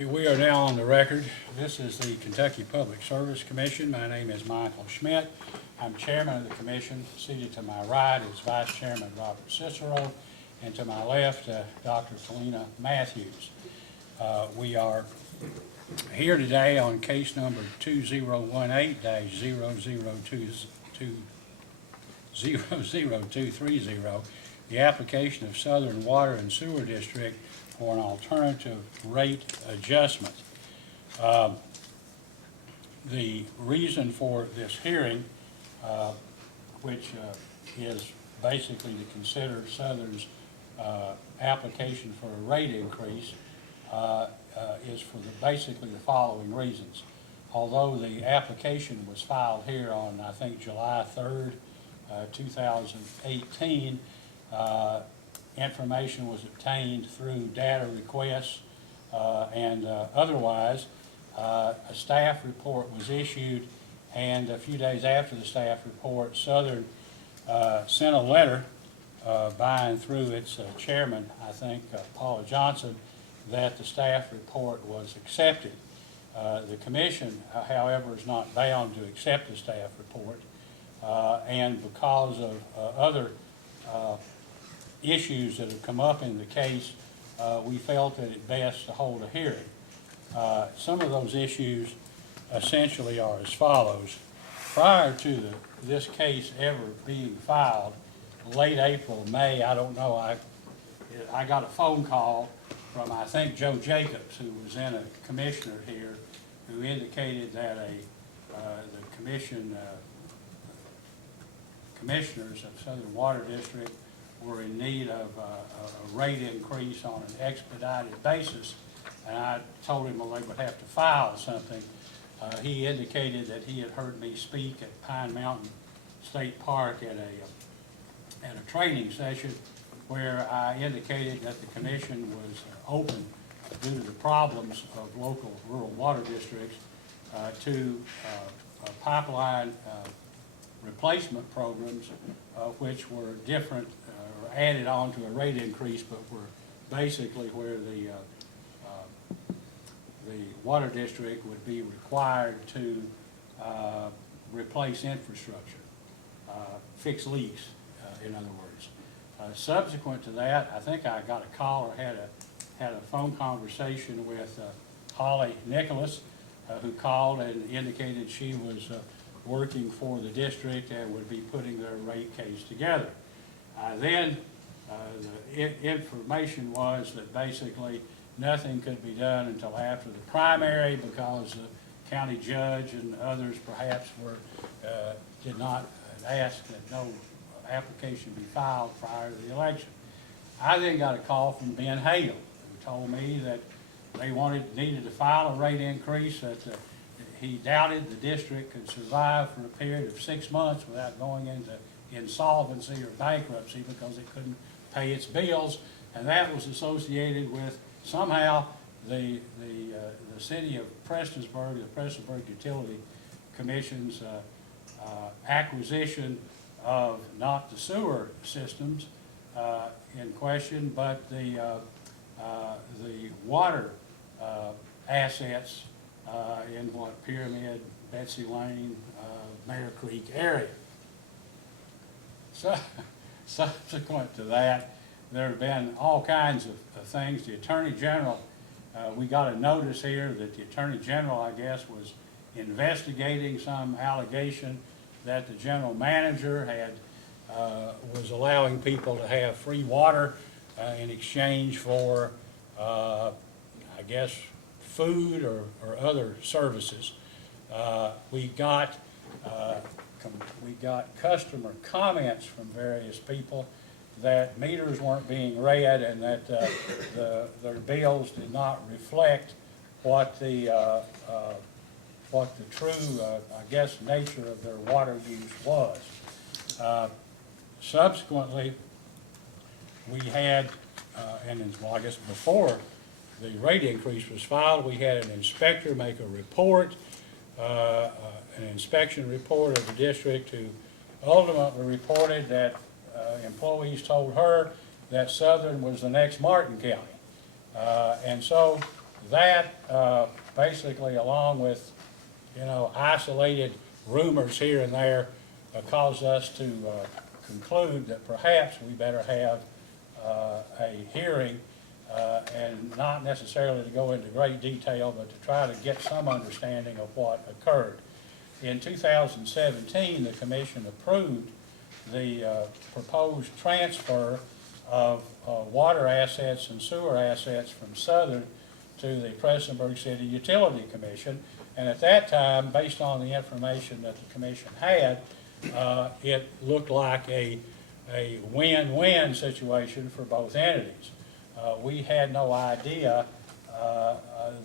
Here we are now on the record. This is the Kentucky Public Service Commission. My name is Michael Schmidt. I'm chairman of the commission. Seated to my right is Vice Chairman Robert Cicero, and to my left, Dr. Felina Matthews. We are here today on case number 2018-00230, the application of Southern Water and Sewer District for an alternative rate adjustment. The reason for this hearing, which is basically to consider Southern's application for a rate increase, is for basically the following reasons. Although the application was filed here on, I think, July 3rd, 2018, information was obtained through data requests and otherwise. A staff report was issued, and a few days after the staff report, Southern sent a letter by and through its chairman, I think, Paula Johnson, that the staff report was accepted. The commission, however, is not bound to accept the staff report, and because of other issues that have come up in the case, we felt that it best to hold a hearing. Some of those issues essentially are as follows. Prior to this case ever being filed, late April, May, I don't know, I got a phone call from, I think, Joe Jacobs, who was then a commissioner here, who indicated that the commissioners of Southern Water District were in need of a rate increase on an expedited basis, and I told him, well, they would have to file something. He indicated that he had heard me speak at Pine Mountain State Park at a training session where I indicated that the commission was open, due to the problems of local rural water districts, to pipeline replacement programs, which were different, or added on to a rate increase, but were basically where the water district would be required to replace infrastructure, fix leaks, in other words. Subsequent to that, I think I got a call or had a phone conversation with Holly Nicholas, who called and indicated she was working for the district and would be putting their rate case together. Then the information was that basically nothing could be done until after the primary, because the county judge and others perhaps did not ask that no application be filed prior to the election. I then got a call from Ben Hale, who told me that they needed to file a rate increase, that he doubted the district could survive for a period of 6 months without going into insolvency or bankruptcy because it couldn't pay its bills, and that was associated with somehow the city of Prestonsburg, the Prestonsburg Utility Commission's acquisition of not the sewer systems in question, but the water assets in what Pyramid, Betsy Lane, Mare Creek area. So, subsequent to that, there have been all kinds of things. The Attorney General, we got a notice here that the Attorney General, I guess, was investigating some allegation that the general manager was allowing people to have free water in exchange for, I guess, food or other services. We got customer comments from various people that meters weren't being read and that their bills did not reflect what the true, I guess, nature of their water use was. Subsequently, we had, well, I guess before the rate increase was filed, we had an inspector make a report, an inspection report of the district, who ultimately reported that employees told her that Southern was the next Martin County. And so that basically, along with, you know, isolated rumors here and there, caused us to conclude that perhaps we better have a hearing, and not necessarily to go into great detail, but to try to get some understanding of what occurred. In 2017, the commission approved the proposed transfer of water assets and sewer assets from Southern to the Prestonsburg City Utility Commission. And at that time, based on the information that the commission had, it looked like a win-win situation for both entities. We had no idea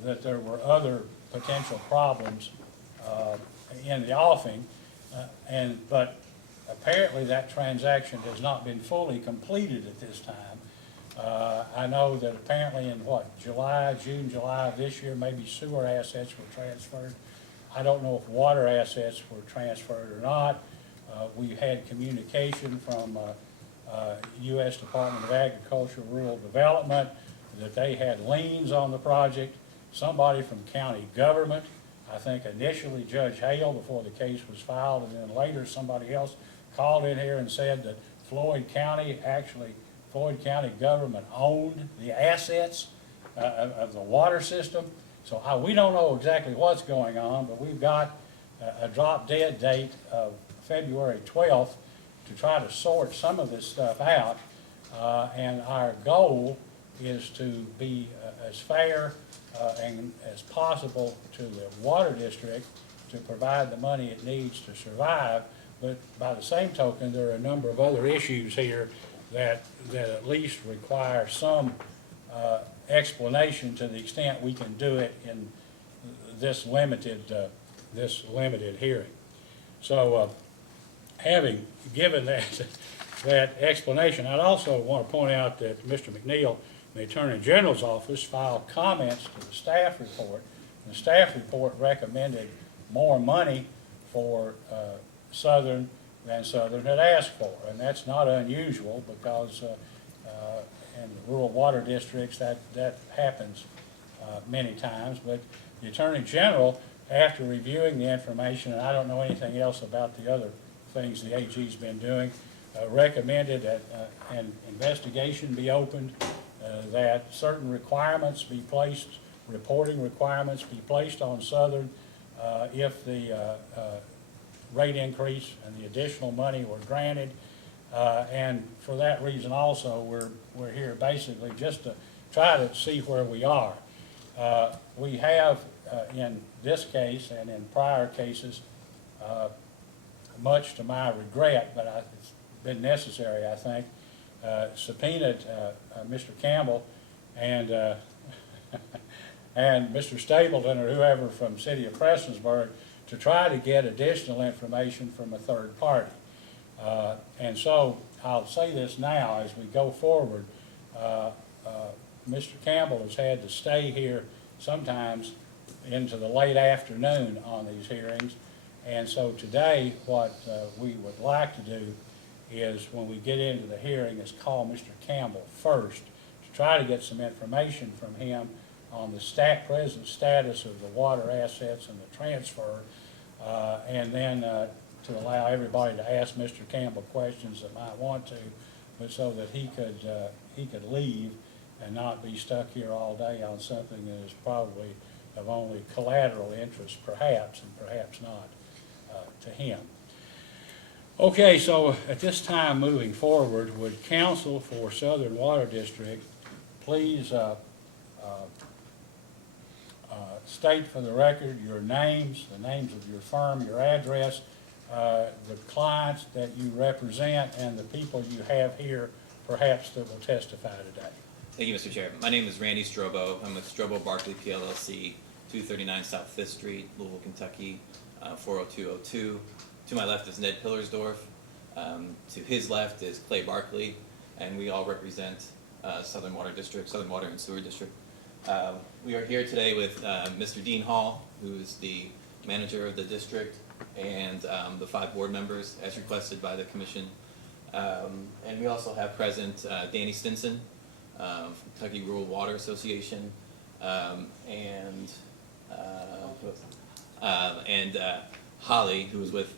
that there were other potential problems in the offing, but apparently that transaction has not been fully completed at this time. I know that apparently in June, July of this year, maybe sewer assets were transferred. I don't know if water assets were transferred or not. We had communication from U.S. Department of Agriculture Rural Development that they had liens on the project. Somebody from county government, I think initially Judge Hale before the case was filed, and then later somebody else called in here and said that Floyd County government owned the assets of the water system. So we don't know exactly what's going on, but we've got a drop dead date of February 12th to try to sort some of this stuff out. And our goal is to be as fair and as possible to the water district to provide the money it needs to survive. But by the same token, there are a number of other issues here that at least require some explanation to the extent we can do it in this limited hearing. So having given that explanation, I'd also want to point out that Mr. McNeil, the Attorney General's office, filed comments to the staff report. The staff report recommended more money for Southern than Southern had asked for, and that's not unusual because in rural water districts that happens many times. But the Attorney General, after reviewing the information, and I don't know anything else about the other things the AG's been doing, recommended that an investigation be opened, that certain requirements be placed, reporting requirements be placed on Southern if the rate increase and the additional money were granted. And for that reason also, we're here basically just to try to see where we are. We have, in this case and in prior cases, much to my regret, but it's been necessary, I think, subpoenaed Mr. Campbell and and Mr. Stapleton or whoever from City of Prestonsburg to try to get additional information from a third party. And so I'll say this now as we go forward. Mr. Campbell has had to stay here sometimes into the late afternoon on these hearings. And so today what we would like to do is when we get into the hearing is call Mr. Campbell first to try to get some information from him on the present status of the water assets and the transfer, and then to allow everybody to ask Mr. Campbell questions that might want to, but so that he could leave and not be stuck here all day on something that is probably of only collateral interest, perhaps, and perhaps not to him. Okay, so at this time moving forward, would counsel for Southern Water District please state for the record your names, the names of your firm, your address, the clients that you represent, and the people you have here perhaps that will testify today. Thank you, Mr. Chair. My name is Randy Strobo. I'm with Strobo Barkley PLLC, 239 South 5th Street, Louisville, Kentucky, 40202. To my left is Ned Pillersdorf. To his left is Clay Barkley, and we all represent Southern Water District, Southern Water and Sewer District. We are here today with Mr. Dean Hall, who is the manager of the district, and the 5 board members as requested by the commission. And we also have present Danny Stinson from Kentucky Rural Water Association, and Holly, who was with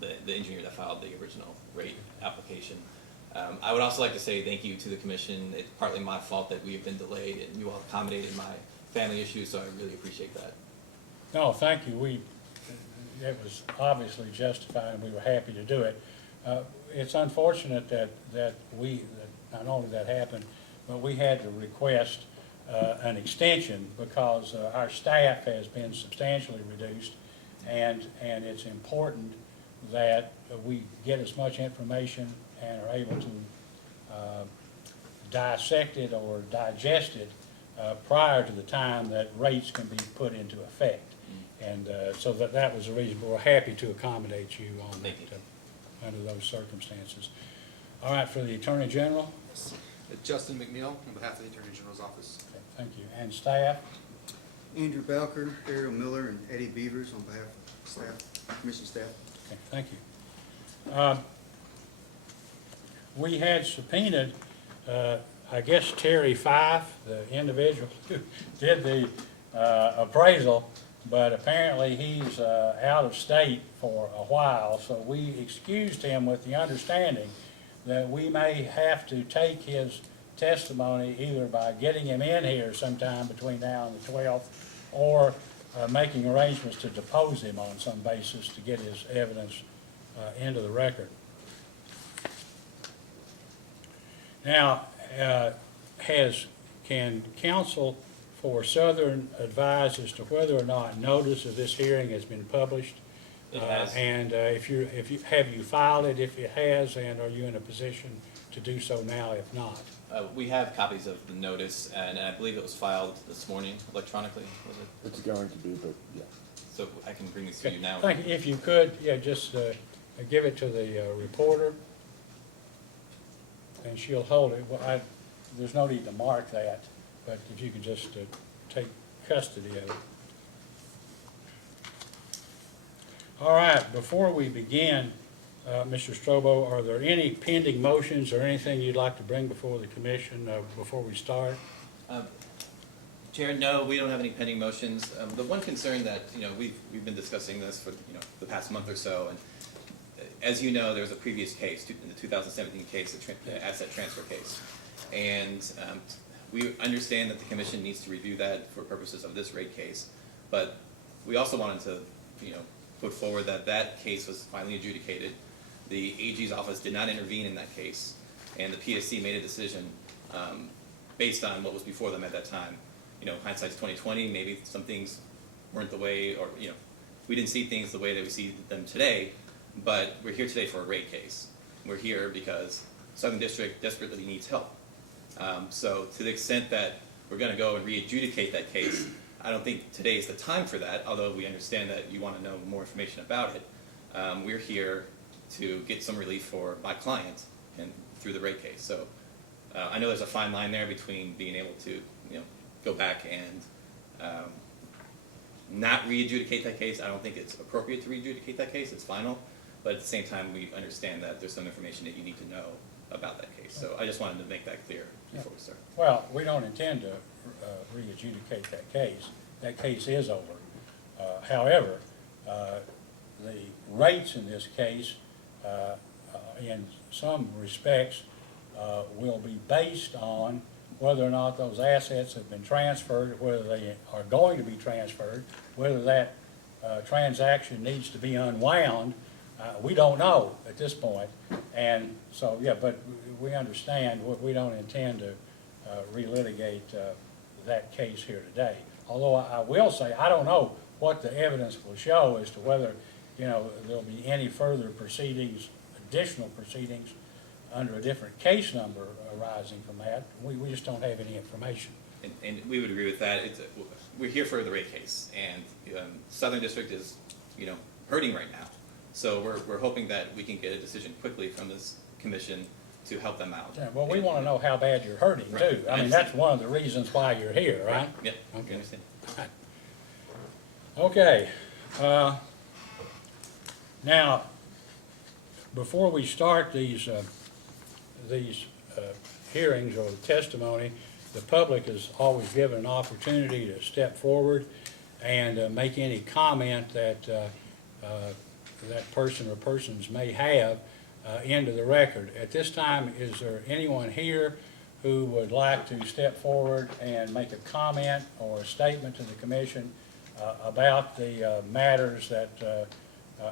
the engineer that filed the original rate application. I would also like to say thank you to the commission. It's partly my fault that we have been delayed, and you all accommodated my family issues, so I really appreciate that. No, thank you. It was obviously justified, and we were happy to do it. It's unfortunate that not only that happened, but we had to request an extension because our staff has been substantially reduced, and it's important that we get as much information and are able to dissect it or digest it prior to the time that rates can be put into effect. And so that was the reason, but we're happy to accommodate you on that under those circumstances. All right, for the Attorney General? Justin McNeil, on behalf of the Attorney General's office. Okay, thank you. And staff? Andrew Belker, Ariel Miller, and Eddie Beavers on behalf of staff, commission staff. Okay, thank you. We had subpoenaed, I guess, Terry Fife, the individual who did the appraisal, but apparently he's out of state for a while, so we excused him with the understanding that we may have to take his testimony either by getting him in here sometime between now and the 12th or making arrangements to depose him on some basis to get his evidence into the record. Now, can counsel for Southern advise as to whether or not notice of this hearing has been published? It has. And have you filed it if it has, and are you in a position to do so now if not? We have copies of the notice, and I believe it was filed this morning electronically, was it? It's going to be, but yeah. So I can bring this to you now. Thank you. If you could, yeah, just give it to the reporter, and she'll hold it. Well, there's no need to mark that, but if you could just take custody of it. All right, before we begin, Mr. Strobo, are there any pending motions or anything you'd like to bring before the commission before we start? Chair, no, we don't have any pending motions. The one concern that, we've been discussing this for, the past month or so, and as you know, there was a previous case, in the 2017 case, the asset transfer case. And we understand that the commission needs to review that for purposes of this rate case, but we also wanted to, put forward that case was finally adjudicated. The AG's office did not intervene in that case, and the PSC made a decision based on what was before them at that time. Hindsight's 20/20. Maybe some things weren't the way, or we didn't see things the way that we see them today. But we're here today for a rate case. We're here because Southern District desperately needs help. So to the extent that we're going to go and re-adjudicate that case, I don't think today is the time for that, although we understand that you want to know more information about it. We're here to get some relief for my client and through the rate case. So I know there's a fine line there between being able to go back and not re-adjudicate that case. I don't think it's appropriate to re-adjudicate that case. It's final. But at the same time, we understand that there's some information that you need to know about that case. So I just wanted to make that clear before we start. Well, we don't intend to re-adjudicate that case. That case is over. However, the rates in this case, in some respects, will be based on whether or not those assets have been transferred, whether they are going to be transferred, whether that transaction needs to be unwound. We don't know at this point. And so, yeah, but we understand we don't intend to relitigate that case here today. Although I will say, I don't know what the evidence will show as to whether, there'll be any further proceedings, additional proceedings under a different case number arising from that. We just don't have any information. And we would agree with that. We're here for the rate case, and Southern District is, hurting right now. So we're hoping that we can get a decision quickly from this commission to help them out. Yeah, well, we want to know how bad you're hurting, Right. too. I mean, that's one of the reasons why you're here, right? Yeah, Okay. I understand. Okay. Now, before we start these hearings or the testimony, the public is always given an opportunity to step forward and make any comment that that person or persons may have into the record. At this time, is there anyone here who would like to step forward and make a comment or a statement to the commission about the matters that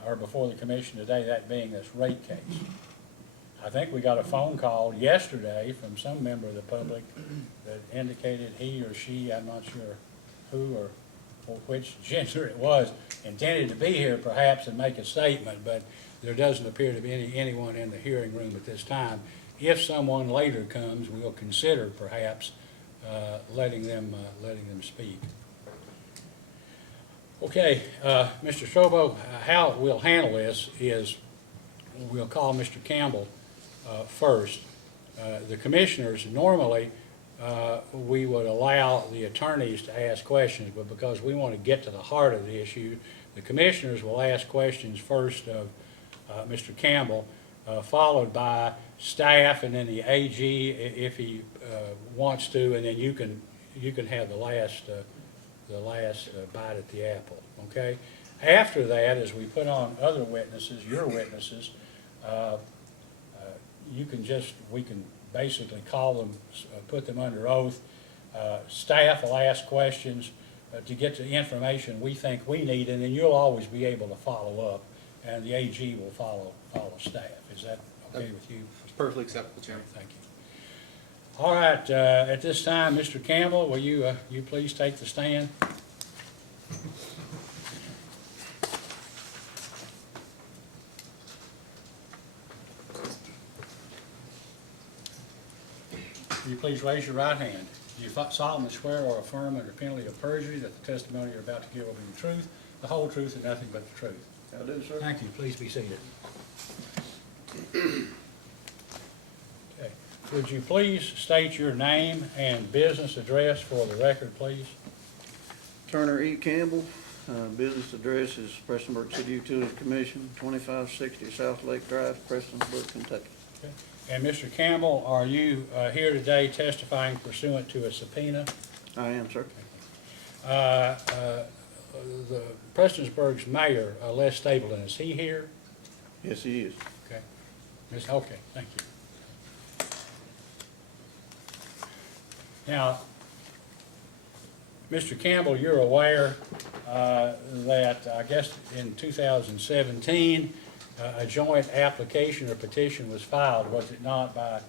are before the commission today, that being this rate case? I think we got a phone call yesterday from some member of the public that indicated he or she, I'm not sure who or which gender it was, intended to be here perhaps and make a statement, but there doesn't appear to be anyone in the hearing room at this time. If someone later comes, we'll consider perhaps letting them speak. Okay, Mr. Strobo, how we'll handle this is we'll call Mr. Campbell first. The commissioners, normally we would allow the attorneys to ask questions, but because we want to get to the heart of the issue, the commissioners will ask questions first of Mr. Campbell, followed by staff and then the AG if he wants to, and then you can have the last bite at the apple. Okay. After that, as we put on other witnesses, your witnesses, we can basically call them, put them under oath. Staff will ask questions to get the information we think we need, and then you'll always be able to follow up, and the AG will follow staff. Is that okay with you? It's perfectly acceptable, Chairman. Thank you. All right, at this time, Mr. Campbell, will you please take the stand? Will you please raise your right hand? Do you solemnly swear or affirm under penalty of perjury that the testimony you're about to give will be the truth, the whole truth, and nothing but the truth? I do, sir. Thank you. Please be seated. Okay. Would you please state your name and business address for the record, please? Turner E. Campbell, business address is Prestonsburg City Utilities Commission, 2560 South Lake Drive, Prestonsburg, Kentucky. Okay. And Mr. Campbell, are you here today testifying pursuant to a subpoena? I am, sir. The Prestonsburg's mayor, Les Stapleton, is he here? Yes, he is. Okay. Okay, thank you. Now, Mr. Campbell, you're aware that I guess in 2017, a joint application or petition was filed, was it not, by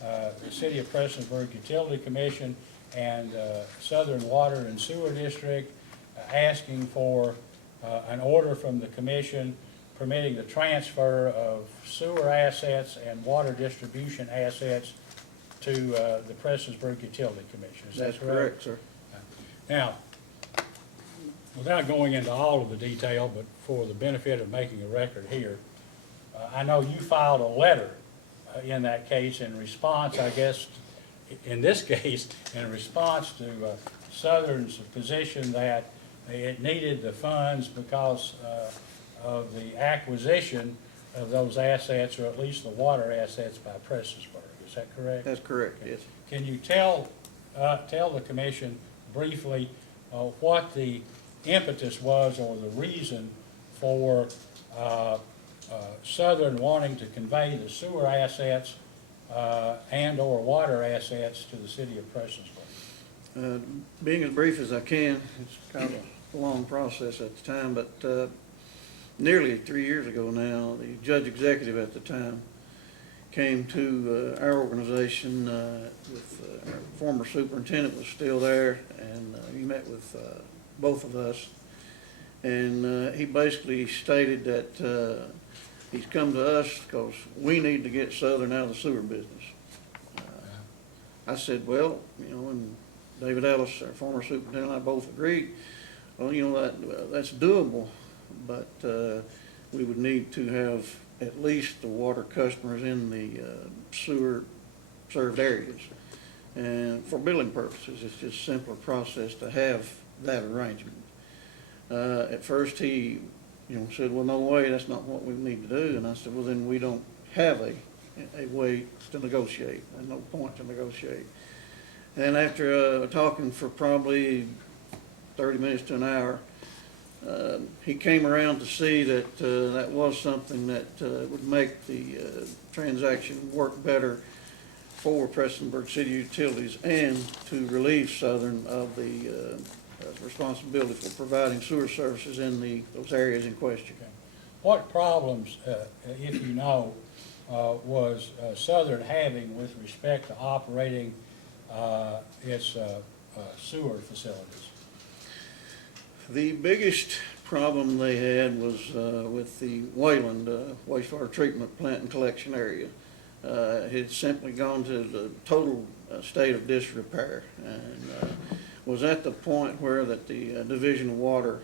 the City of Prestonsburg Utility Commission and Southern Water and Sewer District asking for an order from the commission permitting the transfer of sewer assets and water distribution assets to the Prestonsburg Utility Commission. Is that That's correct, sir. Now, without going into all of the detail, but for the benefit of making a record here, I know you filed a letter in that case in response, I guess, in this case, in response to Southern's position that it needed the funds because of the acquisition of those assets, or at least the water assets, by Prestonsburg. Is that correct? That's correct, yes. Can you tell the commission briefly what the impetus was or the reason for Southern wanting to convey the sewer assets and or water assets to the city of Prestonsburg? Being as brief as I can, it's kind of a long process at the time, but nearly 3 years ago now, the judge executive at the time came to our organization with our former superintendent was still there, and he met with both of us, and he basically stated that he's come to us because we need to get Southern out of the sewer business. I said, well, and David Ellis, our former superintendent, and I both agreed, well, that's doable, but we would need to have at least the water customers in the sewer served areas. And for billing purposes, it's just a simpler process to have that arrangement. At first he said, well, no way, that's not what we need to do. And I said, well, then we don't have a way to negotiate, and no point to negotiate. And after talking for probably 30 minutes to an hour, he came around to see that that was something that would make the transaction work better for Prestonsburg City Utilities and to relieve Southern of the responsibility for providing sewer services in those areas in question. Okay. What problems, if you know, was Southern having with respect to operating its sewer facilities? The biggest problem they had was with the Wayland wastewater treatment plant and collection area. It had simply gone to the total state of disrepair and was at the point where that the Division of Water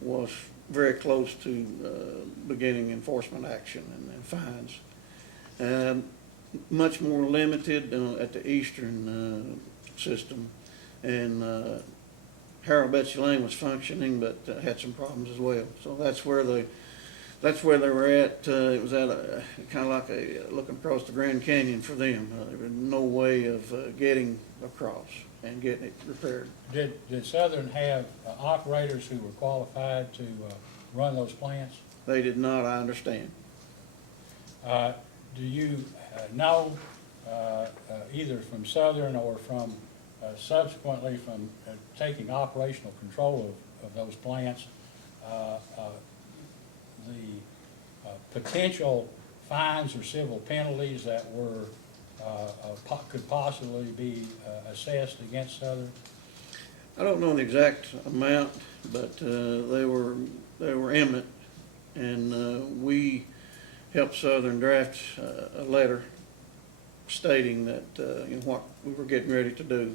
was very close to beginning enforcement action and fines. Much more limited at the eastern system, and Harold Betsy Lane was functioning, but had some problems as well. So that's where they were at. It was at kind of like looking across the Grand Canyon for them. There was no way of getting across and getting it repaired. Did Southern have operators who were qualified to run those plants? They did not, I understand. Do you know, either from Southern or from subsequently from taking operational control of those plants, the potential fines or civil penalties that were could possibly be assessed against Southern? I don't know the exact amount, but they were imminent, and we helped Southern draft a letter stating that what we were getting ready to do,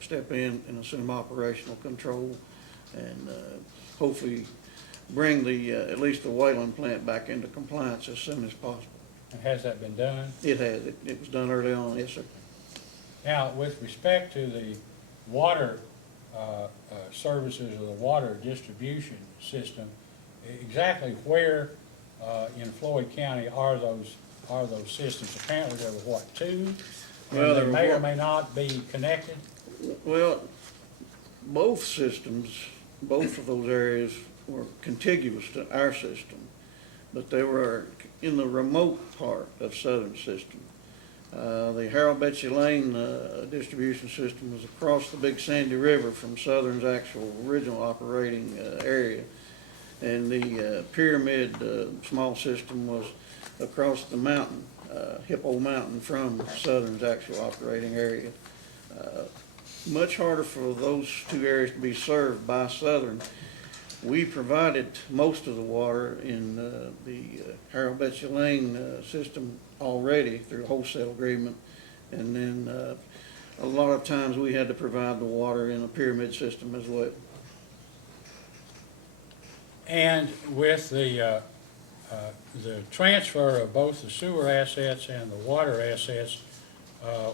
step in and assume operational control, and hopefully bring the at least the Wayland plant back into compliance as soon as possible. And has that been done? It has. It was done early on, yes, sir. Now, with respect to the water services or the water distribution system, exactly where in Floyd County are those systems? Apparently there were what, two? Well, And they there may were or may not be connected? Well, both systems, both of those areas were contiguous to our system, but they were in the remote part of Southern system. The Harold Betsy Lane distribution system was across the Big Sandy River from Southern's actual original operating area, and the Pyramid small system was across the mountain, Hippo Mountain, from Southern's actual operating area. Much harder for those two areas to be served by Southern. We provided most of the water in the Harold Betsy Lane system already through a wholesale agreement, and then a lot of times we had to provide the water in a Pyramid system as well. And with the transfer of both the sewer assets and the water assets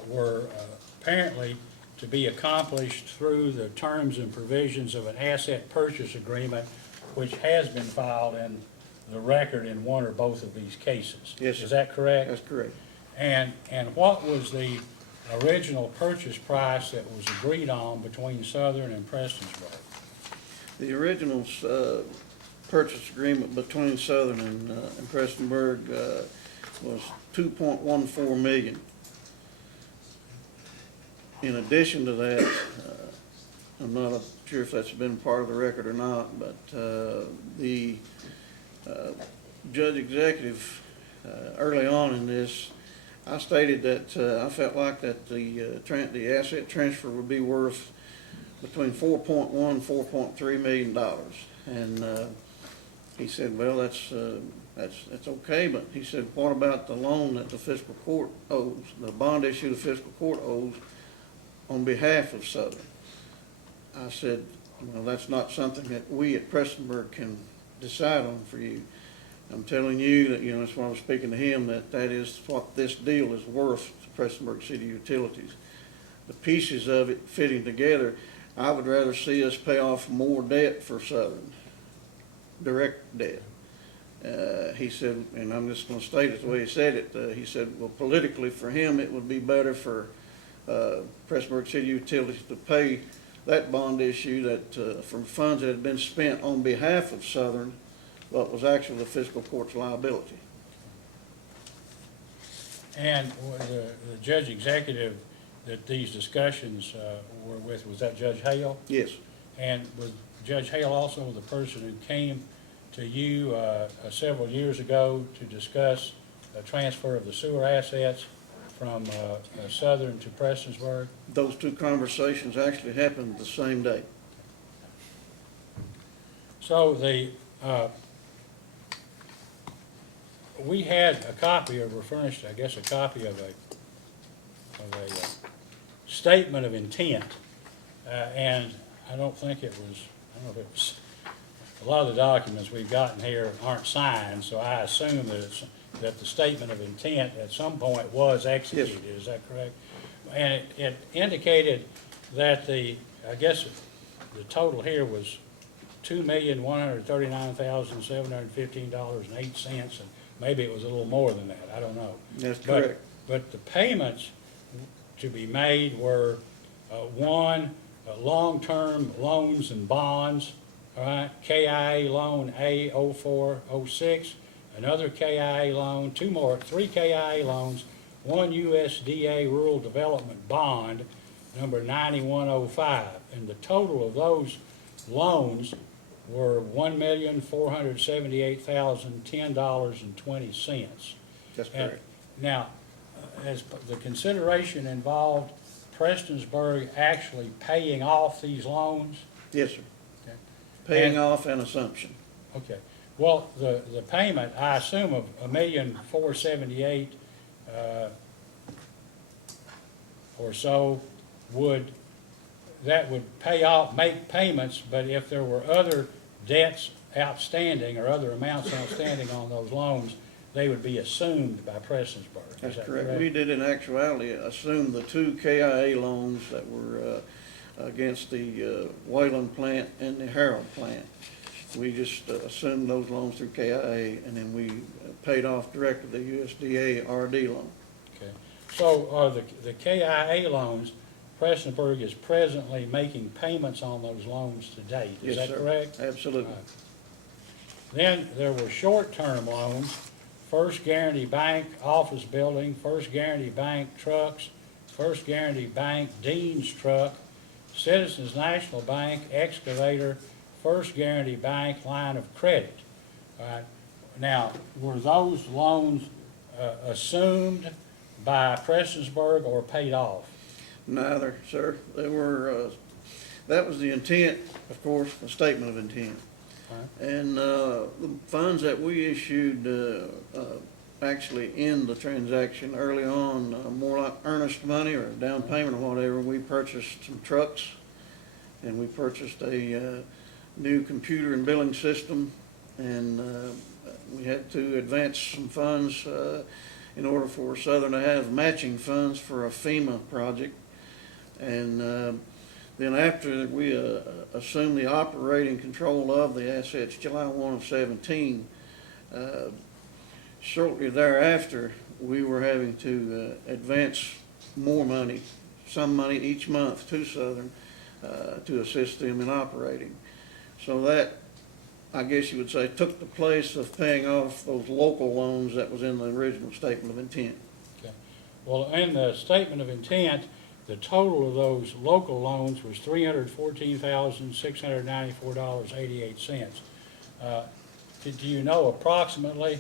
were apparently to be accomplished through the terms and provisions of an asset purchase agreement, which has been filed in the record in one or both of these cases. Yes, sir. Is that correct? That's correct. And what was the original purchase price that was agreed on between Southern and Prestonsburg? The original purchase agreement between Southern and Prestonsburg was $2.14 million. In addition to that, I'm not sure if that's been part of the record or not, but the judge executive early on in this, I stated that I felt like that the asset transfer would be worth between $4.1 and $4.3 million, and he said, well, that's okay, but he said, what about the loan that the fiscal court owes, the bond issue the fiscal court owes on behalf of Southern? I said, well, that's not something that we at Prestonsburg can decide on for you. I'm telling you that, that's why I was speaking to him, that is what this deal is worth to Prestonsburg City Utilities. The pieces of it fitting together, I would rather see us pay off more debt for Southern, direct debt. He said, and I'm just going to state it the way he said it, he said, well, politically for him, it would be better for Prestonsburg City Utilities to pay that bond issue that, from funds that had been spent on behalf of Southern, but was actually the fiscal court's liability. And the judge executive that these discussions were with, was that Judge Hale? Yes, And was Judge Hale also the person who came to you several years ago to discuss a transfer of the sewer assets from Southern to Prestonsburg? those two conversations actually happened the same day. So we had a copy, or were furnished, I guess, a copy of a statement of intent, and I don't know if it was, a lot of the documents we've gotten here aren't signed, so I assume that the statement of intent at some point was executed, is that correct? And it indicated that I guess the total here was $2,139,715.08, and maybe it was a little more than that, I don't know. That's But- correct. But the payments to be made were, one, long-term loans and bonds, all right, KIA loan A0406, another KIA loan, three KIA loans, one USDA rural development bond, number 9105. And the total of those loans were $1,478,010.20. That's And correct. now, as the consideration involved Prestonsburg actually paying off these loans? Yes, sir. Okay. Paying And- off an assumption. Okay, well, the payment, I assume of $1,478,000 or so that would pay off, make payments, but if there were other debts outstanding or other amounts outstanding on those loans, they would be assumed by Prestonsburg. Is That's that correct. We did in actuality assume the two KIA loans that were against the Wayland plant and the Harold plant. We just assumed those loans through KIA, and then we paid off directly the USDA RD loan. Okay, so are the KIA loans, Prestonsburg is presently making payments on those loans to date, is Yes, that sir. correct? Absolutely. Right. Then there were short-term loans, First Guarantee Bank Office Building, First Guarantee Bank Trucks, First Guarantee Bank Dean's Truck, Citizens National Bank Excavator, First Guarantee Bank Line of Credit. All right. Now, were those loans assumed by Prestonsburg or paid off? Neither, sir. They were, that was the intent, of course, a statement of intent. All right. And the funds that we issued actually in the transaction early on, more like earnest money or down payment or whatever, we purchased some trucks, and we purchased a new computer and billing system, and we had to advance some funds in order for Southern to have matching funds for a FEMA project. And then after we assumed the operating control of the assets July 1 of 17, shortly thereafter, we were having to advance more money, some money each month to Southern to assist them in operating. So that, I guess you would say, took the place of paying off those local loans that was in the original statement of intent. Okay. Well, in the statement of intent, the total of those local loans was $314,694.88. Do you know approximately,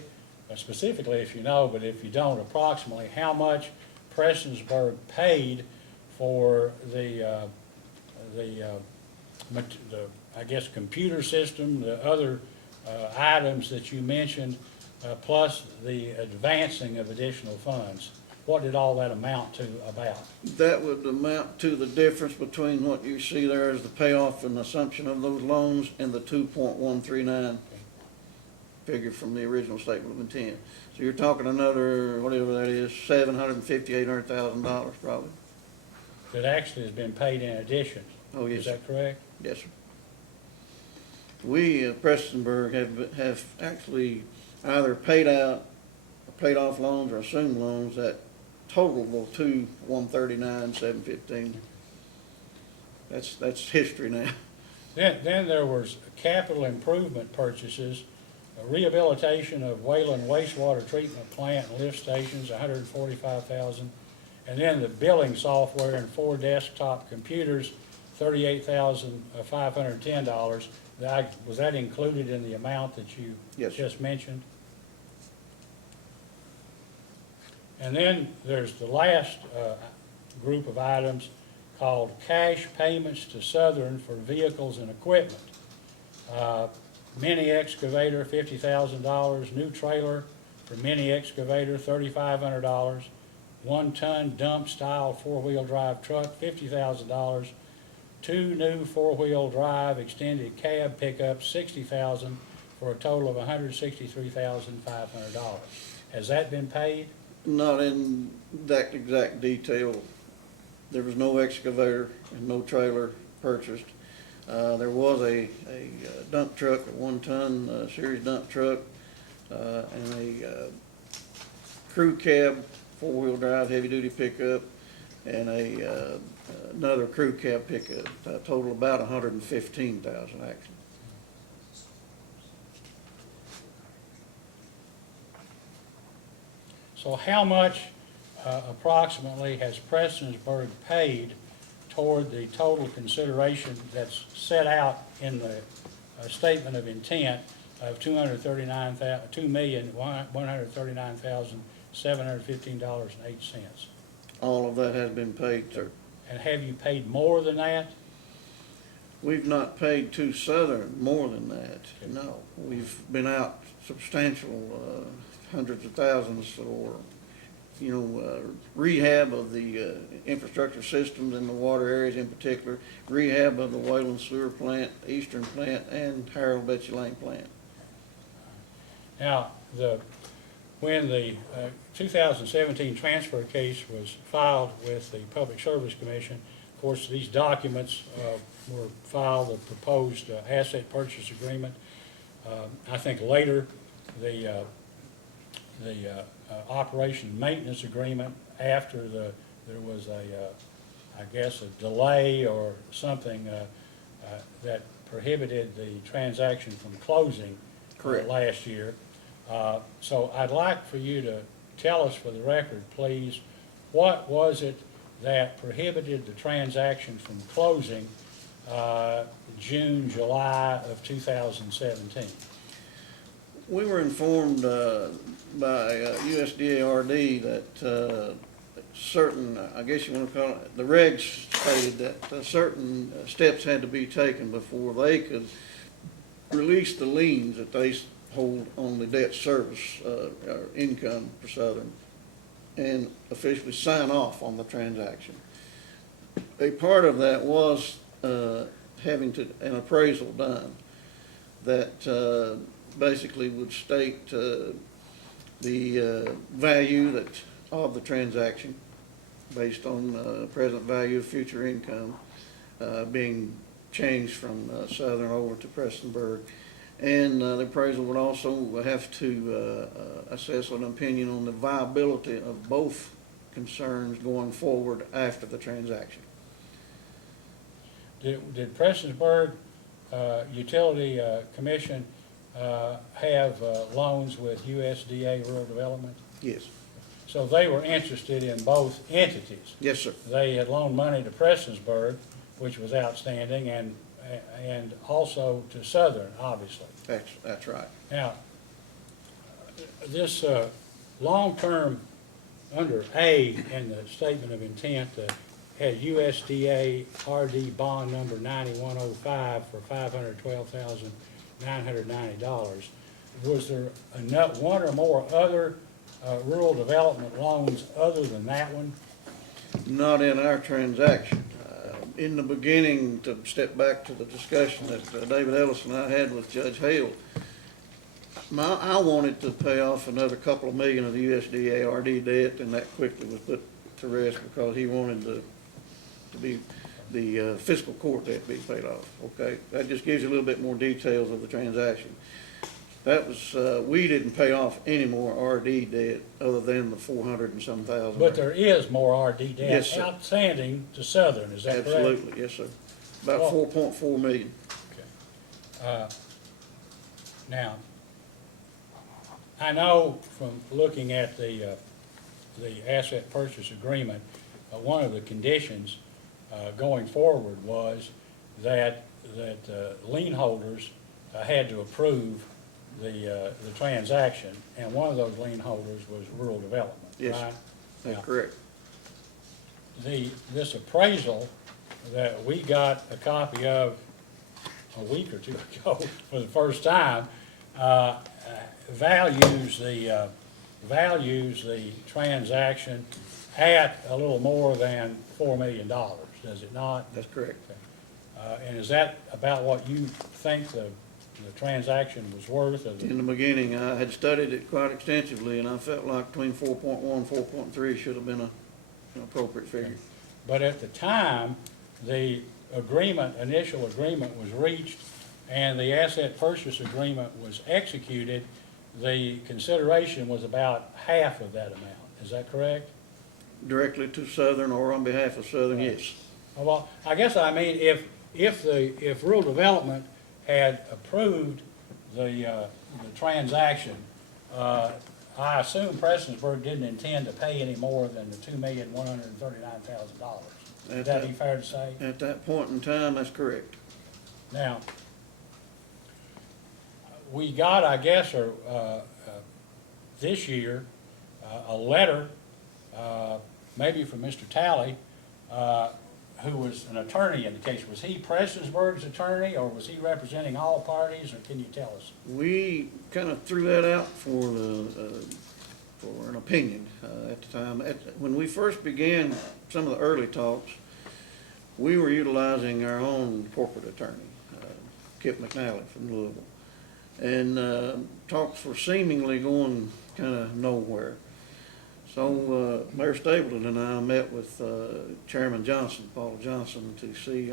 specifically if you know, but if you don't, approximately how much Prestonsburg paid for the I guess, computer system, the other items that you mentioned, plus the advancing of additional funds? What did all that amount to about? That would amount to the difference between what you see there as the payoff and assumption of those loans and the 2.139 figure from the original statement of intent. So you're talking another, whatever that is, $800,000 probably. That actually has been paid in addition. Oh, yes, Is sir. that correct? Yes, sir. We, Prestonsburg, have actually either paid out, or paid off loans or assumed loans that totalable to 139,715. That's history now. Then there was capital improvement purchases, rehabilitation of Wayland wastewater treatment plant and lift stations, $145,000. And then the billing software and 4 desktop computers, $38,510. Was that included in the amount that you Yes, sir. just mentioned? And then there's the last group of items called cash payments to Southern for vehicles and equipment. Mini excavator, $50,000. New trailer for mini excavator, $3,500. 1-ton dump style 4-wheel drive truck, $50,000. 2 new 4-wheel drive extended cab pickups, $60,000, for a total of $163,500. Has that been paid? Not in that exact detail. There was no excavator and no trailer purchased. There was a dump truck, a 1-ton series dump truck, and a crew cab, 4-wheel drive, heavy-duty pickup, and another crew cab pickup. Total about $115,000 actually. So how much approximately has Prestonsburg paid toward the total consideration that's set out in the statement of intent of $2,139,715.08? All of that has been paid, sir. And have you paid more than that? We've not paid to Southern more than that, no. We've been out substantial, hundreds of thousands for, rehab of the infrastructure systems in the water areas in particular, rehab of the Wayland Sewer Plant, Eastern Plant, and Harold Betsy Lane Plant. Now, when the 2017 transfer case was filed with the Public Service Commission, of course, these documents were filed, the proposed asset purchase agreement. I think later, the operation and maintenance agreement, after there was I guess a delay or something that prohibited the transaction from closing. Correct. Last year. So I'd like for you to tell us for the record, please, what was it that prohibited the transaction from closing June, July of 2017? We were informed by USDA RD that certain, I guess you want to call it, the regs stated that certain steps had to be taken before they could release the liens that they hold on the debt service income for Southern and officially sign off on the transaction. A part of that was having an appraisal done that basically would state the value of the transaction based on present value of future income being changed from Southern over to Prestonsburg. And the appraisal would also have to assess an opinion on the viability of both concerns going forward after the transaction. Did Prestonsburg Utility Commission have loans with USDA Rural Development? Yes. So they were interested in both entities. Yes, sir. They had loaned money to Prestonsburg, which was outstanding, and also to Southern, obviously. That's right. Now, this long-term, under A in the statement of intent, had USDA RD bond number 9105 for $512,990. Was there one or more other rural development loans other than that one? Not in our transaction. In the beginning, to step back to the discussion that David Ellis and I had with Judge Hale, I wanted to pay off another couple of million of the USDA RD debt, and that quickly was put to rest because he wanted to be the fiscal court debt being paid off. Okay, that just gives you a little bit more details of the transaction. That was, we didn't pay off any more RD debt other than the 400 and some thousand. But there is more RD debt Yes, sir. outstanding to Southern, is that correct? Absolutely, yes, sir. About Well- 4.4 million. Now, I know from looking at the asset purchase agreement, one of the conditions going forward was that lien holders had to approve the transaction, and one of those lien holders was rural development, Yes, right? That's Now, correct. this appraisal that we got a copy of a week or two ago for the first time, values the transaction at a little more than $4 million, does it not? That's correct. And is that about what you think the transaction was worth? In the beginning, I had studied it quite extensively, and I felt like between 4.1 and 4.3 should have been an appropriate figure. But at the time, the initial agreement was reached, and the asset purchase agreement was executed, the consideration was about half of that amount. Is that correct? Directly to Southern or on behalf of Southern, Right. yes. Well, I guess I mean, if rural development had approved the transaction, I assume Prestonsburg didn't intend to pay any more than the $2,139,000. Would that be fair to say? At that point in time, that's correct. Now, we got, I guess, this year, a letter, maybe from Mr. Talley, who was an attorney in the case. Was he Prestonsburg's attorney, or was he representing all parties, or can you tell us? We kind of threw that out for an opinion at the time. When we first began some of the early talks, we were utilizing our own corporate attorney, Kip McNally from Louisville. And talks were seemingly going kind of nowhere. So Mayor Stapleton and I met with Chairman Johnson, Paul Johnson, to see,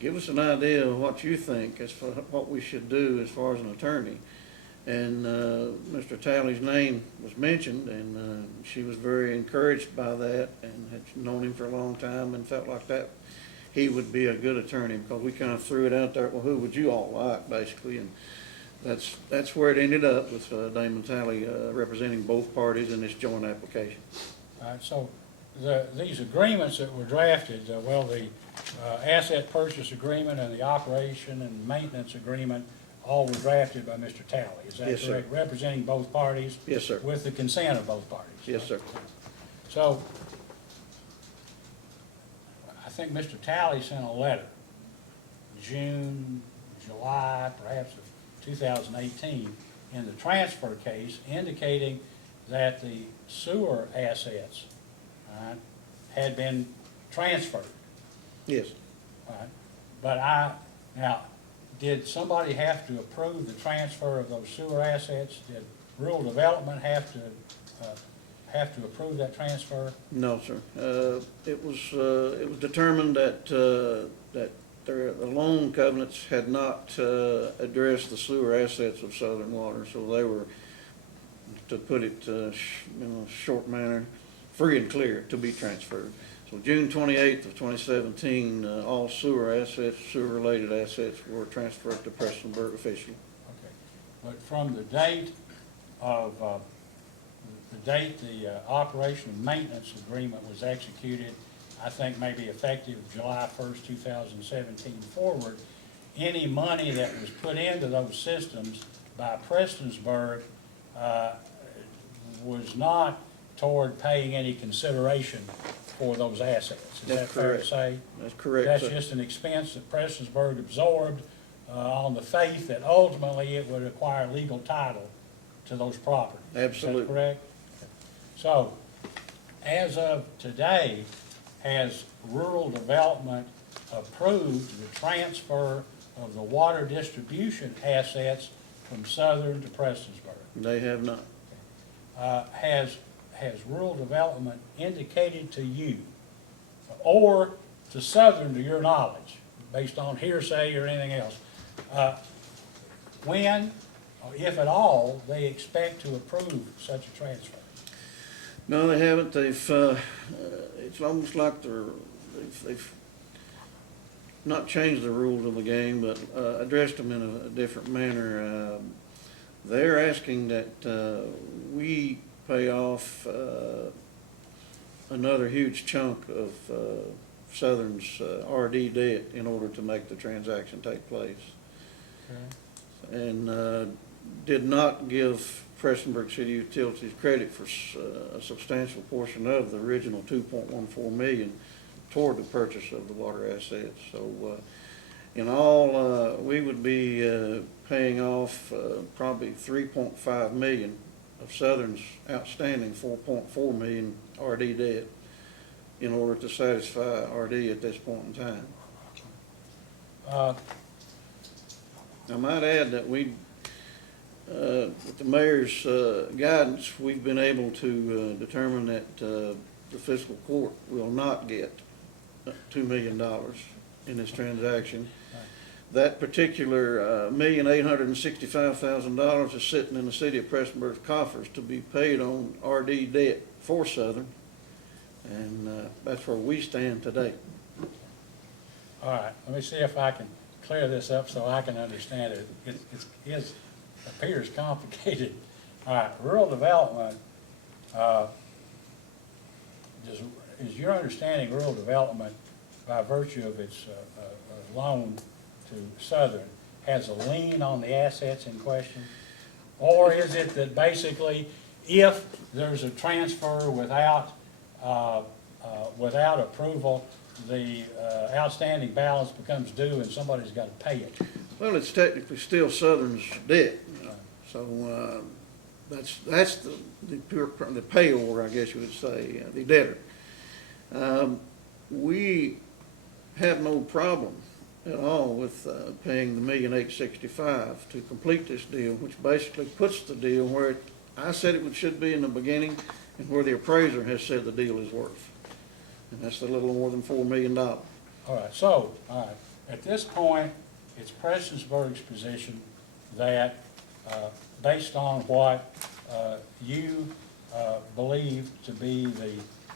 give us an idea of what you think as for what we should do as far as an attorney. And Mr. Talley's name was mentioned, and she was very encouraged by that, and had known him for a long time and felt like that he would be a good attorney, because we kind of threw it out there, well, who would you all like, basically, and that's where it ended up, with Damon Talley representing both parties in this joint application. All right, so these agreements that were drafted, the asset purchase agreement and the operation and maintenance agreement, all were drafted by Mr. Talley, is that Yes, sir. correct? Representing both parties? Yes, sir. With the consent of both parties? Yes, sir. So, I think Mr. Talley sent a letter, June, July, perhaps of 2018, in the transfer case, indicating that the sewer assets, all right, had been transferred. Yes. All right. But now, did somebody have to approve the transfer of those sewer assets? Did rural development have to approve that transfer? No, sir. It was determined that the loan covenants had not addressed the sewer assets of Southern Water, so they were, to put it in a short manner, free and clear to be transferred. So June 28th of 2017, all sewer assets, sewer-related assets were transferred to Prestonsburg officially. Okay. But from the date of, the operation and maintenance agreement was executed, I think maybe effective July 1st, 2017 forward, any money that was put into those systems by Prestonsburg was not toward paying any consideration for those assets. Is that That's fair to correct. say? That's correct, That's sir. just an expense that Prestonsburg absorbed on the faith that ultimately it would acquire legal title to those properties. Absolutely. Is that correct? So, as of today, has rural development approved the transfer of the water distribution assets from Southern to Prestonsburg? They have not. Has rural development indicated to you, or to Southern, to your knowledge, based on hearsay or anything else, when or if at all, they expect to approve such a transfer? No, they haven't. It's almost like they've not changed the rules of the game, but addressed them in a different manner. They're asking that we pay off another huge chunk of Southern's RD debt in order to make the transaction take place. Okay. And did not give Prestonsburg City Utilities credit for a substantial portion of the original 2.14 million toward the purchase of the water assets. So in all, we would be paying off probably 3.5 million of Southern's outstanding 4.4 million RD debt in order to satisfy RD at this point in time. I might add that we, with the mayor's guidance, we've been able to determine that the fiscal court will not get $2 million in this transaction. That particular $1,865,000 is sitting in the city of Prestonsburg's coffers to be paid on RD debt for Southern, and that's where we stand today. All right, let me see if I can clear this up so I can understand it. It appears complicated. All right, rural development, is your understanding rural development, by virtue of its loan to Southern, has a lien on the assets in question? Or is it that basically if there's a transfer without approval, the outstanding balance becomes due and somebody's got to pay it? Well, it's technically still Southern's debt, so that's the payor, I guess you would say, the debtor. We have no problem at all with paying the $1,865,000 to complete this deal, which basically puts the deal where I said it should be in the beginning and where the appraiser has said the deal is worth. And that's a little more than $4 million. All right, so, at this point, it's Prestonsburg's position that, based on what you believe to be the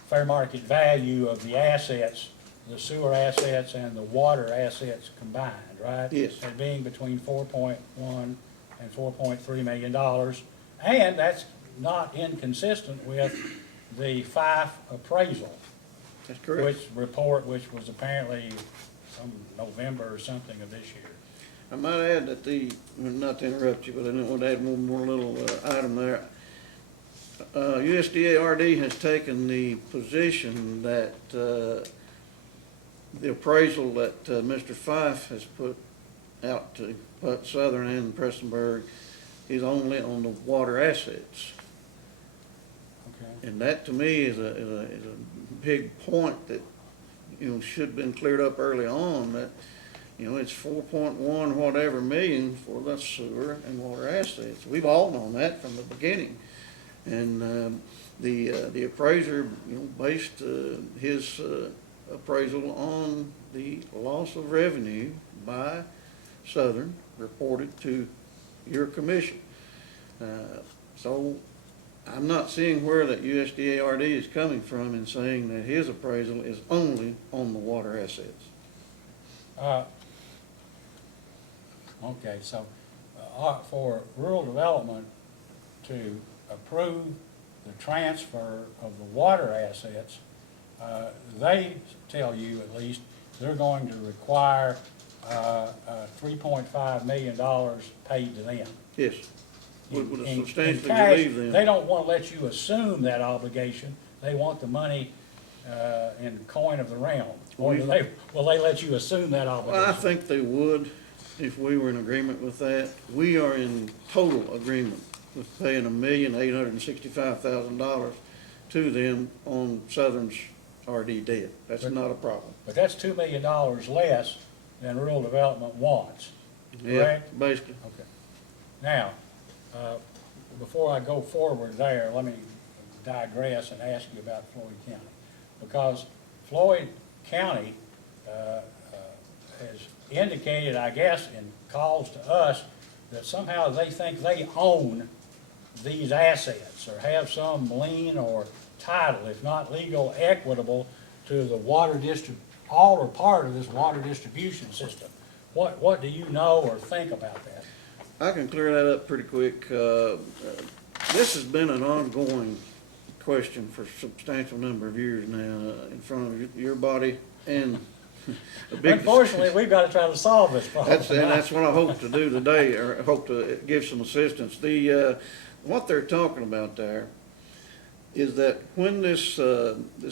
fair market value of the assets, the sewer assets and the water assets combined, right? Yes. As being between 4.1 and 4.3 million dollars, and that's not inconsistent with the Fife appraisal. That's correct. Which was apparently some November or something of this year. I might add that not to interrupt you, but I didn't want to add one more little item there. USDA RD has taken the position that the appraisal that Mr. Fife has put out to Southern and Prestonsburg is only on the water assets. Okay. And that to me is a big point that, should have been cleared up early on, that, it's 4.1 whatever million for the sewer and water assets. We've all known that from the beginning. And the appraiser, based his appraisal on the loss of revenue by Southern reported to your commission. So I'm not seeing where that USDA RD is coming from in saying that his appraisal is only on the water assets. Okay, so for rural development to approve the transfer of the water assets, they tell you at least they're going to require $3.5 million paid to them. Yes. Would In substantially cash. relieve them. They don't want to let you assume that obligation. They want the money in coin of the realm. Or will they let you assume that obligation? Well, I think they would if we were in agreement with that. We are in total agreement with paying $1,865,000 to them on Southern's RD debt. That's not a problem. But that's $2 million less than rural development wants, Yeah, correct? basically. Okay. Now, before I go forward there, let me digress and ask you about Floyd County. Because Floyd County has indicated, I guess, in calls to us, that somehow they think they own these assets or have some lien or title, if not legal, equitable to the all or part of this water distribution system. What do you know or think about that? I can clear that up pretty quick. This has been an ongoing question for a substantial number of years now, in front of your body and the big. Unfortunately, we've got to try to solve this problem. That's what I hope to do today, or I hope to give some assistance. What they're talking about there is that when this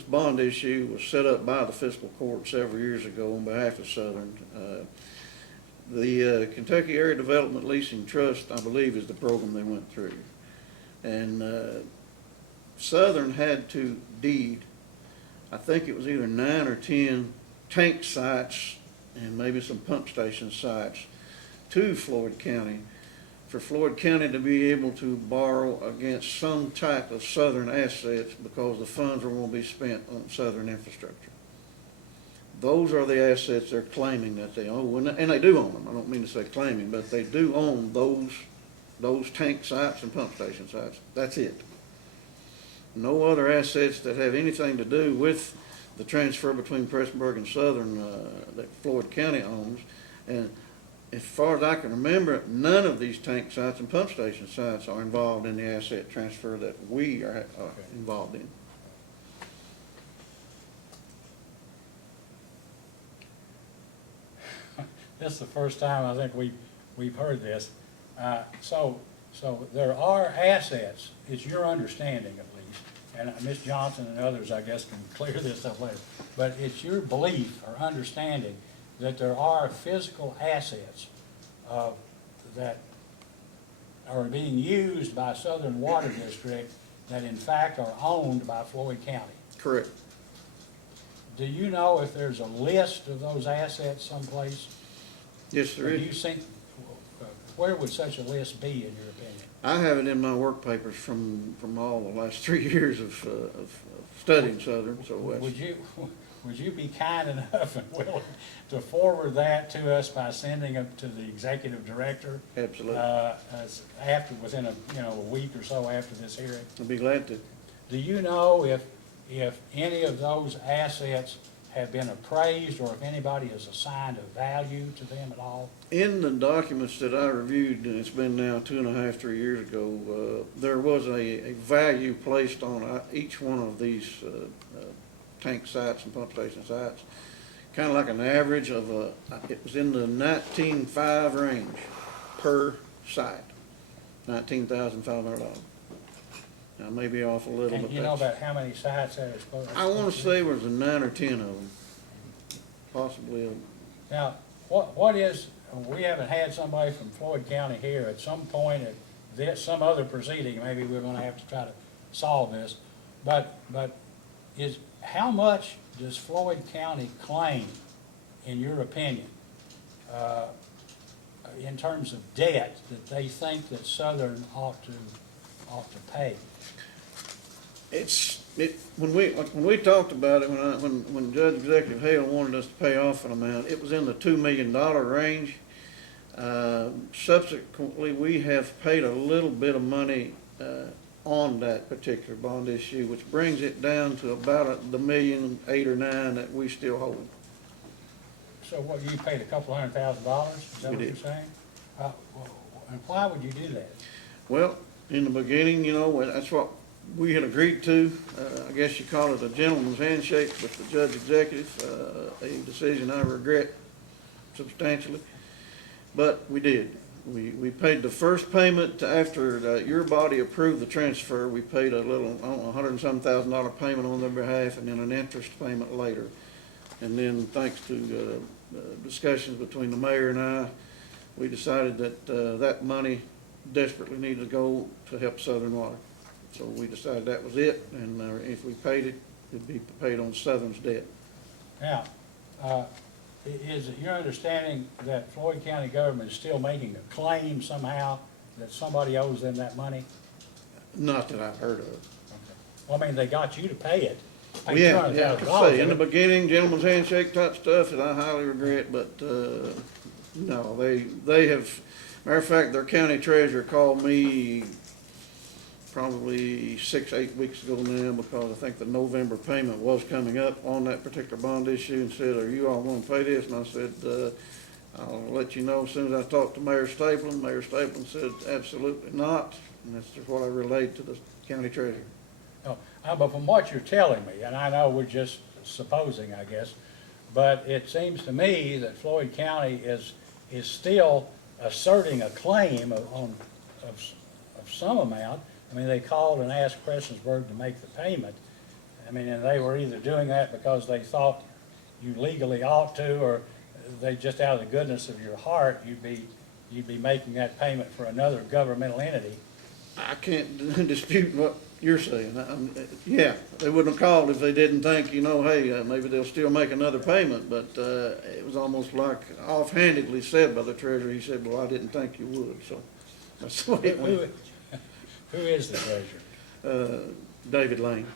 bond issue was set up by the fiscal court several years ago on behalf of Southern, the Kentucky Area Development Leasing Trust, I believe, is the program they went through. And Southern had to deed, I think it was either 9 or 10 tank sites and maybe some pump station sites to Floyd County, for Floyd County to be able to borrow against some type of Southern assets because the funds were going to be spent on Southern infrastructure. Those are the assets they're claiming that they own, and they do own them. I don't mean to say claiming, but they do own those tank sites and pump station sites. That's it. No other assets that have anything to do with the transfer between Prestonsburg and Southern that Floyd County owns. And as far as I can remember, none of these tank sites and pump station sites are involved in the asset transfer that we are involved in. This is the first time I think we've heard this. So there are assets, it's your understanding at least, and Ms. Johnson and others, I guess, can clear this up later, but it's your belief or understanding that there are physical assets that are being used by Southern Water District that in fact are owned by Floyd County. Correct. Do you know if there's a list of those assets someplace? Yes, there Or do is. you think, where would such a list be in your opinion? I have it in my work papers from all the last 3 years of studying Southern, so Would you be kind enough and willing to forward that to us by sending it to the executive director? absolutely. Within a week or so after this hearing? I'd be glad to. Do you know if any of those assets have been appraised or if anybody has assigned a value to them at all? In the documents that I reviewed, and it's been now 2.5, 3 years ago, there was a value placed on each one of these tank sites and pump station sites, kind of like an average of it was in the 19.5 range per site, $19,500. Now, I may be off a little, And but you know about how many sites that is supposed to be? I want to say it was 9 or 10 of them, possibly. Now, what is, we haven't had somebody from Floyd County here. At some point, at some other proceeding, maybe we're gonna have to try to solve this. But how much does Floyd County claim, in your opinion, in terms of debt that they think that Southern ought to pay? When we talked about it, when Judge Executive Hale wanted us to pay off an amount, it was in the $2 million range. Subsequently, we have paid a little bit of money on that particular bond issue, which brings it down to about the $1.8 or $1.9 million that we still hold. So what, you paid a couple $100,000? Is that We what you're did. saying? And why would you do that? Well, in the beginning, that's what we had agreed to. I guess you call it a gentleman's handshake with the Judge Executive, a decision I regret substantially, but we did. We paid the first payment after your body approved the transfer. We paid a little, I don't know, $100,000 payment on their behalf, and then an interest payment later. And then, thanks to discussions between the mayor and I, we decided that that money desperately needed to go to help Southern Water. So we decided that was it, and if we paid it, it'd be paid on Southern's debt. Now, is it your understanding that Floyd County government is still making a claim somehow that somebody owes them that money? Not that I've heard of. Okay. Well, I mean, they got you to pay it. Pay Yeah, I could say, in the $200,000. beginning, gentleman's handshake type stuff that I highly regret, but No, they have, matter of fact, their county treasurer called me probably 6, 8 weeks ago now, because I think the November payment was coming up on that particular bond issue, and said, are you all gonna pay this? And I said, I'll let you know as soon as I talk to Mayor Stapleton. Mayor Stapleton said, absolutely not, and that's just what I relayed to the county treasurer. No, but from what you're telling me, and I know we're just supposing, I guess, but it seems to me that Floyd County is still asserting a claim of some amount. I mean, they called and asked Prestonsburg to make the payment. I mean, and they were either doing that because they thought you legally ought to, or they just out of the goodness of your heart, you'd be making that payment for another governmental entity. I can't dispute what you're saying. Yeah, they wouldn't have called if they didn't think, hey, maybe they'll still make another payment, but it was almost like offhandedly said by the treasurer. He said, well, I didn't think you would, so that's the way it went. Who is the treasurer? David Lane.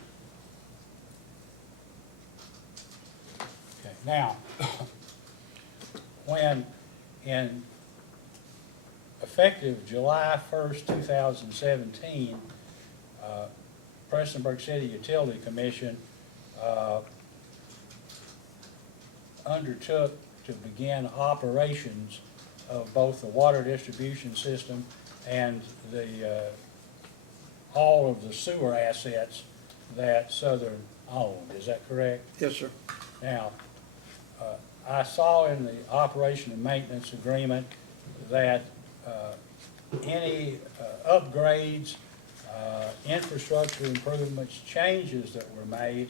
Okay, now, when in effective July 1st, 2017, Prestonsburg City Utility Commission undertook to begin operations of both the water distribution system and all of the sewer assets that Southern owned. Is that correct? Yes, sir. Now, I saw in the operation and maintenance agreement that any upgrades, infrastructure improvements, changes that were made,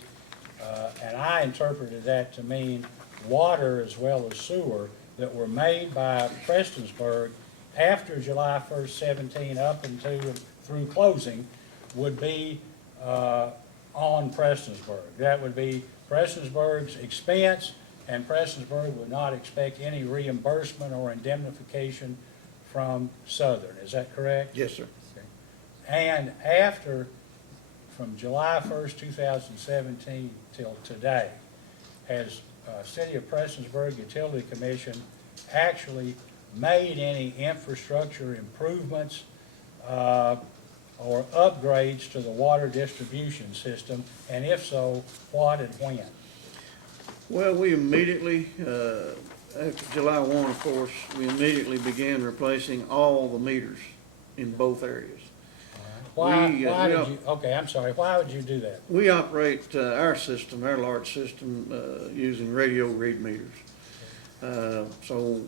and I interpreted that to mean water as well as sewer, that were made by Prestonsburg after July 1st, 17 up until through closing, would be on Prestonsburg. That would be Prestonsburg's expense, and Prestonsburg would not expect any reimbursement or indemnification from Southern. Is that correct? Yes, sir. Okay. And after, from July 1st, 2017 till today, has City of Prestonsburg Utility Commission actually made any infrastructure improvements or upgrades to the water distribution system? And if so, what and when? Well, we immediately, after July 1, of course, we immediately began replacing all the meters in both areas. Why We, did we- you, okay, I'm sorry, why would you do that? We operate our system, our large system, using radio read meters. So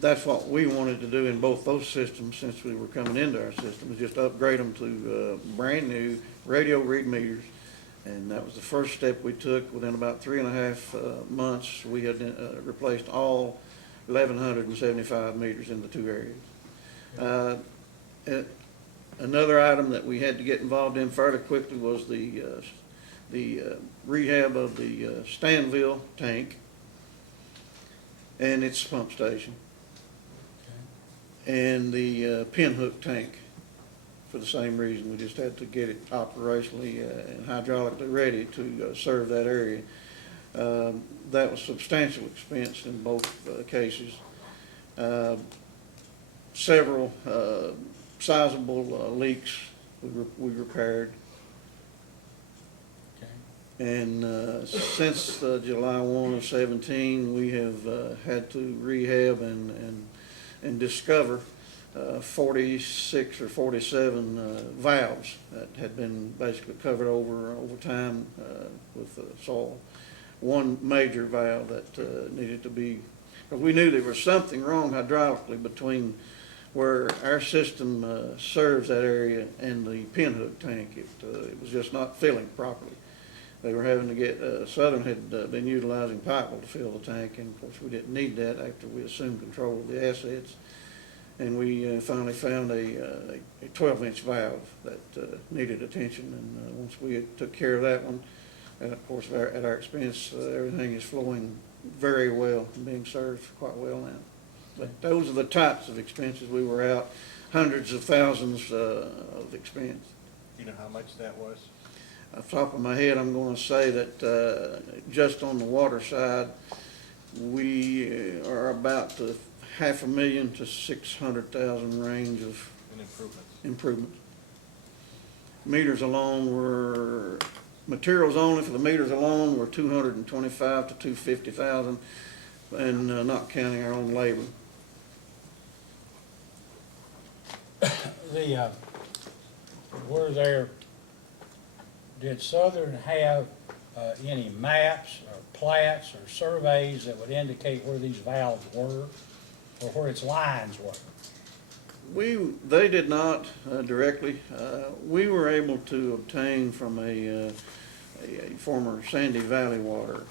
that's what we wanted to do in both those systems since we were coming into our system, is just upgrade them to brand new radio read meters. And that was the first step we took. Within about 3.5 months, we had replaced all 1,175 meters in the two areas. Another item that we had to get involved in fairly quickly was the rehab of the Stanville tank and its pump station, and the pinhook tank. For the same reason, we just had to get it operationally and hydraulically ready to serve that area. That was substantial expense in both cases. Several sizable leaks we repaired. Okay. And since July 1 of 17, we have had to rehab and discover 46 or 47 valves that had been basically covered over time with soil. One major valve that needed to be, because we knew there was something wrong hydraulically between where our system serves that area and the pinhook tank. It was just not filling properly. They were having to get, Southern had been utilizing pipe to fill the tank, and of course we didn't need that after we assumed control of the assets. And we finally found a 12-inch valve that needed attention, and once we took care of that one, and of course at our expense, everything is flowing very well and being served quite well now. But those are the types of expenses. We were out hundreds of thousands of expense. You know how much that was? Off the top of my head, I'm going to say that just on the water side, we are about to $500,000 to $600,000 range of And improvements. improvements. Meters alone were, materials only for the meters alone were $225,000 to $250,000, and not counting our own labor. Did Southern have any maps or plats or surveys that would indicate where these valves were or where its lines were? They did not directly. We were able to obtain from a former Sandy Valley Water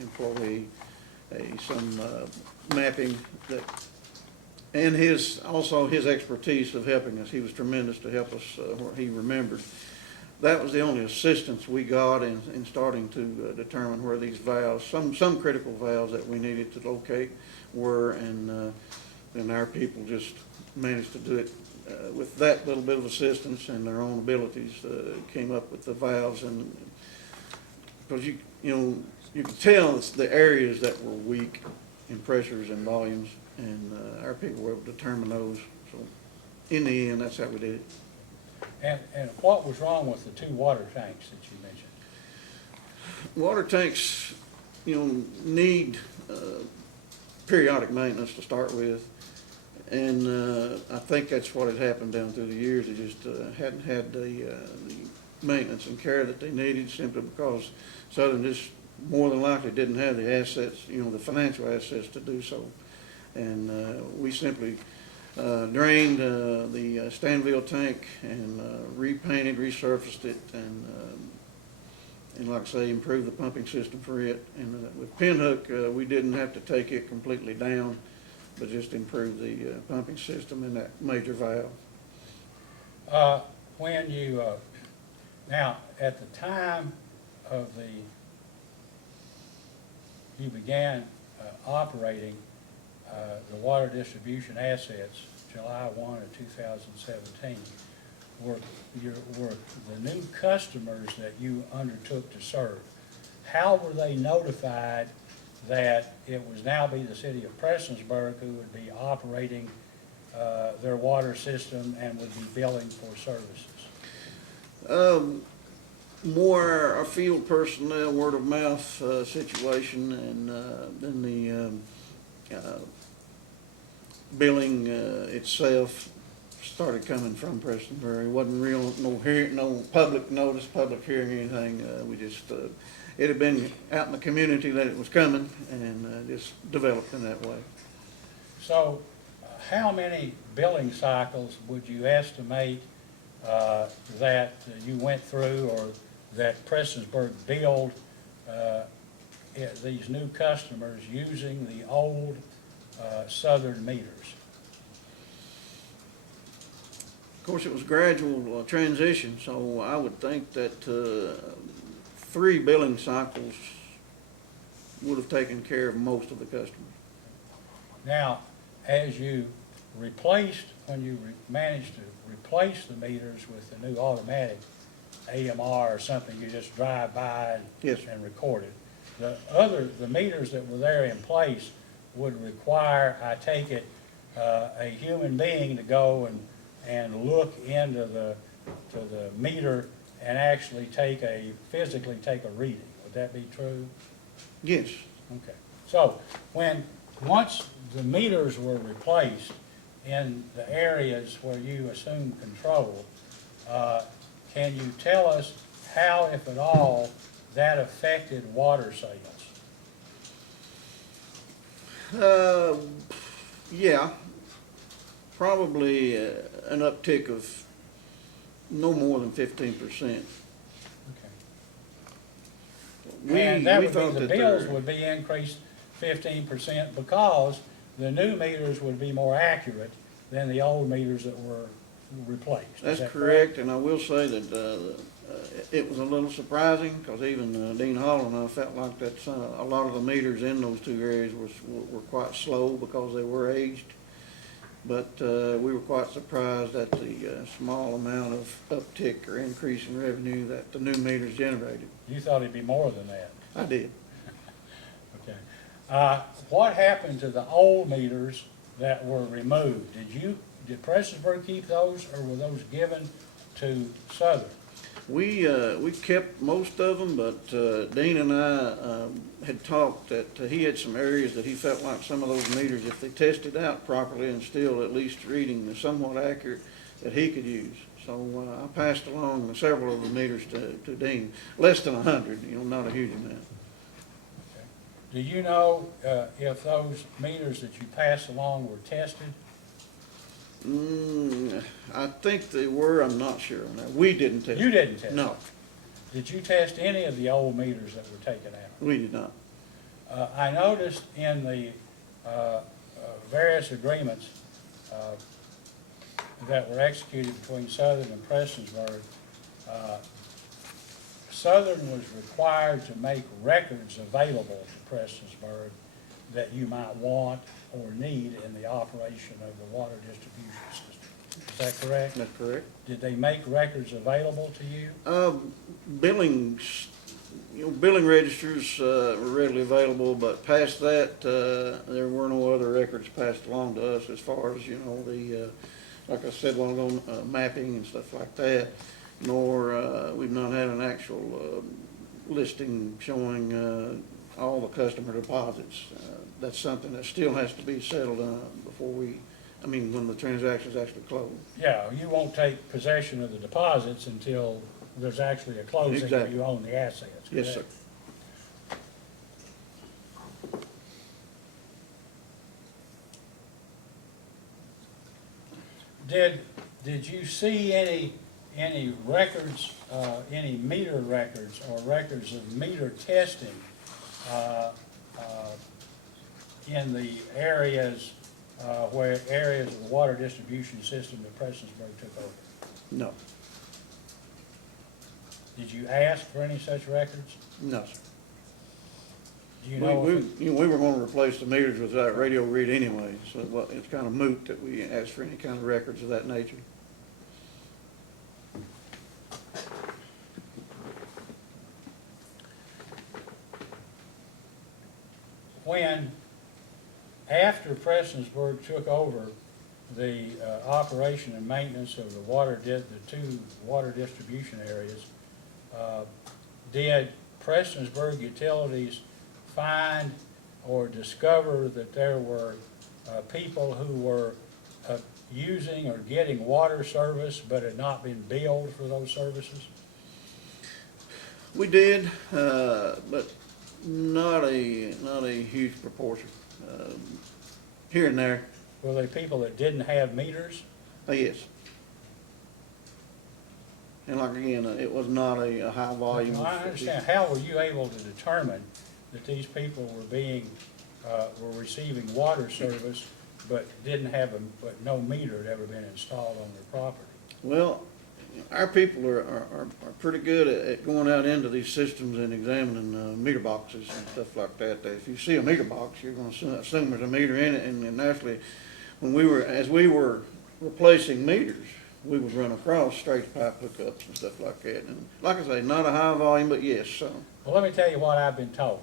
employee some mapping that, and also his expertise of helping us. He was tremendous to help us where he remembered. That was the only assistance we got in starting to determine where these valves, some critical valves that we needed to locate were, and our people just managed to do it with that little bit of assistance and their own abilities. Came up with the valves, and because you could tell the areas that were weak in pressures and volumes, and our people were able to determine those. So in the end, that's how we did it. And what was wrong with the two water tanks that you mentioned? Water tanks, need periodic maintenance to start with, and I think that's what had happened down through the years. They just hadn't had the maintenance and care that they needed, simply because Southern just more than likely didn't have the assets, the financial assets to do so. And we simply drained the Stanville tank and repainted, resurfaced it, and like I say, improved the pumping system for it. And with Pinhook, we didn't have to take it completely down, but just improve the pumping system and that major valve. When you, now, at the time of you began operating the water distribution assets, July 1 of 2017, were the new customers that you undertook to serve, how were they notified that it was now be the city of Prestonsburg who would be operating their water system and would be billing for services? More our field personnel, word of mouth situation, and then the billing itself started coming from Prestonsburg. It wasn't no public notice, public hearing, anything. We just it had been out in the community that it was coming, and just developed in that way. So, how many billing cycles would you estimate that you went through, or that Prestonsburg billed these new customers using the old Southern meters? Of course, it was gradual transition, so I would think that 3 billing cycles would have taken care of most of the customers. Now, as you when you managed to replace the meters with the new automatic AMR or something, you just drive by Yes. and record it. The meters that were there in place would require, I take it, a human being to go and look into the meter and actually physically take a reading. Would that be true? Yes. Okay. So once the meters were replaced in the areas where you assumed control, can you tell us how, if at all, that affected water sales? Yeah, probably an uptick of no more than 15%. Okay. And that would be, thought the that bills would be increased 15% because the new meters would be more accurate than the old meters that were replaced. Is That's that correct, and I will say that it was a little surprising, because even Dean Hall and I felt like that a lot of the meters in those two areas were quite slow because they were aged. But we were quite surprised at the small amount of uptick or increase in revenue that the new meters generated. You thought it'd be more than that? I did. Okay. What happened to the old meters that were removed. Did Prestonsburg keep those, or were those given to Southern? We kept most of them, but Dean and I had talked that he had some areas that he felt like some of those meters, if they tested out properly and still at least reading somewhat accurate, that he could use. So I passed along several of the meters to Dean, less than 100, not a huge amount. Do you know if those meters that you passed along were tested? I think they were, I'm not sure on that. We didn't test. You didn't test? No, Did you test any of the old meters that were taken out? we did not. I noticed in the various agreements that were executed between Southern and Prestonsburg, Southern was required to make records available to Prestonsburg that you might want or need in the operation of the water distribution system. Is that correct? That's correct. Did they make records available to you? Billing registers were readily available, but past that, there were no other records passed along to us as far as, the, like I said, mapping and stuff like that, nor we've not had an actual listing showing all the customer deposits. That's something that still has to be settled before when the transaction's actually closed. Yeah, you won't take possession of the deposits until there's actually a closing and Exactly. you own the assets. Yes, sir. Did you see any records, any meter records or records of meter testing in the areas areas of the water distribution system that Prestonsburg took over? No, Did you ask for any such records? no, sir. Do you know? We were gonna replace the meters with that radio read anyway, so it's kind of moot that we ask for any kind of records of that nature. When, after Prestonsburg took over the operation and maintenance of the two water distribution areas, did Prestonsburg Utilities find or discover that there were people who were using or getting water service but had not been billed for those services? We did, but not a huge proportion. Here and there, Were they people that didn't have meters? yes. And like again, it was not a high volume. Well, I understand. How were you able to determine that these people were receiving water service but didn't have but no meter had ever been installed on their property? Well, our people are pretty good at going out into these systems and examining meter boxes and stuff like that. If you see a meter box, you're gonna assume there's a meter in it, and naturally, as we were replacing meters, we would run across straight pipe hookups and stuff like that. And like I say, not a high volume, but yes, some. Well, let me tell you what I've been told,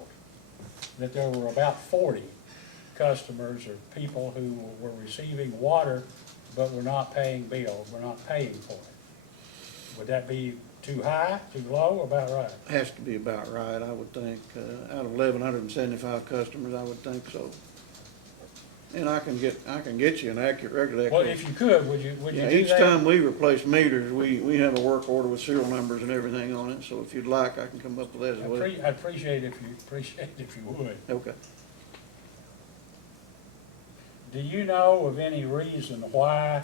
that there were about 40 customers or people who were receiving water but were not paying bills, were not paying for it. Would that be too high, too low, or about right? Has to be about right, I would think. Out of 1,175 customers, I would think so. And I can get you an accurate record of that. Well, if you could, would you Yeah, do each that? time we replace meters, we have a work order with serial numbers and everything on it, so if you'd like, I can come up with that as well. I'd appreciate if you would. Okay. Do you know of any reason why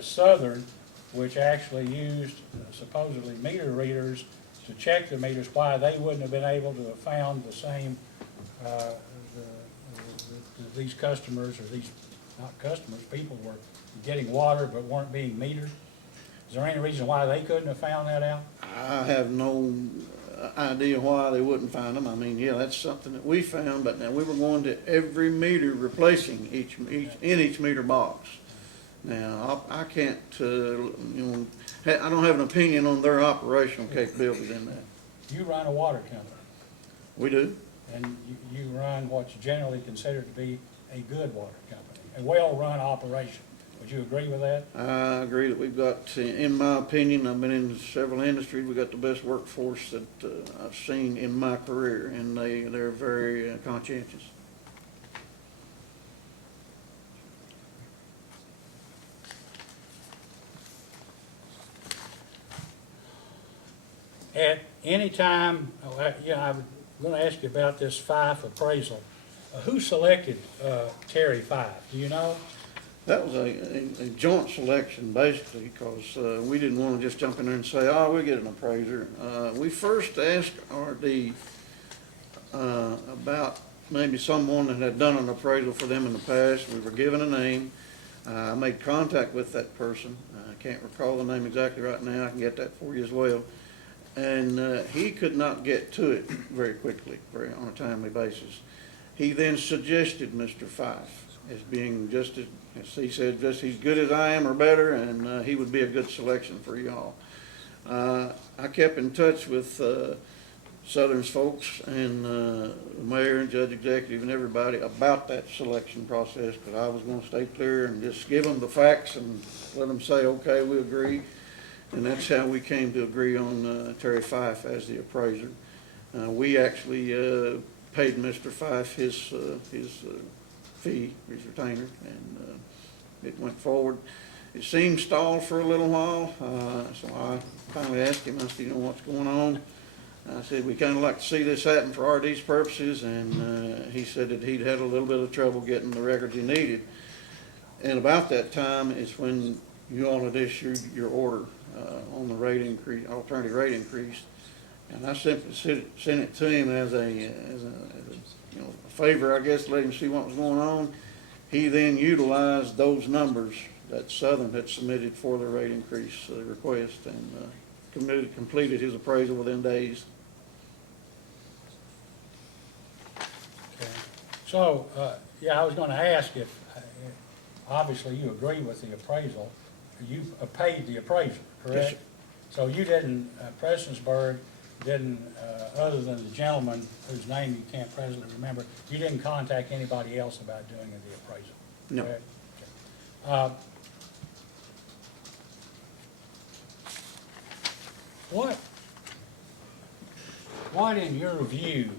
Southern, which actually used supposedly meter readers to check the meters, why they wouldn't have been able to have found the same, these customers, or these, not customers, people were getting water but weren't being metered? Is there any reason why they couldn't have found that out? I have no idea why they wouldn't find them. I mean, yeah, that's something that we found, but now we were going to every meter replacing each meter box. Now, I can't, I don't have an opinion on their operational capabilities in that. You run a water company, We do? and you run what's generally considered to be a good water company. a well-run operation. Would you agree with that? I agree that we've got, in my opinion, I've been in several industries, we've got the best workforce that I've seen in my career, and they're very conscientious. At any time, I was going to ask you about this Fife appraisal. Who selected Terry Fife? Do you know? That was a joint selection, basically, because we didn't want to just jump in there and say, oh, we'll get an appraiser. We first asked RD about maybe someone that had done an appraisal for them in the past. We were given a name. I made contact with that person. I can't recall the name exactly right now. I can get that for you as well. And he could not get to it very quickly, on a timely basis. He then suggested Mr. Fife as being just as he said, just as good as I am or better, and he would be a good selection for y'all. I kept in touch with Southern's folks and the mayor and judge executive and everybody about that selection process, because I was going to stay clear and just give them the facts and let them say, okay, we agree. And that's how we came to agree on Terry Fife as the appraiser. We actually paid Mr. Fife his fee, his retainer, and it went forward. It seemed stalled for a little while, so I finally asked him, I said, you know what's going on? I said, we kind of like to see this happen for RD's purposes, and he said that he'd had a little bit of trouble getting the records he needed. And about that time is when you all had issued your order on the rate increase, alternative rate increase, and I simply sent it to him as a you know, a favor, I guess, to let him see what was going on. He then utilized those numbers that Southern had submitted for the rate increase request, and completed his appraisal within days. Okay. So, yeah, I was going to ask if, obviously you agree with the appraisal. You paid the appraiser, correct? Yes, sir. So you didn't, Prestonsburg didn't, other than the gentleman whose name you can't presently remember, you didn't contact anybody else about doing the appraisal? No. Correct? Okay. What in your view,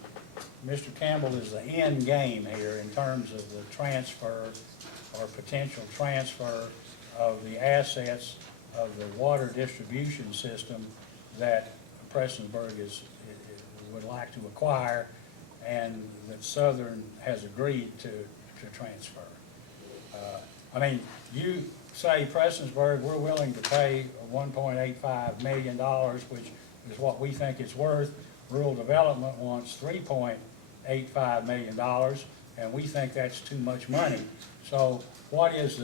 Mr. Campbell, is the end game here in terms of the transfer or potential transfer of the assets of the water distribution system that Prestonsburg would like to acquire and that Southern has agreed to transfer? I mean, you say Prestonsburg, we're willing to pay $1.85 million, which is what we think it's worth. Rural Development wants $3.85 million, and we think that's too much money. So what is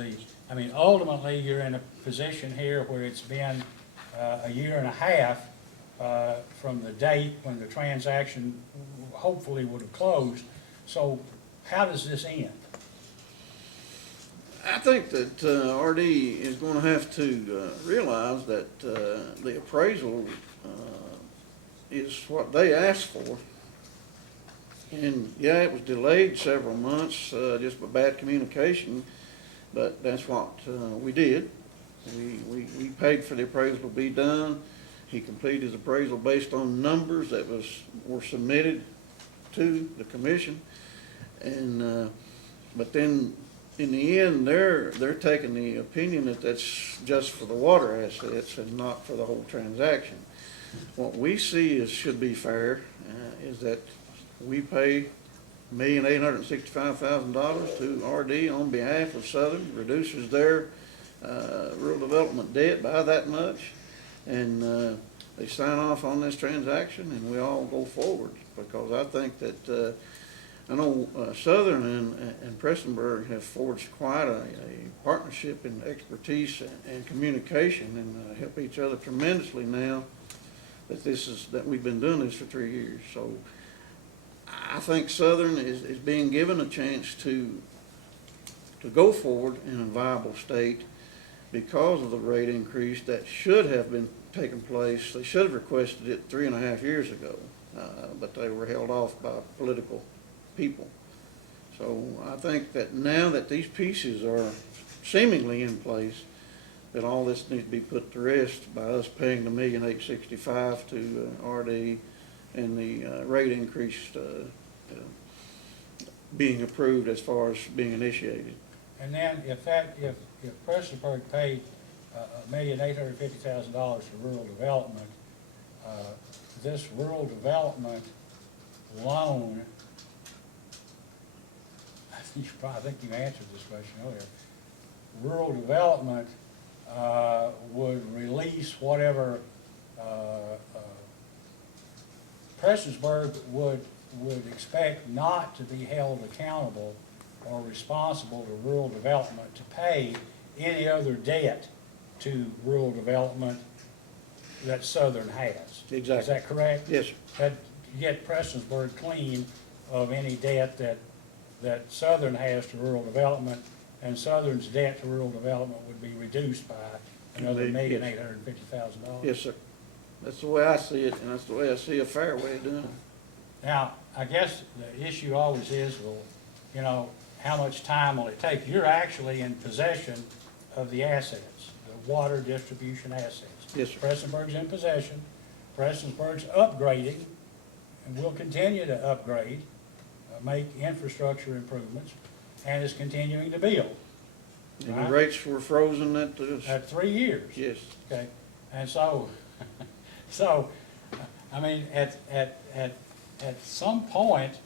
I mean, ultimately, you're in a position here where it's been a year and a half from the date when the transaction hopefully would have closed. So how does this end? I think that RD is going to have to realize that the appraisal is what they asked for. And yeah, it was delayed several months just by bad communication, but that's what we did. We paid for the appraisal to be done. He completed his appraisal based on numbers that were submitted to the commission, and but then in the end, they're taking the opinion that that's just for the water assets and not for the whole transaction. What we see should be fair is that we pay $1,865,000 to RD on behalf of Southern, reduces their rural development debt by that much, and they sign off on this transaction, and we all go forward, because I think that I know Southern and Prestonsburg have forged quite a partnership in expertise and communication, and help each other tremendously now that we've been doing this for 3 years. So I think Southern is being given a chance to go forward in a viable state because of the rate increase that should have been taking place. They should have requested it 3.5 years ago, but they were held off by political people. So I think that now that these pieces are seemingly in place, that all this needs to be put to rest by us paying the $1,865,000 to RD and the rate increase being approved as far as being initiated. And then if Prestonsburg paid $1,850,000 for rural development, this rural development loan, I think you answered this question earlier. Rural development would release whatever Prestonsburg would expect not to be held accountable or responsible to rural development to pay any other debt to rural development that Southern has. Exactly. Is that correct? Yes, sir. That get Prestonsburg clean of any debt that Southern has to rural development, and Southern's debt to rural development would be reduced by another $1,850,000. Yes, sir. That's the way I see it, and that's the way I see a fair way of doing it. Now, I guess the issue always is, well, you know, how much time will it take? You're actually in possession of the assets, the water distribution assets. Yes, sir. Prestonsburg's in possession. Prestonsburg's upgrading, and will continue to upgrade, make infrastructure improvements, and is continuing to build. And the Right. rates were frozen at the, At 3 years. yes. Okay, and so, I mean, at some point,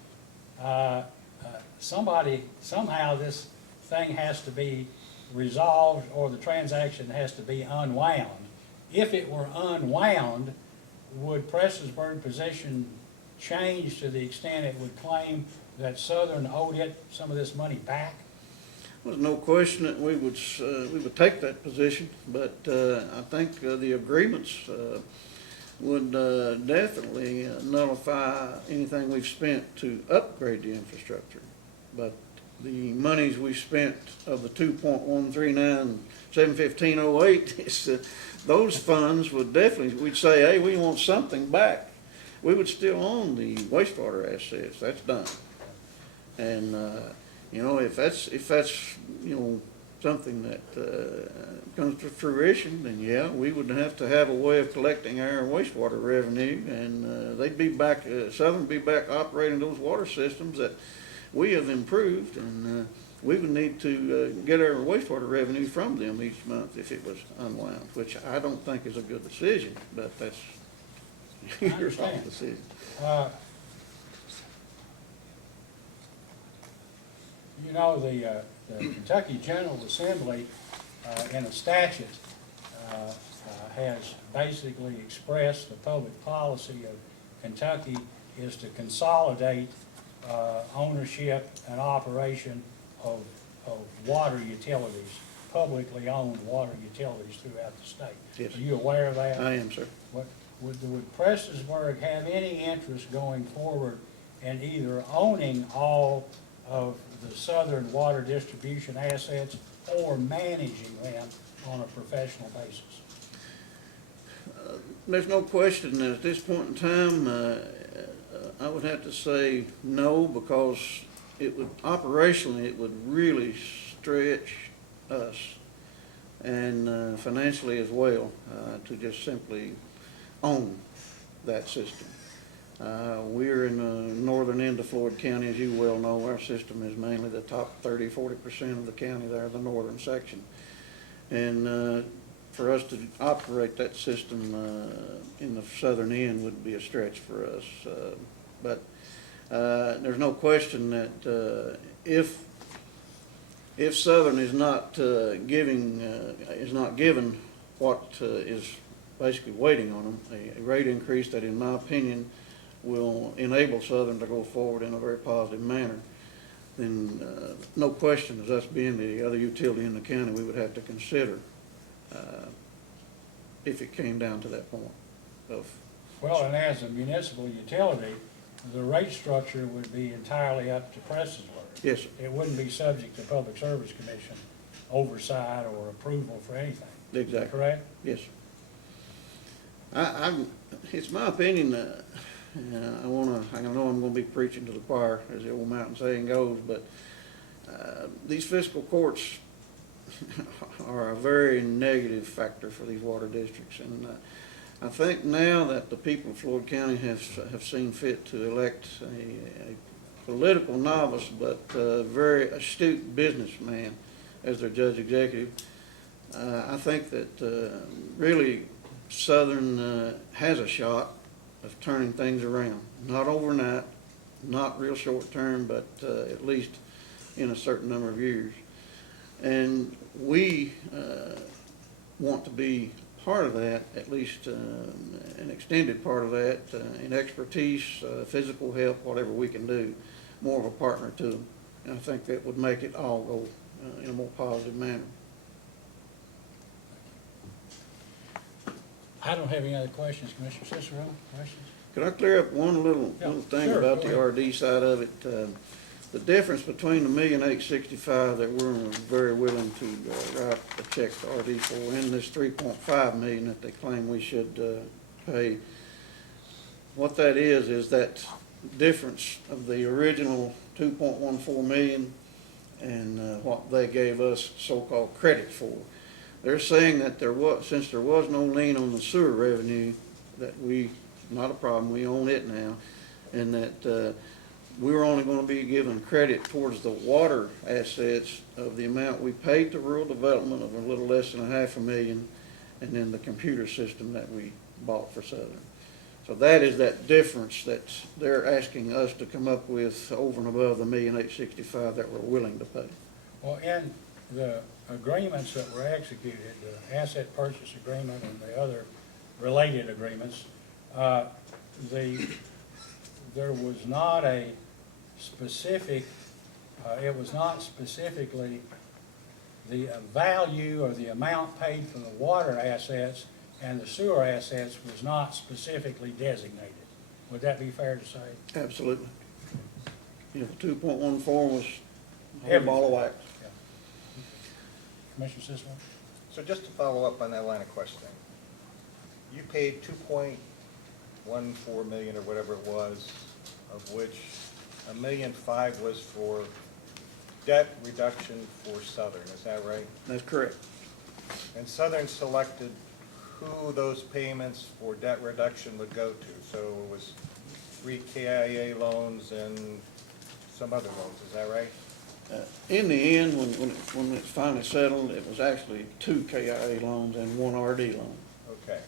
somehow this thing has to be resolved, or the transaction has to be unwound. If it were unwound, would Prestonsburg position change to the extent it would claim that Southern owed it some of this money back? There's no question that we would take that position, but I think the agreements would definitely nullify anything we've spent to upgrade the infrastructure. But the monies we spent of the 2.139,715.08, those funds would definitely, we'd say, hey, we want something back. We would still own the wastewater assets. That's done. And you know, if that's you know, something that comes to fruition, then yeah, we would have to have a way of collecting our wastewater revenue, and they'd be back, Southern would be back operating those water systems that we have improved, and we would need to get our wastewater revenue from them each month if it was unwound, which I don't think is a good decision, but that's your understand. decision. You know, the Kentucky General Assembly, in a statute, has basically expressed the public policy of Kentucky is to consolidate ownership and operation of water utilities, publicly owned water utilities throughout the state. Yes. Are you aware of that? I am, sir. Would Prestonsburg have any interest going forward in either owning all of the Southern water distribution assets or managing them on a professional basis? There's no question that at this point in time, I would have to say no, because it would, operationally, it would really stretch us, and financially as well, to just simply own that system. We're in the northern end of Floyd County, as you well know. Our system is mainly the top 30–40% of the county there, the northern section. And for us to operate that system in the southern end would be a stretch for us. But there's no question that if Southern is not given what is basically waiting on them, a rate increase that, in my opinion, will enable Southern to go forward in a very positive manner, then no question, as us being the other utility in the county, we would have to consider if it came down to that point of. Well, and as a municipal utility, the rate structure would be entirely up to Prestonsburg. Yes, sir. It wouldn't be subject to Public Service Commission oversight or approval for anything. Exactly. Correct? Yes, sir. It's my opinion I know I'm gonna be preaching to the choir, as the old mountain saying goes, but these fiscal courts are a very negative factor for these water districts. And I think now that the people of Floyd County have seen fit to elect a political novice, but very astute businessman as their judge executive, I think that really Southern has a shot of turning things around. Not overnight, not real short term, but at least in a certain number of years. And we want to be part of that, at least an extended part of that, in expertise, physical help, whatever we can do, more of a partner to them. And I think that would make it all go in a more positive manner. I don't have any other questions. Commissioner Cicero, questions? Could I clear up one little thing sure, about go the ahead. RD side of it? The difference between the $1,865,000 that we're very willing to write a check to RD for and this $3.5 million that they claim we should pay, what that is that difference of the original $2.14 million and what they gave us so-called credit for. They're saying that since there was no lien on the sewer revenue, that not a problem, we own it now, and that we were only going to be given credit towards the water assets of the amount we paid to rural development of a little less than $500,000, and then the computer system that we bought for Southern. So that is that difference that they're asking us to come up with over and above the $1,865,000 that we're willing to pay. Well, in the agreements that were executed, the asset purchase agreement and the other related agreements, there was not a specific, it was not specifically the value or the amount paid for the water assets, and the sewer assets was not specifically designated. Would that be fair to say? Absolutely. Yeah, the 2.14 was a whole Everything. ball of wax. Yeah. Commissioner Cicero? So just to follow up on that line of questioning, you paid 2.14 million or whatever it was, of which $1.5 million was for debt reduction for Southern, is that right? That's correct. And Southern selected who those payments for debt reduction would go to. So it was 3 KIA loans and some other loans, is that right? In the end, when it's finally settled, it was actually 2 KIA loans and 1 RD loan. Okay.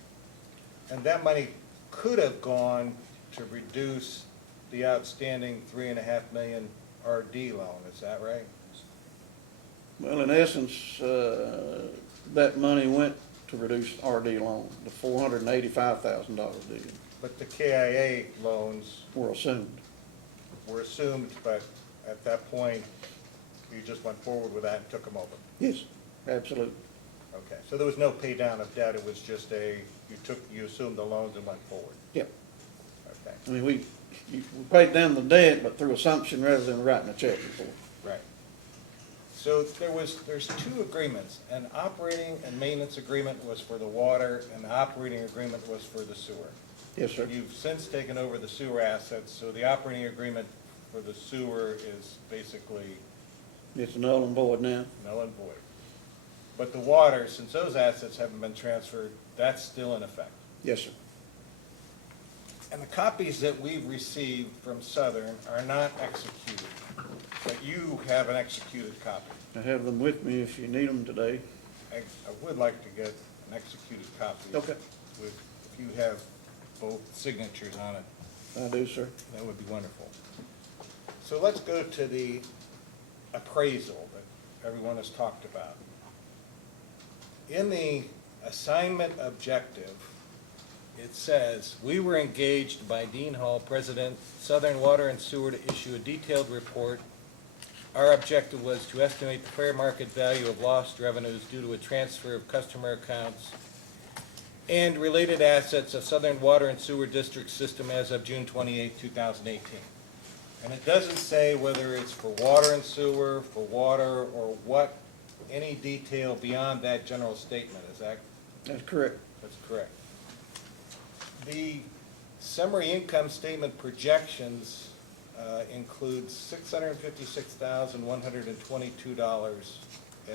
And that money could have gone to reduce the outstanding $3.5 million RD loan, is that right? Well, in essence, that money went to reduce RD loan, the $485,000 deal But the KIA loans were assumed. were assumed, but at that point, you just went forward with that and took them over. Yes, absolutely. Okay, so there was no pay down of debt, it was just you assumed the loans and went forward. Yep. Okay, I mean, we paid down the debt, but through assumption rather than writing a check before. right. So there's 2 agreements. An operating and maintenance agreement was for the water, and the operating agreement was for the sewer. Yes, sir. You've since taken over the sewer assets, so the operating agreement for the sewer is basically It's null and void now. null and void. But the water, since those assets haven't been transferred, that's still in effect. Yes, sir. And the copies that we've received from Southern are not executed, but you have an executed copy. I have them with me if you need them today. I would like to get an executed copy. Okay. If you have both signatures on it, I do, sir. that would be wonderful. So let's go to the appraisal that everyone has talked about. In the assignment objective, it says, "We were engaged by Dean Hall, President, Southern Water and Sewer, to issue a detailed report. Our objective was to estimate the fair market value of lost revenues due to a transfer of customer accounts and related assets of Southern Water and Sewer District System as of June 28, 2018. And it doesn't say whether it's for water and sewer, for water, or what, any detail beyond that general statement, is that? That's correct. That's correct. The summary income statement projections includes $656,122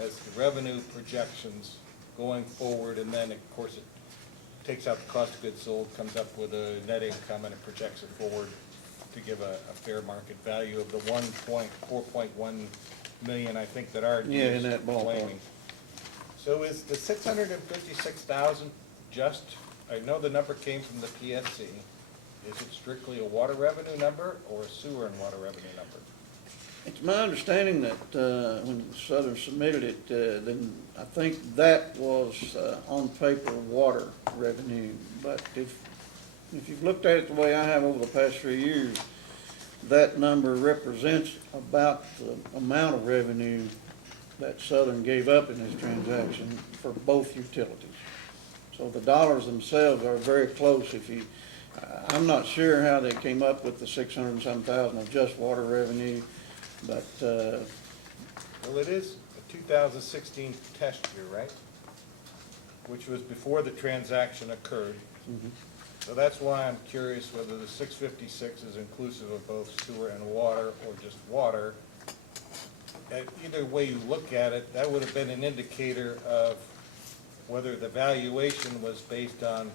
as the revenue projections going forward, and then, of course, it takes out the cost of goods sold, comes up with a net income, and it projects it forward to give a fair market value of the 4.1 million, I think, that RD Yeah, in is that ballpark. claiming. So is the 656,000 just, I know the number came from the PSC, is it strictly a water revenue number or a sewer and water revenue number? It's my understanding that when Southern submitted it, then I think that was on paper water revenue. But if you've looked at it the way I have over the past 3 years, that number represents about the amount of revenue that Southern gave up in this transaction for both utilities. So the dollars themselves are very close. I'm not sure how they came up with the 600 and some thousand of just water revenue, but, Well, it is a 2016 test year, right? Which was before the transaction occurred. So that's why I'm curious whether the 656 is inclusive of both sewer and water or just water. Either way you look at it, that would have been an indicator of whether the valuation was based on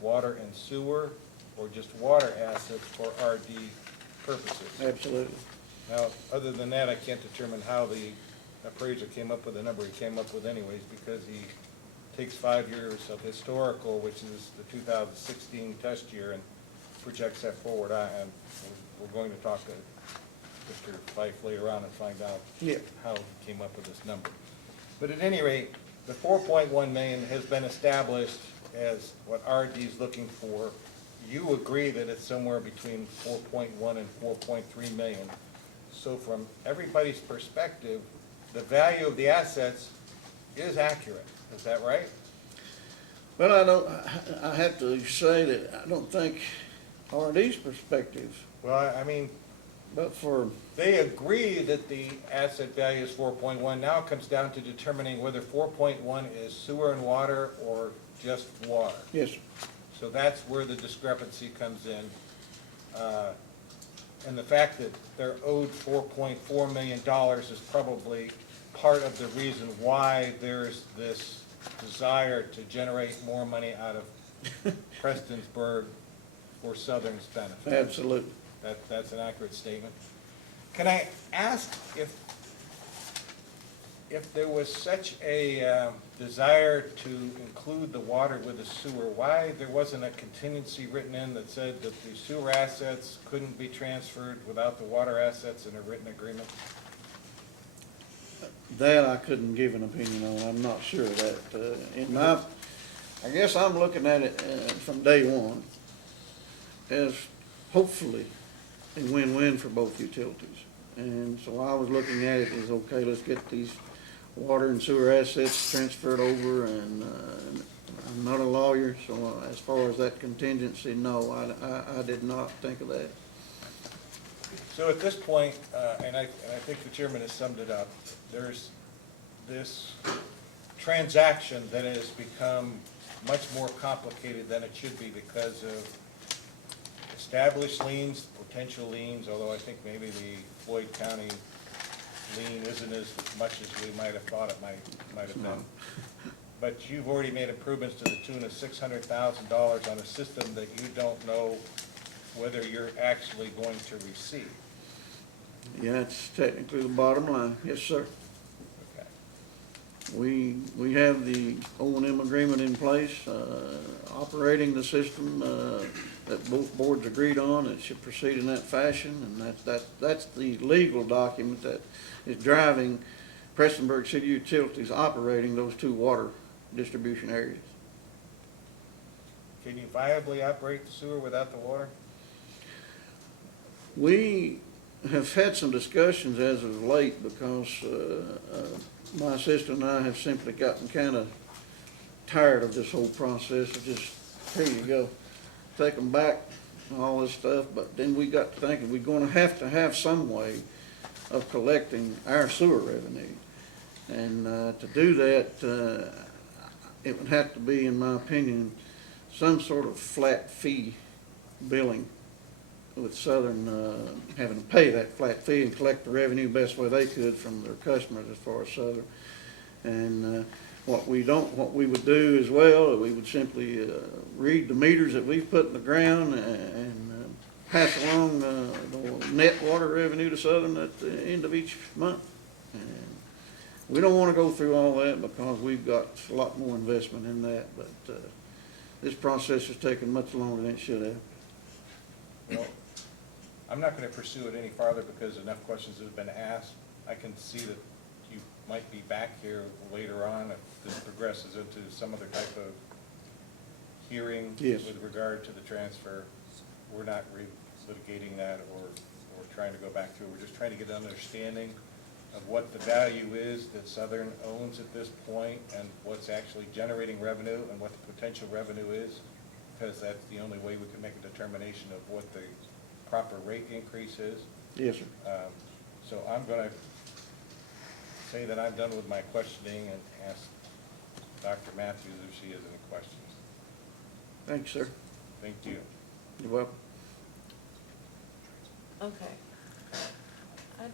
water and sewer or just water assets for RD purposes. absolutely. Now, other than that, I can't determine how the appraiser came up with the number he came up with anyways, because he takes 5 years of historical, which is the 2016 test year, and projects that forward. And we're going to talk to Mr. Fife later on and find out Yeah. how he came up with this number. But at any rate, the 4.1 million has been established as what RD is looking for. You agree that it's somewhere between 4.1 and 4.3 million. So from everybody's perspective, the value of the assets is accurate. Is that right? Well, I have to say that I don't think RD's perspective, Well, I mean, but for, they agree that the asset value is 4.1. Now it comes down to determining whether 4.1 is sewer and water or just water. yes, sir. So that's where the discrepancy comes in. And the fact that they're owed $4.4 million is probably part of the reason why there's this desire to generate more money out of Prestonsburg for Southern's benefit. Absolutely. That's an accurate statement. Can I ask if there was such a desire to include the water with the sewer, why there wasn't a contingency written in that said that the sewer assets couldn't be transferred without the water assets in a written agreement? That I couldn't give an opinion on. I'm not sure of that. I guess I'm looking at it from day one as hopefully a win-win for both utilities. And so I was looking at it as, okay, let's get these water and sewer assets transferred over, and I'm not a lawyer, so as far as that contingency, no, I did not think of that. So at this point, and I think the chairman has summed it up, there's this transaction that has become much more complicated than it should be because of established liens, potential liens, although I think maybe the Floyd County lien isn't as much as we might have thought it might have been. But you've already made improvements to the tune of $600,000 on a system that you don't know whether you're actually going to receive. Yeah, that's technically the bottom line. Yes, sir. Okay. We have the O&M agreement in place, operating the system that both boards agreed on. It should proceed in that fashion, and that's the legal document that is driving Prestonsburg City Utilities operating those two water distribution areas. Can you viably operate the sewer without the water? We have had some discussions as of late because my assistant and I have simply gotten kind of tired of this whole process of just, here you go, take them back and all this stuff. But then we got to thinking we're going to have some way of collecting our sewer revenue. And to do that, it would have to be, in my opinion, some sort of flat fee billing with Southern, having to pay that flat fee and collect the revenue best way they could from their customers as far as Southern. And, what we would do as well, we would simply, read the meters that we've put in the ground and pass along, the net water revenue to Southern at the end of each month. And we don't wanna go through all that because we've got a lot more investment in that, but, this process has taken much longer than it should have. Well, I'm not gonna pursue it any farther because enough questions have been asked. I can see that you might be back here later on if this progresses into some other type of hearing Yes. with regard to the transfer. We're not litigating that or trying to go back through. We're just trying to get an understanding of what the value is that Southern owns at this point and what's actually generating revenue and what the potential revenue is, because that's the only way we can make a determination of what the proper rate increase is. Yes, sir. So I'm gonna say that I'm done with my questioning and ask Dr. Matthews if she has any questions. Thank you, sir. Thank you. You're welcome. Okay. I've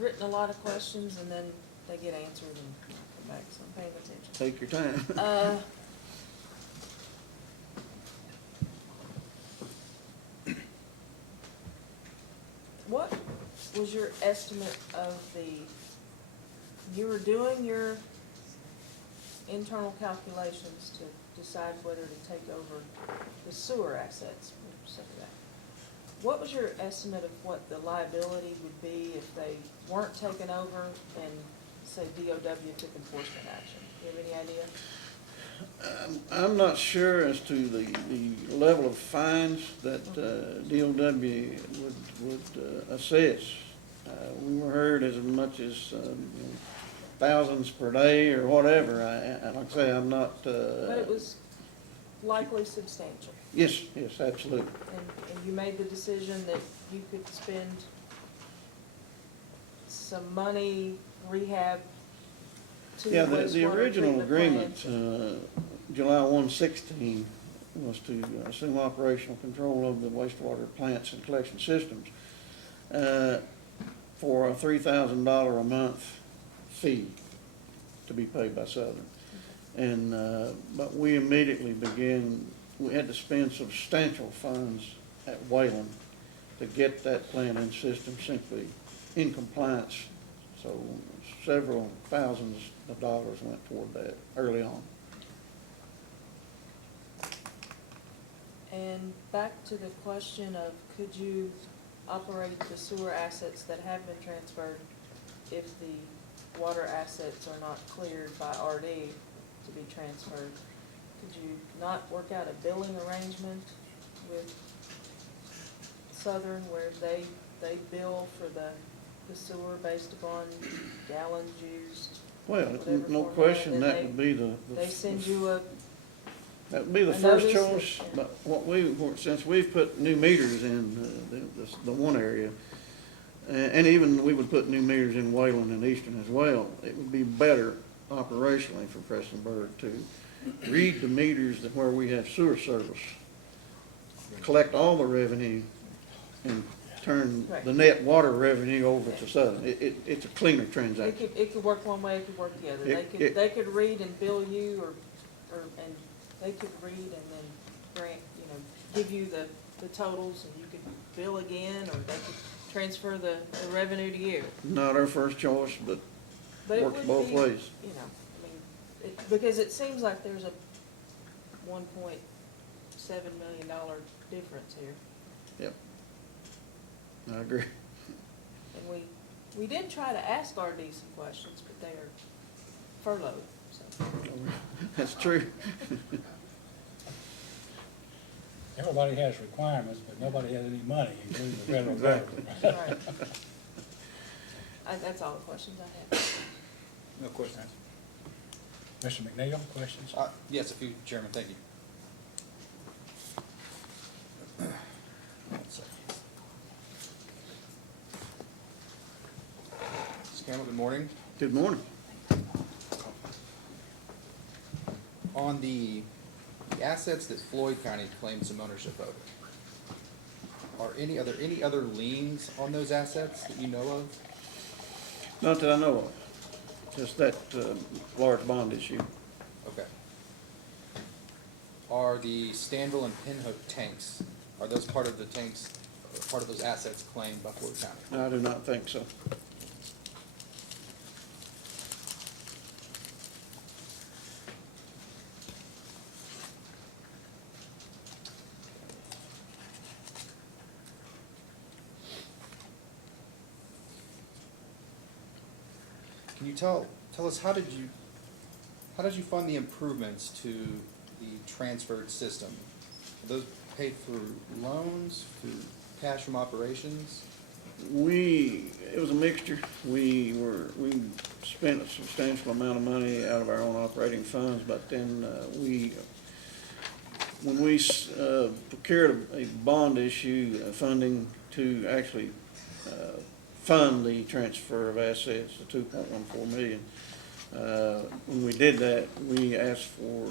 written a lot of questions and then they get answered and come back, so I'm paying attention. Take your time. What was your estimate of you were doing your internal calculations to decide whether to take over the sewer assets, we'll say that. What was your estimate of what the liability would be if they weren't taken over and, say, DOW took enforcement action? Do you have any idea? I'm not sure as to the level of fines that DOW would assess. We were heard as much as thousands per day or whatever. Like I say, I'm not. But it was likely substantial. Yes, absolutely. And you made the decision that you could spend some money, rehab to the Yeah, wastewater the original treatment agreement, plant. July 1/16, was to assume operational control of the wastewater plants and collection systems for a $3,000 a month fee to be paid by Southern. And, but we immediately began, we had to spend substantial funds at Wayland to get that plant and system simply in compliance. So several thousands of dollars went toward that early on. And back to the question of could you operate the sewer assets that have been transferred if the water assets are not cleared by RD to be transferred? Could you not work out a billing arrangement with Southern where they bill for the sewer based upon gallons used? Well, whatever no format, question, and that would be the. They send you That would be the a first notice choice, that- but since we've put new meters in the one area, and even we would put new meters in Wayland and Eastern as well, it would be better operationally for Prestonsburg to read the meters that where we have sewer service, collect all the revenue, and turn the net water revenue over to Southern. It's a cleaner transaction. It could work one way, it could work the other. They could read and bill you, and they could read and then grant, give you the totals, and you could bill again, or they could transfer the revenue to you. Not our first choice, but But it works would both be, ways. Because it seems like there's a $1.7 million difference here. Yep. I agree. And we did try to ask RD some questions, but they are furloughed, so. That's true. Everybody has requirements, but nobody has any money, including the federal Exactly. government. Right. That's all the questions I have. No questions. Mr. McNeil, questions? Yes, a few, Chairman, thank you. Let's see. Mr. Campbell, good morning. Good morning. On the the assets that Floyd County claimed some ownership of, are there any other liens on those assets that you know of? Not that I know of, just that large bond issue. Okay. Are the Stanville and Pinhook tanks, are those part of the tanks, part of those assets claimed by Floyd County? I do not think so. Can you tell us, how did you fund the improvements to the transferred system? Are those paid through loans, through cash from operations? It was a mixture. We spent a substantial amount of money out of our own operating funds, but then when we procured a bond issue, funding to actually fund the transfer of assets, the $2.14 million, when we did that, we asked for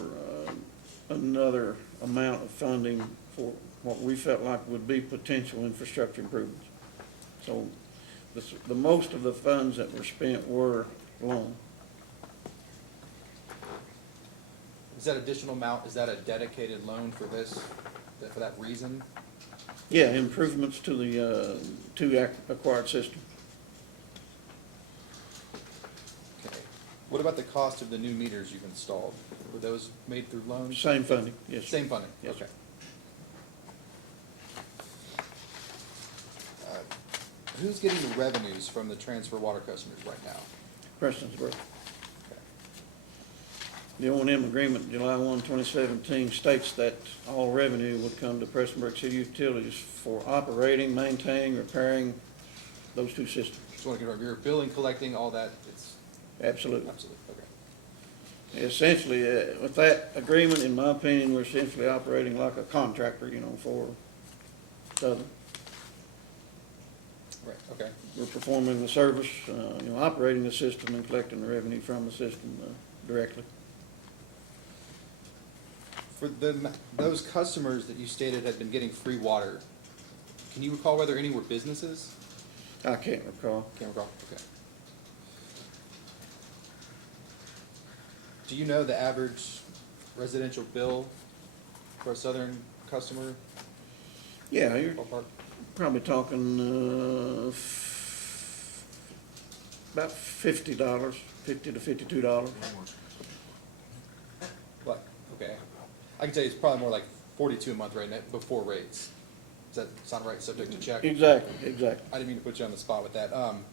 another amount of funding for what we felt like would be potential infrastructure improvements. So the most of the funds that were spent were loan. Is that additional amount, is that a dedicated loan for for that reason? Yeah, improvements to the acquired system. Okay. What about the cost of the new meters you've installed? Were those made through loans? Same funding, yes. Same funding? Yes. Okay. Who's getting the revenues from the transfer water customers right now? Prestonsburg. Okay. The O&M agreement, July 1, 2017, states that all revenue would come to Prestonsburg City Utilities for operating, maintaining, repairing those two systems. Just want to get over, you're billing, collecting, all that, it's Absolutely. absolutely, okay. Essentially, with that agreement, in my opinion, we're essentially operating like a contractor, for Southern. Right, okay. We're performing the service, operating the system and collecting the revenue from the system directly. For those customers that you stated had been getting free water, can you recall whether any were businesses? I can't recall. Can't recall, okay. Do you know the average residential bill for a Southern customer? Yeah, you're Ballpark? probably talking about $50, $50 to $52. What, okay. I can tell you it's probably more like 42 a month right now, before rates. Does that sound right, subject to check? Exactly. I didn't mean to put you on the spot with that. I'm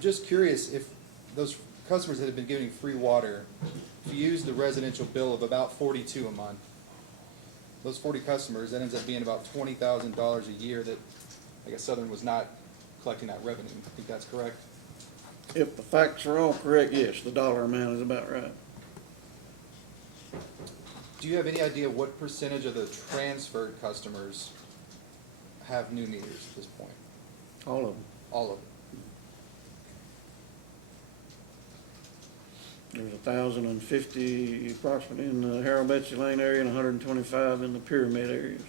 just curious if those customers that have been getting free water, if you use the residential bill of about 42 a month, those 40 customers, that ends up being about $20,000 a year that, I guess, Southern was not collecting that revenue. I think that's correct? If the facts are all correct, yes, the dollar amount is about right. Do you have any idea what percentage of the transferred customers have new meters at this point? All of them. All of them? There's 1,050 approximately in the Harold Betsy Lane area and 125 in the Pyramid area. So.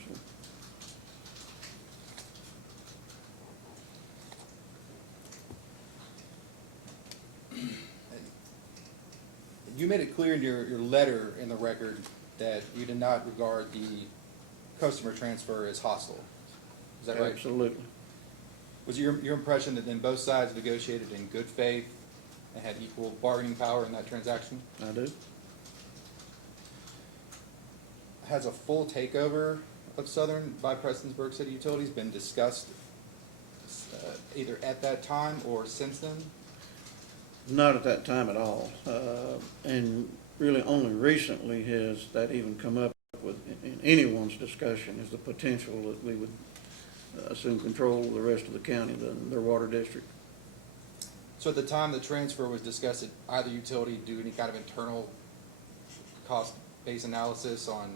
You made it clear in your letter in the record that you did not regard the customer transfer as hostile. Is that right? Absolutely. Was your impression that then both sides negotiated in good faith and had equal bargaining power in that transaction? I do. Has a full takeover of Southern by Prestonsburg City Utilities been discussed either at that time or since then? Not at that time at all. And really only recently has that even come up with in anyone's discussion is the potential that we would assume control of the rest of the county, their water district. So at the time the transfer was discussed, did either utility do any kind of internal cost-based analysis on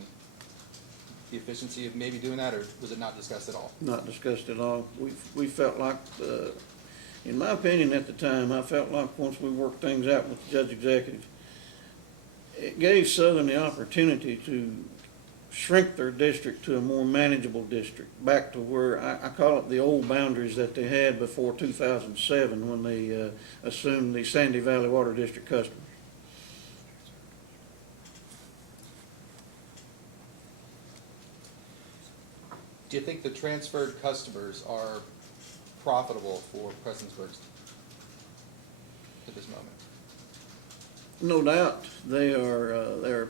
the efficiency of maybe doing that, or was it not discussed at all? Not discussed at all. We felt like, in my opinion at the time, I felt like once we worked things out with the judge executive, it gave Southern the opportunity to shrink their district to a more manageable district, back to where, I call it the old boundaries that they had before 2007 when they assumed the Sandy Valley Water District customers. Do you think the transferred customers are profitable for Prestonsburg at this moment? No doubt, they are,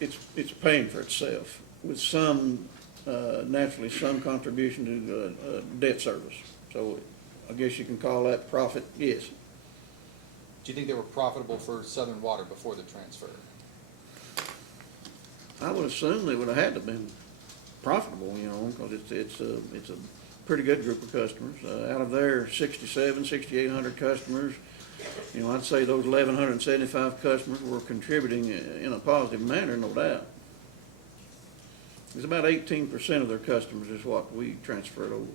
it's paying for itself with some, naturally some contribution to debt service. So I guess you can call that profit, yes. Do you think they were profitable for Southern Water before the transfer? I would assume they would have had to have been profitable, you know, because it's a pretty good group of customers. Out of their 6,800 customers, you know, I'd say those 1,175 customers were contributing in a positive manner, no doubt. It's about 18% of their customers is what we transferred over.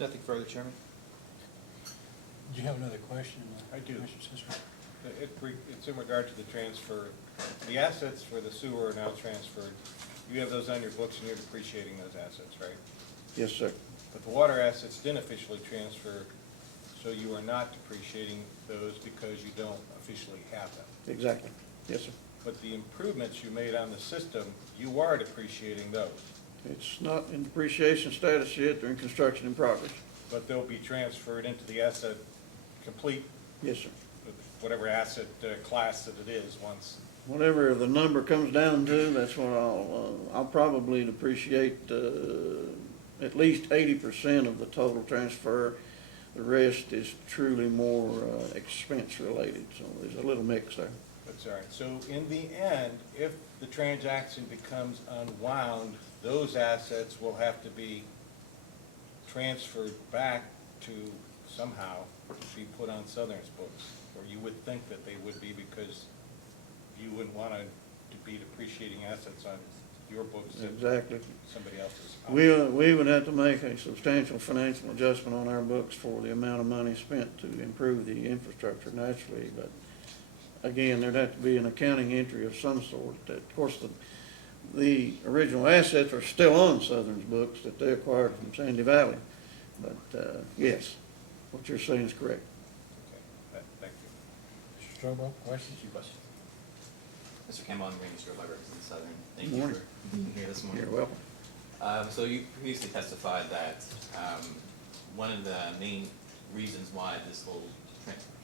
Nothing further, Chairman? Do you have another question? I do. Commissioner Sisson? It's in regard to the transfer. The assets for the sewer are now transferred. You have those on your books and you're depreciating those assets, right? Yes, sir. But the water assets didn't officially transfer, so you are not depreciating those because you don't officially have them. Exactly. Yes, sir. But the improvements you made on the system, you are depreciating those. It's not in depreciation status yet, they're in construction in progress. But they'll be transferred into the asset complete, Yes, sir. whatever asset class that it is once. Whatever the number comes down to, that's what I'll probably depreciate, at least 80% of the total transfer. The rest is truly more, expense related, so there's a little mix there. That's all right. So in the end, if the transaction becomes unwound, those assets will have to be transferred back to somehow be put on Southern's books, or you would think that they would be, because you wouldn't want to be depreciating assets on your books that Exactly. somebody else's. We would have to make a substantial financial adjustment on our books for the amount of money spent to improve the infrastructure naturally, but again, there'd have to be an accounting entry of some sort. Of course, the original assets are still on Southern's books that they acquired from Sandy Valley, but yes, what you're saying is correct. Okay, thank you. Mr. Strobo, questions? Two questions. Mr. Campbell, I'm Randy Strobe, I represent Southern. Thank you Morning. for being here this morning. You're welcome. So you previously testified that one of the main reasons why this whole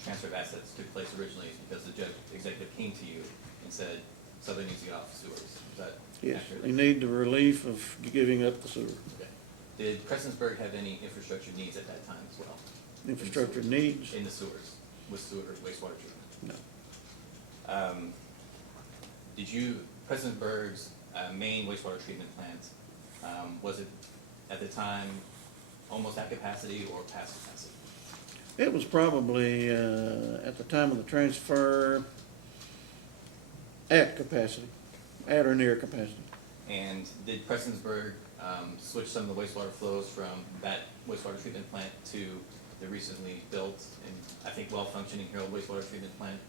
transfer of assets took place originally is because the judge executive came to you and said Southern needs to get off the sewers. Is that Yes, accurate? they need the relief of giving up the sewer. Okay. Did Prestonsburg have any infrastructure needs at that time as well? Infrastructure needs? In the sewers, with sewer, wastewater treatment? No. Did you, Prestonsburg's main wastewater treatment plant, was it at the time almost at capacity or past capacity? It was probably, at the time of the transfer, at capacity, at or near capacity. And did Prestonsburg switch some of the wastewater flows from that wastewater treatment plant to the recently built and I think well-functioning Herald wastewater treatment plant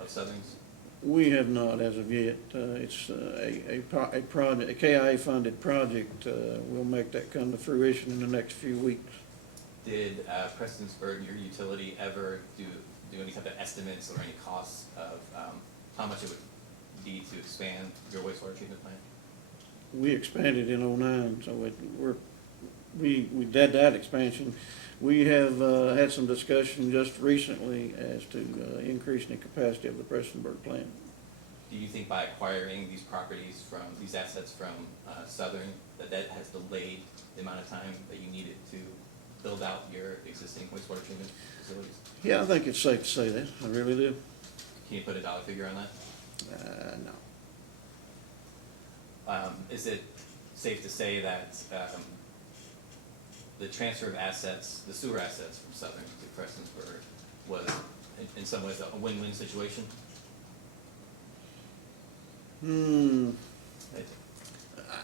of Southern's? We have not as of yet. It's a project, a KIA-funded project. We'll make that come to fruition in the next few weeks. Did Prestonsburg, your utility, ever do any type of estimates or any costs of how much it would be to expand your wastewater treatment plant? We expanded in '09, so we did that expansion. We have had some discussion just recently as to increasing the capacity of the Prestonsburg plant. Do you think by acquiring these properties from, these assets from Southern, that has delayed the amount of time that you needed to build out your existing wastewater treatment facilities? Yeah, I think it's safe to say that. I really do. Can you put a dollar figure on that? No. Is it safe to say that the transfer of assets, the sewer assets from Southern to Prestonsburg was in some ways a win-win situation?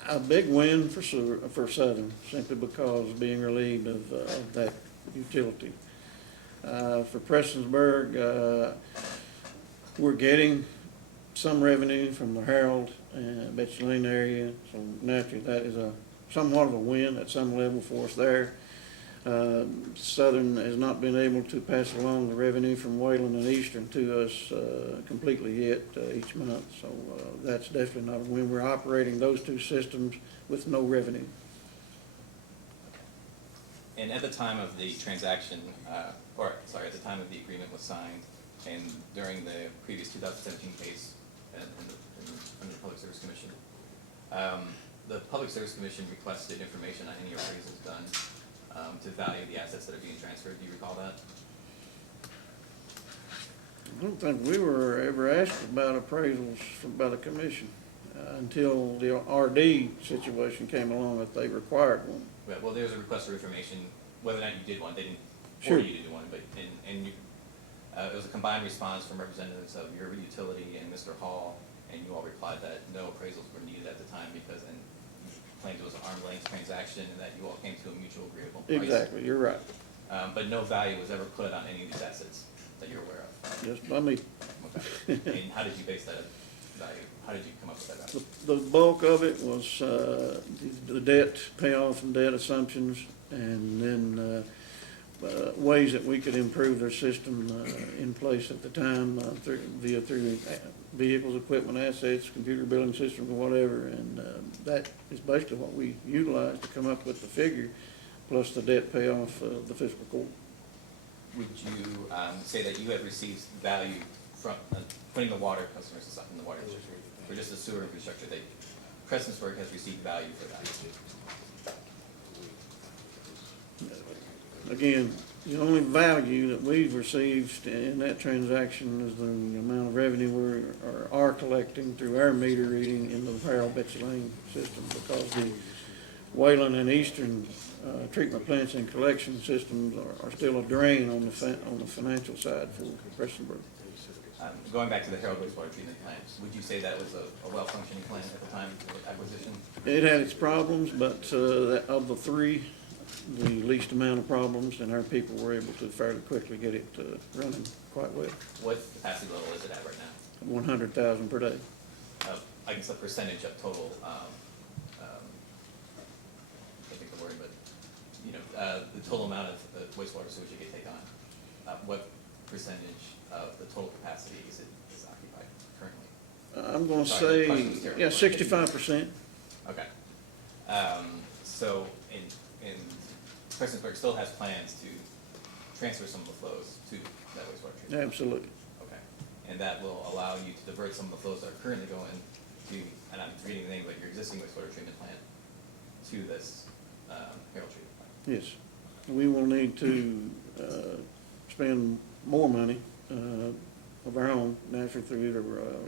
A big win for Southern, simply because being relieved of that utility. For Prestonsburg, we're getting some revenue from the Harold and Betsy Lane area, so naturally that is somewhat of a win at some level for us there. Southern has not been able to pass along the revenue from Wayland and Eastern to us completely yet each month, so that's definitely not a win. We're operating those two systems with no revenue. And at the time of the transaction, at the time of the agreement was signed, and during the previous 2017 case under the Public Service Commission, the Public Service Commission requested information on any appraisals done to value the assets that are being transferred. Do you recall that? I don't think we were ever asked about appraisals by the commission until the RD situation came along that they required one. Right, well, there was a request for information, whether or not you did one. They didn't Sure. order you to do one, but, it was a combined response from representatives of your utility and Mr. Hall, and you all replied that no appraisals were needed at the time because, and you claimed it was an arm's length transaction and that you all came to a mutual agreeable price. Exactly, you're right. But no value was ever put on any of these assets that you're aware of. Just by me. Okay. And how did you base that value? How did you come up with that value? The bulk of it was the debt payoff and debt assumptions, and then ways that we could improve their system in place at the time through vehicles, equipment, assets, computer billing systems, or whatever. And that is basically what we utilized to come up with the figure, plus the debt payoff of the fiscal court. Would you say that you have received value from putting the water customers aside in the water industry, or just the sewer infrastructure, that Prestonsburg has received value for that? Again, the only value that we've received in that transaction is the amount of revenue we are collecting through our meter reading in the Harold Betsy Lane system, because the Wayland and Eastern treatment plants and collection systems are still a drain on the financial side for Prestonsburg. Going back to the Harold wastewater treatment plant, would you say that was a well-functioning plant at the time of acquisition? It had its problems, but of the three, the least amount of problems, and our people were able to fairly quickly get it running quite well. What capacity level is it at right now? 100,000 per day. I guess the percentage of total, I can't think of the word, but, the total amount of wastewater sewage you can take on. What percentage of the total capacity is occupied currently? I'm gonna Sorry, the say, question was terrible. yeah, 65%. Okay. So in Prestonsburg still has plans to transfer some of the flows to that wastewater treatment plant? Absolutely. Okay. And that will allow you to divert some of the flows that are currently going to, and I'm reading the name, but your existing wastewater treatment plant to this Harold treatment plant? Yes. We will need to spend more money of our own, naturally through either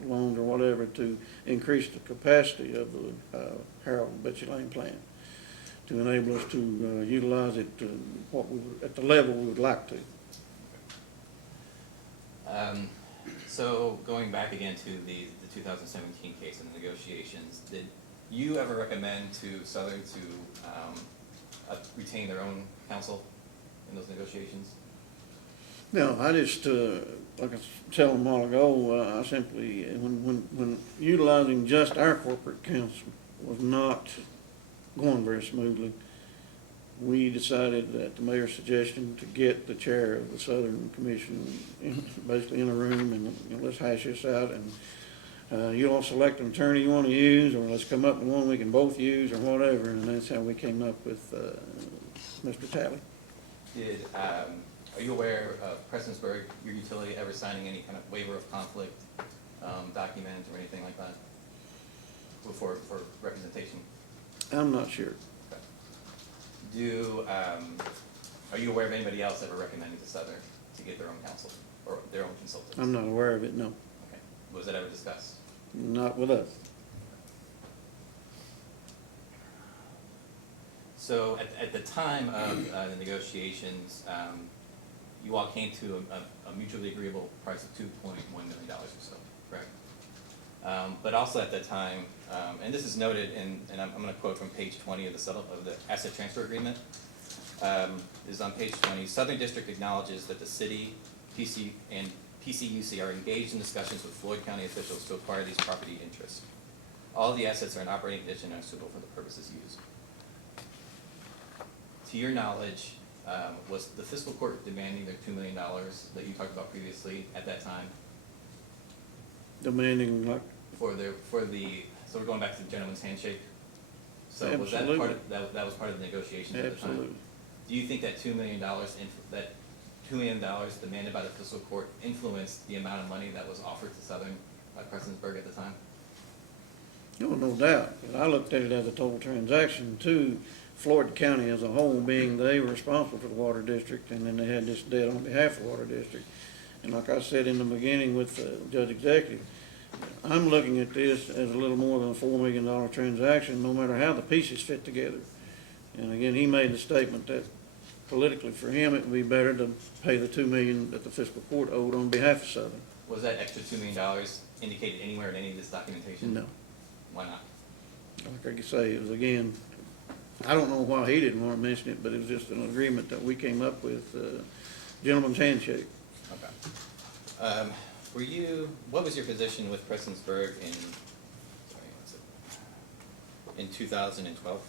loans or whatever, to increase the capacity of the Harold and Betsy Lane plant, to enable us to utilize it at the level we would like to. So going back again to the 2017 case and the negotiations, did you ever recommend to Southern to retain their own counsel in those negotiations? No, I just, like I said a while ago, I simply, when utilizing just our corporate counsel was not going very smoothly, we decided at the mayor's suggestion to get the chair of the Southern Commission basically in a room and let's hash this out, and you all select an attorney you want to use, or let's come up with one we can both use, or whatever, and that's how we came up with Mr. Talley. Are you aware of Prestonsburg, your utility, ever signing any kind of waiver of conflict document or anything like that for representation? I'm not sure. Are you aware of anybody else ever recommending to Southern to get their own counsel or their own consultants? I'm not aware of it, no. Okay. Was that ever discussed? Not with us. So at the time of the negotiations, you all came to a mutually agreeable price of $2.1 million or so, correct? But also at that time, and this is noted in, and I'm going to quote from page 20 of the asset transfer agreement. is on page 20. Southern District acknowledges that the city, PC, and PCUC are engaged in discussions with Floyd County officials to acquire these property interests. All of the assets are in operating condition and are suitable for the purposes used. To your knowledge, was the fiscal court demanding their $2 million that you talked about previously at that time Demanding like, for the, so we're going back to the gentleman's handshake? So was that Absolutely. part of, that was part of the negotiations at the time? absolutely. Do you think that $2 million, that $2 million demanded by the fiscal court influenced the amount of money that was offered to Southern by Prestonsburg at the time? No, no doubt. I looked at it as a total transaction to Floyd County as a whole, being they were responsible for the water district, and then they had this debt on behalf of the water district. And like I said in the beginning with the judge executive, I'm looking at this as a little more than a $4 million transaction, no matter how the pieces fit together. And again, he made the statement that politically for him, it would be better to pay the $2 million that the fiscal court owed on behalf of Southern. Was that extra $2 million indicated anywhere in any of this documentation? No. Why not? Like I say, it was again, I don't know why he didn't want to mention it, but it was just an agreement that we came up with, gentleman's handshake. Okay. What was your position with Prestonsburg in 2012?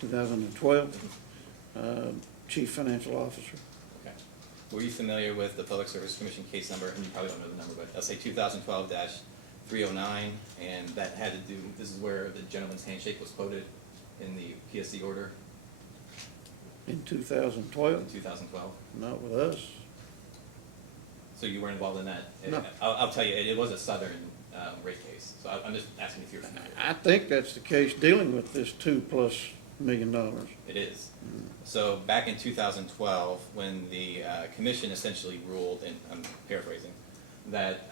2012, chief financial officer. Okay. Were you familiar with the Public Service Commission case number, and you probably don't know the number, but I'll say 2012-309, and that had to do, this is where the gentleman's handshake was quoted in the PSC order In 2012, in 2012. not with us. So you weren't involved in that? No. I'll tell you, it was a Southern rate case, so I'm just asking if you're familiar. I think that's the case dealing with this $2+ million. It is. So back in 2012, when the commission essentially ruled, and I'm paraphrasing, that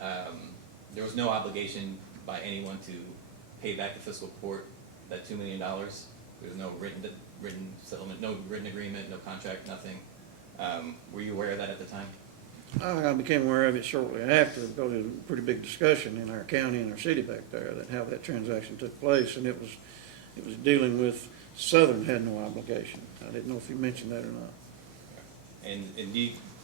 there was no obligation by anyone to pay back the fiscal court that $2 million. There was no written settlement, no written agreement, no contract, nothing. Were you aware of that at the time? I became aware of it shortly after, because there was a pretty big discussion in our county and our city back there, that how that transaction took place, and it was dealing with Southern had no obligation. I didn't know if you mentioned that or not. And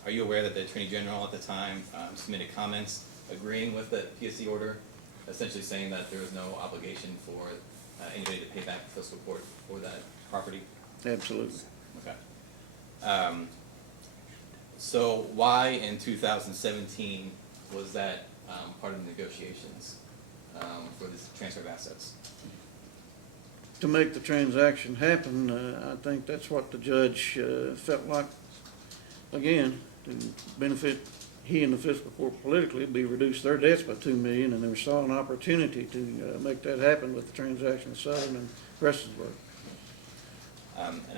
are you aware that the Attorney General at the time submitted comments agreeing with the PSC order, essentially saying that there was no obligation for anybody to pay back the fiscal court for that property? Absolutely. Okay. So why in 2017 was that part of the negotiations for this transfer of assets? To make the transaction happen, I think that's what the judge felt like, again, to benefit he and the fiscal court politically, be reduce their debts by $2 million, and they saw an opportunity to make that happen with the transaction of Southern and Prestonsburg.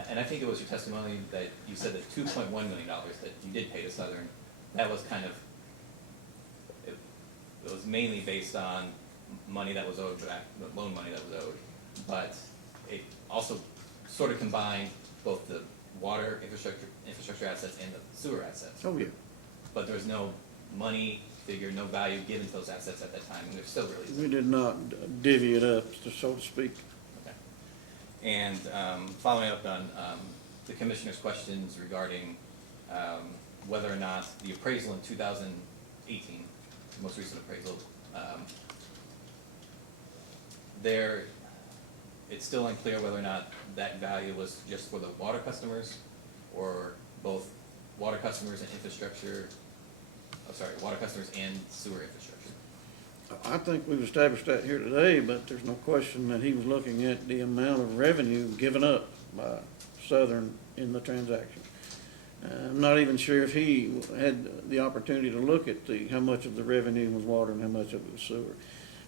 And I think it was your testimony that you said that $2.1 million that you did pay to Southern, that was kind of, it was mainly based on money that was owed back, loan money that was owed, but it also sort of combined both the water infrastructure assets and the sewer assets. Oh, yeah. But there was no money figure, no value given to those assets at that time, and there still really isn't. We did not divvy it up, so to speak. Okay. And following up on the commissioner's questions regarding whether or not the appraisal in 2018, the most recent appraisal, it's still unclear whether or not that value was just for the water customers or both water customers and infrastructure, water customers and sewer infrastructure. I think we've established that here today, but there's no question that he was looking at the amount of revenue given up by Southern in the transaction. I'm not even sure if he had the opportunity to look at how much of the revenue was water and how much of it was sewer.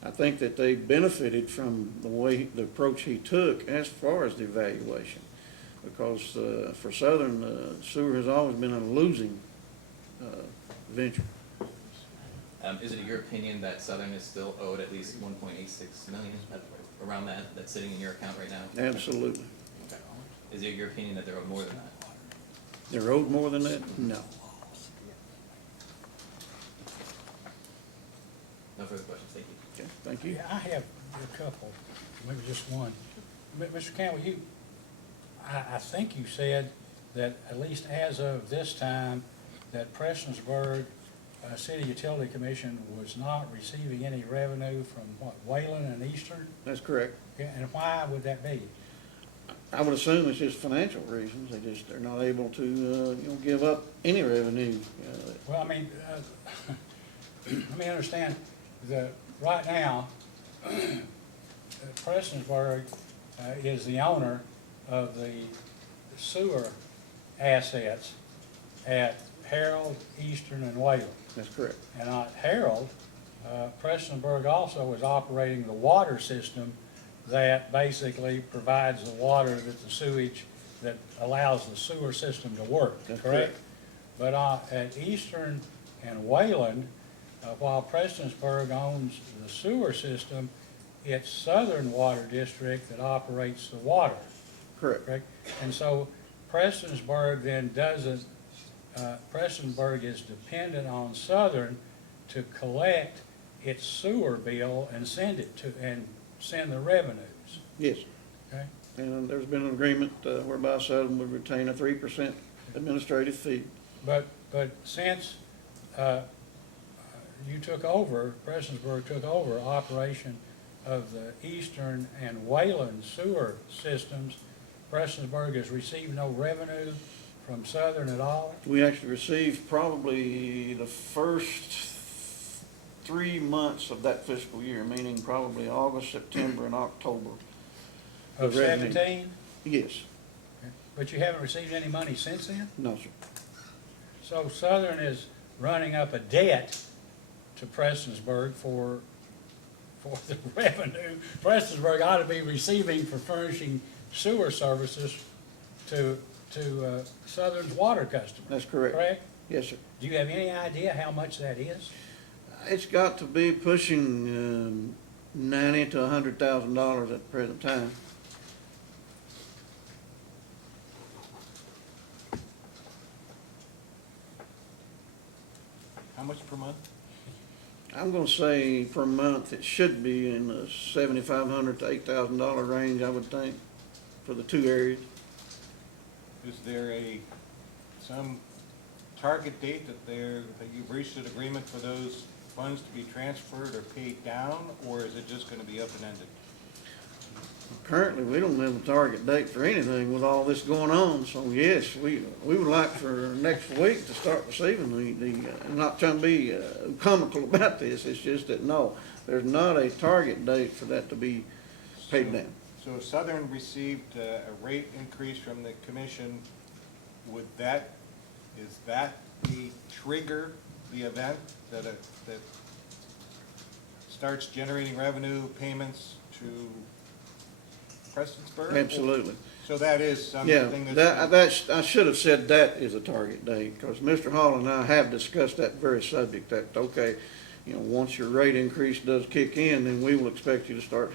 I think that they benefited from the approach he took as far as the evaluation, because for Southern, sewer has always been a losing venture. Is it your opinion that Southern is still owed at least $1.86 million, around that's sitting in your account right now? Absolutely. Okay. Is it your opinion that they're owed more than that? They're owed more than that? No. No further questions, thank you. Okay, thank you. Yeah, I have a couple, maybe just one. Mr. Campbell, I think you said that at least as of this time, that Prestonsburg City Utility Commission was not receiving any revenue from what, Wayland and Eastern? That's correct. Yeah, and why would that be? I would assume it's just financial reasons. They're not able to, give up any revenue. Well, I mean, let me understand, right now, Prestonsburg is the owner of the sewer assets at Harold, Eastern, and Wayland. That's correct. And at Harold, Prestonsburg also is operating the water system that basically provides the water that the sewage, that allows the sewer system to work, That's correct? But at Eastern and Wayland, while Prestonsburg owns the sewer system, it's Southern Water District that operates the water, Correct. correct? And so Prestonsburg then doesn't, Prestonsburg is dependent on Southern to collect its sewer bill and send it to, and send the revenues, Yes. okay? And there's been an agreement whereby Southern would retain a 3% administrative fee. But since you took over, Prestonsburg took over operation of the Eastern and Wayland sewer systems, Prestonsburg has received no revenue from Southern at all? We actually received probably the first 3 months of that fiscal year, meaning probably August, September, and October. Of revenue. 17? Yes. But you haven't received any money since then? No, sir. So Southern is running up a debt to Prestonsburg for the revenue Prestonsburg ought to be receiving for furnishing sewer services to Southern's water customers. That's correct. Correct? Yes, sir. Do you have any idea how much that is? It's got to be pushing $90,000 to $100,000 at the present time. How much per month? I'm gonna say per month, it should be in the $7,500 to $8,000 range, I would think, for the two areas. Is there some target date that you've reached an agreement for those funds to be transferred or paid down, or is it just gonna be open-ended? Currently, we don't have a target date for anything with all this going on, so yes, we would like for next week to start receiving the not trying to be comical about this, it's just that, no, there's not a target date for that to be paid down. So if Southern received a rate increase from the commission, is that the trigger, the event that starts generating revenue payments to Prestonsburg? Absolutely. So that is Yeah, something that's. that's, I should have said that is a target date, because Mr. Hall and I have discussed that very subject, that, okay, once your rate increase does kick in, then we will expect you to start,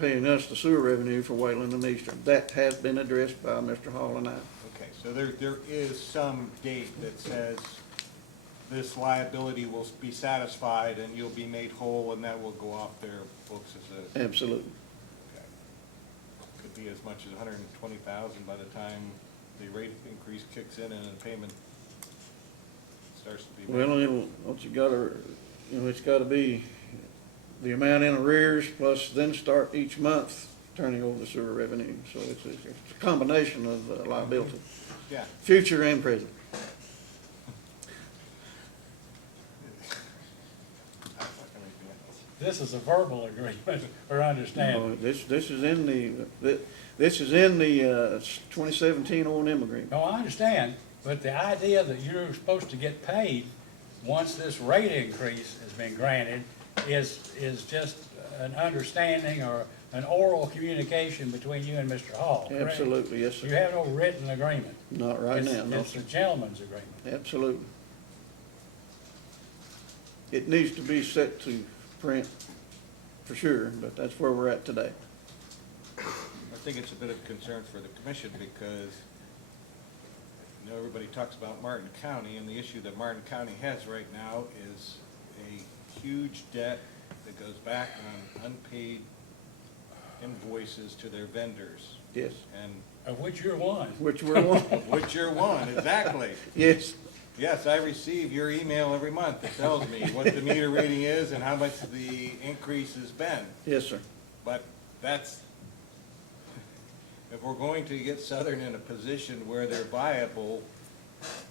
paying us the sewer revenue for Wayland and Eastern. That has been addressed by Mr. Hall and I. Okay, so there is some date that says this liability will be satisfied and you'll be made whole and that will go off their books as a. Absolutely. Okay. Could be as much as $120,000 by the time the rate increase kicks in and the payment starts to be made. Well, it's gotta be the amount in arrears plus then start each month turning over the sewer revenue. So it's a combination of liability, Yeah. future and present. This is a verbal agreement or understanding. No, this is in the 2017 O&M agreement. No, I understand, but the idea that you're supposed to get paid once this rate increase has been granted is just an understanding or an oral communication between you and Mr. Hall, correct? Absolutely, yes, You sir. have no written agreement. Not right It's- now, no, It's a sir. gentleman's agreement. Absolutely. It needs to be set to print for sure, but that's where we're at today. I think it's a bit of concern for the commission because, everybody talks about Martin County, and the issue that Martin County has right now is a huge debt that goes back on unpaid invoices to their vendors, Yes, and Of which you're one. which we're one. which you're one, exactly. Yes, Yes, I receive your email every month that tells me what the meter reading is and how much the increase has been. yes, sir. But that's, if we're going to get Southern in a position where they're viable,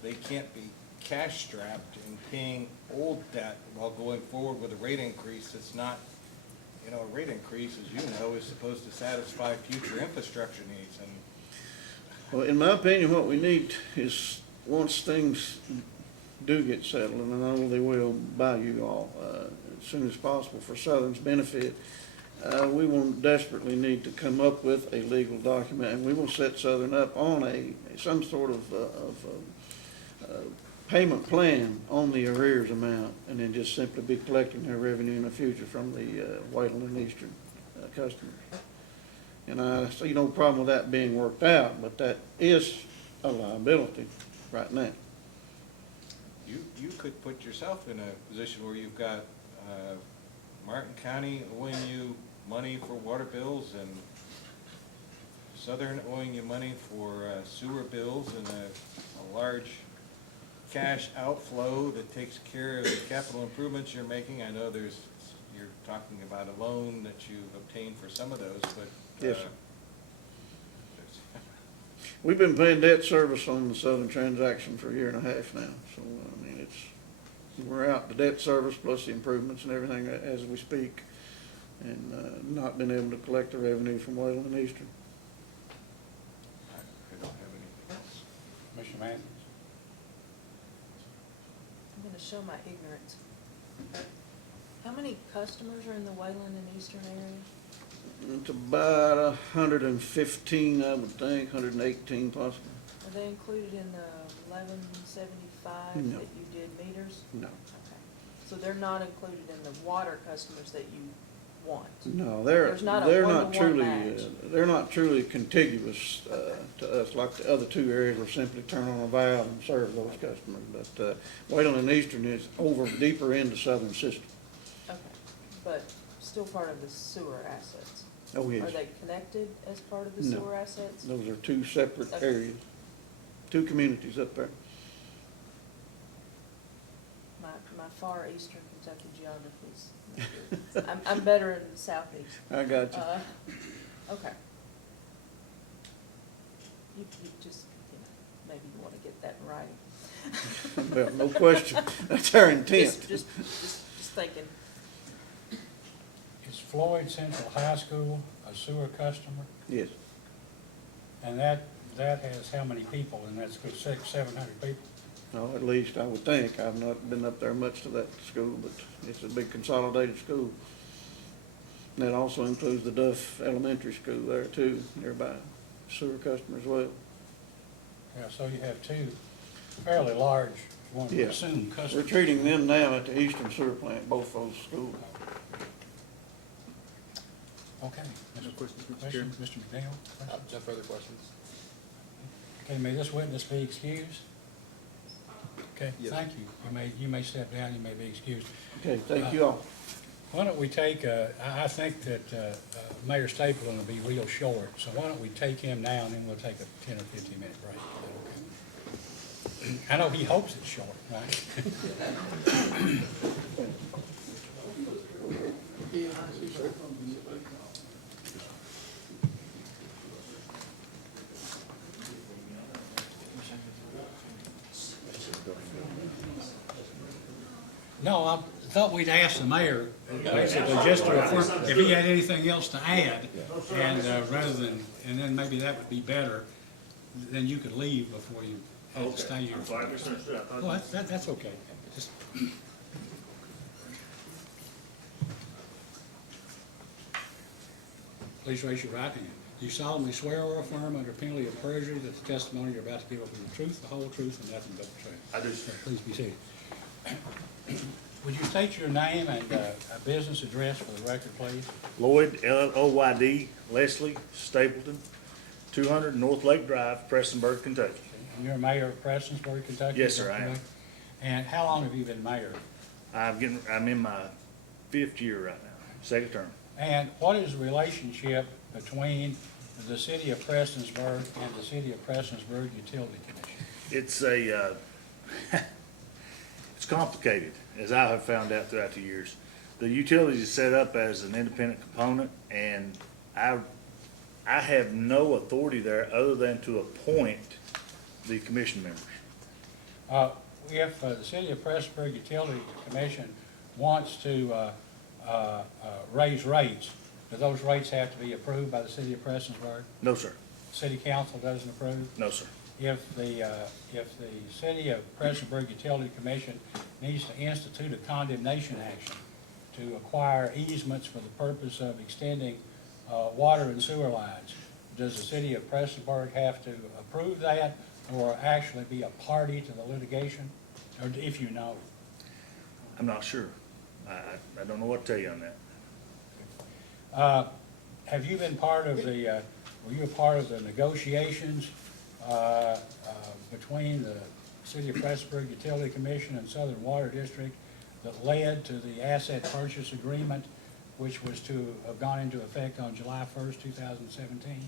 they can't be cash strapped and paying old debt while going forward with a rate increase that's not, you know, a rate increase, as you know, is supposed to satisfy future infrastructure needs, and Well, in my opinion, what we need is, once things do get settled, and I know they will by you all, as soon as possible for Southern's benefit, we will desperately need to come up with a legal document, and we will set Southern up on some sort of payment plan on the arrears amount, and then just simply be collecting their revenue in the future from the Wayland and Eastern customers. And I see no problem with that being worked out, but that is a liability right now. you could put yourself in a position where you've got Martin County owing you money for water bills and Southern owing you money for sewer bills and a large cash outflow that takes care of the capital improvements you're making. I know you're talking about a loan that you've obtained for some of those, but. Yes, sir. We've been paying debt service on the Southern transaction for a year and a half now, so, I mean, we're out the debt service plus the improvements and everything as we speak, and not been able to collect the revenue from Wayland and Eastern. I don't have anything else. Commissioner Matthews? I'm gonna show my ignorance. How many customers are in the Wayland and Eastern area? It's about 115, I would think, 118 possibly. Are they included in the 1175 No. that you did meters? No. Okay. So they're not included in the water customers that you want? No, There's not a they're one-to-one not truly, match. they're not truly contiguous, to us, like the other two areas where simply turn on a valve and serve those customers. But, Wayland and Eastern is over deeper into Southern system. Okay, but still part of the sewer assets? Oh, yes. Are they connected as part of the No. sewer assets? Those are two separate Okay. areas, two communities up there. My far eastern Kentucky geography is not good. I'm better in the southeast. I got you. Okay. You just, maybe you wanna get that in writing. Well, no question. That's our intent. Just thinking. Is Floyd Central High School a sewer customer? Yes. And that has how many people in that school? 700 people? No, at least I would think. I've not been up there much to that school, but it's a big consolidated school. And that also includes the Duff Elementary School there too, nearby, sewer customer as well. Yeah, so you have two fairly large, one would Yeah. assume We're customers. treating them now at the Eastern Sewer Plant, both those schools. Okay. No questions, Mr. Questions, Mr. McNeil? No further questions? Okay, may this witness be excused? Okay, Yes. thank you. You may step down, you may be excused. Okay, thank you all. Why don't we take, I think that Mayor Stapleton will be real short, so why don't we take him now, and then we'll take a 10 or 15-minute break. Is that okay? I know he hopes it's short, right? No, I thought we'd ask the mayor, basically, just to affirm, if he had anything else to add, and rather than, and then maybe that would be better, then you could leave before you had to stay here. I misunderstood. I thought. Well, that's okay. Just- Please raise your right hand. Do you solemnly swear or affirm under penalty of perjury that the testimony you're about to give will be the truth, the whole truth, and nothing but the truth? I do, sir. Please be seated. Would you state your name and a business address for the record, please? Lloyd, Lloyd, Leslie Stapleton, 200 North Lake Drive, Prestonsburg, Kentucky. And you're mayor of Prestonsburg, Kentucky? Yes, is sir, that I am. correct? And how long have you been mayor? I'm in my 5th year right now, 2nd term. And what is the relationship between the city of Prestonsburg and the city of Prestonsburg Utility Commission? It's a, it's complicated, as I have found out throughout the years. The utilities is set up as an independent component, and I have no authority there other than to appoint the commission members. If the city of Prestonsburg Utility Commission wants to raise rates, do those rates have to be approved by the city of Prestonsburg? No, sir. City council doesn't approve? No, sir. If the city of Prestonsburg Utility Commission needs to institute a condemnation action to acquire easements for the purpose of extending water and sewer lines, does the city of Prestonsburg have to approve that or actually be a party to the litigation? Or if you know? I'm not sure. I don't know what to tell you on that. Have you been part of the, were you a part of the negotiations between the City of Prestonsburg Utility Commission and Southern Water District that led to the asset purchase agreement, which was to have gone into effect on July 1st, 2017?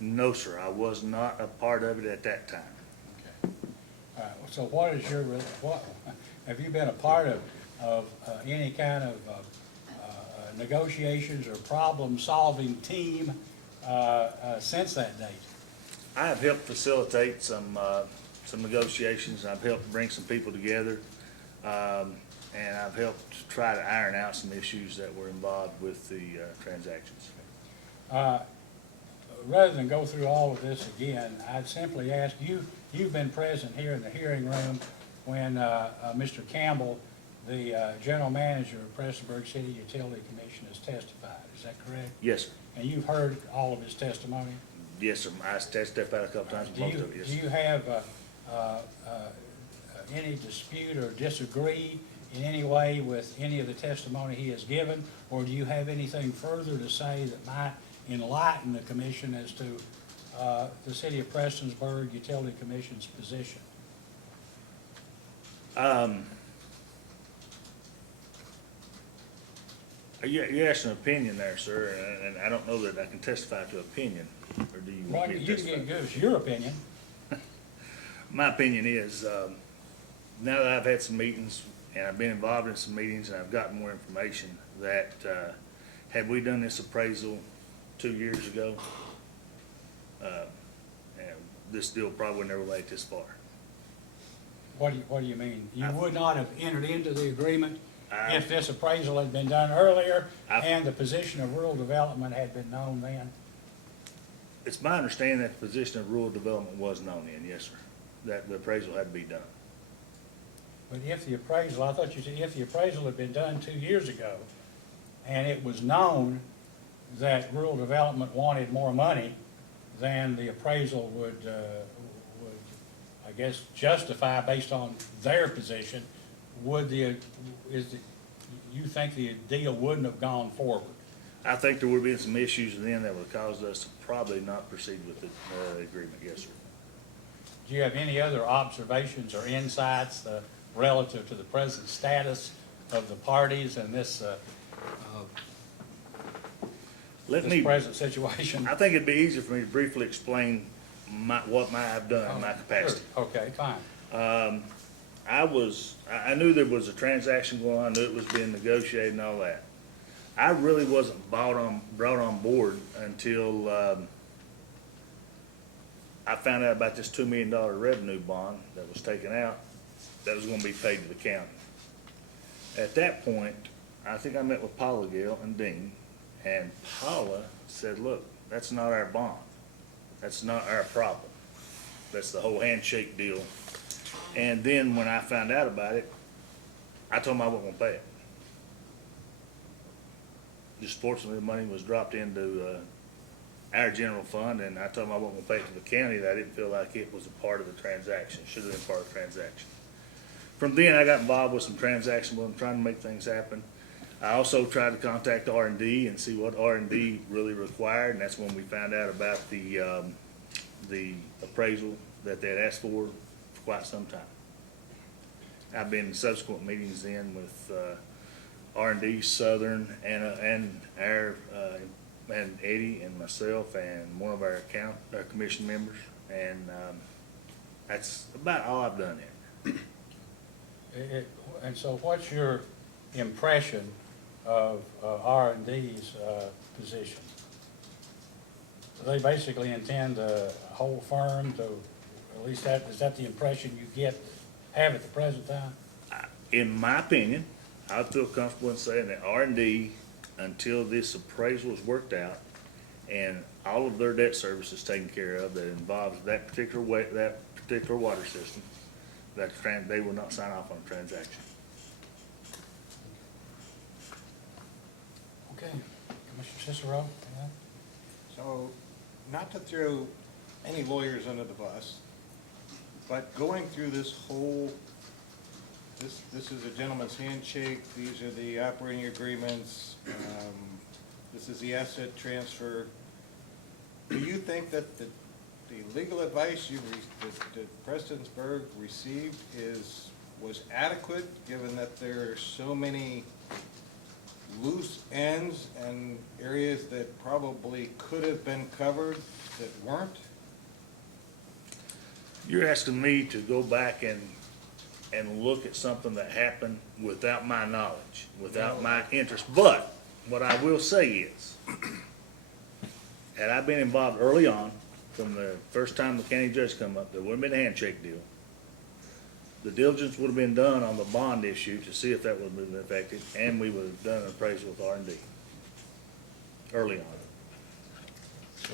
No, sir. I was not a part of it at that time. Okay. So what is your, what, have you been a part of any kind of negotiations or problem-solving team since that date? I have helped facilitate some negotiations. I've helped bring some people together. And I've helped try to iron out some issues that were involved with the transactions. Rather than go through all of this again, I'd simply ask you, you've been present here in the hearing room when Mr. Campbell, the general manager of Prestonsburg City Utility Commission, has testified. Is that correct? Yes, sir. And you've heard all of his testimony? Yes, sir. I stepped out a couple times with most of it, yes. Do you have any dispute or disagree in any way with any of the testimony he has given? Or do you have anything further to say that might enlighten the commission as to the City of Prestonsburg Utility Commission's position? You asked an opinion there, sir, and I don't know that I can testify to opinion, or do you Well, want me to you testify? can give us your opinion. My opinion is, now that I've had some meetings, and I've been involved in some meetings, and I've gotten more information, that had we done this appraisal 2 years ago, and this deal probably never made this far. What do you mean? You would not have entered into the agreement I- if this appraisal had been done earlier I- and the position of rural development had been known then? It's my understanding that the position of rural development was known then, yes, sir, that the appraisal had to be done. But if the appraisal, I thought you said if the appraisal had been done 2 years ago and it was known that rural development wanted more money, then the appraisal would, I guess, justify based on their position, you think the deal wouldn't have gone forward? I think there would have been some issues then that would have caused us to probably not proceed with the agreement, yes, sir. Do you have any other observations or insights relative to the present status of the parties and this present situation? I think it'd be easier for me to briefly explain what I've done in my capacity. Sure. Okay, fine. I knew there was a transaction going on, I knew it was being negotiated and all that. I really wasn't brought on board until, I found out about this $2 million revenue bond that was taken out that was gonna be paid to the county. At that point, I think I met with Paula Gill and Dean, and Paula said, look, that's not our bond. That's not our problem. That's the whole handshake deal. And then when I found out about it, I told them I wasn't gonna pay it. Just fortunately, the money was dropped into our general fund, and I told them I wasn't gonna pay it to the county, that I didn't feel like it was a part of the transaction, should have been part of the transaction. From then, I got involved with some transactions with them, trying to make things happen. I also tried to contact R&D and see what R&D really required, and that's when we found out about the appraisal that they had asked for quite some time. I've been in subsequent meetings then with R&D Southern and our, and Eddie and myself and one of our commission members. And, that's about all I've done there. And so what's your impression of R&D's position? Do they basically intend a whole firm to, at least is that the impression you have at the present time? In my opinion, I feel comfortable in saying that R&D, until this appraisal is worked out and all of their debt service is taken care of that involves that particular water system, they will not sign off on a transaction. Okay, Commissioner Cicero? So, not to throw any lawyers under the bus, but going through this whole, this is a gentleman's handshake, these are the operating agreements, this is the asset transfer. Do you think that the legal advice that Prestonsburg received was adequate, given that there are so many loose ends and areas that probably could have been covered that weren't? You're asking me to go back and look at something that happened without my knowledge, without my interest. But what I will say is, had I been involved early on, from the first time the county judge come up, there wouldn't have been a handshake deal. The diligence would have been done on the bond issue to see if that would have been effective, and we would have done an appraisal with R&D early on. So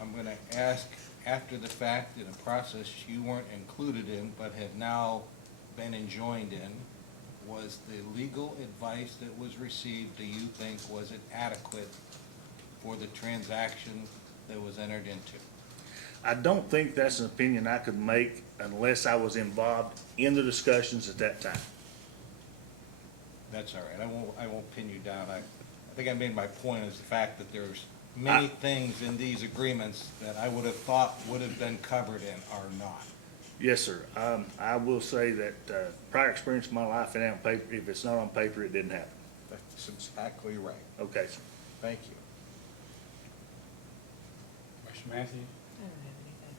I'm going to ask, after the fact, in a process you weren't included in but have now been enjoined in, was the legal advice that was received, do you think, was it adequate for the transaction that was entered into? I don't think that's an opinion I could make unless I was involved in the discussions at that time. That's all right. I won't pin you down. I think I made my point is the fact that there's many things in these agreements that I would have thought would have been covered and are not. Yes, sir. I will say that prior experience in my life, and on paper, if it's not on paper, it didn't happen. That's exactly right. Okay, sir. Thank you. Commissioner Matthews? I don't have anything.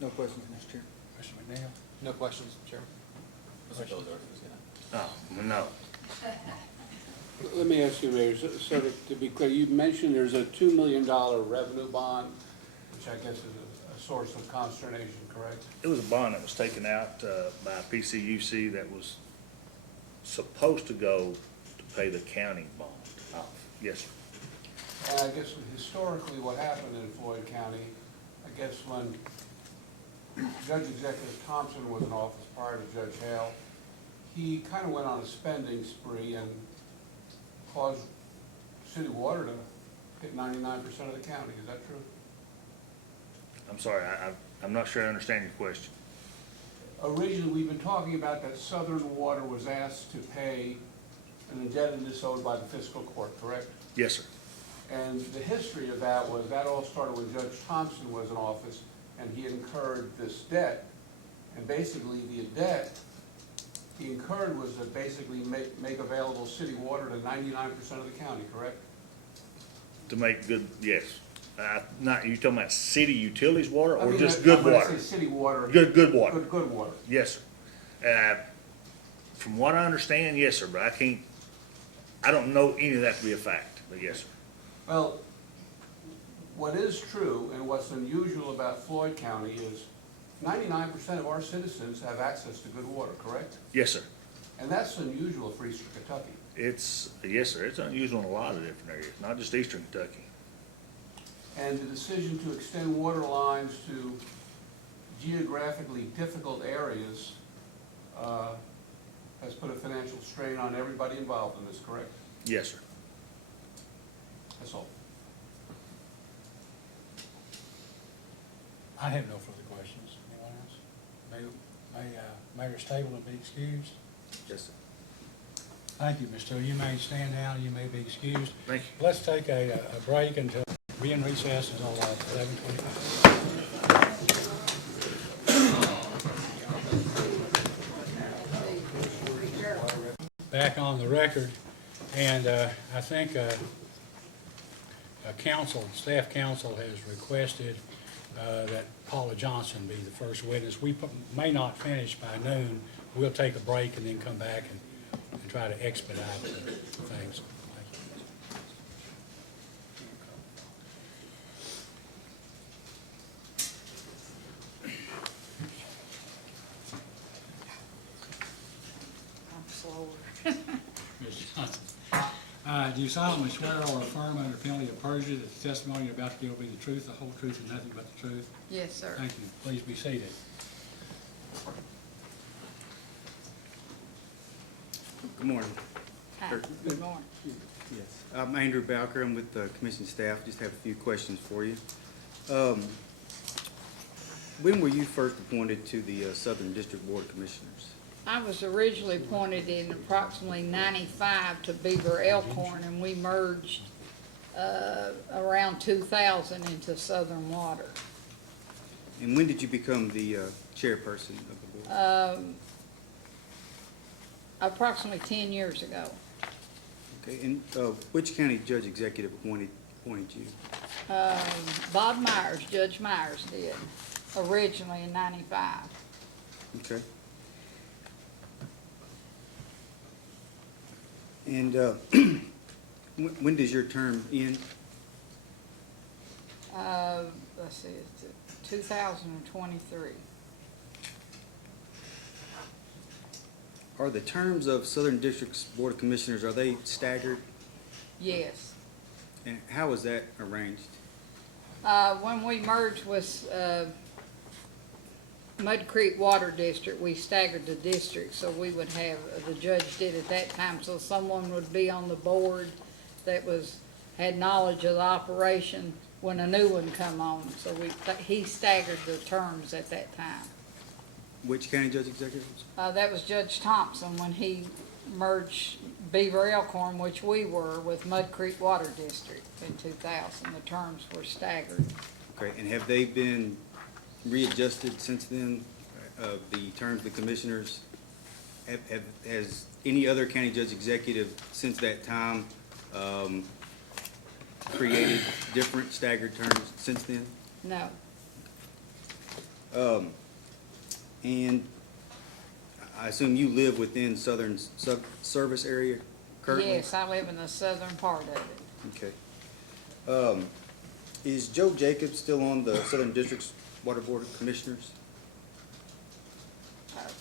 No questions, Mr. Chair. Commissioner McNeil? No questions, Chairman. Mr. Bildorf was gonna. Oh, no. Let me ask you, Mayor, so to be clear, you mentioned there's a $2 million revenue bond, which I guess is a source of consternation, correct? It was a bond that was taken out by PCUC that was supposed to go to pay the county bond off. Yes, sir. And I guess historically what happened in Floyd County, I guess when Judge Executive Thompson was in office prior to Judge Hale, he kind of went on a spending spree and caused city water to get 99% of the county. Is that true? I'm sorry, I'm not sure I understand your question. Originally, we've been talking about that Southern Water was asked to pay an indebtedness owed by the fiscal court, correct? Yes, sir. And the history of that was, that all started when Judge Thompson was in office, and he incurred this debt. And basically, the debt he incurred was to basically make available city water to 99% of the county, correct? To make good, yes. Not, you talking about city utilities water I or mean, just good when I water? say city water. Good water. Good water. Yes, sir. From what I understand, yes, sir, but I don't know any of that to be a fact, but yes, sir. Well, what is true and what's unusual about Floyd County is 99% of our citizens have access to good water, correct? Yes, sir. And that's unusual for Eastern Kentucky. Yes, sir. It's unusual in a lot of different areas, not just Eastern Kentucky. And the decision to extend water lines to geographically difficult areas has put a financial strain on everybody involved in this, correct? Yes, sir. That's all. I have no further questions. Anyone else? Mayor's table will be excused. Yes, sir. Thank you, Mr. Hill. You may stand down, you may be excused. Thank you. Let's take a break until we in recess until 11:25. back on the record, and I think staff counsel has requested that Paula Johnson be the first witness. We may not finish by noon. We'll take a break and then come back and try to expedite the things. I'm slower. Ms. Johnson, do you solemnly swear or affirm under penalty of perjury that the testimony you're about to give will be the truth, the whole truth, and nothing but the truth? Yes, sir. Thank you. Please be seated. Good morning. Hi, good morning. Yes. I'm Andrew Bowker. I'm with the commission staff. Just have a few questions for you. When were you first appointed to the Southern District Board of Commissioners? I was originally appointed in approximately 95 to Beaver Elkhorn, and we merged around 2000 into Southern Water. And when did you become the chairperson of the board? Approximately 10 years ago. Okay, and which county judge executive appointed you? Bob Myers, Judge Myers did, originally in 95. Okay. And when does your term end? Let's see, it's 2023. Are the terms of Southern District's Board of Commissioners, are they staggered? Yes. And how is that arranged? When we merged with Mud Creek Water District, we staggered the districts, so we would have, the judge did at that time, so someone would be on the board that had knowledge of the operation when a new one come on, so he staggered the terms at that time. Which county judge executives? That was Judge Thompson when he merged Beaver Elkhorn, which we were, with Mud Creek Water District in 2000. The terms were staggered. Okay, and have they been readjusted since then, the terms of the commissioners? Has any other county judge executive since that time created different staggered terms since then? No. And I assume you live within Southern service area currently? Yes, I live in the southern part of it. Okay. Is Joe Jacobs still on the Southern District's Water Board of Commissioners?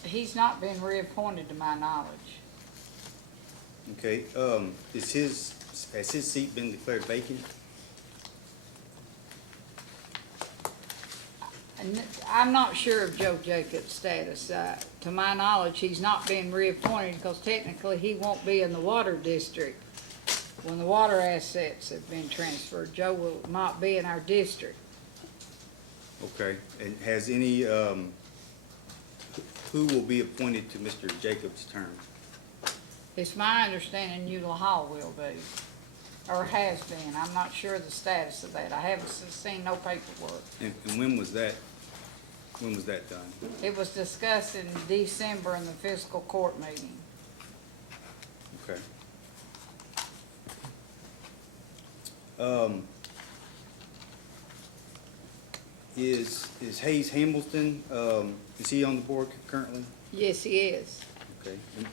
He's not been reappointed to my knowledge. Okay, has his seat been declared vacant? And I'm not sure of Joe Jacobs' status. To my knowledge, he's not been reappointed because technically he won't be in the water district when the water assets have been transferred. Joe will not be in our district. Okay, and has any, who will be appointed to Mr. Jacobs' term? It's my understanding Eula Hall will be, or has been. I'm not sure of the status of that. I haven't seen no paperwork. And when was that done? It was discussed in December in the fiscal court meeting. Okay. Is Hayes Hamilton, is he on the board currently? Yes, he is. Okay. And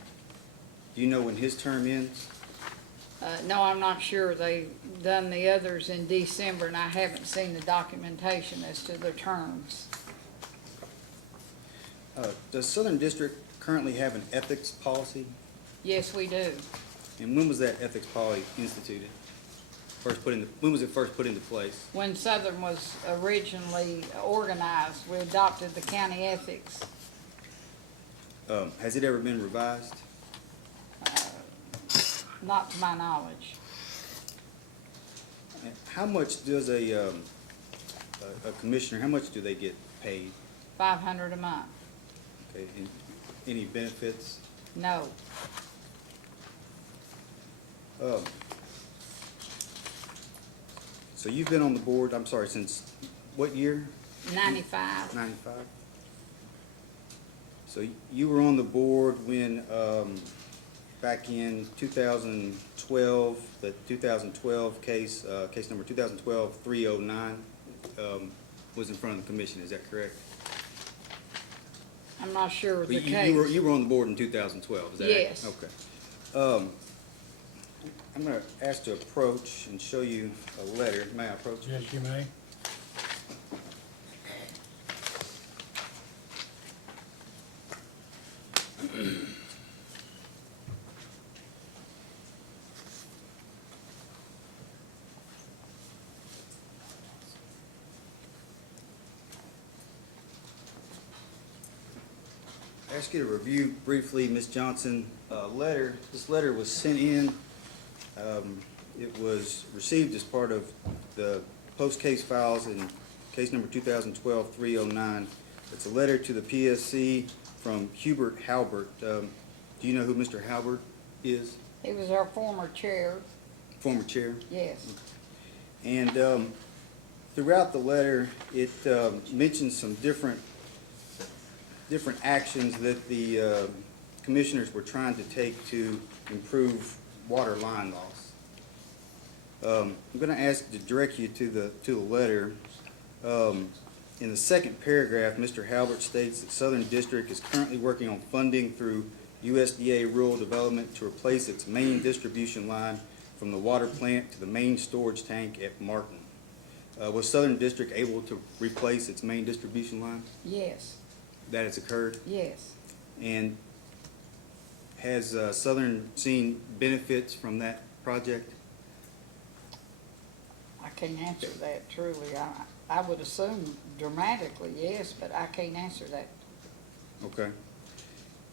do you know when his term ends? No, I'm not sure. They done the others in December, and I haven't seen the documentation as to their terms. Does Southern District currently have an ethics policy? Yes, we do. And when was that ethics policy instituted? When was it first put into place? When Southern was originally organized, we adopted the county ethics. Has it ever been revised? Not to my knowledge. And how much does a commissioner, how much do they get paid? $500 a month. Okay, and any benefits? No. So you've been on the board, I'm sorry, since what year? 95. 95? So you were on the board when back in 2012, the 2012 case, case number 2012-309, was in front of the commission, is that correct? I'm not sure of the You- case. You were on the board in 2012, is that right? Yes. Okay. I'm gonna ask to approach and show you a letter. May I approach? Yes, you may. Ask you to review briefly, Ms. Johnson, letter. This letter was sent in. It was received as part of the post-case files in case number 2012-309. It's a letter to the PSC from Hubert Halbert. Do you know who Mr. Halbert is? He was our former chair, Former chair? yes. And throughout the letter, it mentions some different actions that the commissioners were trying to take to improve water line loss. I'm going to ask to direct you to the letter. In the second paragraph, Mr. Halbert states that Southern District is currently working on funding through USDA Rural Development to replace its main distribution line from the water plant to the main storage tank at Martin. Was Southern District able to replace its main distribution line? Yes, That has occurred? yes. And has Southern seen benefits from that project? I can't answer that truly. I would assume dramatically, yes, but I can't answer that. Okay.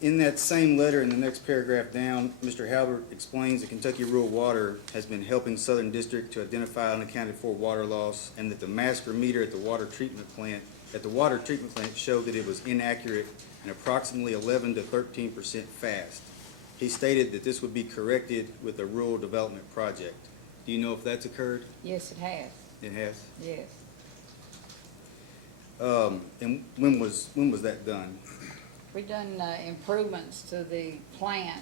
In that same letter, in the next paragraph down, Mr. Halbert explains that Kentucky Rural Water has been helping Southern District to identify unaccounted for water loss, and that the master meter at the water treatment plant showed that it was inaccurate and approximately 11 to 13% fast. He stated that this would be corrected with a rural development project. Do you know if that's occurred? Yes, it has, It has. yes. And when was that done? We done improvements to the plant.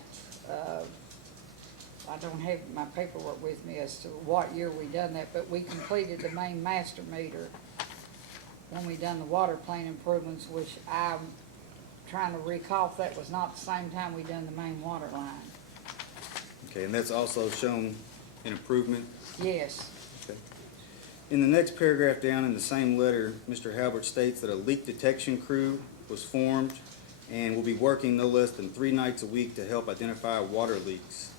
I don't have my paperwork with me as to what year we done that, but we completed the main master meter when we done the water plant improvements, which I'm trying to recall if that was not the same time we done the main water line. Okay, and that's also shown an improvement? Yes, Okay. In the next paragraph down in the same letter, Mr. Halbert states that a leak detection crew was formed and will be working no less than 3 nights a week to help identify water leaks.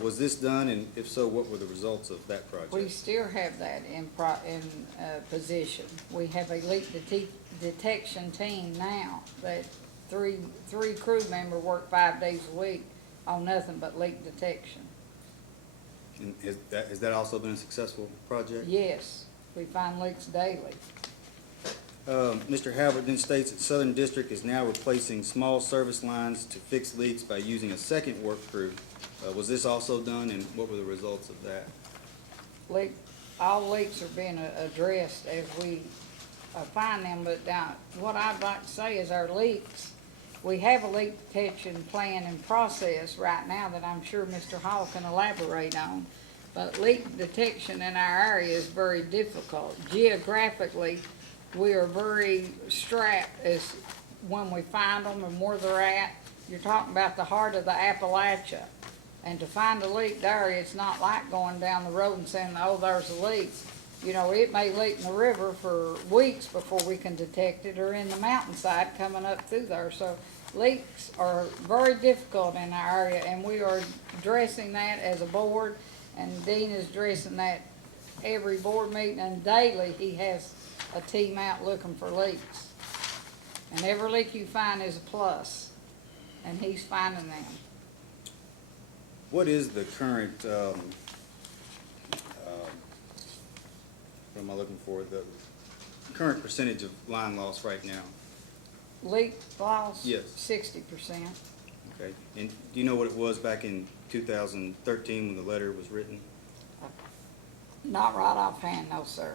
Was this done, and if so, what were the results of that project? we still have that in position. We have a leak detection team now that three crew members work 5 days a week on nothing but leak detection. And has that also been a successful project? Yes, we find leaks daily. Mr. Halbert then states that Southern District is now replacing small service lines to fix leaks by using a second work crew. Was this also done, and what were the results of that? All leaks are being addressed as we find them, but now, what I'd like to say is our leaks, we have a leak detection plan in process right now that I'm sure Mr. Hall can elaborate on. But leak detection in our area is very difficult. Geographically, we are very strapped as when we find them and where they're at. You're talking about the heart of the Appalachia. And to find a leak there, it's not like going down the road and saying, oh, there's a leak. You know, it may leak in the river for weeks before we can detect it, or in the mountainside coming up through there. So leaks are very difficult in our area, and we are addressing that as a board, and Dean is addressing that every board meeting, and daily he has a team out looking for leaks. And every leak you find is a plus, and he's finding them. What is the current, what am I looking for? The current percentage of line loss right now? Leak loss? Yes. 60%. Okay. And do you know what it was back in 2013 when the letter was written? Not right offhand, no, sir.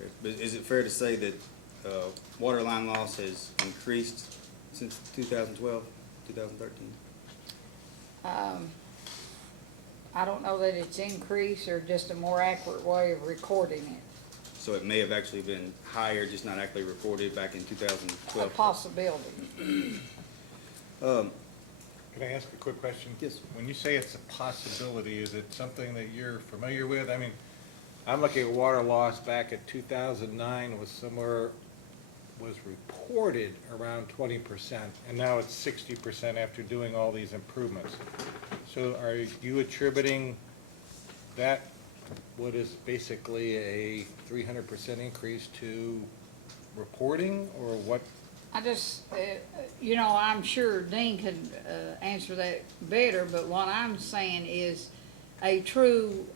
Okay. But is it fair to say that water line loss has increased since 2012, 2013? I don't know that it's increased or just a more accurate way of recording it. So it may have actually been higher, just not actually reported back in A 2012. possibility. Can I ask a quick question? Yes. When you say it's a possibility, is it something that you're familiar with? I mean, I'm looking at water loss back at 2009 was reported around 20%, and now it's 60% after doing all these improvements. So are you attributing that, what is basically a 300% increase, to reporting, or what? I just, you know, I'm sure Dean could answer that better, but what I'm saying is a true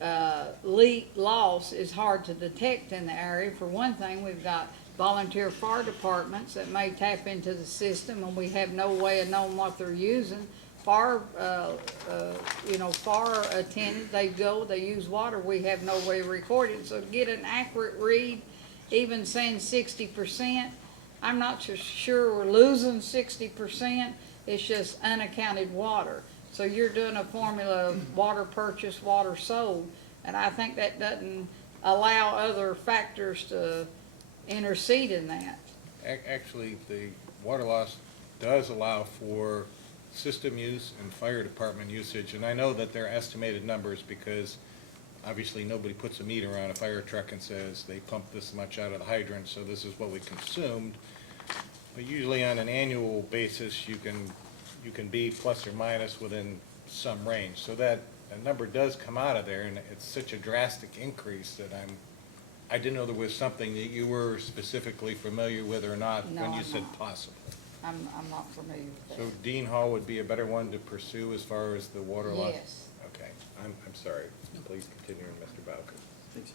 leak loss is hard to detect in the area. For one thing, we've got volunteer fire departments that may tap into the system, and we have no way of knowing what they're using. Fire, you know, fire attendants, they go, they use water, we have no way of recording. So to get an accurate read, even saying 60%, I'm not so sure we're losing 60%, it's just unaccounted water. So you're doing a formula of water purchased, water sold, and I think that doesn't allow other factors to intercede in that. Actually, the water loss does allow for system use and fire department usage, and I know that they're estimated numbers because obviously nobody puts a meter on a fire truck and says they pumped this much out of the hydrant, so this is what we consumed. But usually on an annual basis, you can be plus or minus within some range. So that a number does come out of there, and it's such a drastic increase that I didn't know there was something that you were specifically familiar with or not No, when you I'm said not. possible. I'm not familiar with So that. Dean Hall would be a better one to pursue as far as the water loss? Yes. Okay, I'm sorry. Please continue, Mr. Bowker. Thanks.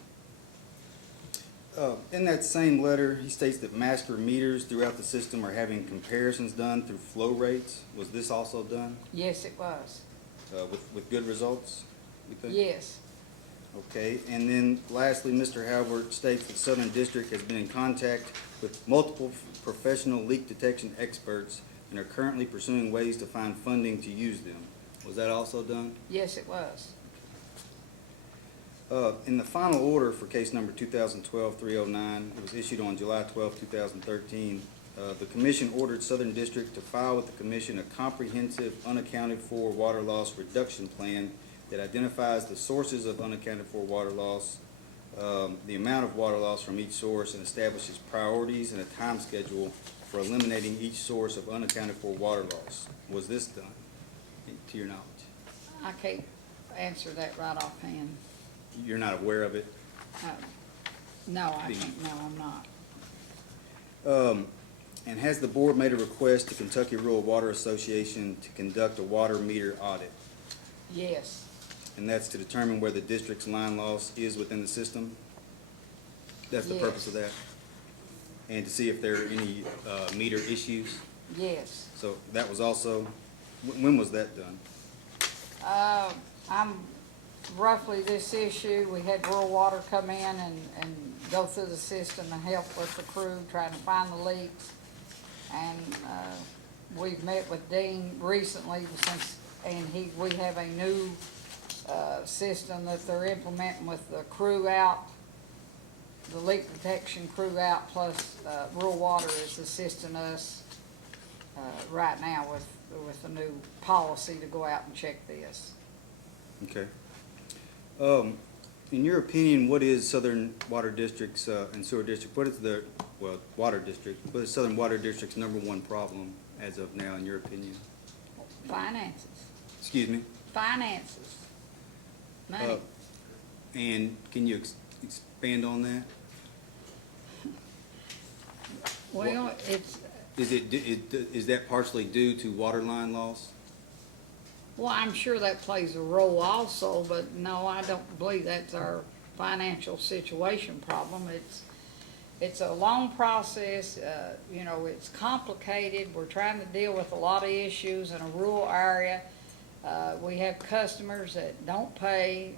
In that same letter, he states that master meters throughout the system are having comparisons done through flow rates. Was this also done Yes, it was. with good results, you think? Yes. Okay, and then lastly, Mr. Halbert states that Southern District has been in contact with multiple professional leak detection experts and are currently pursuing ways to find funding to use them. Was that also done? Yes, it was. In the final order for case number 2012-309, it was issued on July 12, 2013, the commission ordered Southern District to file with the commission a comprehensive unaccounted for water loss reduction plan that identifies the sources of unaccounted for water loss, the amount of water loss from each source, and establishes priorities and a time schedule for eliminating each source of unaccounted for water loss. Was this done, to your knowledge? I can't answer that right offhand. You're not aware of it? No, I can't, no, I'm not. And has the board made a request to Kentucky Rural Water Association to conduct a water meter audit? Yes, And that's to determine where the district's line loss is within the system? That's the purpose of that? And to see if there are any meter issues? yes. So that was also, when was that done? I'm roughly this issue, we had rural water come in and go through the system and help with the crew trying to find the leaks. And, we've met with Dean recently we have a new, system that they're implementing with the crew out, the leak detection crew out, plus, rural water is assisting us, right now with a new policy to go out and check this. Okay. In your opinion, what is Southern Water District's and Sewer District, what is Water District, what is Southern Water District's #1 problem as of now, in your opinion? Finances, Excuse me? finances, money. And can you expand on that? Well, it's, Is that partially due to water line loss? well, I'm sure that plays a role also, but no, I don't believe that's our financial situation problem. It's a long process, you know, it's complicated. We're trying to deal with a lot of issues in a rural area. We have customers that don't pay,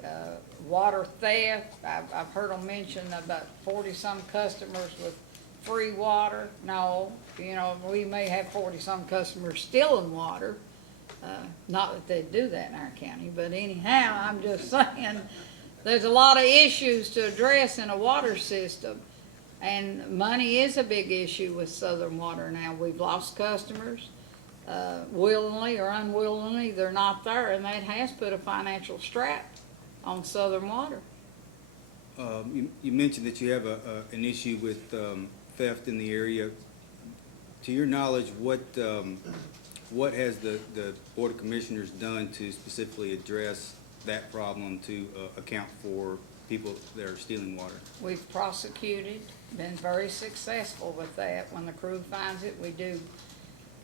water theft. I've heard them mention about 40-some customers with free water. No, you know, we may have 40-some customers stealing water, Not that they do that in our county, but anyhow, I'm just saying, there's a lot of issues to address in a water system. And money is a big issue with Southern Water now. We've lost customers, willingly or unwillingly, they're not there, and that has put a financial strap on Southern Water. You mentioned that you have an issue with theft in the area. To your knowledge, what has the Board of Commissioners done to specifically address that problem to account for people that are stealing water? We've prosecuted, been very successful with that. When the crew finds it, we do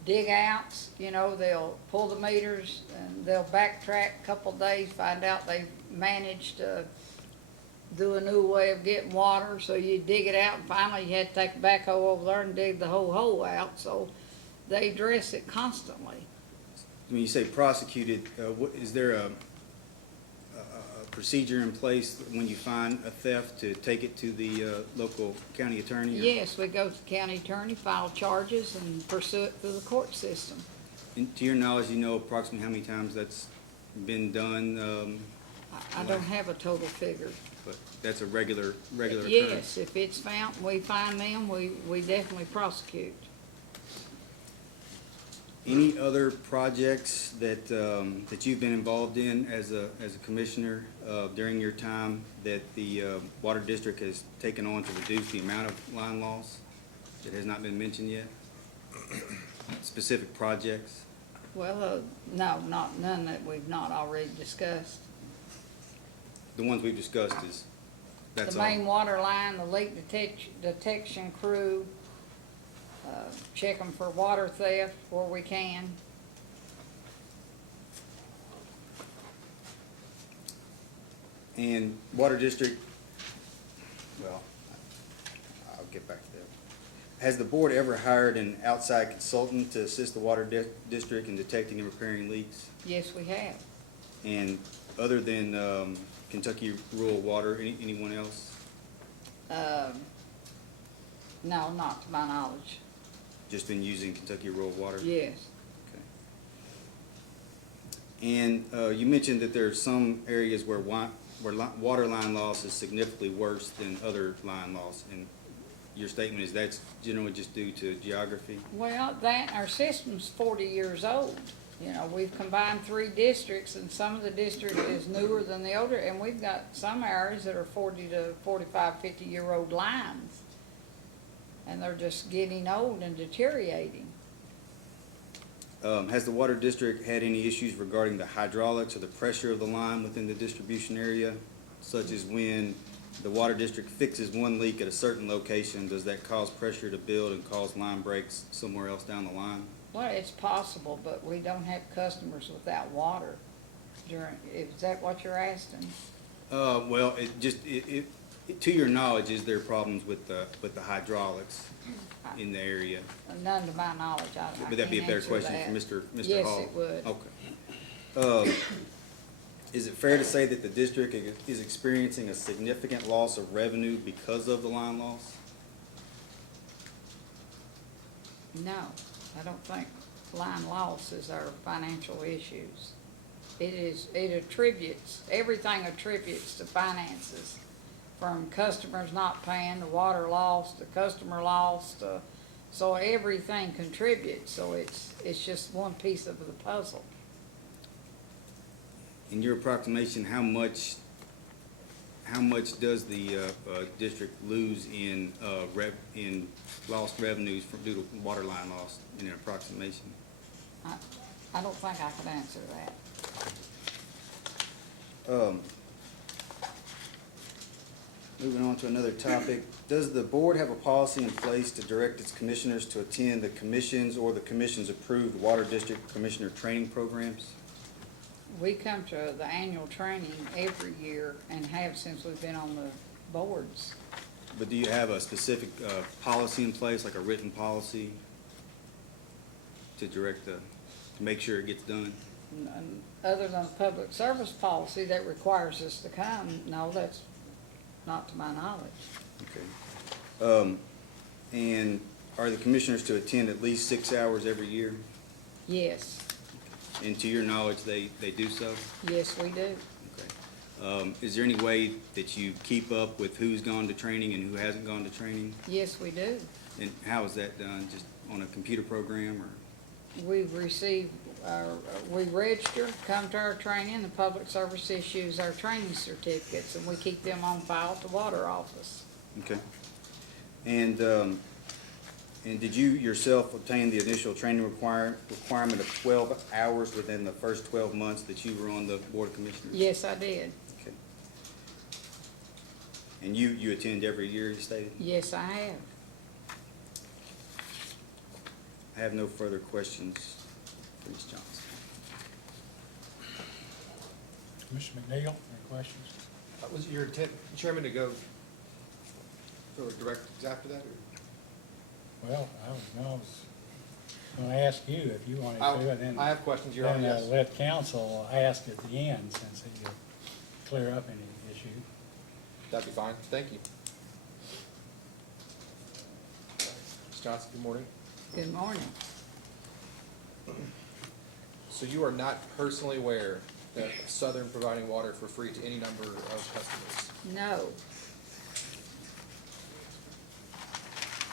dig outs, you know, they'll pull the meters and they'll backtrack a couple days, find out they've managed to do a new way of getting water, so you dig it out and finally you had to take a backhoe over there and dig the whole hole out, so they address it constantly. When you say prosecuted, is there a procedure in place when you find a theft to take it to the local county attorney? Yes, we go to the county attorney, file charges, and pursue it through the court system. And to your knowledge, you know approximately how many times that's been done? I don't have a total figure. But that's a regular occurrence? Yes, if it's found, we find them, we definitely prosecute. Any other projects that, that you've been involved in as a commissioner during your time that the Water District has taken on to reduce the amount of line loss that has not been mentioned yet? Specific projects? Well, no, none that we've not already discussed. The ones we've discussed that's The all? main water line, the leak detection crew, check them for water theft where we can. And Water District, well, I'll get back to that. Has the board ever hired an outside consultant to assist the Water District in detecting and repairing leaks? Yes, we have. And other than Kentucky Rural Water, anyone else? No, not to my knowledge. Just been using Kentucky Rural Water? Yes. Okay. And you mentioned that there are some areas where water line loss is significantly worse than other line loss. And your statement is that's generally just due to geography? Well, our system's 40 years old. You know, we've combined 3 districts, and some of the district is newer than the older, and we've got some areas that are 40 to 45, 50-year-old lines. And they're just getting old and deteriorating. Has the Water District had any issues regarding the hydraulics or the pressure of the line within the distribution area? Such as when the Water District fixes one leak at a certain location, does that cause pressure to build and cause line breaks somewhere else down the line? Well, it's possible, but we don't have customers without water is that what you're asking? Well, to your knowledge, is there problems with the hydraulics in the area? None to my knowledge. I Would that be a can't better answer question that. for Mr. Yes, Hall? it would. Okay. Is it fair to say that the district is experiencing a significant loss of revenue because of the line loss? No, I don't think line loss is our financial issues. Everything attributes to finances, from customers not paying, to water loss, to customer loss, so everything contributes, so it's just one piece of the puzzle. In your approximation, how much does the district lose in lost revenues due to water line loss in an approximation? I don't think I could answer that. Moving on to another topic, does the board have a policy in place to direct its commissioners to attend the commission's or the commission's approved water district commissioner training programs? We come to the annual training every year and have since we've been on the boards. But do you have a specific policy in place, like a written policy to direct to make sure it gets done? And other than the public service policy that requires us to come, no, that's not to my knowledge. Okay. And are the commissioners to attend at least 6 hours every year? Yes. And to your knowledge, they do so? Yes, we do. Okay. Is there any way that you keep up with who's gone to training and who hasn't gone to training? Yes, we do. And how is that done? Just on a computer program or? We've received, we register, come to our training, the public service issues our training certificates, and we keep them on file at the water office. Okay. And did you yourself obtain the initial training requirement of 12 hours within the first 12 months that you were on the Board of Commissioners? Yes, I did. Okay. And you attend every year, you stated? Yes, I have. I have no further questions for Ms. Johnson. Mr. McNeil, any questions? Was your intent, Chairman, to go direct after that? Well, I was gonna ask you if you wanted to, and then. I have questions, Your Honor, Then yes. let council ask at the end, since he'll clear up any issue. That'd be fine. Thank you. Ms. Johnson, good morning. Good morning. So you are not personally aware that Southern providing water for free to any number of customers? No,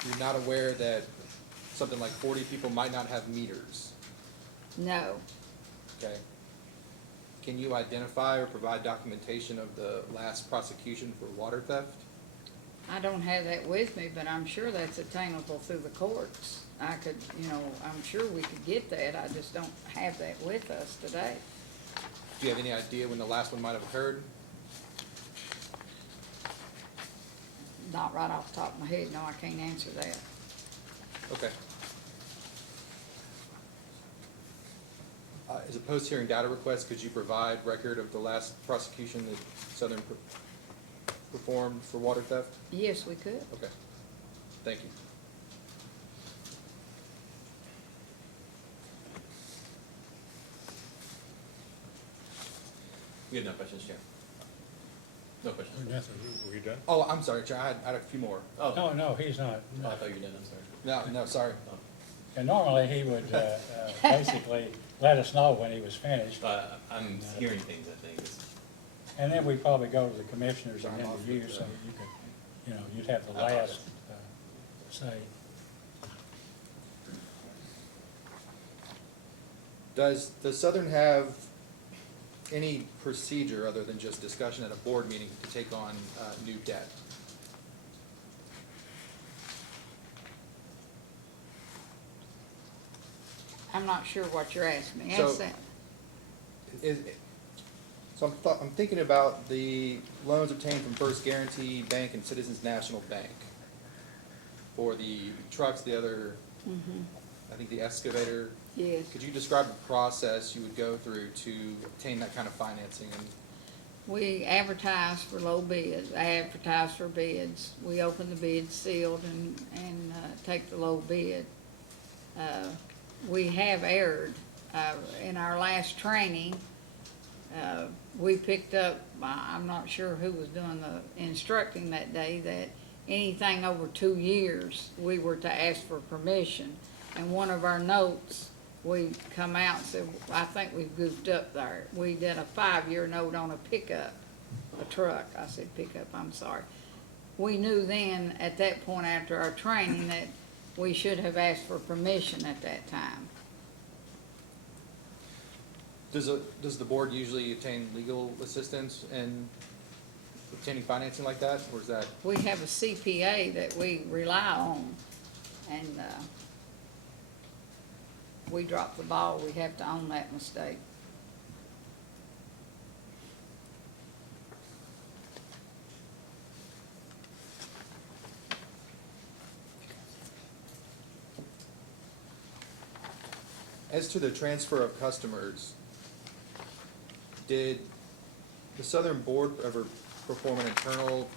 You're not aware that something like 40 people might not have meters? no, Okay. Can you identify or provide documentation of the last prosecution for water theft? I don't have that with me, but I'm sure that's attainable through the courts. I could, I'm sure we could get that, I just don't have that with us today. Do you have any idea when the last one might have occurred? Not right off the top of my head, no, I can't answer that. Okay. As a post-hearing data request, could you provide record of the last prosecution that Southern performed for water theft? Yes, we could. Okay. Thank you. We have no questions, Chair. No questions. Were you done? Oh, I'm sorry, Chair, I had a few more. Oh, No, he's not. oh, I thought you were done, I'm sorry. No, sorry. And normally he would, basically let us know when he was finished. I'm hearing things, I think. And then we'd probably go to the commissioners and then to you, so you could, you'd have the last, say. Does Southern have any procedure other than just discussion at a board meeting to take on new debt? I'm not sure what you're asking me. So- Ask that. So I'm thinking about the loans obtained from First Guarantee Bank and Citizens National Bank for the trucks, the other, I think the excavator. Yes. Could you describe the process you would go through to obtain that kind of financing? And We advertise for low bids, advertise for bids. We open the bid sealed and take the low bid. We have erred. In our last training, we picked up, I'm not sure who was doing the instructing that day, that anything over 2 years, we were to ask for permission. And one of our notes, we come out and said, I think we've goofed up there. We did a 5-year note on a pickup, a truck. I said pickup, I'm sorry. We knew then, at that point after our training, that we should have asked for permission at that time. does the board usually obtain legal assistance in obtaining financing like that, or is that? We have a CPA that we rely on, and we dropped the ball. We have to own that mistake. As to the transfer of customers, did the Southern Board ever perform an internal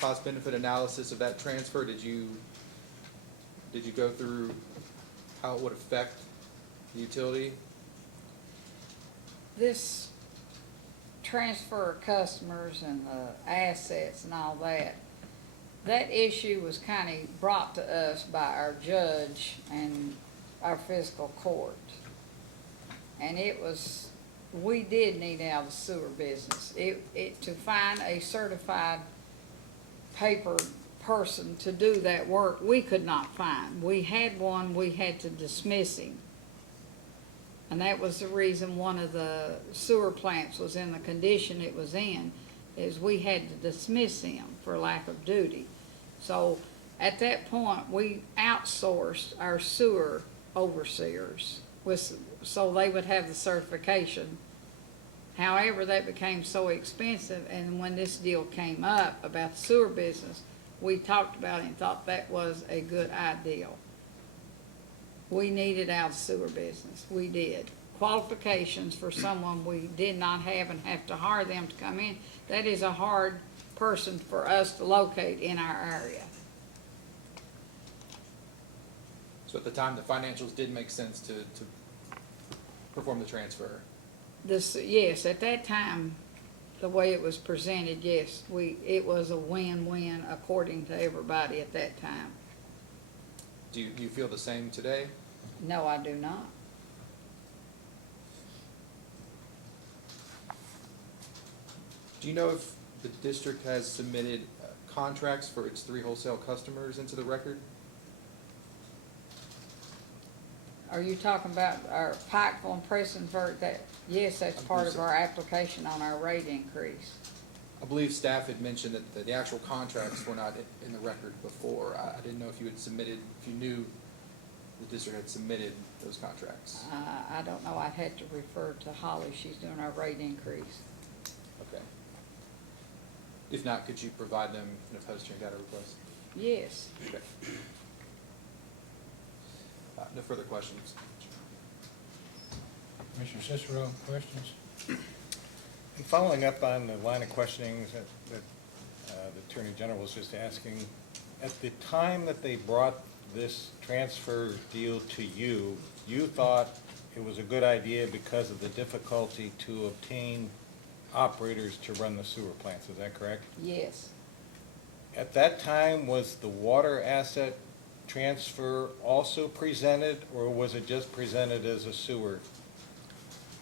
cost-benefit analysis of that transfer? Did you go through how it would affect the utility? This transfer of customers and the assets and all that, that issue was kind of brought to us by our judge and our fiscal court. and it was, we did need out of the sewer business. To find a certified paper person to do that work, we could not find. We had one, we had to dismiss him. And that was the reason one of the sewer plants was in the condition it was in, is we had to dismiss him for lack of duty. So at that point, we outsourced our sewer overseers so they would have the certification. However, that became so expensive, and when this deal came up about the sewer business, we talked about it and thought that was a good idea. We needed out of the sewer business, we did. Qualifications for someone we did not have and have to hire them to come in, that is a hard person for us to locate in our area. So at the time, the financials did make sense to perform the transfer. Yes, at that time, the way it was presented, yes, it was a win-win according to everybody at that time. Do you feel the same today? No, I do not. Do you know if the district has submitted contracts for its 3 wholesale customers into the record? Are you talking about our Pikeville and Prestonsburg? Yes, that's part of our application on our rate increase. I believe staff had mentioned that the actual contracts were not in the record before. I didn't know if you had submitted, if you knew the district had submitted those contracts. I don't know, I'd have to refer to Holly, she's doing our rate increase. Okay. If not, could you provide them in a post-hearing data request? Yes. Okay. No further questions. Commissioner Cicero, questions? And following up on the line of questioning that the Attorney General was just asking, at the time that they brought this transfer deal to you, you thought it was a good idea because of the difficulty to obtain operators to run the sewer plants, is that correct? Yes. At that time, was the water asset transfer also presented, or was it just presented as a sewer?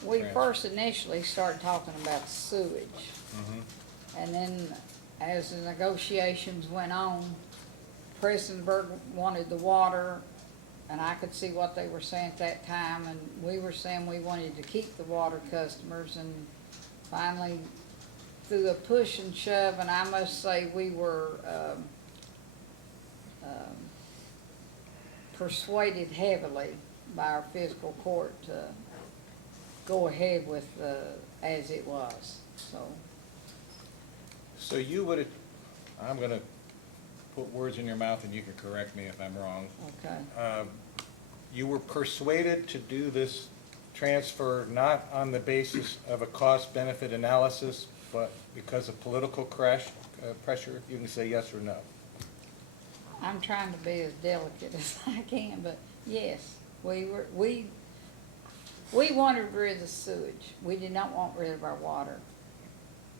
We Transfer. first initially started talking about sewage. And then as the negotiations went on, Prestonsburg wanted the water, and I could see what they were saying at that time, and we were saying we wanted to keep the water customers, and finally, through a push and shove, and I must say we were persuaded heavily by our fiscal court to go ahead with as it was, so. So you would, I'm gonna put words in your mouth and you can correct me if I'm wrong. Okay. You were persuaded to do this transfer not on the basis of a cost-benefit analysis, but because of political pressure? You can say yes or no. I'm trying to be as delicate as I can, but yes, we wanted rid of the sewage. We did not want rid of our water.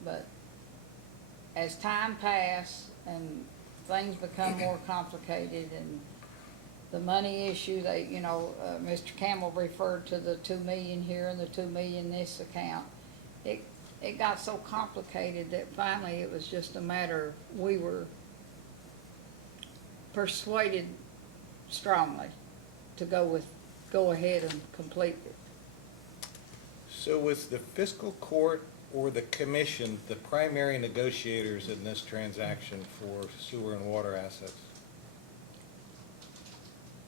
But as time passed and things become more complicated and the money issue, Mr. Campbell referred to the 2 million here and the 2 million this account. It got so complicated that finally it was just a matter, we were persuaded strongly to go ahead and complete it. So was the fiscal court or the commission the primary negotiators in this transaction for sewer and water assets?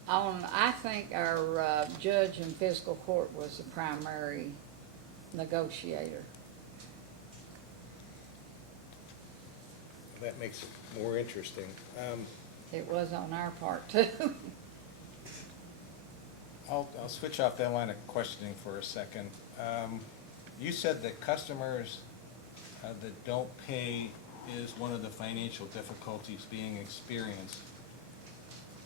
I think our judge in fiscal court was the primary negotiator. That makes it more interesting. It was on our part too. I'll switch off that line of questioning for a second. You said that customers that don't pay is one of the financial difficulties being experienced.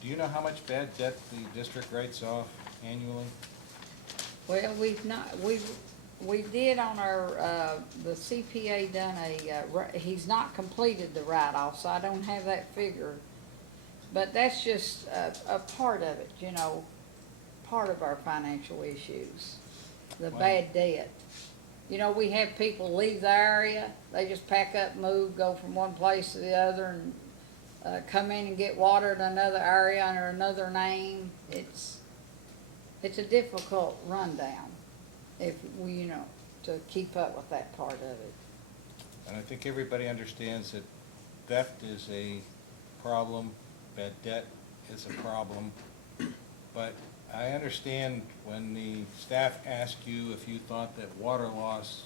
Do you know how much bad debt the district writes off annually? Well, we did on our, the CPA done he's not completed the write-off, so I don't have that figure. But that's just a part of it, part of our financial issues. the Well- bad debt. You know, we have people leave the area, they just pack up, move, go from one place to the other, and come in and get water in another area under another name. It's a difficult rundown if we, you know, to keep up with that part of it. And I think everybody understands that theft is a problem, bad debt is a problem. But I understand when the staff asked you if you thought that water loss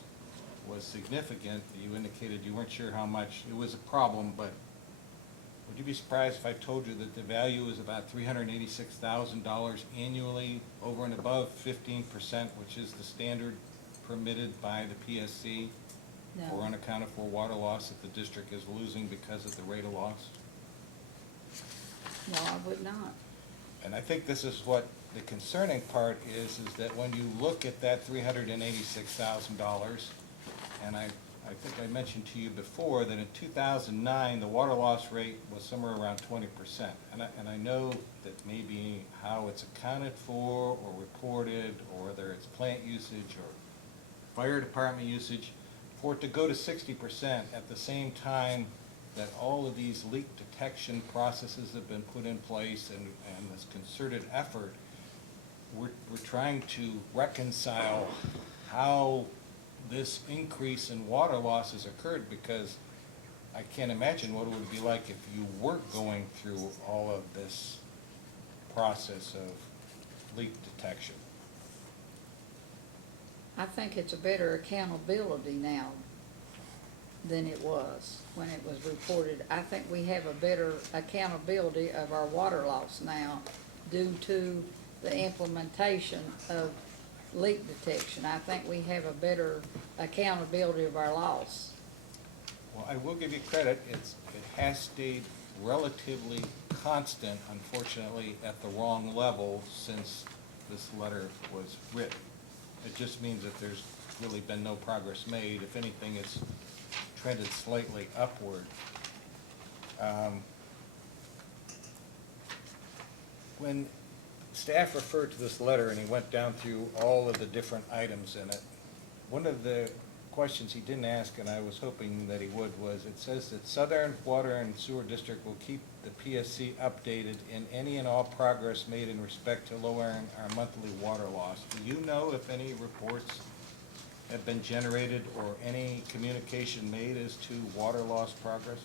was significant, you indicated you weren't sure how much. It was a problem, but would you be surprised if I told you that the value is about $386,000 annually, over and above 15%, which is the standard permitted by the PSC for No, unaccounted for water loss that the district is losing because of the rate of loss? no, I would not. And I think this is what the concerning part is that when you look at that $386,000, and I think I mentioned to you before that in 2009, the water loss rate was somewhere around 20%. And I know that maybe how it's accounted for or reported, or whether it's plant usage or fire department usage, for it to go to 60% at the same time that all of these leak detection processes have been put in place and this concerted effort, we're trying to reconcile how this increase in water loss has occurred, because I can't imagine what it would be like if you weren't going through all of this process of leak detection. I think it's a better accountability now than it was when it was reported. I think we have a better accountability of our water loss now due to the implementation of leak detection. I think we have a better accountability of our loss. Well, I will give you credit, it has stayed relatively constant, unfortunately, at the wrong level since this letter was written. It just means that there's really been no progress made. If anything, it's trended slightly upward. When staff referred to this letter and he went down through all of the different items in it, one of the questions he didn't ask, and I was hoping that he would, was it says that Southern Water and Sewer District will keep the PSC updated in any and all progress made in respect to lowering our monthly water loss. Do you know if any reports have been generated or any communication made as to water loss progress?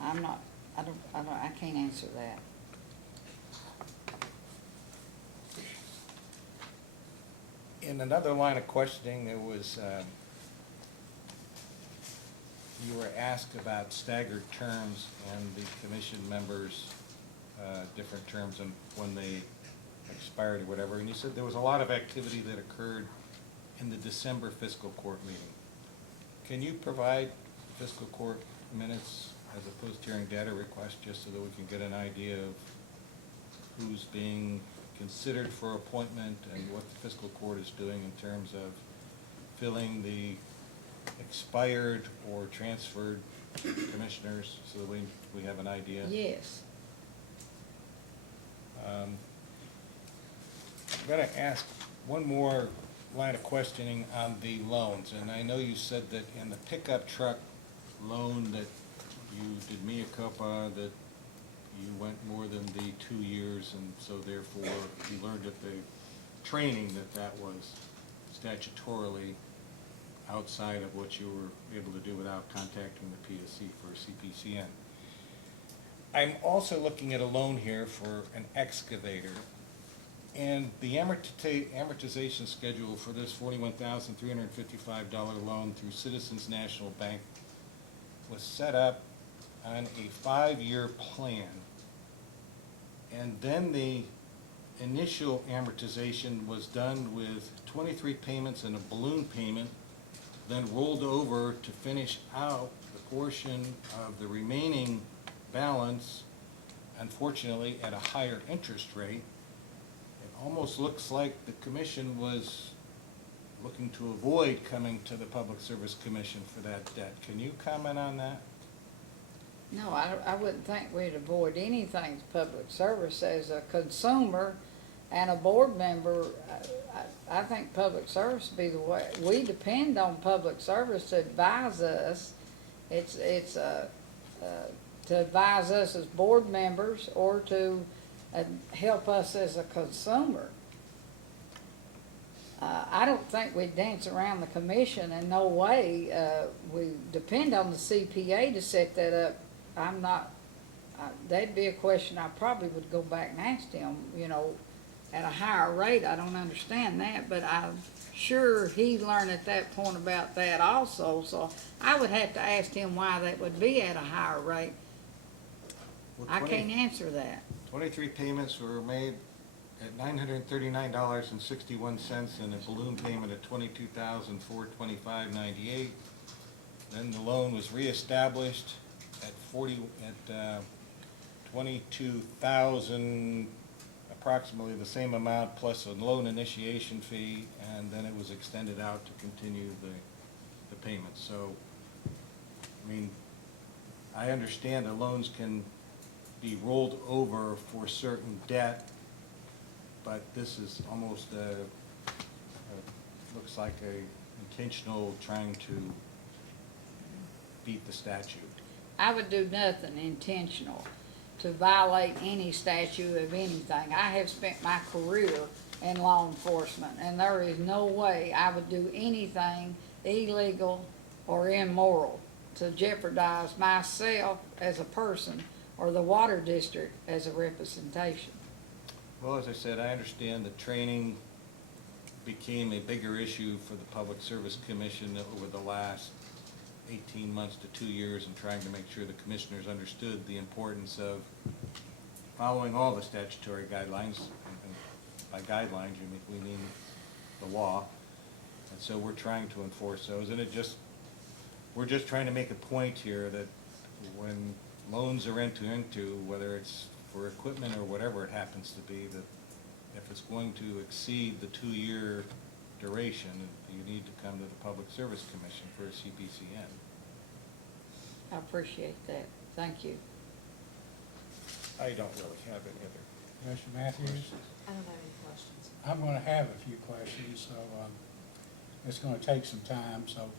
I can't answer that. In another line of questioning, there was, you were asked about staggered terms and the commission members, different terms and when they expired or whatever, and you said there was a lot of activity that occurred in the December fiscal court meeting. Can you provide fiscal court minutes as a post-hearing data request, just so that we can get an idea of who's being considered for appointment and what the fiscal court is doing in terms of filling the expired or transferred commissioners, so that we have an idea? Yes. I'm going to ask one more line of questioning on the loans, and I know you said that in the pickup truck loan that you did mea culpa, that you went more than the 2 years, and so therefore you learned at the training that was statutorily outside of what you were able to do without contacting the PSC for CPCN. I'm also looking at a loan here for an excavator, and the amortization schedule for this $41,355 loan through Citizens National Bank was set up on a 5-year plan. And then the initial amortization was done with 23 payments and a balloon payment, then rolled over to finish out the portion of the remaining balance, unfortunately at a higher interest rate. It almost looks like the commission was looking to avoid coming to the Public Service Commission for that debt. Can you comment on that? No, I wouldn't think we'd avoid anything public service. As a consumer and a board member, I think public service would be the way, we depend on public service to advise us. It's, to advise us as board members or to help us as a consumer. I don't think we dance around the commission in no way. We depend on the CPA to set that up. I'm not, that'd be a question I probably would go back and ask him, you know, at a higher rate. I don't understand that, but I'm sure he learned at that point about that also. So I would have to ask him why that would be at a higher rate. Well, I can't answer that. 23 payments were made at $939.61 and a balloon payment at $22,425.98. Then the loan was reestablished at 22,000, approximately the same amount plus a loan initiation fee, and then it was extended out to continue the payments. So, I mean, I understand the loans can be rolled over for certain debt, but this is almost looks like a intentional trying to beat the statute. I would do nothing intentional to violate any statute of anything. I have spent my career in law enforcement, and there is no way I would do anything illegal or immoral to jeopardize myself as a person or the water district as a representation. Well, as I said, I understand that training became a bigger issue for the Public Service Commission over the last 18 months to 2 years, and trying to make sure the commissioners understood the importance of following all the statutory guidelines. And by guidelines, we mean the law. And so we're trying to enforce those, and we're just trying to make a point here that when loans are entered into, whether it's for equipment or whatever it happens to be, that if it's going to exceed the 2-year duration, you need to come to the Public Service Commission for a CPCN. I appreciate that. Thank you. I don't really have any other Mr. Matthews? I don't have any questions. I'm going to have a few questions, so it's going to take some time. So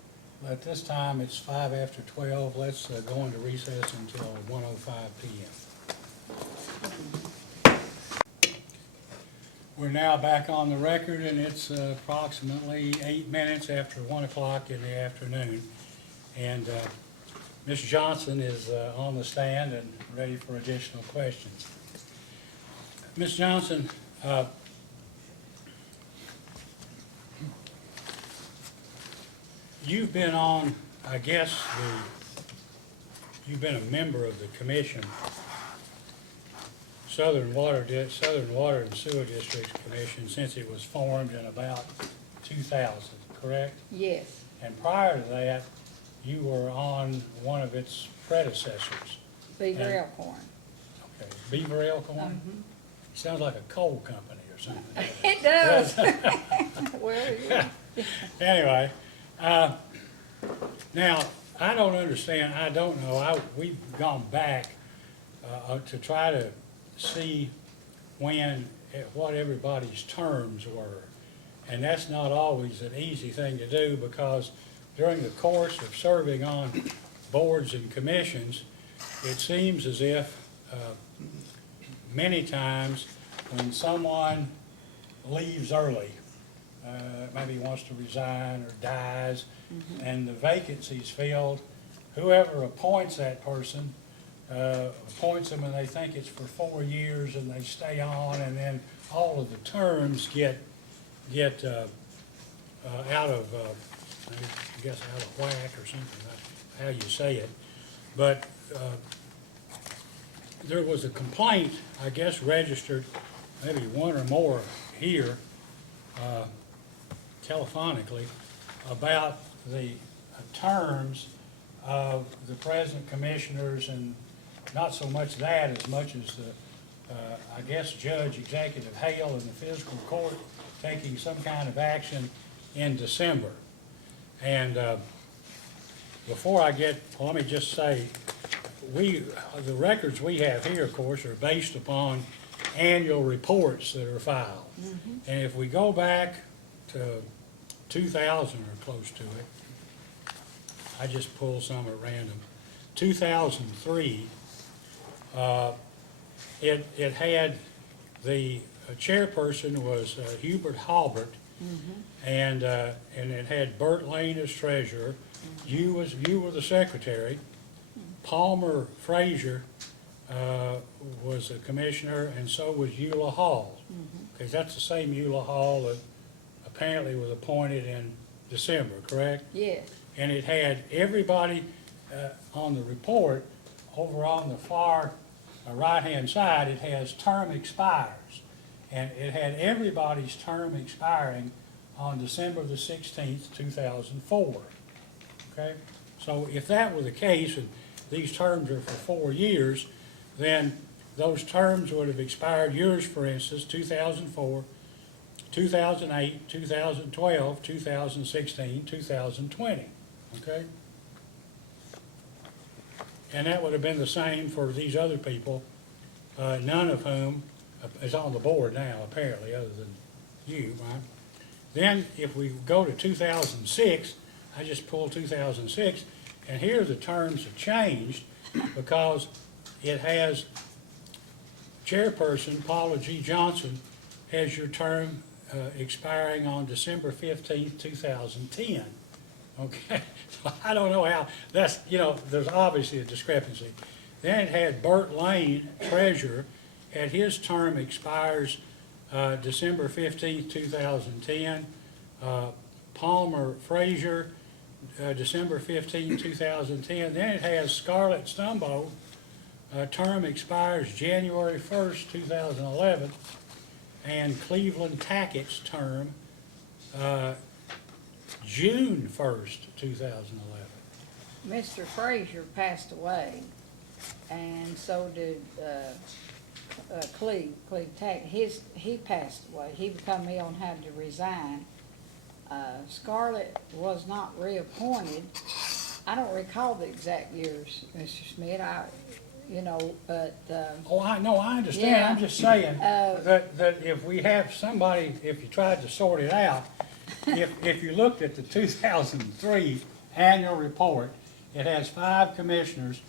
at this time, it's 12:05. Let's go into recess until 1:05 p.m. We're now back on the record, and it's approximately 8 minutes after 1 o'clock in the afternoon. And Ms. Johnson is on the stand and ready for additional questions. Ms. Johnson, you've been on, I guess, you've been a member of the commission, Southern Water and Sewer Districts Commission, since it was formed in about 2000, correct? Yes. And prior to that, you were on one of its predecessors. Beaver And- Elkhorn. Okay, Beaver Elkhorn? Sounds like a coal company or something. It does. Well, yeah. Anyway, now, I don't understand, I don't know, we've gone back to try to see what everybody's terms were. And that's not always an easy thing to do, because during the course of serving on boards and commissions, it seems as if many times when someone leaves early, maybe wants to resign or dies, and the vacancy's filled, whoever appoints that person appoints them, and they think it's for 4 years, and they stay on, and then all of the terms get out of, I guess, out of whack or something, how you say it. But there was a complaint, I guess, registered, maybe one or more here, telephonically, about the terms of the present commissioners, and not so much that as much as the, I guess, Judge Executive Hale and the Fiscal Court taking some kind of action in December. And before I get, well, let me just say, the records we have here, of course, are based upon annual reports that are filed. And if we go back 2000 or close to it. I just pulled some at random. 2003, it had, the chairperson was Hubert Halbert, and it had Bert Lane as treasurer. You were the secretary. Palmer Frazier was a commissioner, and so was Eula Hall. Because that's the same Eula Hall that apparently was appointed in December, correct? Yes. And it had everybody on the report, over on the far right-hand side, it has term expires. And it had everybody's term expiring on December the 16th, 2004. Okay? So if that were the case, and these terms are for 4 years, then those terms would have expired, yours, for instance, 2004, 2008, 2012, 2016, 2020, okay? And that would have been the same for these other people, none of whom is on the board now, apparently, other than you, right? Then, if we go to 2006, I just pulled 2006, and here the terms have changed because it has chairperson Paula G. Johnson has your term expiring on December 15th, 2010. Okay, so I don't know how, that's, there's obviously a discrepancy. Then it had Bert Lane, treasurer, and his term expires December 15th, 2010. Palmer Frazier, December 15th, 2010. Then it has Scarlett Stumbo, term expires January 1st, 2011, and Cleveland Tackett's term, June 1st, 2011. Mr. Frazier passed away, and so did Cleve Tackett. He passed away. He become ill and had to resign. Scarlett was not reappointed. I don't recall the exact years, Mr. Smith. But. Oh, I understand. Yeah. I'm just saying that if we have somebody, if you tried to sort it out, if you looked at the 2003 annual report, it has 5 commissioners,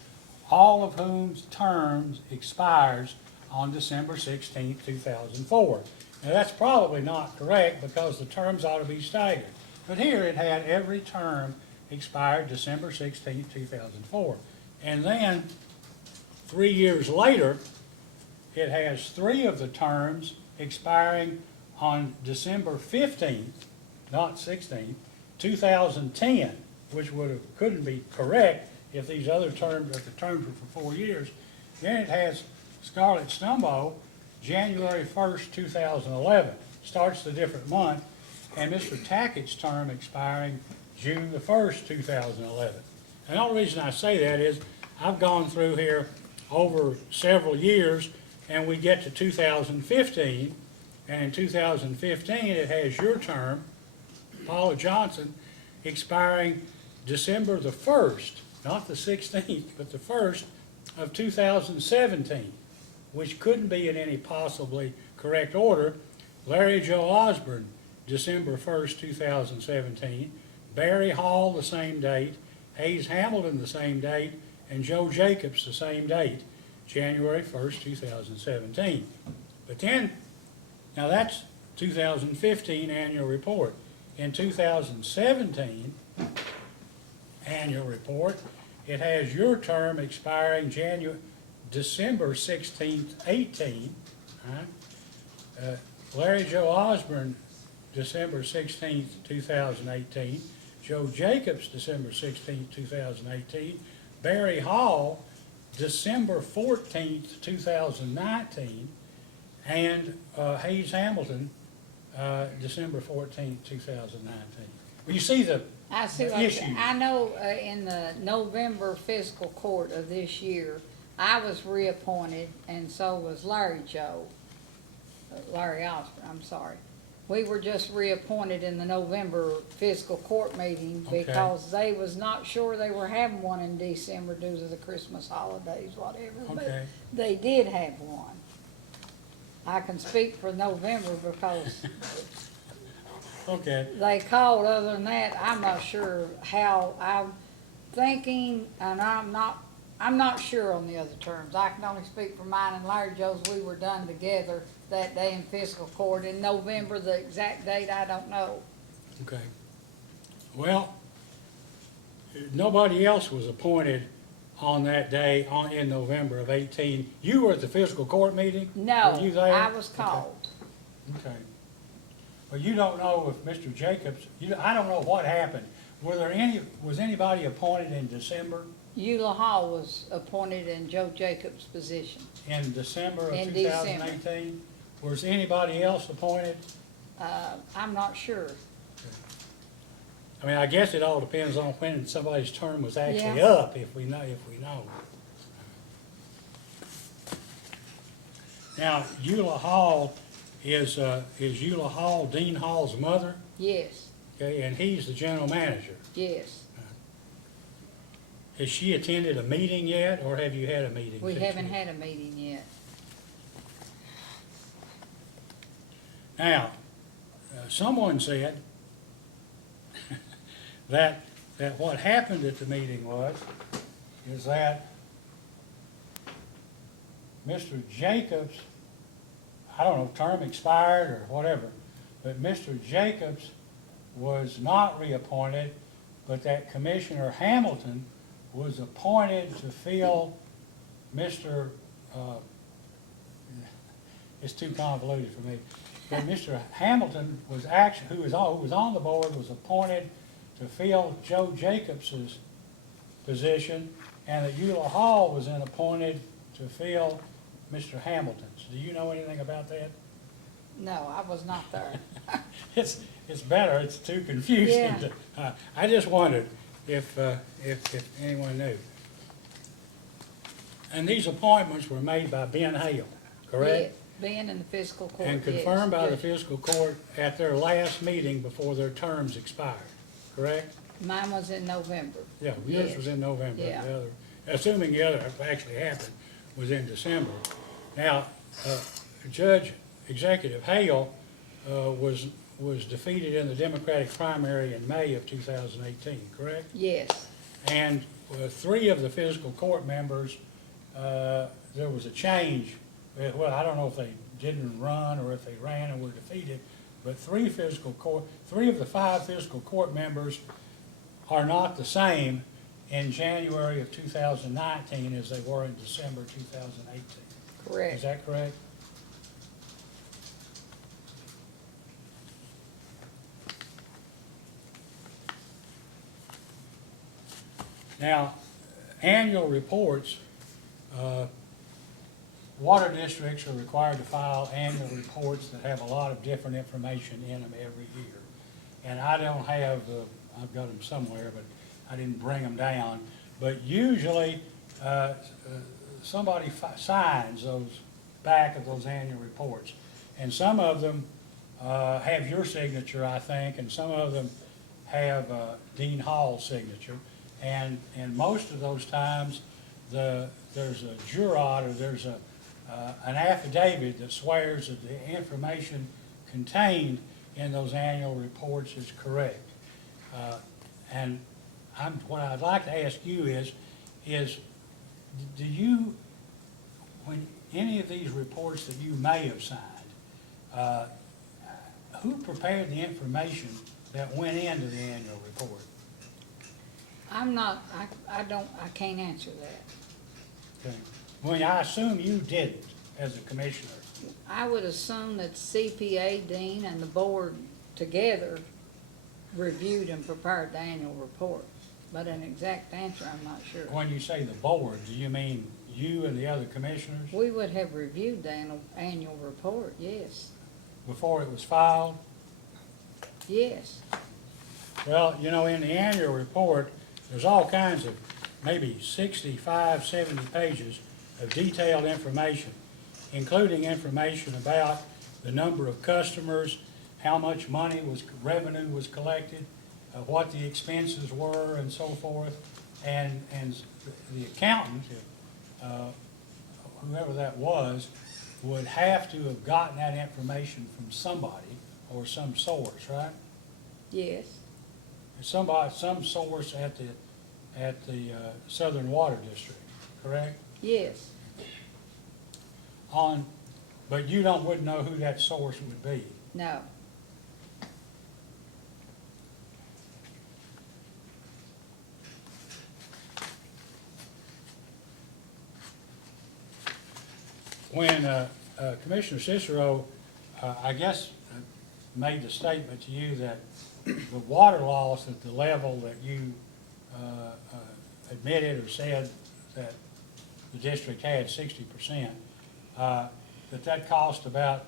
all of whose terms expires on December 16th, 2004. Now, that's probably not correct because the terms ought to be staggered. But here it had every term expired December 16th, 2004. And then 3 years later, it has 3 of the terms expiring on December 15th, not 16th, 2010, which couldn't be correct if these other terms, if the terms were for 4 years. Then it has Scarlett Stumbo, January 1st, 2011, starts the different month, and Mr. Tackett's term expiring June the 1st, 2011. And the only reason I say that is I've gone through here over several years, and we get to 2015, and in 2015 it has your term, Paula Johnson, expiring December the 1st, not the 16th, but the 1st of 2017, which couldn't be in any possibly correct order. Larry Joe Osborne, December 1st, 2017, Barry Hall the same date, Hayes Hamilton the same date, and Joe Jacobs the same date, January 1st, 2017. But then, now that's 2015 annual report. In 2017 annual report, it has your term expiring December 16th, 18. Right? Larry Joe Osborne, December 16th, 2018. Joe Jacobs, December 16th, 2018. Barry Hall, December 14th, 2019. And Hayes Hamilton, December 14th, 2019. Well, you see the I see what issue. I know in the November fiscal court of this year, I was reappointed, and so was Larry Osborne, I'm sorry. We were just reappointed in the November fiscal court meeting Okay. because they was not sure they were having one in December due to the Christmas holidays, whatever, but Okay. they did have one. I can speak for November because Okay, they called. Other than that, I'm not sure how. I'm thinking, and I'm not sure on the other terms. I can only speak for mine and Larry Joe's. We were done together that day in fiscal court in November. The exact date, I don't know. okay. Well, nobody else was appointed on that day in November of 18. You were at the fiscal court meeting? No, Were you there? I was called. Okay. Well, you don't know if Mr. Jacobs, I don't know what happened. Was anybody appointed in December? Eula Hall was appointed in Joe Jacobs' position. In December of In 2018? Was anybody else appointed? I'm not sure. I mean, I guess it all depends on when somebody's term was actually Yeah. up, if we know. Now, Eula Hall is Eula Hall Dean Hall's mother? Yes, Okay, and he's the general manager. yes. Has she attended a meeting yet, or have you had a meeting? We since haven't you- had a meeting yet. Now, someone said that what happened at the meeting is that Mr. Jacobs, I don't know, term expired or whatever, but Mr. Jacobs was not reappointed, but that Commissioner Hamilton was appointed to fill Mr., it's too convoluted for me, but Mr. Hamilton was actually, who was on the board, was appointed to fill Joe Jacobs's position, and that Eula Hall was then appointed to fill Mr. Hamilton's. Do you know anything about that? No, I was not there. It's better, it's too confusing. Yeah. I just wondered if anyone knew. And these appointments were made by Ben Hale, correct? Being in the fiscal court, And yes. confirmed by the Yes. fiscal court at their last meeting before their terms expired, correct? Mine was in November. Yeah, yours Yes. was in November. Yeah. The other, assuming the other actually happened, was in December. Now, Judge Executive Hale was defeated in the Democratic primary in May of 2018, correct? Yes, And three of the fiscal court members, there was a change. Well, I don't know if they didn't run or if they ran and were defeated, but three of the five fiscal court members are not the same in January of 2019 as they were in December 2018. Is correct. that correct? Now, annual reports, water districts are required to file annual reports that have a lot of different information in them every year. And I don't have, I've got them somewhere, but I didn't bring them down. But usually, somebody signs those back of those annual reports. And some of them have your signature, I think, and some of them have Dean Hall's signature. And most of those times, there's a jurat, or there's an affidavit that swears that the information contained in those annual reports is correct. And what I'd like to ask you is do you, when any of these reports that you may have signed, who prepared the information that went into the annual report? I can't answer that. Okay. Well, I assume you didn't as a commissioner. I would assume that CPA, Dean, and the board together reviewed and prepared the annual report. But an exact answer, I'm not sure. When you say the board, do you mean you and the other commissioners We would have reviewed the annual report, yes, before it was filed? yes. Well, you know, in the annual report, there's all kinds of, maybe 65, 70 pages of detailed information, including information about the number of customers, how much revenue was collected, what the expenses were, and so forth. And the accountant, whoever that was, would have to have gotten that information from somebody or some source, right? Yes, Some source at the Southern Water District, correct? yes. But you wouldn't know who that source would be. No. When Commissioner Cicero, I guess, made the statement to you that the water loss at the level that you admitted or said that the district had 60%, that cost about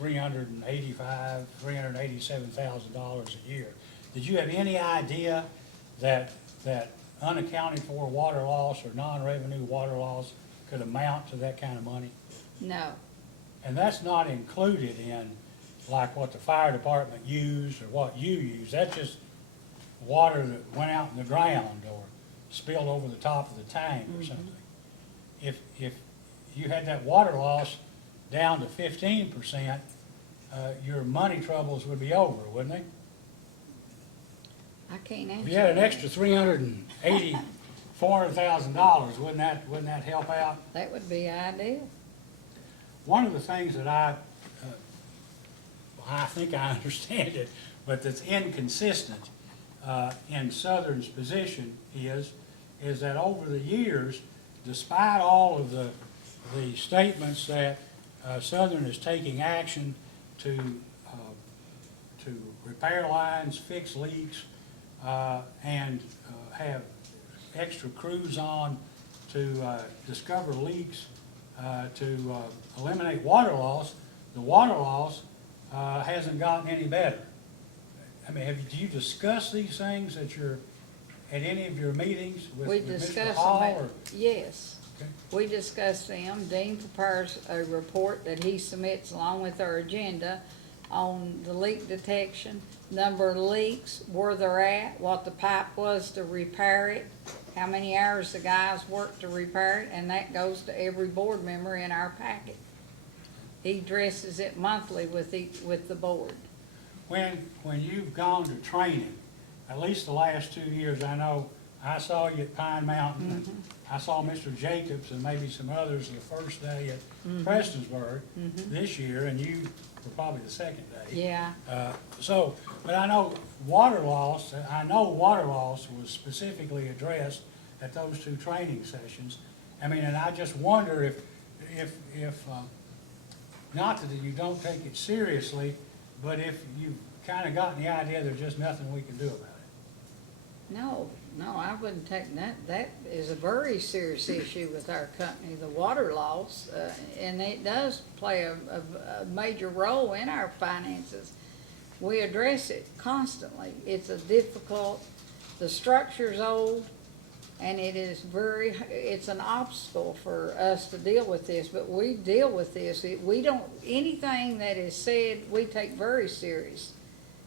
$387,000 a year. Did you have any idea that unaccounted for water loss or non-revenue water loss could amount to that kind of money? No, And that's not included in like what the fire department used or what you used. That's just water that went out in the ground or spilled over the top of the tank or something. If you had that water loss down to 15%, your money troubles would be over, wouldn't they? I can't answer. If you had an that. extra $400,000, wouldn't that help out? That would be ideal. One of the things that I think I understand it, but that's inconsistent in Southern's position is that over the years, despite all of the statements that Southern is taking action to repair lines, fix leaks, and have extra crews on to discover leaks, to eliminate water loss, the water loss hasn't gotten any better. I mean, do you discuss these things at any of your meetings We with Mr. discuss Hall? them, Or? yes. Okay. We discuss them. Dean prepares a report that he submits along with our agenda on the leak detection, number of leaks, where they're at, what the pipe was to repair it, how many hours the guys worked to repair it, and that goes to every board member in our packet. He addresses it monthly with the board. When you've gone to training, at least the last 2 years, I know I saw you at Pine Mountain. And I saw Mr. Jacobs and maybe some others the first day at Prestonsburg this year, and you were probably the second day. Yeah, But I know water loss was specifically addressed at those 2 training sessions. I mean, and I just wonder if not that you don't take it seriously, but if you've kind of gotten the idea there's just nothing we can do about it. no, I wouldn't take that. That is a very serious issue with our company, the water loss, and it does play a major role in our finances. We address it constantly. It's the structure's old, and it's an obstacle for us to deal with this, but we deal with this. Anything that is said, we take very serious.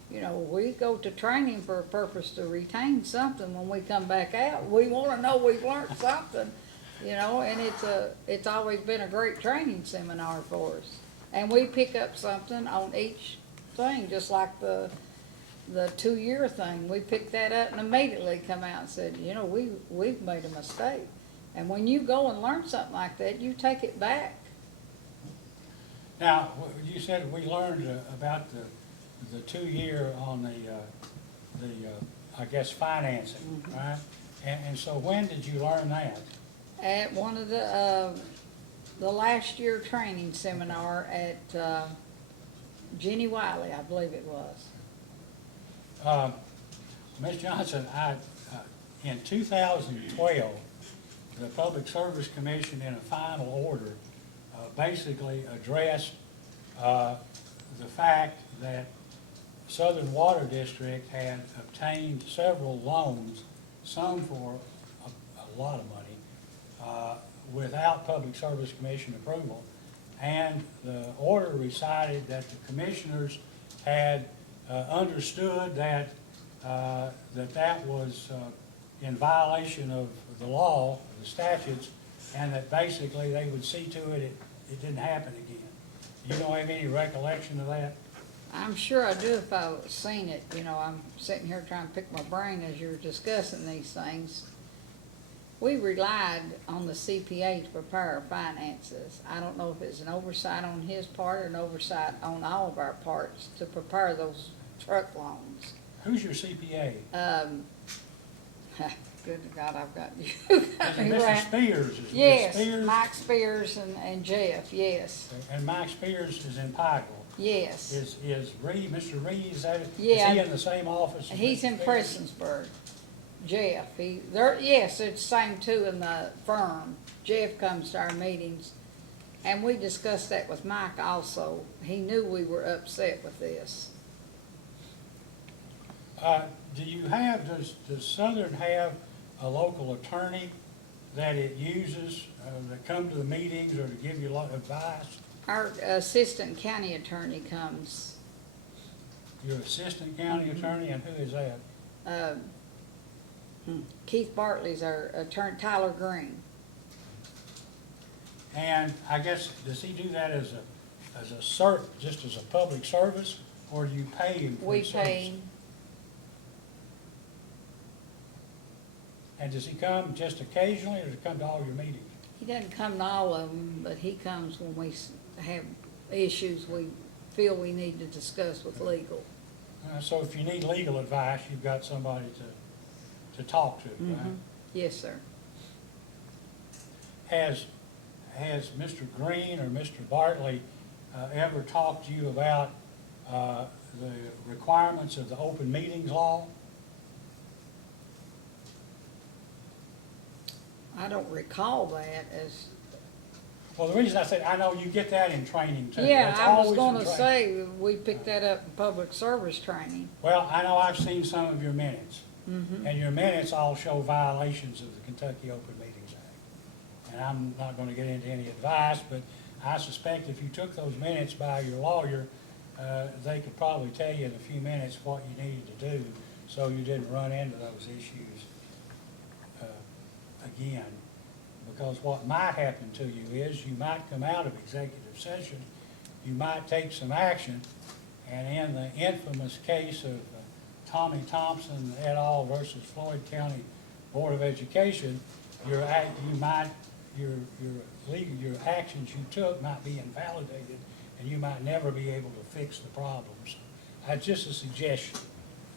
You know, we go to training for a purpose to retain something. When we come back out, we wanna know we've learned something, you know, and it's always been a great training seminar for us. And we pick up something on each thing, just like the 2-year thing. We picked that up and immediately come out and said, you know, we've made a mistake. And when you go and learn something like that, you take it back. Now, you said we learned about the 2-year on the I guess financing, right? And so when did you learn that? At one of the last year training seminar at Jenny Wiley, I believe it was. Ms. Johnson, in 2012, the Public Service Commission in a final order basically addressed the fact that Southern Water District had obtained several loans, some for a lot of money, without Public Service Commission approval. And the order recited that the commissioners had understood that that was in violation of the law, the statutes, and that basically they would see to it it didn't happen again. You don't have any recollection of that? I'm sure I do if I seen it, you know, I'm sitting here trying to pick my brain as you're discussing these things. We relied on the CPA to prepare our finances. I don't know if it's an oversight on his part or an oversight on all of our parts to prepare those truck loans. Who's your CPA? Good God, I've got you. Got me Mr. right. Spears, is it Mr. Yes, Spears? Mike Spears and Jeff, yes, And Mike Spears is in Pikeville. yes. Is Reed, Mr. Reed, is that, is Yeah. he in the same office? as He's Mr. in Spears? Prestonsburg. Jeff, yes, it's the same two in the firm. Jeff comes to our meetings, and we discussed that with Mike also. He knew we were upset with this. Do you have, does Southern have a local attorney that it uses, that come to the meetings or to give you a lot of advice? Our assistant county attorney comes, Your assistant county attorney, and who is that? Keith Bartley's our attorney, Tyler Green. And I guess, does he do that as just as a public service, or do you pay him for We his service? pay him. And does he come just occasionally, or does he come to all your meetings? He doesn't come to all of them, but he comes when we have issues we feel we need to discuss with legal. So if you need legal advice, you've got somebody to talk to, right? Mhm. Yes, sir. Has Mr. Green or Mr. Bartley ever talked to you about the requirements of the open meetings law? I don't recall that as, Well, the reason I said, I know you get that in training too. yeah, That's I was always in gonna training. say, we picked that up in public service training. Well, I know I've seen some of your minutes, Mm-hmm. and your minutes all show violations of the Kentucky Open Meetings Act. And I'm not gonna get into any advice, but I suspect if you took those minutes by your lawyer, they could probably tell you in a few minutes what you needed to do, so you didn't run into those issues again. Because what might happen to you is you might come out of executive session, you might take some action, and in the infamous case of Tommy Thompson et al. Versus Floyd County Board of Education, your actions you took might be invalidated, and you might never be able to fix the problems. That's just a suggestion,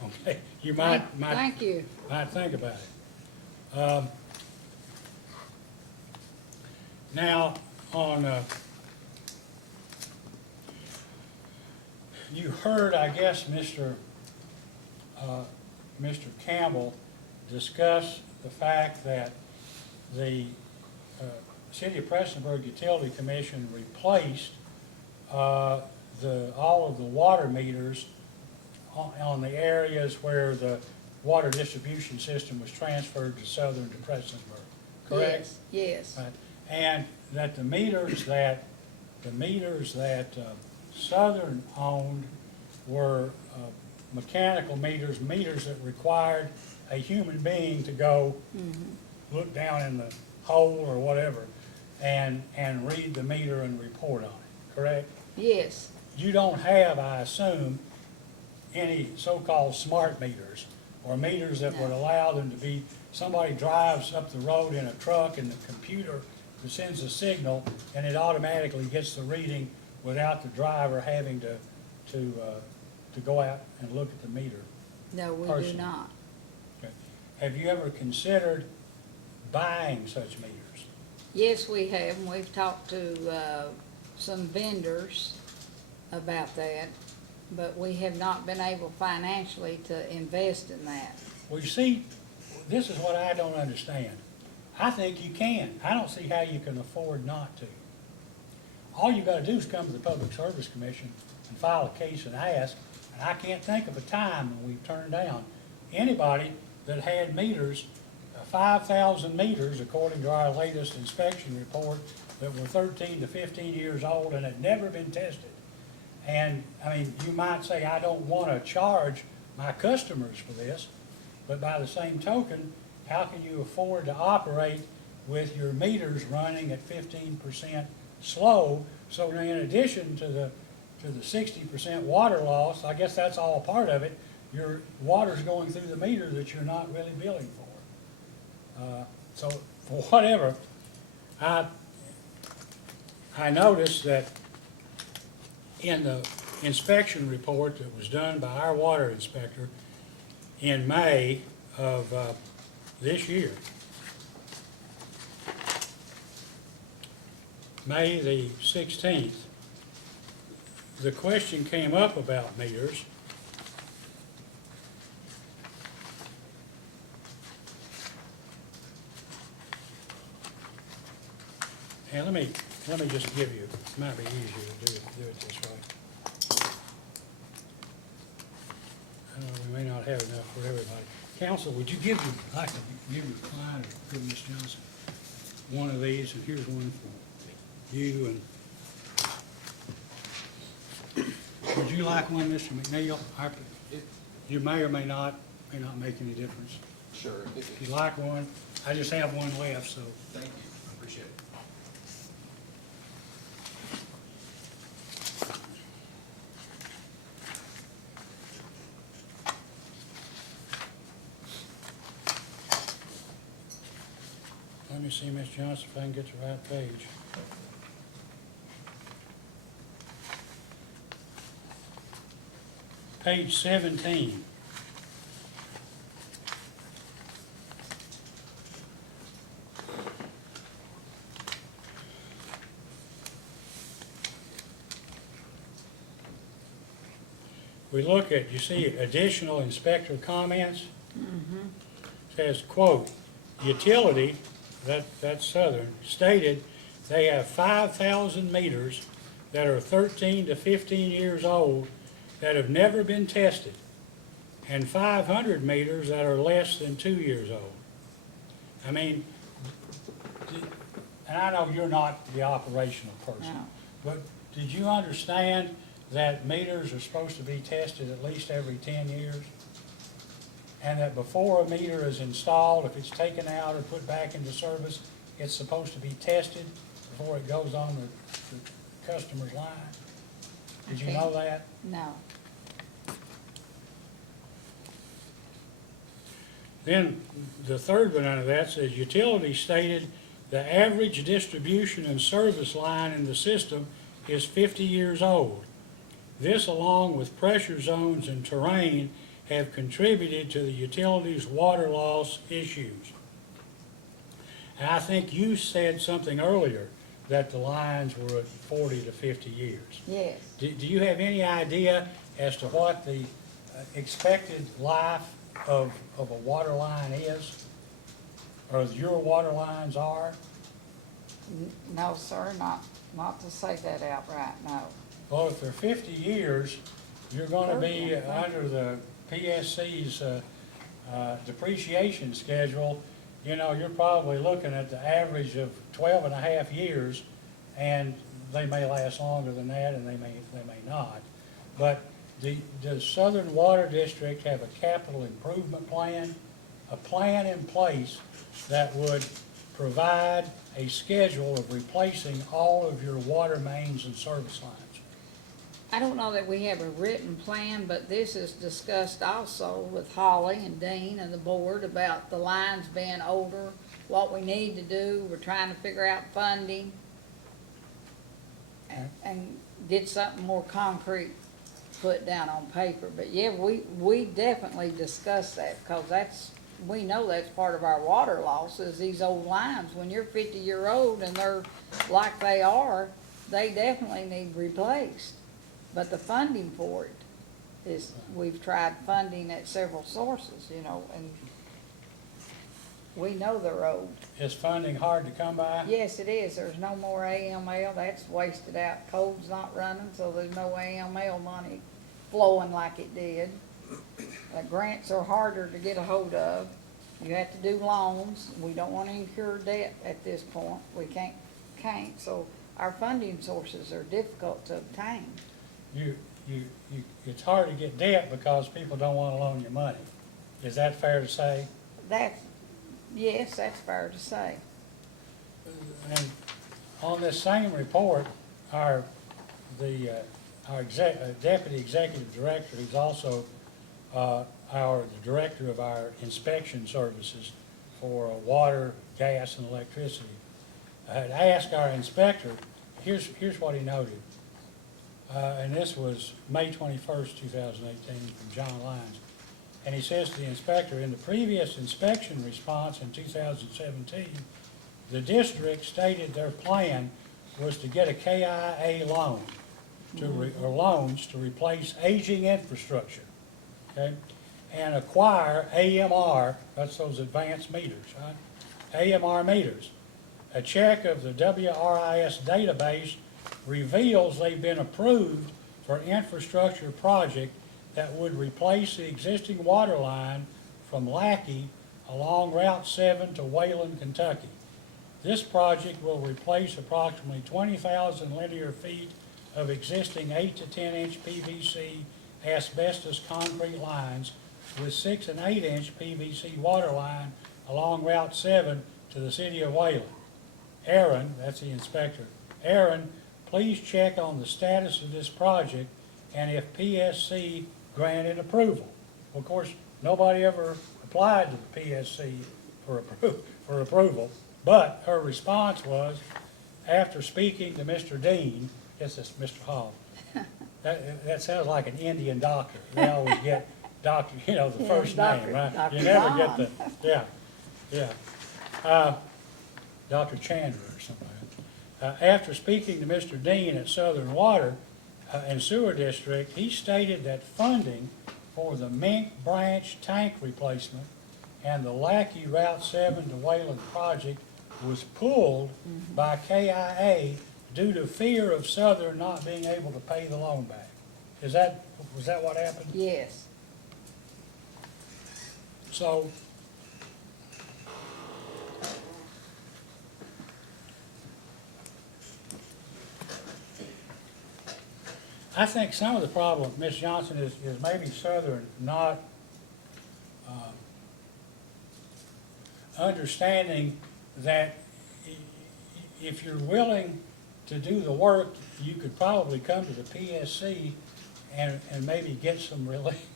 okay? You might Thank you. think about it. Now, you heard, I guess, Mr. Campbell discuss the fact that the City of Prestonsburg Utility Commission replaced all of the water meters on the areas where the water distribution system was transferred to Southern to Prestonsburg, correct? Yes, yes. Right. And that the meters that Southern owned were mechanical meters that required a human being to go look down in the hole or whatever and read the meter and report on it, correct? Yes, You don't have, I assume, any so-called smart meters or meters that would allow them to be, somebody drives up the road in a truck and the computer sends a signal and it automatically gets the reading without the driver having to go out and look at the meter. no, we do Personally. not. Okay. Have you ever considered buying such meters? Yes, we have, and we've talked to some vendors about that, but we have not been able financially to invest in that. Well, you see, this is what I don't understand. I think you can. I don't see how you can afford not to. All you gotta do is come to the Public Service Commission and file a case and ask, and I can't think of a time when we've turned down anybody that had meters, 5,000 meters, according to our latest inspection report, that were 13 to 15 years old and had never been tested. And, I mean, you might say, I don't wanna charge my customers for this, but by the same token, how can you afford to operate with your meters running at 15% slow? So in addition to to the 60% water loss, I guess that's all part of it. Your water's going through the meter that you're not really billing for. So for whatever, I noticed that in the inspection report that was done by our water inspector in May of this year, May the 16th, the question came up about meters. And let me just give you, it might be easier to do it this way. We may not have enough for everybody. Council, would you like to give your client or give Ms. Johnson one of these, and here's one for you, and would you like one, Mr. McNeil? You may or may not make any difference. Sure. If you like one, I just have one left, so. Thank you, I appreciate it. Let me see, Ms. Johnson, if I can get the right page. Page 17. We look at, you see additional inspector comments? Says, quote, utility, that's Southern, stated they have 5,000 meters that are 13 to 15 years old that have never been tested, and 500 meters that are less than 2 years old. I mean, and I know you're not the operational person, No. but did you understand that meters are supposed to be tested at least every 10 years? And that before a meter is installed, if it's taken out or put back into service, it's supposed to be tested before it goes on the customer's line? Did you know that? No. Then the third one out of that says utility stated the average distribution and service line in the system is 50 years old. This, along with pressure zones and terrain, have contributed to the utility's water loss issues. And I think you said something earlier that the lines were at 40 to 50 years. Yes. Do you have any idea as to what the expected life of a water line is? Or your water lines are? No, sir, not to say that outright, no. Well, if they're 50 years, you're gonna be under the PSC's depreciation schedule. You know, you're probably looking at the average of 12 and a half years, and they may last longer than that, and they may not. But does Southern Water District have a capital improvement plan? A plan in place that would provide a schedule of replacing all of your water mains and service lines? I don't know that we have a written plan, but this is discussed also with Holly and Dean and the board about the lines being older, what we need to do. We're trying to figure out funding and get something more concrete put down on paper. But yeah, we definitely discussed that, because we know that's part of our water loss is these old lines. When you're 50-year-old and they're like they are, they definitely need replaced. But the funding for it is, we've tried funding at several sources, you know, and we know they're old. Is funding hard to come by? Yes, it is. There's no more AML. That's wasted out. Code's not running, so there's no AML money flowing like it did. Grants are harder to get a hold of. You have to do loans. We don't want to incur debt at this point. We can't, so our funding sources are difficult to obtain. It's hard to get debt because people don't want to loan you money. Is that fair to say? Yes, that's fair to say. And on this same report, our our deputy executive director, who's also the director of our inspection services for water, gas, and electricity, had asked our inspector, here's what he noted. And this was May 21st, 2018, from John Lyons. And he says to the inspector, in the previous inspection response in 2017, the district stated their plan was to get a KIA loan, or loans to replace aging infrastructure, okay? And acquire AMR, that's those advanced meters, right? AMR meters. A check of the WRIS database reveals they've been approved for infrastructure project that would replace the existing water line from Lackey along Route 7 to Wayland, Kentucky. This project will replace approximately 20,000 linear feet of existing 8 to 10 inch PVC asbestos concrete lines with 6 and 8 inch PVC water line along Route 7 to the city of Wayland. Aaron, that's the inspector, Aaron, please check on the status of this project and if PSC granted approval. Of course, nobody ever applied to the PSC for approval, but her response was, after speaking to Mr. Dean, yes, it's Mr. Hall. That sounds like an Indian doctor. They always get doctor, the Yeah, first Dr. name, right? Dr. You never John. get yeah. Dr. Chandler or something like that. After speaking to Mr. Dean at Southern Water and Sewer District, he stated that funding for the Mink Branch tank replacement and the Lackey Route 7 to Wayland project was pulled by KIA due to fear of Southern not being able to pay the loan back. Was that what happened? Yes. So, I think some of the problem, Ms. Johnson, is maybe Southern not understanding that if you're willing to do the work, you could probably come to the PSC and maybe get some relief.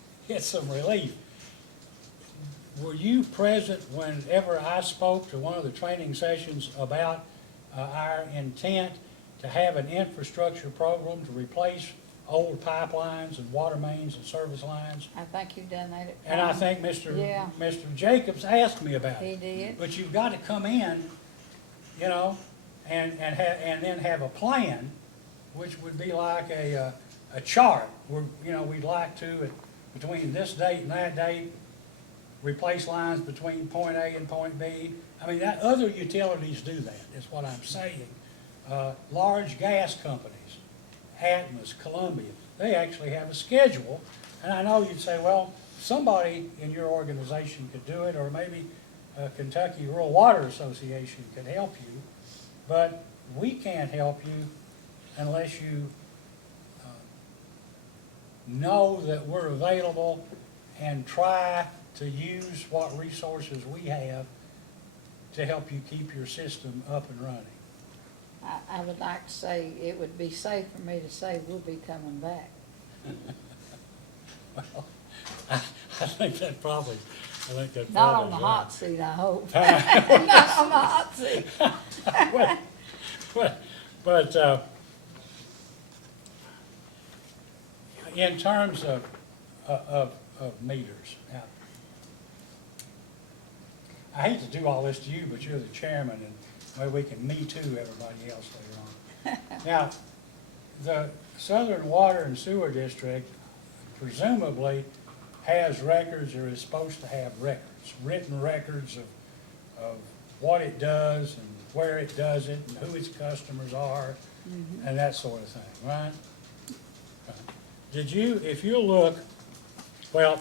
Were you present whenever I spoke to one of the training sessions about our intent to have an infrastructure program to replace old pipelines and water mains and service lines? I think you've done that. And I think Yeah. Mr. Jacobs asked me about He it. did. But you've got to come in, and then have a plan, which would be like a chart, where, we'd like to, between this date and that date, replace lines between point A and point B. I mean, other utilities do that, is what I'm saying. Large gas companies, Atmos, Columbia, they actually have a schedule. And I know you'd say, well, somebody in your organization could do it, or maybe Kentucky Rural Water Association could help you. But we can't help you unless you know that we're available and try to use what resources we have to help you keep your system up and running. I would like to say, it would be safe for me to say we'll be coming back. Well, I think that probably. Not on the hot seat, I hope. Not on the hot seat. But in terms of meters, now, I hate to do all this to you, but you're the chairman, and maybe we can me too everybody else later on. Now, the Southern Water and Sewer District presumably has records, or is supposed to have records, written records of what it does and where it does it and who its customers are and that sort of thing, right? Did you, if you look, well,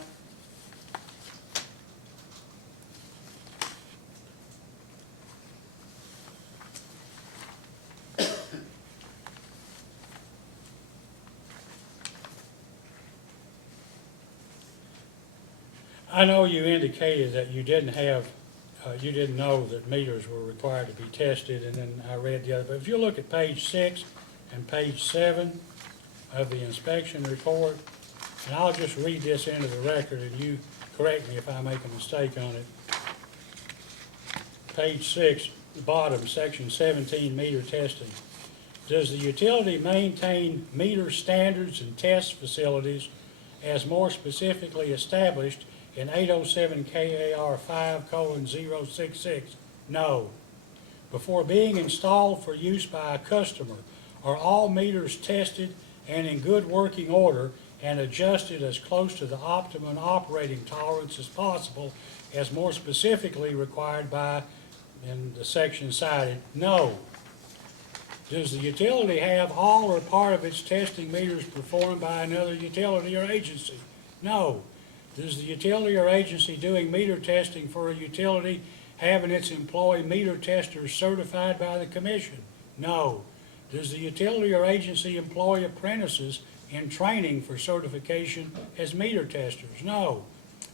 I know you indicated that you didn't have, you didn't know that meters were required to be tested, and then I read the other, but if you look at page 6 and page 7, of the inspection report, and I'll just read this into the record, and you correct me if I make a mistake on it. Page 6, bottom, section 17, meter testing. Does the utility maintain meter standards and test facilities as more specifically established in 807 KAR 5:066? No. Before being installed for use by a customer, are all meters tested and in good working order and adjusted as close to the optimum operating tolerance as possible, as more specifically required by, in the section cited? No. Does the utility have all or part of its testing meters performed by another utility or agency? No. Does the utility or agency doing meter testing for a utility having its employee meter testers certified by the commission? No. Does the utility or agency employ apprentices in training for certification as meter testers? No.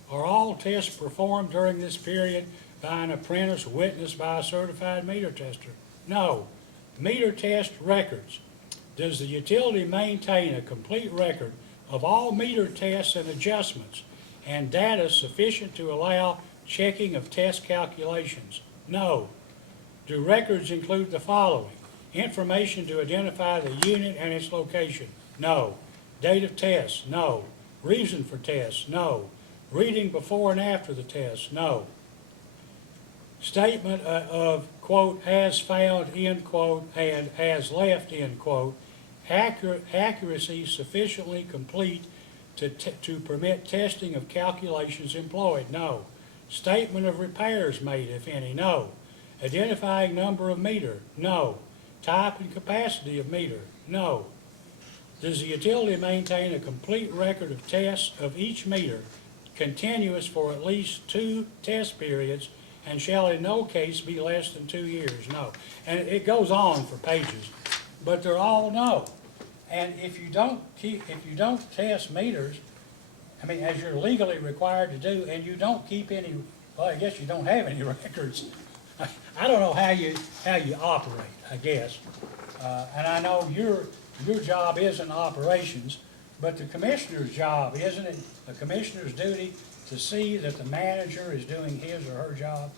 Are all tests performed during this period by an apprentice witnessed by a certified meter tester? No. Meter test records. Does the utility maintain a complete record of all meter tests and adjustments and data sufficient to allow checking of test calculations? No. Do records include the following? Information to identify the unit and its location? No. Date of tests? No. Reason for tests? No. Reading before and after the test? No. Statement of, quote, as found, end quote, and as left, end quote, accuracy sufficiently complete to permit testing of calculations employed? No. Statement of repairs made, if any? No. Identifying number of meter? No. Type and capacity of meter? No. Does the utility maintain a complete record of tests of each meter, continuous for at least 2 test periods, and shall in no case be less than 2 years? No. And it goes on for pages, but they're all no. And if you don't test meters, I mean, as you're legally required to do, and you don't keep any, well, I guess you don't have any records. I don't know how you operate, I guess. And I know your job isn't operations, but the commissioner's job, isn't it the commissioner's duty to see that the manager is doing his or her job?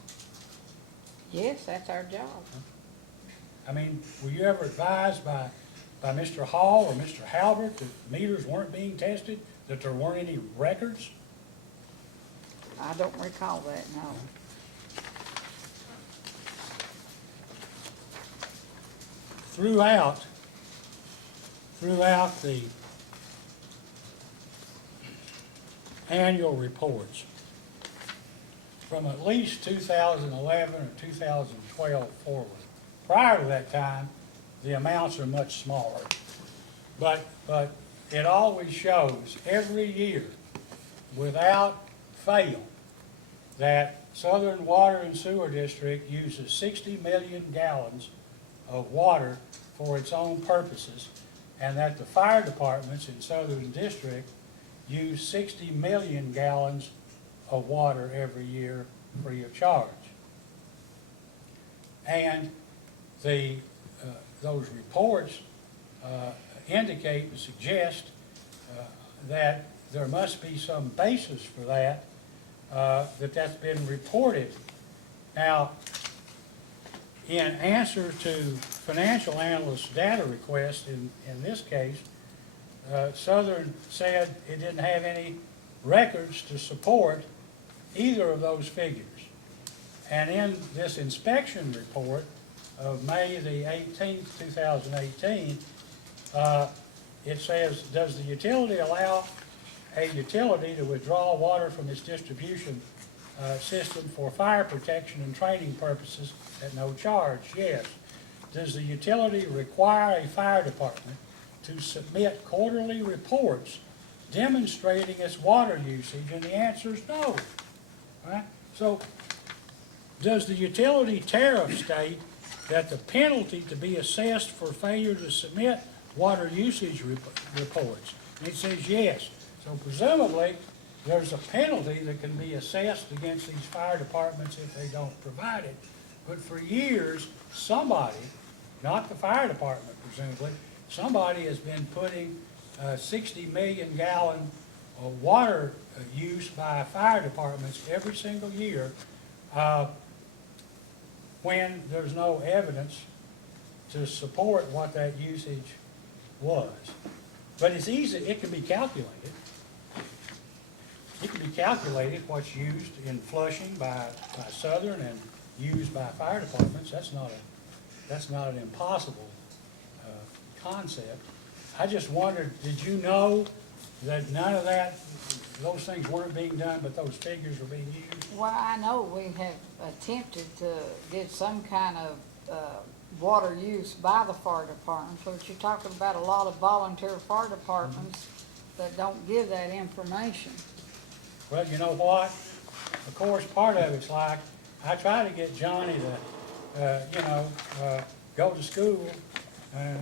Yes, that's our job. I mean, were you ever advised by Mr. Hall or Mr. Halbert that meters weren't being tested, that there weren't any records? I don't recall that, no. Throughout the annual reports, from at least 2011 or 2012 forward. Prior to that time, the amounts are much smaller. But it always shows every year, without fail, that Southern Water and Sewer District uses 60 million gallons of water for its own purposes, and that the fire departments in Southern District use 60 million gallons of water every year free of charge. And those reports indicate and suggest that there must be some basis for that, that's been reported. Now, in answer to financial analyst data request in this case, Southern said it didn't have any records to support either of those figures. And in this inspection report of May the 18th, 2018, it says, does the utility allow a utility to withdraw water from its distribution system for fire protection and training purposes at no charge? Yes. Does the utility require a fire department to submit quarterly reports demonstrating its water usage? And the answer is no. Right? So, does the utility tariff state that the penalty to be assessed for failure to submit water usage reports? And it says yes. So presumably, there's a penalty that can be assessed against these fire departments if they don't provide it. But for years, somebody, not the fire department presumably, somebody has been putting 60 million gallon of water use by fire departments every single year, when there's no evidence to support what that usage was. But it's easy, it can be calculated. It can be calculated what's used in Flushing by Southern and used by fire departments. That's not an impossible concept. I just wondered, did you know that none of that, those things weren't being done, but those figures were being used? Well, I know we have attempted to get some kind of, water use by the fire department, but you're talking about a lot of volunteer fire departments that don't give that information. Well, you know what? Of course, part of it's like, I try to get Johnny to, go to school or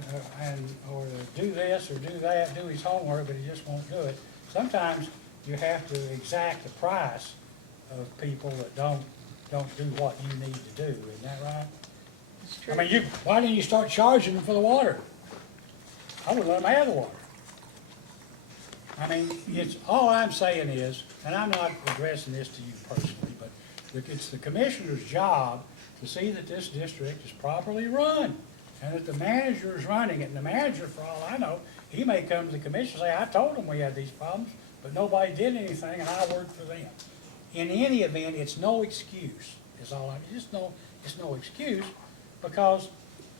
to do this or do that, do his homework, but he just won't do it. Sometimes you have to exact the price of people that don't do what you need to do, isn't that right? It's true. I mean, why didn't you start charging them for the water? I would let them have the water. I mean, all I'm saying is, and I'm not addressing this to you personally, but it's the commissioner's job to see that this district is properly run, and that the manager is running it. And the manager, for all I know, he may come to the commission and say, I told them we had these problems, but nobody did anything, and I worked for them. In any event, it's no excuse, it's no excuse, because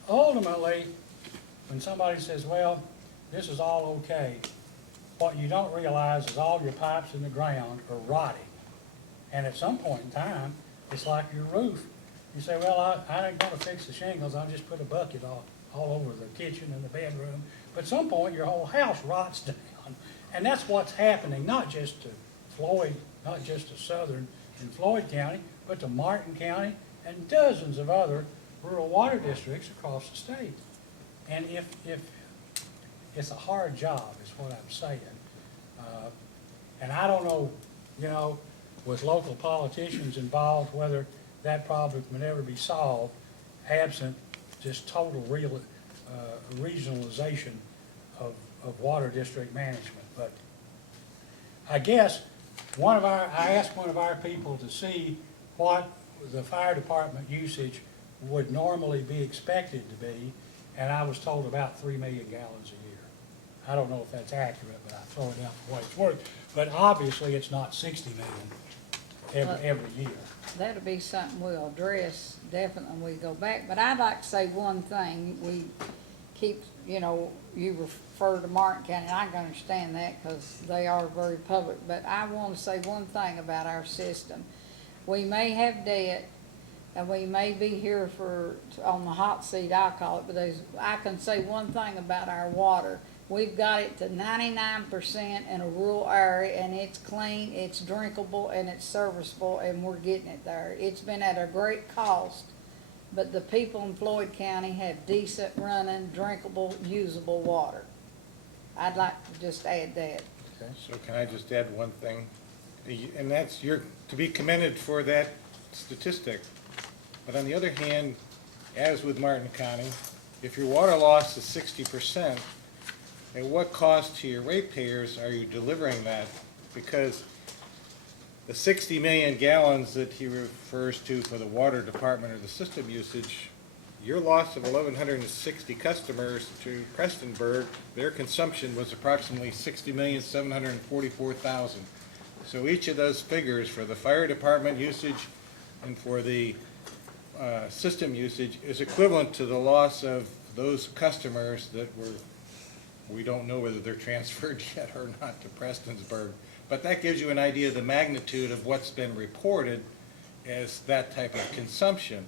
ultimately, when somebody says, well, this is all okay, what you don't realize is all your pipes in the ground are rotting. And at some point in time, it's like your roof. You say, well, I ain't gonna fix the shingles, I'll just put a bucket all over the kitchen and the bedroom. But at some point, your whole house rots down. And that's what's happening, not just to Floyd, not just to Southern and Floyd County, but to Martin County and dozens of other rural water districts across the state. And if it's a hard job, is what I'm saying. And I don't know, with local politicians involved, whether that problem can ever be solved, absent just total regionalization of water district management. But I guess I asked one of our people to see what the fire department usage would normally be expected to be, and I was told about 3 million gallons a year. I don't know if that's accurate, but I throw it out for what it's worth. But obviously, it's not 60 million every year. That'll be something we'll address definitely when we go back. But I'd like to say one thing. We keep, you refer to Martin County, and I can understand that because they are very public. But I want to say one thing about our system. We may have debt, and we may be here on the hot seat, I call it, but I can say one thing about our water. We've got it to 99% in a rural area, and it's clean, it's drinkable, and it's serviceable, and we're getting it there. It's been at a great cost, but the people in Floyd County have decent running, drinkable, usable water. I'd like to just add that. So can I just add one thing? And that's, you're to be commended for that statistic. But on the other hand, as with Martin County, if your water loss is 60%, at what cost to your ratepayers are you delivering that? Because the 60 million gallons that he refers to for the water department or the system usage, your loss of 1,160 customers to Prestonsburg, their consumption was approximately 60,744,000. So each of those figures for the fire department usage and for the system usage is equivalent to the loss of those customers that we don't know whether they're transferred yet or not to Prestonsburg. But that gives you an idea of the magnitude of what's been reported as that type of consumption.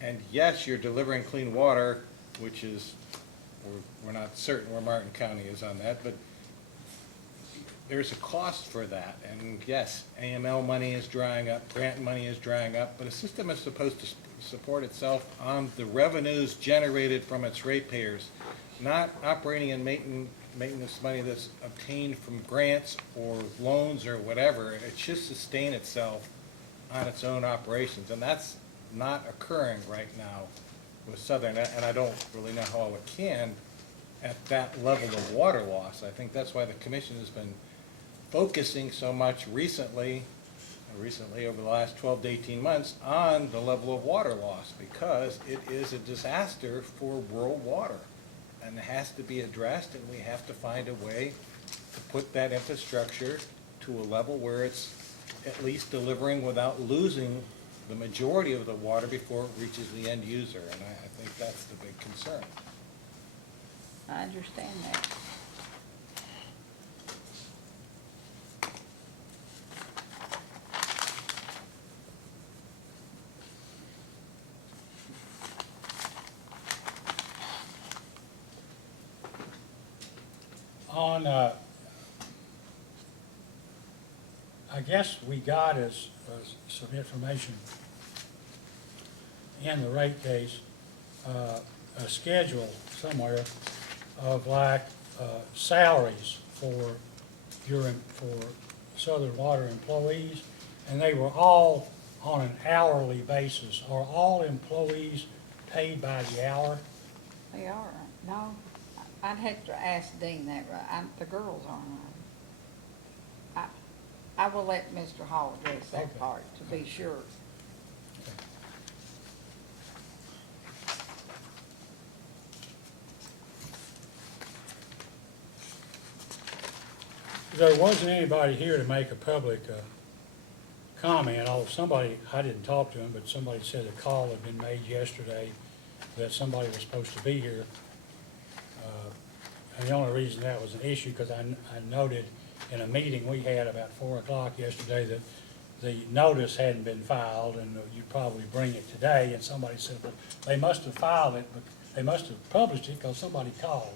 And yes, you're delivering clean water, which is, we're not certain where Martin County is on that, but there's a cost for that. And yes, AML money is drying up, grant money is drying up, but a system is supposed to support itself on the revenues generated from its ratepayers, not operating and maintenance money that's obtained from grants or loans or whatever. It should sustain itself on its own operations, and that's not occurring right now with Southern, and I don't really know how it can, at that level of water loss. I think that's why the commission has been focusing so much recently over the last 12 to 18 months on the level of water loss, because it is a disaster for rural water and it has to be addressed, and we have to find a way to put that infrastructure to a level where it's at least delivering without losing the majority of the water before it reaches the end user, and I think that's the big concern. I understand that. On, I guess we got as some information in the rate case, a schedule somewhere of like salaries for for Southern Water employees, and they were all on an hourly basis. Are all employees paid by the hour? They are, no, I'd have to ask Dean that, right, the girls aren't. I will let Mr. Hall address that Okay. part to be sure. There wasn't anybody here to make a public comment, although somebody, I didn't talk to him, but somebody said a call had been made yesterday that somebody was supposed to be here. And the only reason that was an issue, because I noted in a meeting we had about 4 o'clock yesterday that the notice hadn't been filed, and you'd probably bring it today, and somebody said, well, they must have filed it, but they must have published it because somebody called.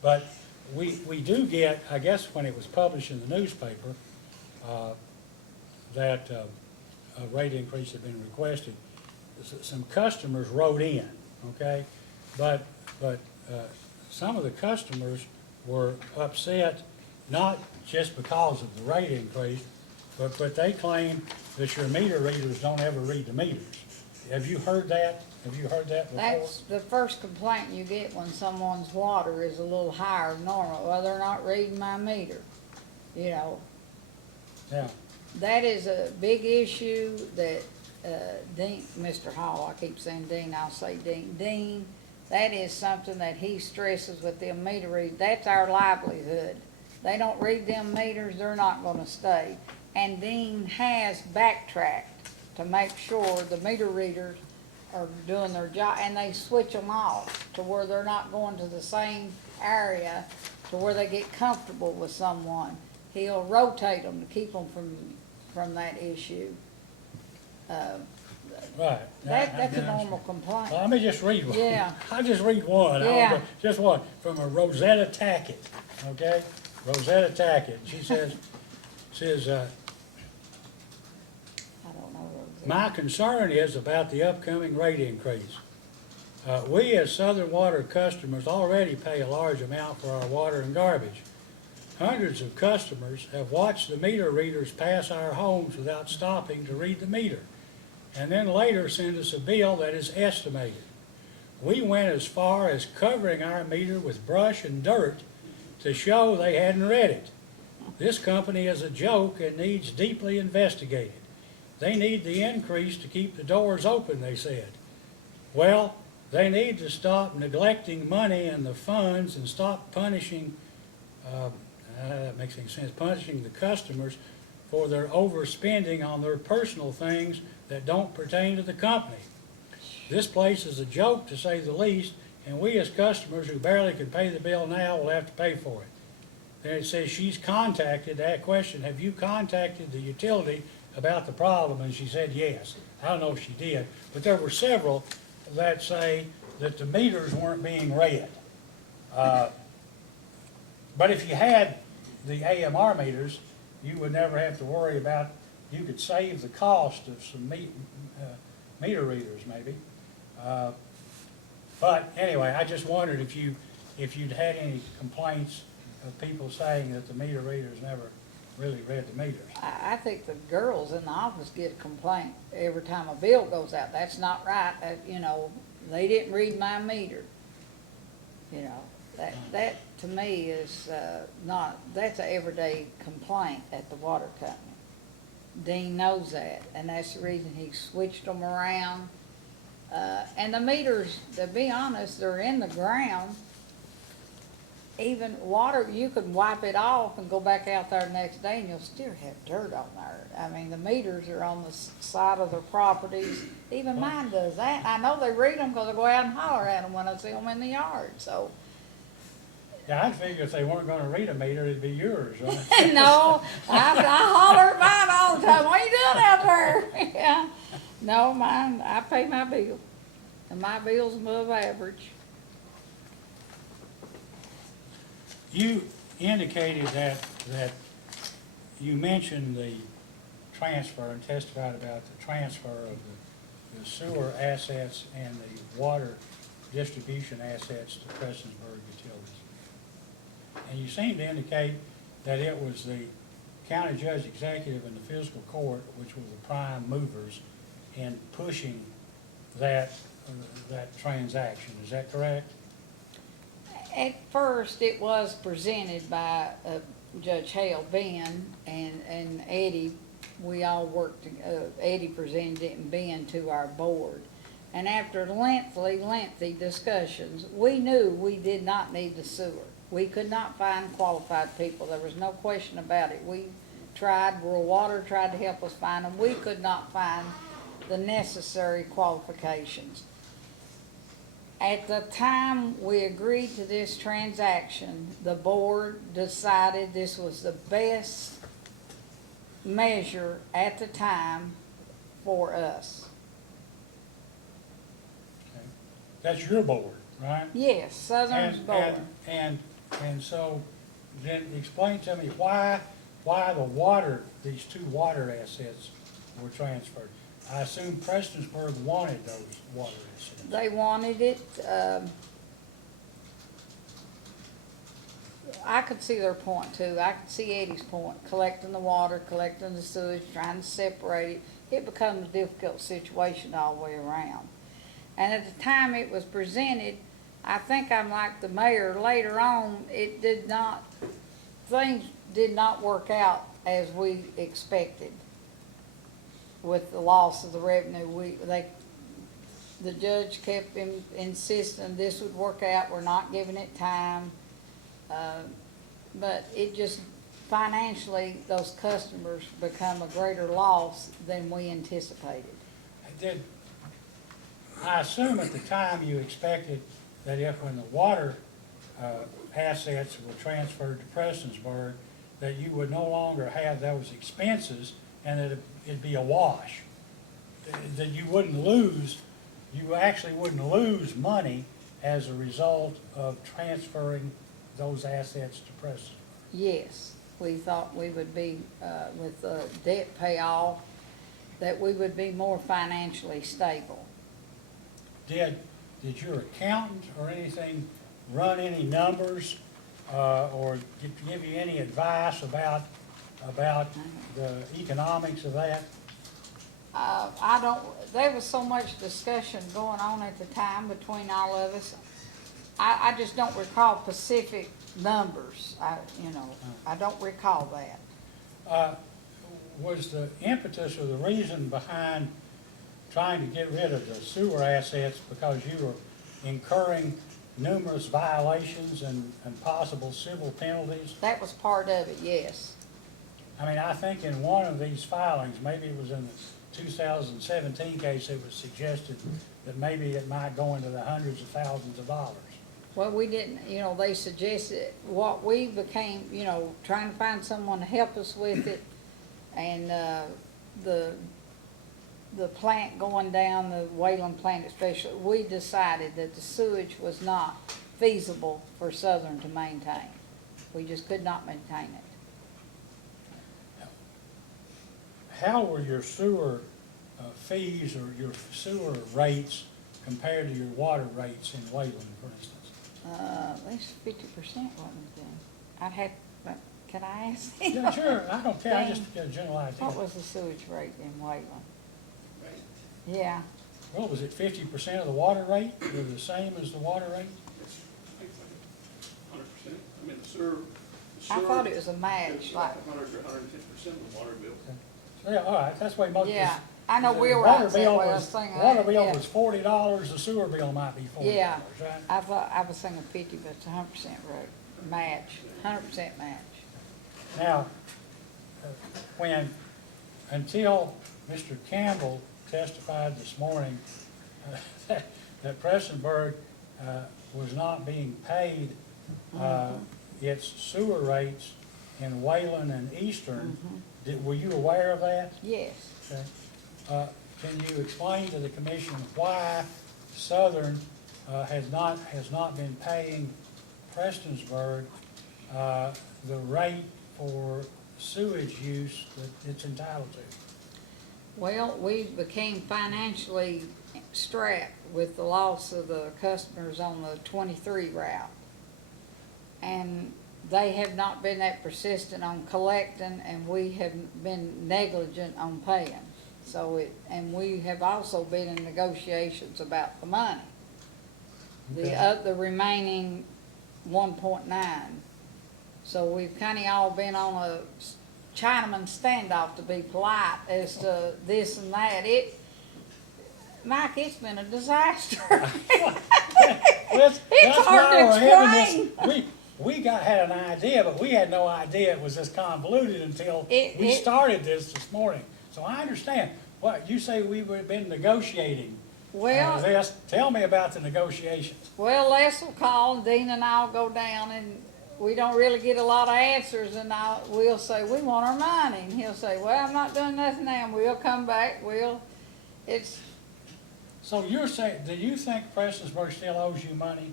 But we do get, I guess when it was published in the newspaper, that a rate increase had been requested, some customers wrote in, okay? But some of the customers were upset, not just because of the rate increase, but they claim that your meter readers don't ever read the meters. Have you heard that? Have you heard that before? That's the first complaint you get when someone's water is a little higher than normal. Well, they're not reading my meter, you know. Yeah, That is a big issue that, Dean, Mr. Hall, I keep saying Dean, I'll say Dean, that is something that he stresses with them meter readers. That's our livelihood. They don't read them meters, they're not gonna stay. And Dean has backtracked to make sure the meter readers are doing their job, and they switch them off to where they're not going to the same area to where they get comfortable with someone. He'll rotate them to keep them from that issue. right. That's a normal complaint. Well, let me just read one. Yeah. I'll just read one. Yeah. Just one, from a Rosetta Tackett, okay? Rosetta Tackett, she says, I don't know those. my concern is about the upcoming rate increase. We as Southern Water customers already pay a large amount for our water and garbage. Hundreds of customers have watched the meter readers pass our homes without stopping to read the meter, and then later send us a bill that is estimated. We went as far as covering our meter with brush and dirt to show they hadn't read it. This company is a joke and needs deeply investigated. They need the increase to keep the doors open, they said. Well, they need to stop neglecting money and the funds and stop punishing, that makes any sense, punishing the customers for their overspending on their personal things that don't pertain to the company. This place is a joke, to say the least, and we as customers who barely can pay the bill now will have to pay for it. Then it says she's contacted, that question, have you contacted the utility about the problem? And she said yes. I don't know if she did, but there were several that say that the meters weren't being read. But if you had the AMR meters, you would never have to worry about, you could save the cost of some meter readers maybe. But anyway, I just wondered if you'd had any complaints of people saying that the meter readers never really read the meters. I think the girls in the office get a complaint every time a bill goes out. That's not right, you know, they didn't read my meter. You know, That to me is, not, that's an everyday complaint at the water company. Dean knows that, and that's the reason he switched them around. And the meters, to be honest, they're in the ground. Even water, you can wipe it off and go back out there the next day and you'll still have dirt on there. I mean, the meters are on the side of their properties. Even mine does that. I know they read them because I go out and holler at them when I see them in the yard, so. Yeah, I'd figure if they weren't gonna read a meter, it'd be yours, right? No, I holler at mine all the time. What are you doing out there? Yeah. No, mine, I pay my bill. And my bill's above average. You indicated that you mentioned the transfer and testified about the transfer of the sewer assets and the water distribution assets to Prestonsburg Utilities. And you seem to indicate that it was the county judge executive and the fiscal court, which were the prime movers in pushing that transaction. Is that correct? At first, it was presented by Judge Hale, Ben, and Eddie. We all worked, Eddie presented it and Ben to our board. And after lengthy discussions, we knew we did not need the sewer. We could not find qualified people. There was no question about it. We tried, Rural Water tried to help us find them. We could not find the necessary qualifications. At the time we agreed to this transaction, the board decided this was the best measure at the time for us. Okay. That's your board, right? Yes, Southern's board. And so then explain to me why the water, these two water assets were transferred. I assume Prestonsburg wanted those water assets. They wanted it, I could see their point too. I could see Eddie's point, collecting the water, collecting the sewage, trying to separate it. It becomes a difficult situation all the way around. And at the time it was presented, I think I'm like the mayor, later on, things did not work out as we expected with the loss of the revenue. The judge kept insisting this would work out, we're not giving it time. But it just, financially, those customers become a greater loss than we anticipated. I assume at the time you expected that if when the water assets were transferred to Prestonsburg, that you would no longer have those expenses and that it'd be a wash. That you actually wouldn't lose money as a result of transferring those assets to Prestonsburg. Yes, we thought we would be, with the debt payoff, that we would be more financially stable. Did your accountant or anything run any numbers or give you any advice about the economics of that? There was so much discussion going on at the time between all of us. I just don't recall specific numbers. I don't recall that. Was the impetus or the reason behind trying to get rid of the sewer assets because you were incurring numerous violations and possible civil penalties? That was part of it, yes. I mean, I think in one of these filings, maybe it was in the 2017 case, it was suggested that maybe it might go into the hundreds of thousands of dollars. Well, we didn't, they suggested, what we became, trying to find someone to help us with it, and the plant going down, the Wayland plant especially, we decided that the sewage was not feasible for Southern to maintain. We just could not maintain it. How were your sewer fees or your sewer rates compared to your water rates in Wayland, for instance? At least 50% wasn't it then? I'd have, can I ask? Yeah, sure, I don't care, I just get a general idea. What was the sewage rate in Wayland? Yeah, Well, was it 50% of the water rate, or the same as the water rate? I thought it was a match, like, 100 to 150% of the water bill. Yeah, all right, that's the way most. yeah, I know the Will water writes that bill way, I was- was thinking Water that, bill yeah. was $40, the sewer bill might be $40, Yeah, right? I was thinking 50, but it's 100% match, 100% match. Now, until Mr. Campbell testified this morning that Prestonsburg was not being paid its sewer rates in Wayland and Eastern, were you aware of that? Yes. Okay. Can you explain to the commission why Southern has not been paying Prestonsburg the rate for sewage use that it's entitled to? Well, we became financially strapped with the loss of the customers on the 23 route. And they have not been that persistent on collecting, and we have been negligent on paying. And we have also been in negotiations about the money. Okay. The remaining 1.9. So we've kinda all been on a Chinaman standoff, to be polite, as to this and that. Mike, it's been a disaster. That's It's hard why to we're having explain. this. We had an idea, but we had no idea it was this convoluted until we It- started this morning. So I understand. What, you say we've been negotiating Well, this. Tell me about the negotiations. Well, Les will call, and Dean and I'll go down, and we don't really get a lot of answers, and we'll say, we want our money, and he'll say, well, I'm not doing nothing now, and we'll come back, So you're saying, do you think Prestonsburg still owes you money?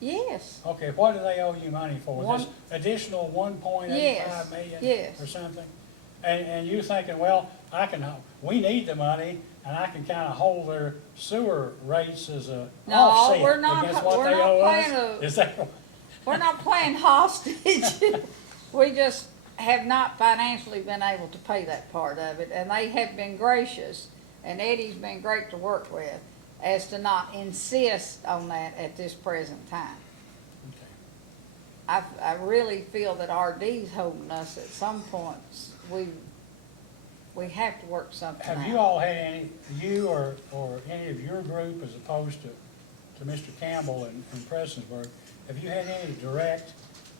yes, Okay, what do they owe you money for? This One- additional 1.85 Yes, million? yes. Or something? And you thinking, well, we need the money, and I can kinda hold their sewer rates as a No, offset we're not- against what we're they not owe playing us? a- Is that, we're not playing hostage. We just have not financially been able to pay that part of it, and they have been gracious, and Eddie's been great to work with, as to not insist on that at this present time. okay. I really feel that RD's holding us at some points. We have to work something out. Have you all had you or any of your group, as opposed to Mr. Campbell and Prestonsburg, have you had any direct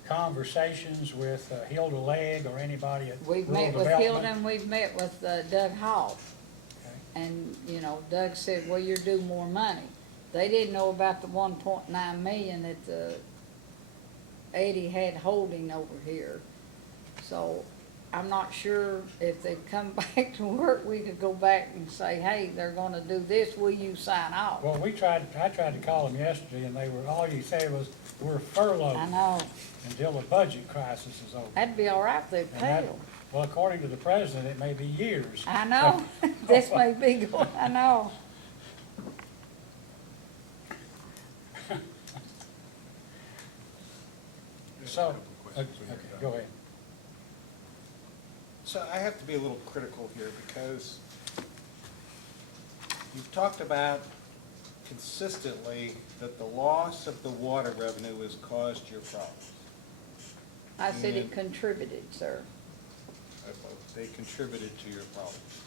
conversations with Hilda Legg or anybody at We've Rural met with Development? Hilda, and we've met with Doug Hall. Okay. And, Doug said, well, you're due more money. They didn't know about the 1.9 million that Eddie had holding over here. So I'm not sure if they come back to work, we could go back and say, hey, they're gonna do this, will you sign off? Well, I tried to call them yesterday, and all you said was, we're furloughed I know, until the budget crisis is over. that'd be all right if they'd And pay that- them. Well, according to the president, it may be years. I know, this may be going, I know. So, okay, go ahead. So I have to be a little critical here because you've talked about consistently that the loss of the water revenue has caused your problems. I said it And- contributed, sir. They contributed to your problems.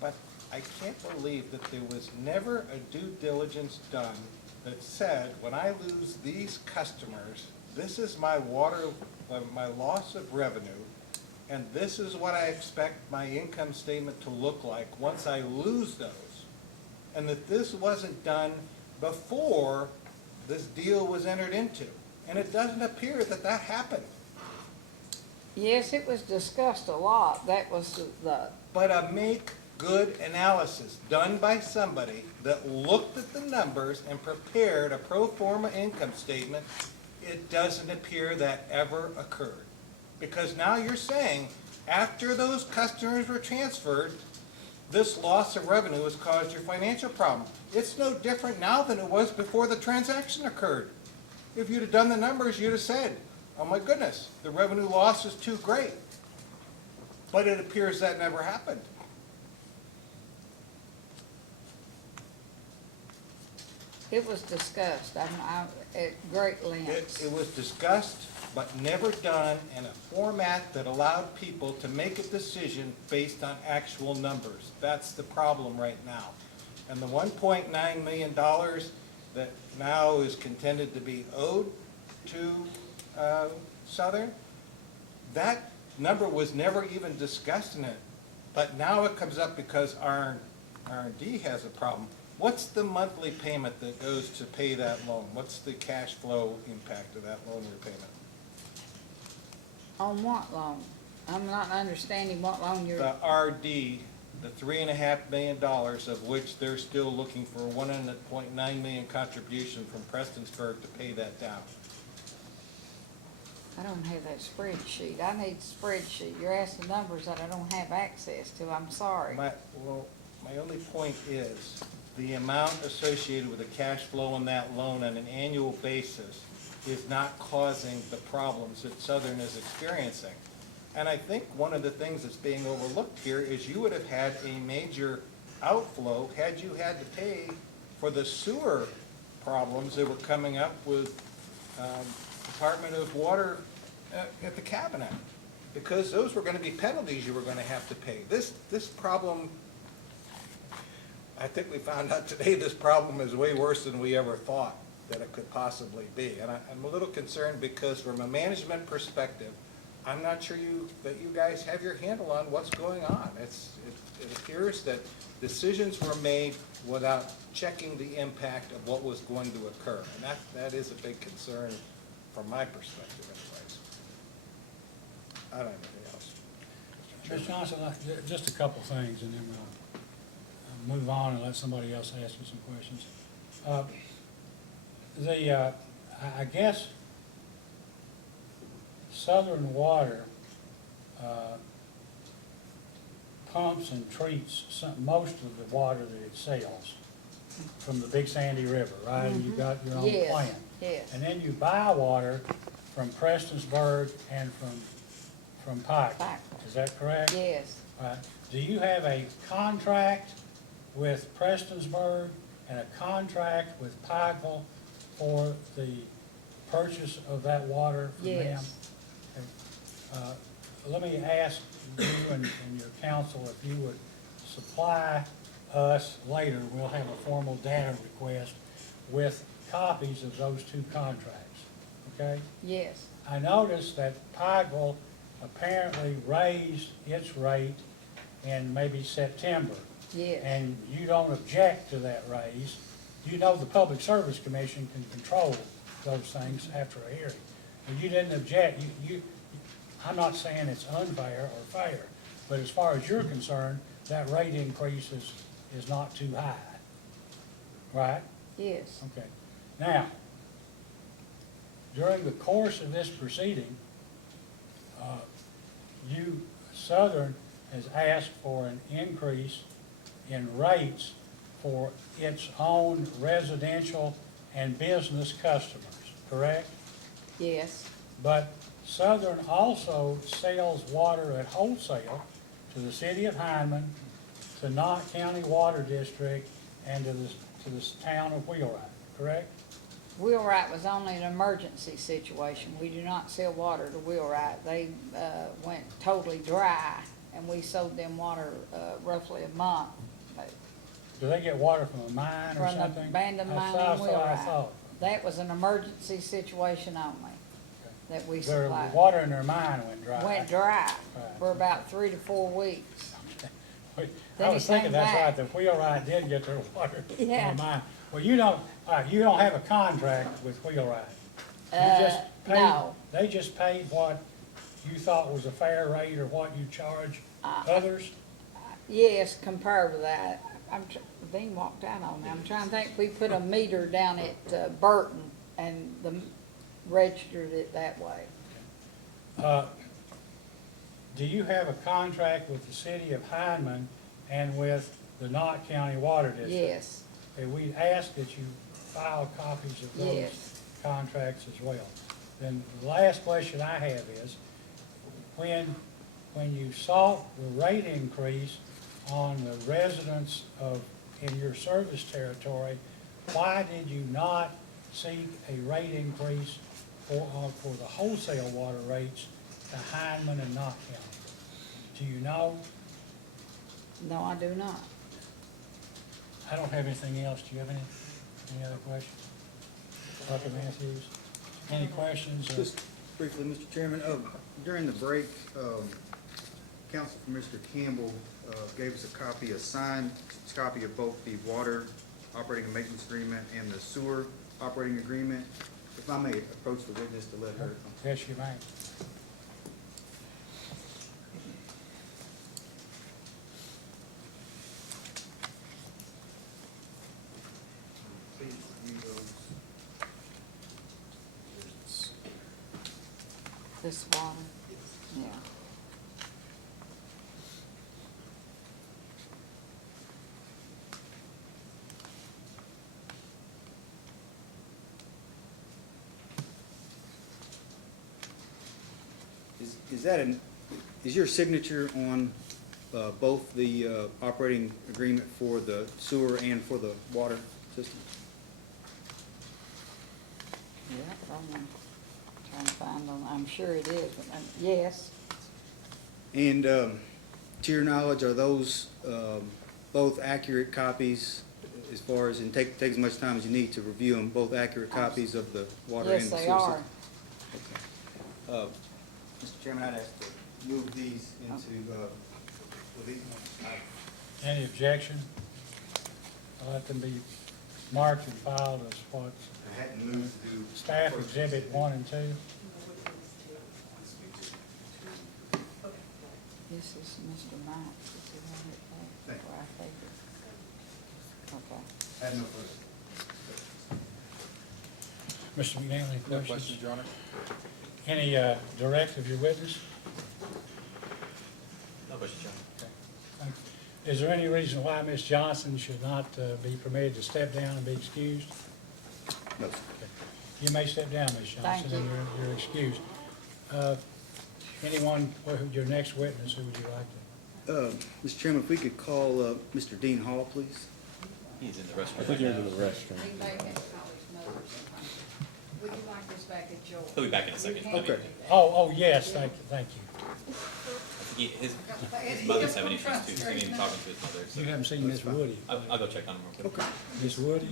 But I can't believe that there was never a due diligence done that said, when I lose these customers, this is my my loss of revenue, and this is what I expect my income statement to look like once I lose those. And that this wasn't done before this deal was entered into. And it doesn't appear that that happened. Yes, it was discussed a lot, that was the, But a make-good analysis done by somebody that looked at the numbers and prepared a pro forma income statement, it doesn't appear that ever occurred. Because now you're saying, after those customers were transferred, this loss of revenue has caused your financial problem. It's no different now than it was before the transaction occurred. If you'd have done the numbers, you'd have said, oh my goodness, the revenue loss is too great. But it appears that never happened. it was discussed, I'm at great lengths. It was discussed but never done in a format that allowed people to make a decision based on actual numbers. That's the problem right now. And the $1.9 million that now is contended to be owed to Southern, that number was never even discussed in it. But now it comes up because R&D has a problem. What's the monthly payment that goes to pay that loan? What's the cash flow impact of that loan repayment? On what loan? I'm not understanding what loan you're, The RD, the $3.5 million of which they're still looking for a $1.9 million contribution from Prestonsburg to pay that down. I don't have that spreadsheet. I need the spreadsheet. You're asking numbers that I don't have access to. I'm sorry. My only point is, the amount associated with the cash flow on that loan on an annual basis is not causing the problems that Southern is experiencing. And I think one of the things that's being overlooked here is you would have had a major outflow had you had to pay for the sewer problems that were coming up with Department of Water at the cabinet. Because those were gonna be penalties you were gonna have to pay. This problem, I think we found out today, this problem is way worse than we ever thought that it could possibly be. And I'm a little concerned because from a management perspective, I'm not sure that you guys have your handle on what's going on. It appears that decisions were made without checking the impact of what was going to occur. And that is a big concern from my perspective anyways. I don't have anything else. Mr. Johnson, just a couple things, and then we'll move on and let somebody else ask you some questions. I guess Southern Water pumps and treats most of the water that it sells from the Big Sandy River, right? And you got your own Yes, plant. yes. And then you buy water from Prestonsburg and from Pike. Pike. Is that correct? Yes. Right. Do you have a contract with Prestonsburg and a contract with Pikeville for the purchase of that water from them? Yes. Okay. Let me ask you and your council if you would supply us later, we'll have a formal data request with copies of those two contracts, okay? Yes. I noticed that Pikeville apparently raised its rate in maybe September. Yes. And you don't object to that raise. You know the Public Service Commission can control those things after a hearing. And you didn't object. I'm not saying it's unfair or fair, but as far as you're concerned, that rate increase is not too high, right? Yes. Okay. Now, during the course of this proceeding, Southern has asked for an increase in rates for its own residential and business customers, correct? Yes. But Southern also sells water at wholesale to the city of Hyndman, to Knott County Water District, and to the town of Wheelwright, correct? Wheelwright was only an emergency situation. We do not sell water to Wheelwright. They went totally dry, and we sold them water roughly a month. Do they get water from a mine or From the something? abandoned mine That's in what I Wheelwright. thought. That was an emergency situation only that we Their supplied. water in their mine went dry. Went dry Right. for about 3 to 4 weeks. I Then was it thinking came that's back. right, the Wheelwright did get their water from Yeah. the mine. Well, you don't have a contract with Wheelwright. You just paid- No. They just paid what you thought was a fair rate or what you charge others? Yes, compared to that. Dean walked out on me. I'm trying to think, we put a meter down at Burton and registered it that way. Do you have a contract with the city of Hyndman and with the Knott County Water District? Yes. Okay, we ask that you file copies of those Yes. contracts as well. Then the last question I have is, when you sought the rate increase on the residents in your service territory, why did you not seek a rate increase for the wholesale water rates to Hindman and Knott County. Do you know? No, I do not. I don't have anything else. Do you have any other questions? Dr. Matthews? Any questions? Just briefly, Mr. Chairman, during the break, Council Commissioner Campbell gave us a signed copy of both the water operating and maintenance agreement and the sewer operating agreement. If I may approach the witness to let her. Yes, you may. Please review those. This water, yeah. Is your signature on both the operating agreement for the sewer and for the water system? Yeah, I'm trying to find them, I'm sure it is, but, yes. And to your knowledge, are those both accurate copies as far as, and take as much time as you need to review them, both accurate copies of the water and the Yes, sewer they system? are. Okay. Mr. Chairman, I'd ask to move these into, will these? Any objection? I'll let them be marked and filed as what I hadn't moved to do. staff exhibit 1 and 2. This is Mr. Mike, this is what it Thank says, you. where I think it. Okay. Had no further. Mr. McNeil, any No questions? questions, Your Honor? Any direct of your witness? No question, John. Thank you. Is there any reason why Ms. Johnson should not be permitted to step down and be excused? No. Okay. You may step down, Ms. Johnson, Thank you. and you're excused. Anyone, your next witness, who would you like to? Mr. Chairman, if we could call Mr. Dean Hall, please. He's in the restroom right now. He may have college notes. Would you like this back at yours? He'll be back in a second. Okay. Oh, yes, thank you. His mother's having issues too, so he ain't talking to his mother. So You haven't seen Miss Woody. I'll go check on him real quick. Okay. Miss Woody?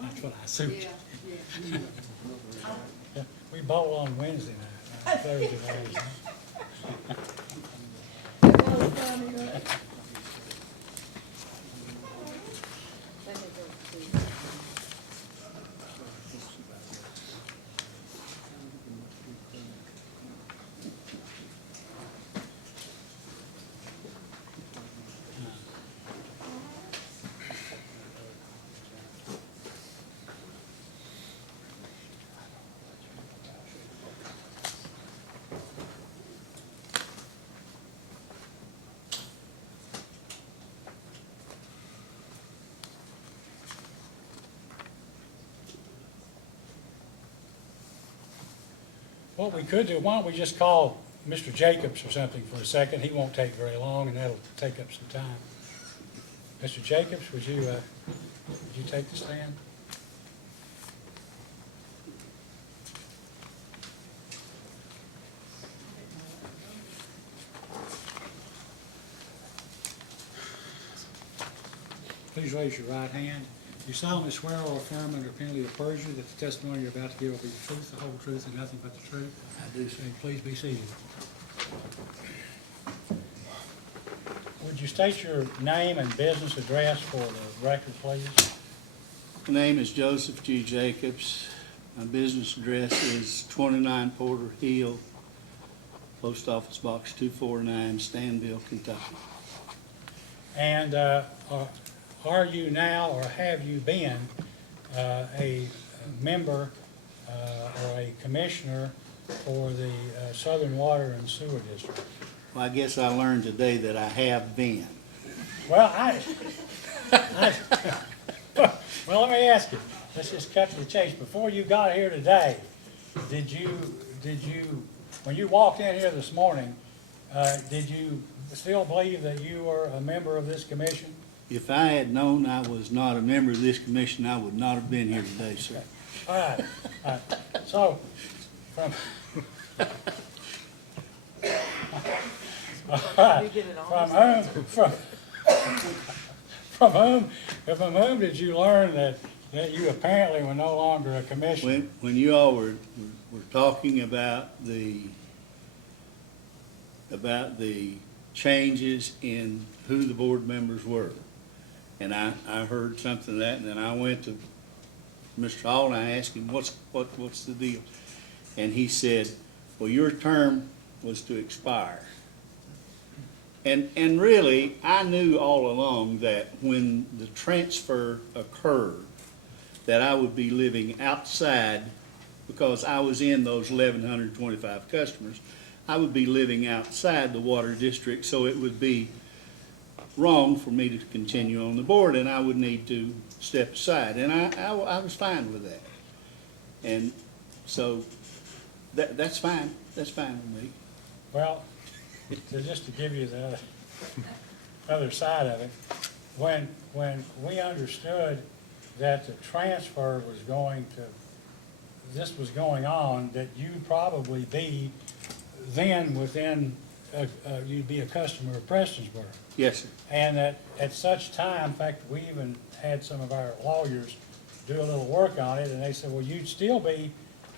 That's what I assumed. Yeah, we bowl on Wednesday night, Thursday night. Let me go see. What we could do, why don't we just call Mr. Jacobs or something for a second? He won't take very long, and that'll take up some time. Mr. Jacobs, would you take the stand? Please raise your right hand. You solemnly swear or affirm under penalty of perjury that the testimony you're about to give will be the truth, the whole truth, and nothing but the truth? I do. Please be seated. Would you state your name and business address for the record, please? My name is Joseph G. Jacobs. My business address is 29 Porter Hill, Post Office Box 249, Stanville, Kentucky. And are you now, or have you been, a member or a commissioner for the Southern Water and Sewer District? Well, I guess I learned today that I have been. Well, well, let me ask you, let's just cut to the chase. Before you got here today, did you, when you walked in here this morning, did you still believe that you were a member of this commission? If I had known I was not a member of this commission, I would not have been here today, sir. All right. So, from, all right, You get it on. From whom did you learn that you apparently were no longer a commissioner? When you all were talking about the changes in who the board members were, and I heard something of that, and then I went to Mr. Hall and I asked him, what's the deal? And he said, well, your term was to expire. And really, I knew all along that when the transfer occurred, that I would be living outside, because I was in those 1,125 customers, I would be living outside the water district, so it would be wrong for me to continue on the board, and I would need to step aside, and I was fine with that. And so, that's fine with me. Well, just to give you the other side of it, when we understood that the transfer was this was going on, that you'd probably be then you'd be a customer of Prestonsburg. Yes, sir. And that at such time, in fact, we even had some of our lawyers do a little work on it, and they said, well, you'd still be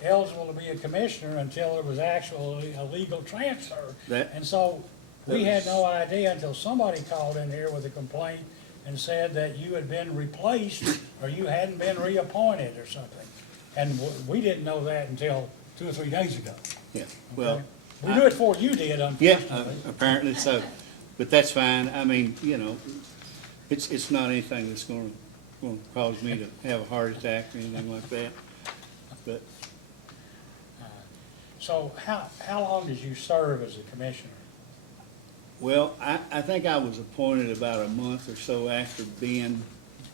eligible to be a commissioner until there was actually a legal transfer. And so we had no idea until somebody called in here with a complaint and said that you had been replaced or you hadn't been reappointed or something. And we didn't know that until 2 or 3 days ago. Yeah, well. Okay? We knew it before you did, Yeah, unfortunately. apparently so, but that's fine. I mean, you know, it's not anything that's gonna cause me to have a heart attack or anything like that, but So how long did you serve as a commissioner? well, I think I was appointed about a month or so after Ben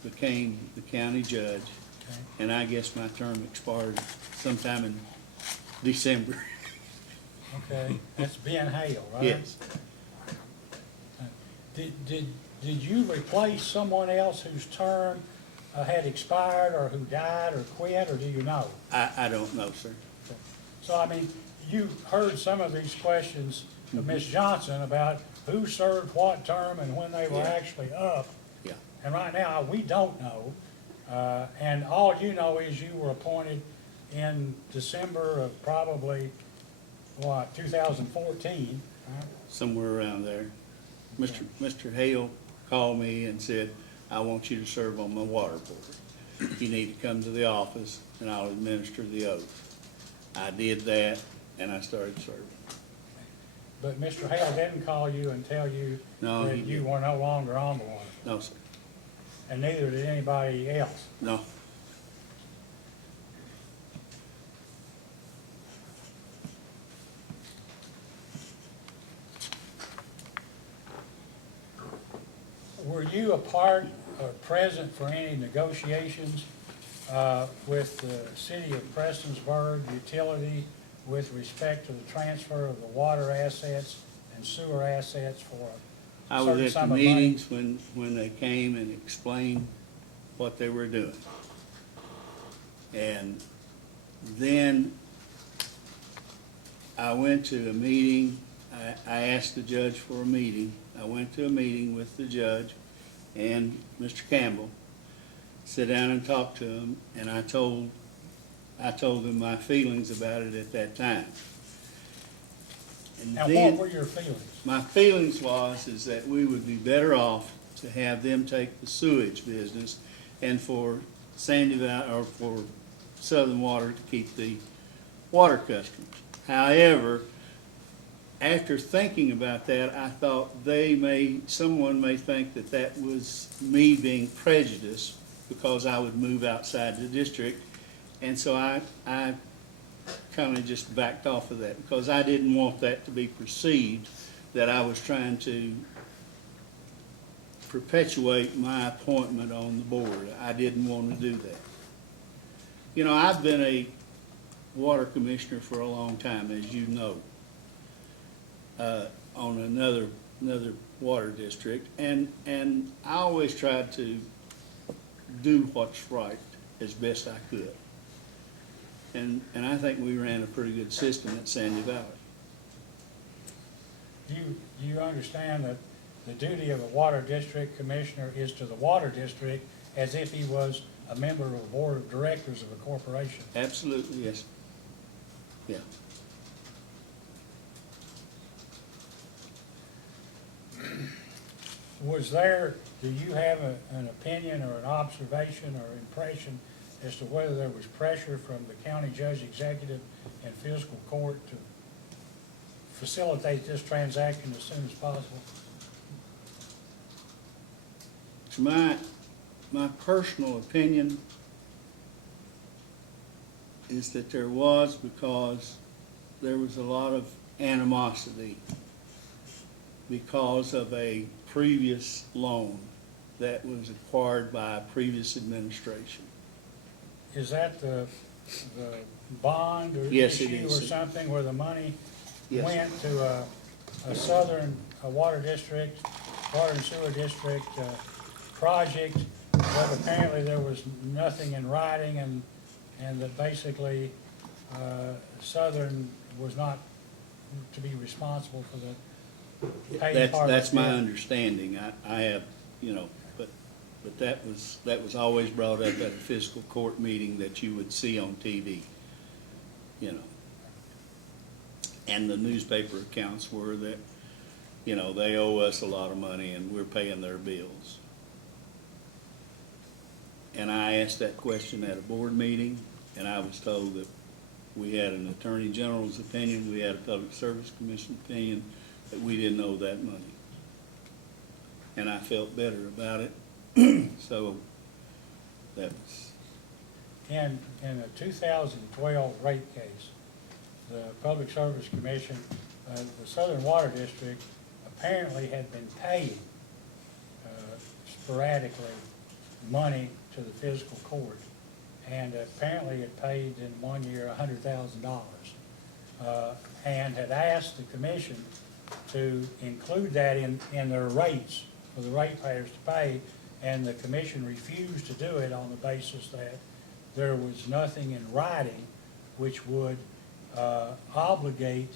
became the county judge, Okay. and I guess my term expired sometime in December. Okay, that's Ben Hale, right? Yes. Did you replace someone else whose term had expired or who died or quit, or do you know? I don't know, sir. So, I mean, you heard some of these questions of Ms. Johnson about who served what term and when they were actually up. Yeah. And right now, we don't know. And all you know is you were appointed in December of probably, 2014, right? Somewhere around there. Mr. Hale called me and said, I want you to serve on my water board. You need to come to the office and I'll administer the oath. I did that and I started serving. But Mr. Hale didn't call you and tell you No, that he you didn't. were no longer on the one, No, sir. and neither did anybody else. No. Were you a part or present for any negotiations with the city of Prestonsburg utility with respect to the transfer of the water assets and sewer assets for I a was certain at sum the of money? meetings when they came and explained what they were doing. And then I went to a meeting, I asked the judge for a meeting. I went to a meeting with the judge and Mr. Campbell, sit down and talk to him, and I told them my feelings about it at that time. And Now, then what were your feelings? my feelings is that we would be better off to have them take the sewage business and for Sandy Valley, or for Southern Water to keep the water customers. However, after thinking about that, I thought someone may think that that was me being prejudiced because I would move outside the district. And so I kind of just backed off of that because I didn't want that to be perceived that I was trying to perpetuate my appointment on the board. I didn't want to do that. You know, I've been a water commissioner for a long time, as you know, on another water district, and I always tried to do what's right as best I could. And I think we ran a pretty good system at Sandy Valley. Do you understand that the duty of a water district commissioner is to the water district as if he was a member of a board of directors of a corporation? Absolutely, yes. Yeah. Do you have an opinion or an observation or impression as to whether there was pressure from the county judge executive and fiscal court to facilitate this transaction as soon as possible? My personal opinion is that there was, because there was a lot of animosity because of a previous loan that was acquired by a previous administration. Is that the bond or Yes, it issue or is. something where the money Yes. went to a southern water district, water and sewer district project, but apparently there was nothing in writing and that basically Southern was not to be responsible for the paying part of the That's my debt? understanding. I have, but that was always brought up at a fiscal court meeting that you would see on TV, And the newspaper accounts were that, they owe us a lot of money and we're paying their bills. And I asked that question at a board meeting, and I was told that we had an attorney general's opinion, we had a public service commission opinion, that we didn't owe that money. And I felt better about it, so that was, In the 2012 rate case, the Public Service Commission, the Southern Water District apparently had been paying sporadically money to the fiscal court, and apparently it paid in 1 year $100,000, and had asked the commission to include that in their rates for the ratepayers to pay, and the commission refused to do it on the basis that there was nothing in writing which would obligate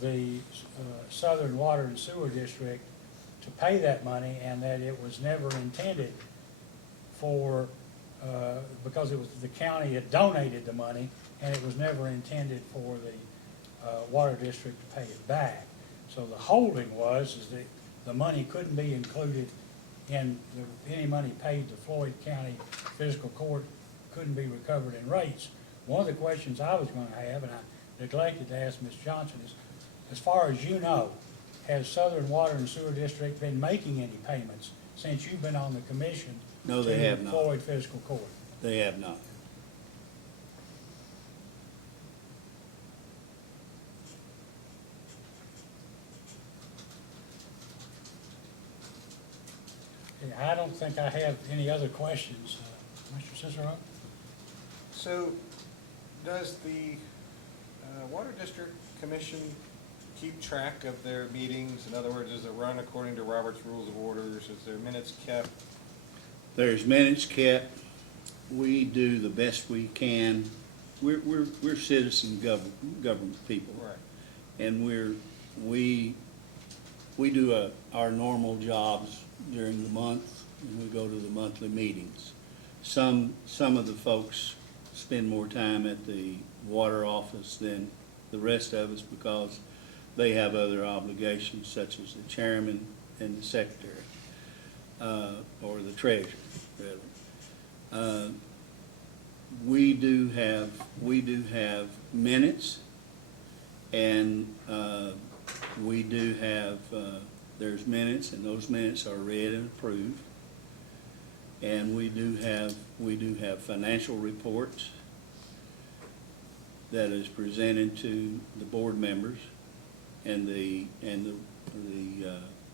the Southern Water and Sewer District to pay that money, and that it was never intended for, because it was the county had donated the money, and it was never intended for the water district to pay it back. So the holding is that the money couldn't be included in any money paid to Floyd County Fiscal Court couldn't be recovered in rates. One of the questions I was going to have, and I neglected to ask Ms. Johnson, is, as far as you know, has Southern Water and Sewer District been making any payments since you've been on the commission? No, they have not. To Floyd Fiscal Court? they have not. I don't think I have any other questions. Mr. Cicero? So, does the Water District Commission keep track of their meetings? In other words, is it run according to Robert's Rules of Orders? Is there minutes kept? There's minutes kept. We do the best we can. We're citizen government people. Right. And we do our normal jobs during the month, and we go to the monthly meetings. Some of the folks spend more time at the water office than the rest of us because they have other obligations, such as the chairman and the secretary, or the treasurer, rather. We do have minutes, and we do have, there's minutes, and those minutes are read and approved. And we do have financial reports that is presented to the board members, and the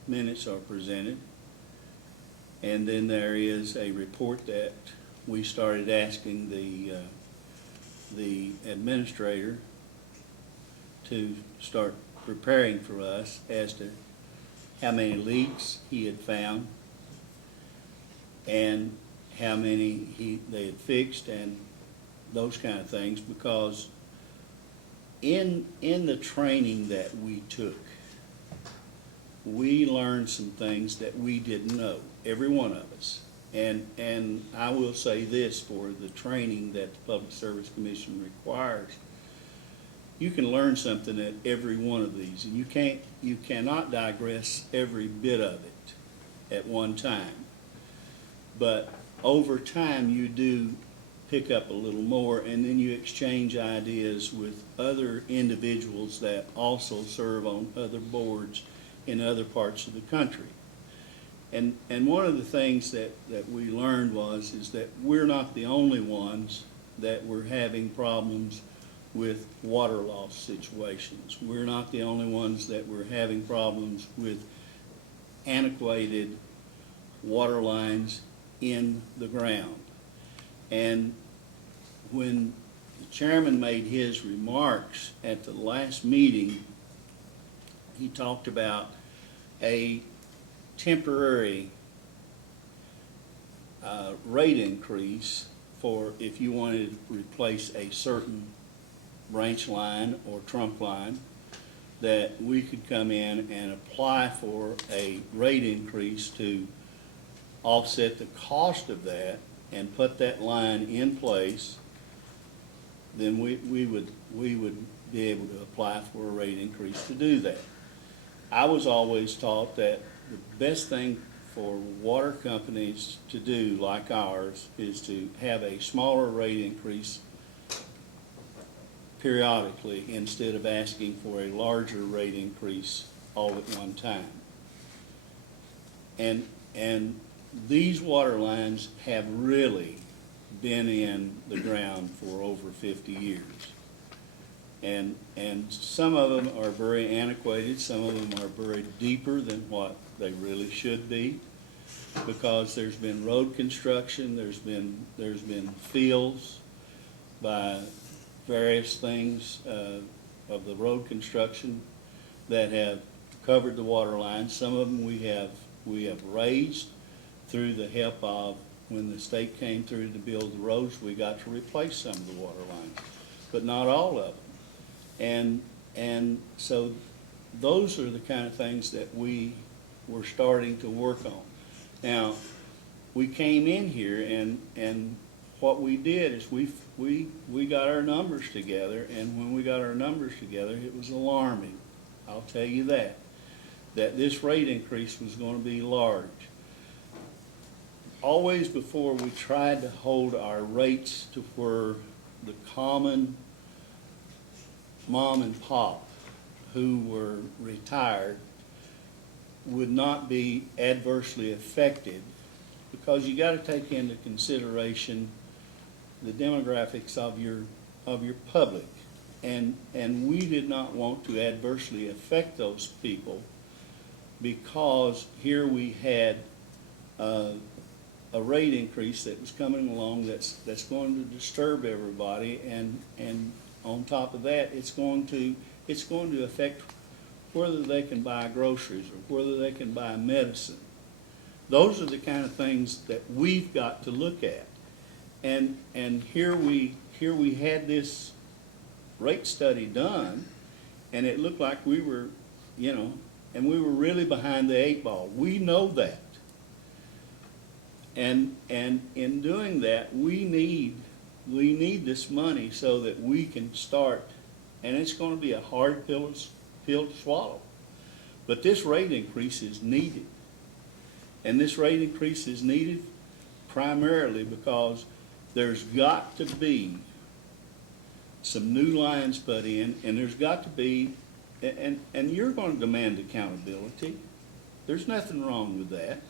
minutes are presented. And then there is a report that we started asking the administrator to start preparing for us as to how many leaks he had found and how many they had fixed, and those kind of things, because in the training that we took, we learned some things that we didn't know, every one of us. And I will say this, for the training that the Public Service Commission requires, you can learn something at every one of these, and you cannot digress every bit of it at one time. But over time, you do pick up a little more, and then you exchange ideas with other individuals that also serve on other boards in other parts of the country. And one of the things that we learned is that we're not the only ones that were having problems with water loss situations. We're not the only ones that were having problems with antiquated water lines in the ground. And when the chairman made his remarks at the last meeting, he talked about a temporary rate increase for if you wanted to replace a certain branch line or trunk line, that we could come in and apply for a rate increase to offset the cost of that and put that line in place. Then we would be able to apply for a rate increase to do that. I was always taught that the best thing for water companies to do, like ours, is to have a smaller rate increase periodically instead of asking for a larger rate increase all at one time. And these water lines have really been in the ground for over 50 years. And some of them are very antiquated, some of them are buried deeper than what they really should be, because there's been road construction, there's been fields by various things of the road construction that have covered the water lines. Some of them we have raised through the help of, when the state came through to build the roads, we got to replace some of the water lines, but not all of them. And so those are the kind of things that we were starting to work on. Now, we came in here and what we did is we got our numbers together, and when we got our numbers together, it was alarming. I'll tell you that this rate increase was going to be large. Always before, we tried to hold our rates to where the common mom and pop who were retired would not be adversely affected, because you got to take into consideration the demographics of your public, and we did not want to adversely affect those people, because here we had a rate increase that was coming along that's going to disturb everybody, and on top of that, it's going to affect whether they can buy groceries or whether they can buy medicine. Those are the kind of things that we've got to look at. And here we had this rate study done, and it looked like we were, and we were really behind the 8 ball. We know that. And in doing that, we need this money so that we can start, and it's going to be a hard pill to swallow. But this rate increase is needed. And this rate increase is needed primarily because there's got to be some new lines put in, and there's got to be, and you're going to demand accountability. There's nothing wrong with that.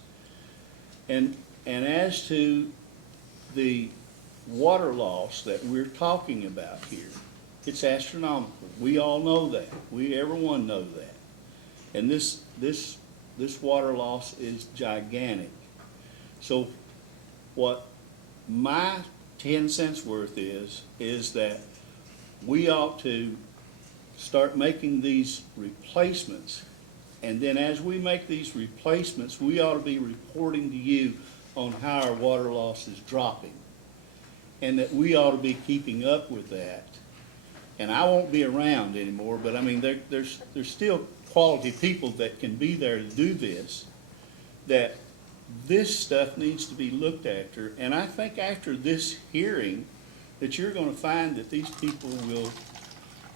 And as to the water loss that we're talking about here, it's astronomical. We all know that. Everyone knows that. And this water loss is gigantic. So what my 10 cents worth is that we ought to start making these replacements, and then as we make these replacements, we ought to be reporting to you on how our water loss is dropping. and that we ought to be keeping up with that. And I won't be around anymore, but I mean, there's still quality people that can be there to do this, that this stuff needs to be looked after. And I think after this hearing, that you're gonna find that these people will,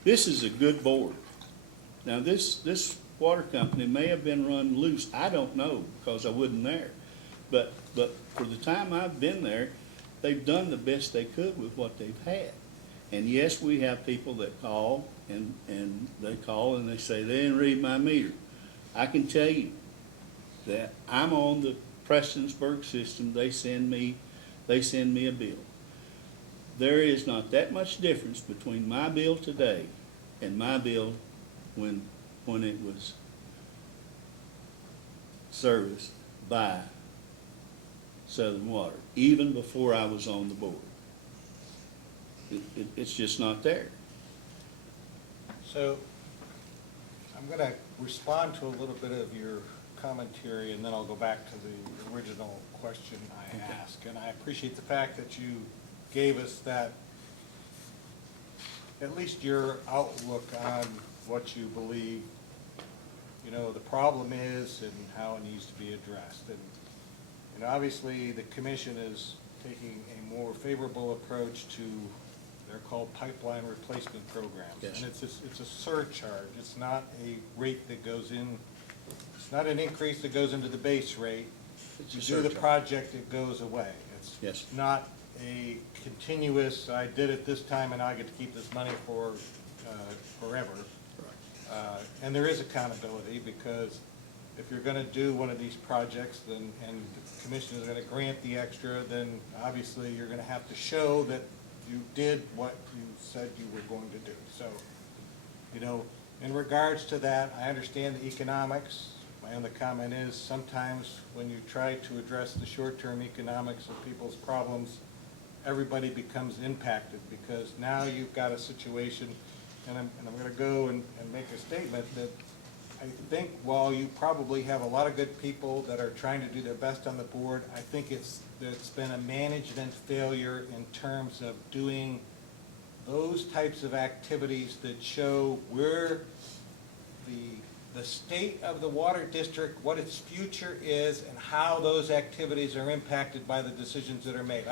this is a good board. Now, this water company may have been run loose, I don't know, because I wasn't there. But for the time I've been there, they've done the best they could with what they've had. And yes, we have people that call, and they call and they say, they didn't read my meter. I can tell you that I'm on the Prestonsburg system, they send me a bill. There is not that much difference between my bill today and my bill when it was serviced by Southern Water, even before I was on the board. It's just not there. So I'm going to respond to a little bit of your commentary, and then I'll go back to the original question I asked. And I appreciate the fact that you gave us that, at least your outlook on what you believe, you know, the problem is and how it needs to be addressed. And obviously, the commission is taking a more favorable approach to, they're called pipeline replacement programs. Yes. And it's a surcharge. It's not a rate that goes in, it's not an increase that goes into the base rate. It's a You do the surcharge. project, it goes away. Yes. It's not a continuous, I did it this time and I get to keep this money for forever. And there is accountability, because if you're gonna do one of these projects, then, and the commission is gonna grant the extra, then obviously you're gonna have to show that you did what you said you were going to do. So, you know, in regards to that, I understand the economics. My only comment is, sometimes when you try to address the short-term economics of people's problems, everybody becomes impacted, because now you've got a situation, and I'm gonna go and make a statement that I think while you probably have a lot of good people that are trying to do their best on the board, I think it's been a management failure in terms of doing those types of activities that show where the state of the water district, what its future is, and how those activities are impacted by the decisions that are made.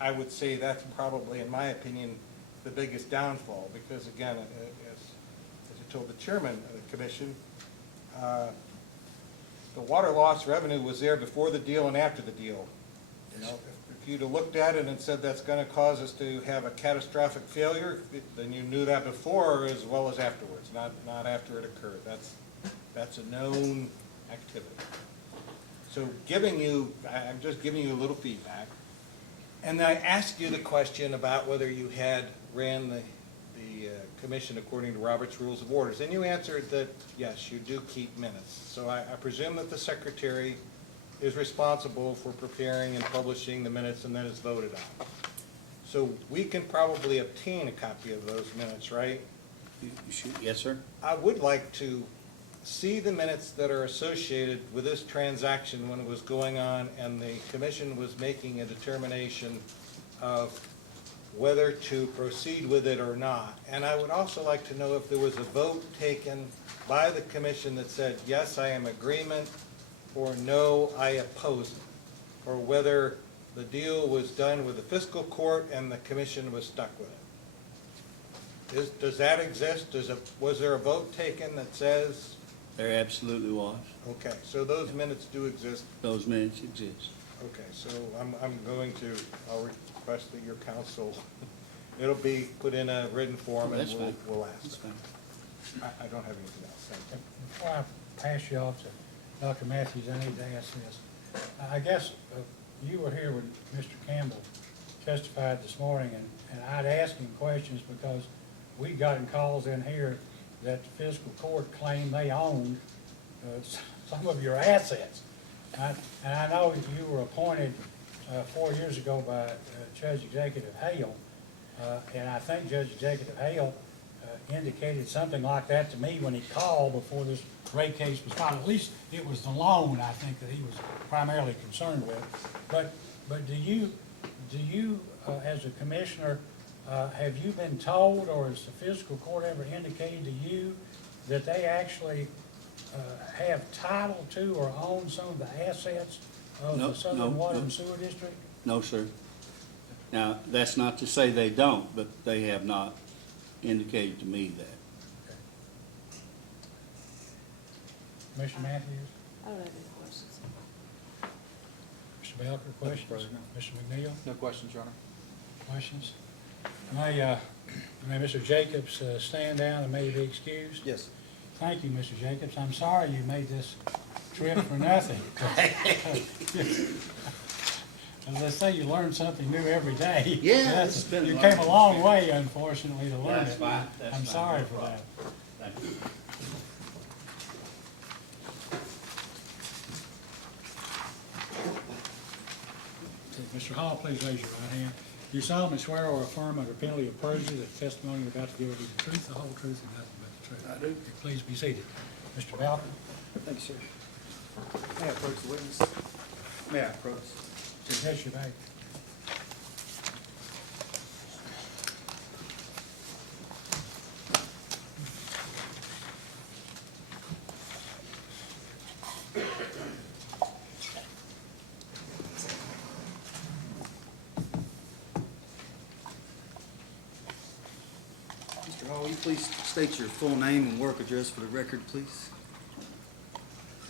I would say that's probably, in my opinion, the biggest downfall, because again, as I told the chairman of the commission, the water loss revenue was there before the deal and after the deal. You know, if you'd have looked at it and said that's gonna cause us to have a catastrophic failure, then you knew that before as well as afterwards, not after it occurred. That's a known activity. So I'm just giving you a little feedback. And I asked you the question about whether you had ran the commission according to Robert's Rules of Orders, and you answered that, yes, you do keep minutes. So I presume that the secretary is responsible for preparing and publishing the minutes, and then it's voted on. So we can probably obtain a copy of those minutes, right? You should, yes, sir? I would like to see the minutes that are associated with this transaction when it was going on and the commission was making a determination of whether to proceed with it or not. And I would also like to know if there was a vote taken by the commission that said, yes, I am agreement, or no, I oppose it, or whether the deal was done with the fiscal court and the commission was stuck with it. Does that exist? Was there a vote taken that says? There absolutely was. Okay, so those minutes do exist. Those minutes exist. Okay, so I'll request that your counsel, it'll be put in a written form and That's fine. we'll That's ask. fine. I don't have anything else, thank you. Before I pass you off to Dr. Matthews, I need to ask this. I guess you were here when Mr. Campbell testified this morning, and I'd asked him questions because we'd gotten calls in here that the fiscal court claimed they owned some of your assets. And I know you were appointed 4 years ago by Judge Executive Hale, and I think Judge Executive Hale indicated something like that to me when he called before this rate case was filed. At least it was the loan, I think, that he was primarily concerned with. But do do you, as a commissioner, have you been told, or has the fiscal court ever indicated to you that they actually have title to or own some of the assets of No, the Southern no, Water no. and Sewer District? No, sir. Now, that's not to say they don't, but they have not indicated to me that. Commissioner Matthews? I don't have any questions. Mr. Belker, questions? Mr. McNeil? No questions, Your Honor. Questions? May Mr. Jacobs stand down and may he be excused? Yes. Thank you, Mr. Jacobs. I'm sorry you made this trip for nothing. As I say, you learn something new every day. Yeah, it's been You a came lot. a long way, unfortunately, to learn That's it. fine. That's I'm fine. sorry No for problem. that. Thank you. Mr. Hall, please raise your right hand. Do you solemnly swear or affirm under penalty of perjury that the testimony you're about to give will be the truth, the whole truth, and nothing but the truth? I do. Please be seated. Mr. Balcon? Thank you, sir. May I approach the witness? May I approach? Yes, you may. Mr. Hall, will you please state your full name and work address for the record, please?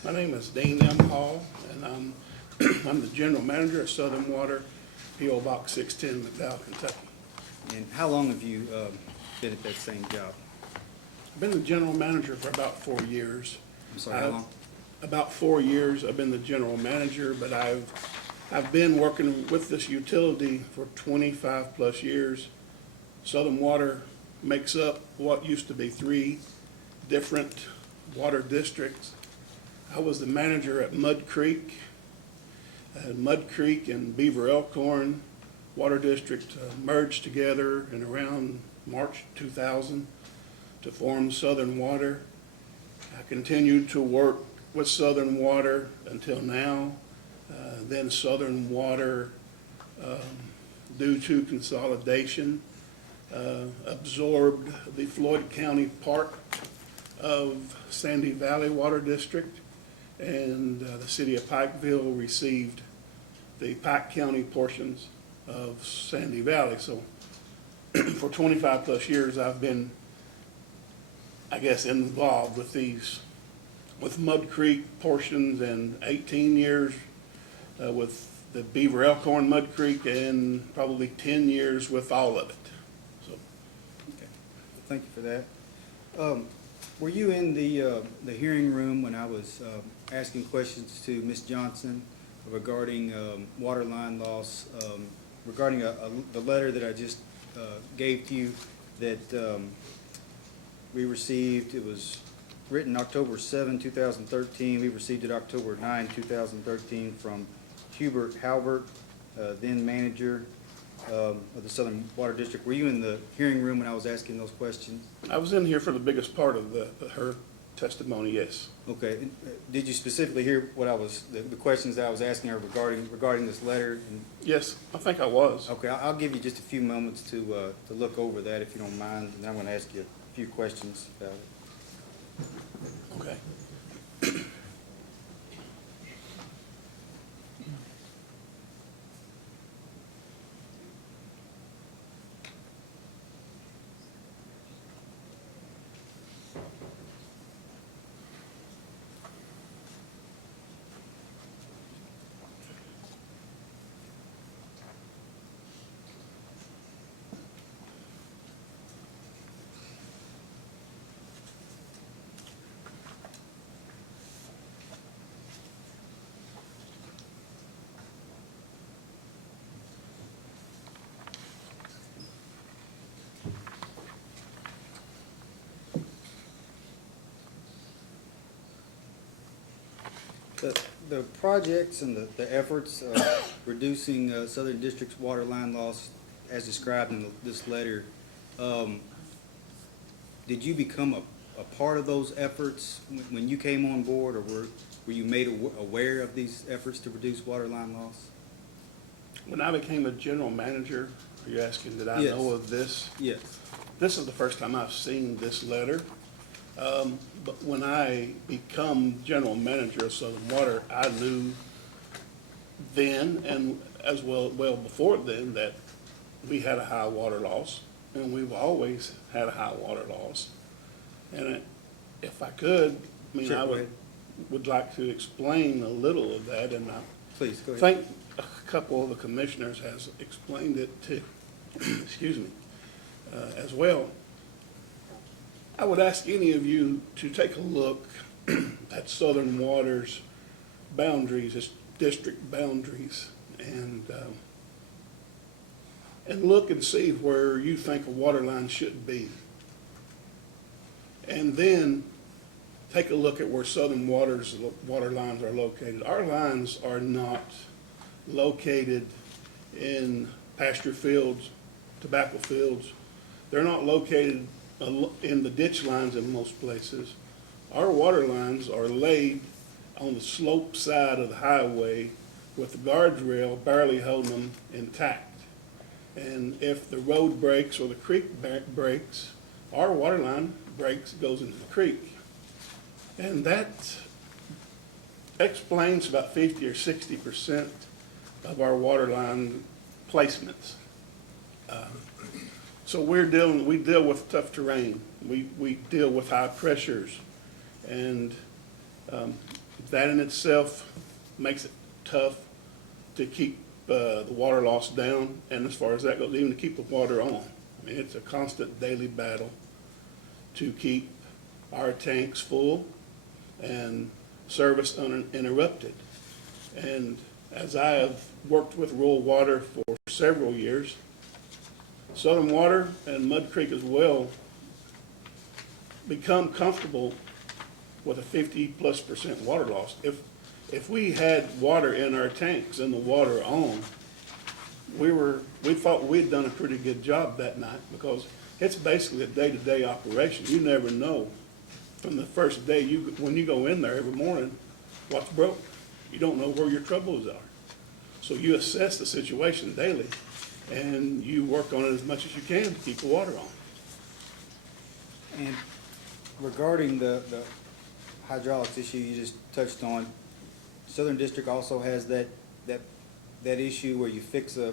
My name is Dean M. Hall, and I'm the general manager at Southern Water, P.O. Box 610, McDowell, Kentucky. And how long have you been at that same job? I've been the general manager for about 4 years. I'm sorry, how long? About 4 years I've been the general manager, but I've been working with this utility for 25-plus years. Southern Water makes up what used to be 3 different water districts. I was the manager at Mud Creek. Mud Creek and Beaver Elkhorn Water District merged together in around March 2000 to form Southern Water. I continued to work with Southern Water until now. Then Southern Water, due to consolidation, absorbed the Floyd County part of Sandy Valley Water District, and the city of Pikeville received the Pike County portions of Sandy Valley. So for 25-plus years, I've been, I guess, involved with with Mud Creek portions, and 18 years with the Beaver Elkhorn Mud Creek, and probably 10 years with all of it. So, Okay. Thank you for that. Were you in the hearing room when I was asking questions to Ms. Johnson regarding water line loss, regarding the letter that I just gave to you that we received? It was written October 7, 2013. We received it October 9, 2013 from Hubert Halbert, then manager of the Southern Water District. Were you in the hearing room when I was asking those questions? I was in here for the biggest part of her testimony, yes. Okay. Did you specifically hear what the questions that I was asking her regarding this letter? Yes, I think I was. Okay, I'll give you just a few moments to look over that if you don't mind, and then I'm going to ask you a few questions about it. Okay. The projects and the efforts reducing Southern District's water line loss as described in this letter, did you become a part of those efforts when you came on board, or were you made aware of these efforts to reduce water line loss? When I became a general manager, are you asking, did I Yes. know of this? Yes. This is the first time I've seen this letter. But when I become general manager of Southern Water, I knew then and as well before then that we had a high water loss, and we've always had a high water loss. And if I could, I mean, Sure, I go ahead. would like to explain a little of that, and I Please, go ahead. think a couple of the commissioners has explained it too, excuse me, as well. I would ask any of you to take a look at Southern Water's boundaries, its district boundaries, and look and see where you think a water line should be. And then take a look at where Southern Water's water lines are located. Our lines are not located in pasture fields, tobacco fields. They're not located in the ditch lines in most places. Our water lines are laid on the slope side of the highway with the guardrail barely holding them intact. And if the road breaks or the creek breaks, our water line breaks, goes into the creek. And that explains about 50 or 60% of our water line placements. So we deal with tough terrain. We deal with high pressures. And that in itself makes it tough to keep the water loss down. And as far as that goes, even to keep the water on. I mean, it's a constant daily battle to keep our tanks full and service uninterrupted. And as I have worked with rural water for several years, Southern Water and Mud Creek as well become comfortable with a 50+% water loss. If we had water in our tanks and the water on, we thought we'd done a pretty good job that night, because it's basically a day-to-day operation. You never know from the first day when you go in there every morning what's broke. You don't know where your troubles are. So you assess the situation daily, and you work on it as much as you can to keep the water on. And regarding the hydraulics issue you just touched on, Southern District also has that issue where you fix a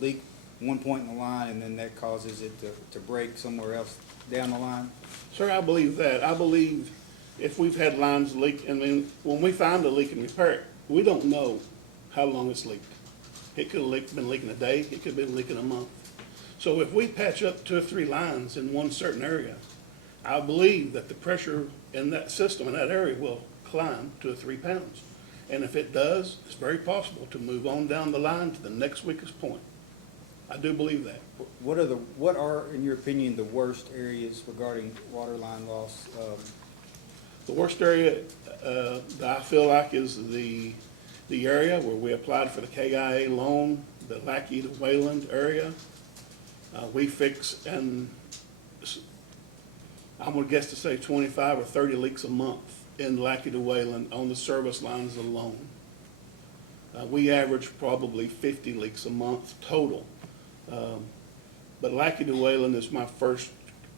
leak one point in the line, and then that causes it to break somewhere else down the line? Sir, I believe that. I believe if we've had lines leak, I mean, when we find a leak and repair it, we don't know how long it's leaked. It could have been leaking a day, it could have been leaking a month. So if we patch up 2 or 3 lines in one certain area, I believe that the pressure in that system, in that area, will climb 2 or 3 pounds. And if it does, it's very possible to move on down the line to the next weakest point. I do believe that. What are, in your opinion, the worst areas regarding water line loss? The worst area that I feel like is the area where we applied for the KIA loan, the Lackey to Wayland area. We fix, and I'm gonna guess to say 25 or 30 leaks a month in Lackey to Wayland on the service lines alone. We average probably 50 leaks a month total. But Lackey to Wayland is my first,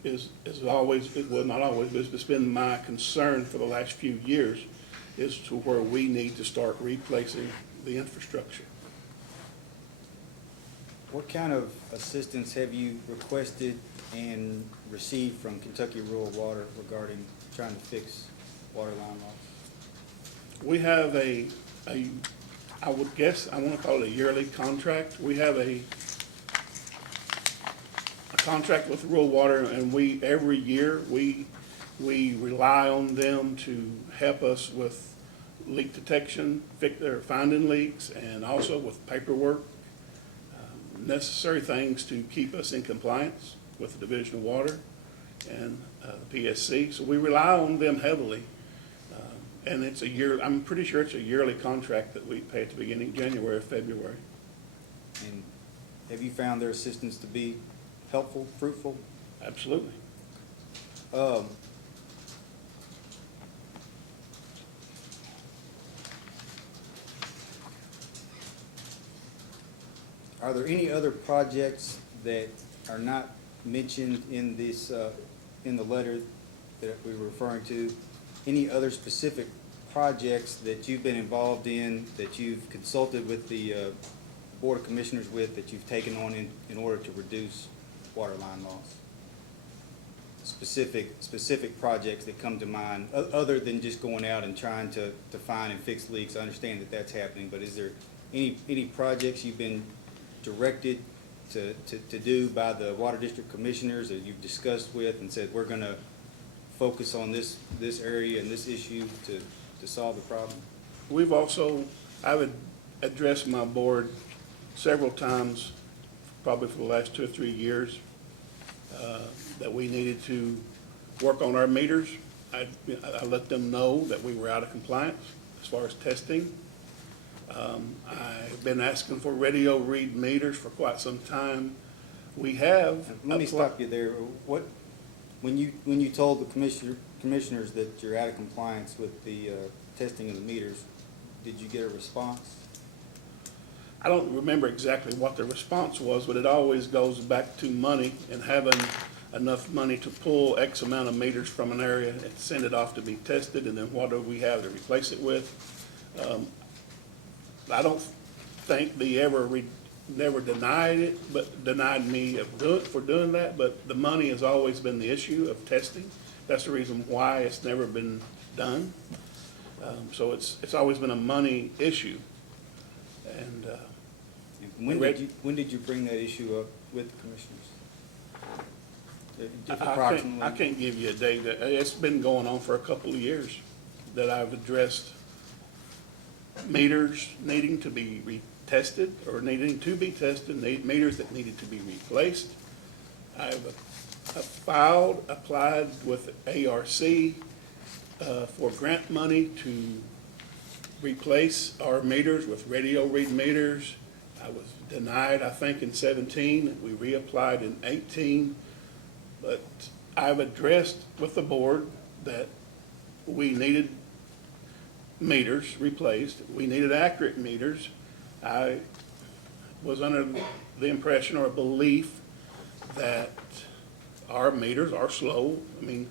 is always, well, not always, but it's been my concern for the last few years, is to where we need to start replacing the infrastructure. What kind of assistance have you requested and received from Kentucky Rural Water regarding trying to fix water line loss? We have I would guess, I want to call it a yearly contract. We have a contract with Rural Water, and every year, we rely on them to help us with leak detection, finding leaks, and also with paperwork, necessary things to keep us in compliance with the Division of Water and the PSC. So we rely on them heavily. And it's a year, I'm pretty sure it's a yearly contract that we pay at the beginning of January or February. And have you found their assistance to be helpful, fruitful? Absolutely. are there any other projects that are not mentioned in this, in the letter that we were referring to? Any other specific projects that you've been involved in, that you've consulted with the Board of Commissioners with, that you've taken on in order to reduce water line loss? Specific projects that come to mind, other than just going out and trying to find and fix leaks. I understand that that's happening, but is there any projects you've been directed to do by the Water District Commissioners that you've discussed with and said, we're gonna focus on this area and this issue to solve the problem? We've also, I've addressed my board several times, probably for the last 2 or 3 years, that we needed to work on our meters. I let them know that we were out of compliance as far as testing. I've been asking for radio read meters for quite some time. We have. Let me stop you there. When you told the commissioners that you're out of compliance with the testing of the meters, did you get a response? I don't remember exactly what the response was, but it always goes back to money and having enough money to pull X amount of meters from an area and send it off to be tested, and then what do we have to replace it with? I don't think they never denied it, but denied me of doing that, but the money has always been the issue of testing. That's the reason why it's never been done. So it's always been a money issue. And when did you bring that issue up with the commissioners? I can't give you a date. It's been going on for a couple of years that I've addressed meters needing to be retested or needing to be tested, meters that needed to be replaced. I've applied with ARC for grant money to replace our meters with radio read meters. I was denied, I think, in 17. We reapplied in 18. But I've addressed with the board that we needed meters replaced. We needed accurate meters. I was under the impression or belief that our meters are slow. I mean,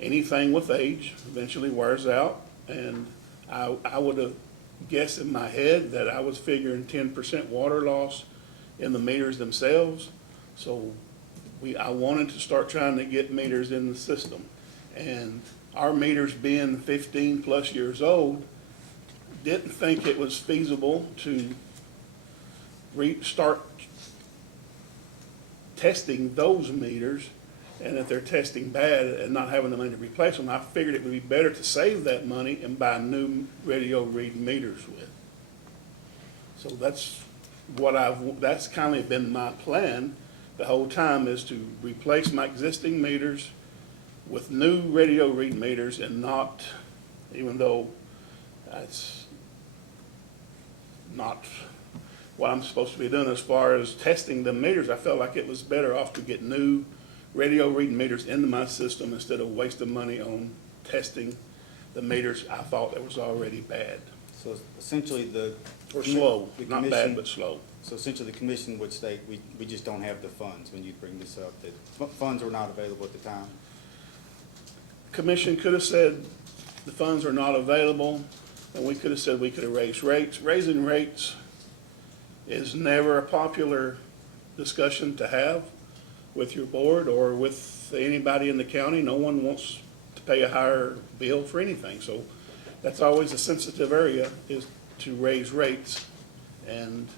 anything with age eventually wears out, and I would have guessed in my head that I was figuring 10% water loss in the meters themselves. So I wanted to start trying to get meters in the system. And our meters being 15 plus years old, didn't think it was feasible to start testing those meters, and if they're testing bad and not having the money to replace them, I figured it would be better to save that money and buy new radio read meters with. So that's kind of been my plan the whole time, is to replace my existing meters with new radio read meters, and not, even though that's not what I'm supposed to be doing as far as testing the meters, I felt like it was better off to get new radio read meters into my system instead of wasting money on testing the meters I thought that was already bad. So essentially Or slow, the not bad, commission- but slow. So essentially the commission would state, we just don't have the funds when you bring this up, that funds were not available at the time. Commission could have said the funds are not available, and we could have said we could have raised rates. Raising rates is never a popular discussion to have with your board or with anybody in the county. No one wants to pay a higher bill for anything, so that's always a sensitive area, is to raise rates. And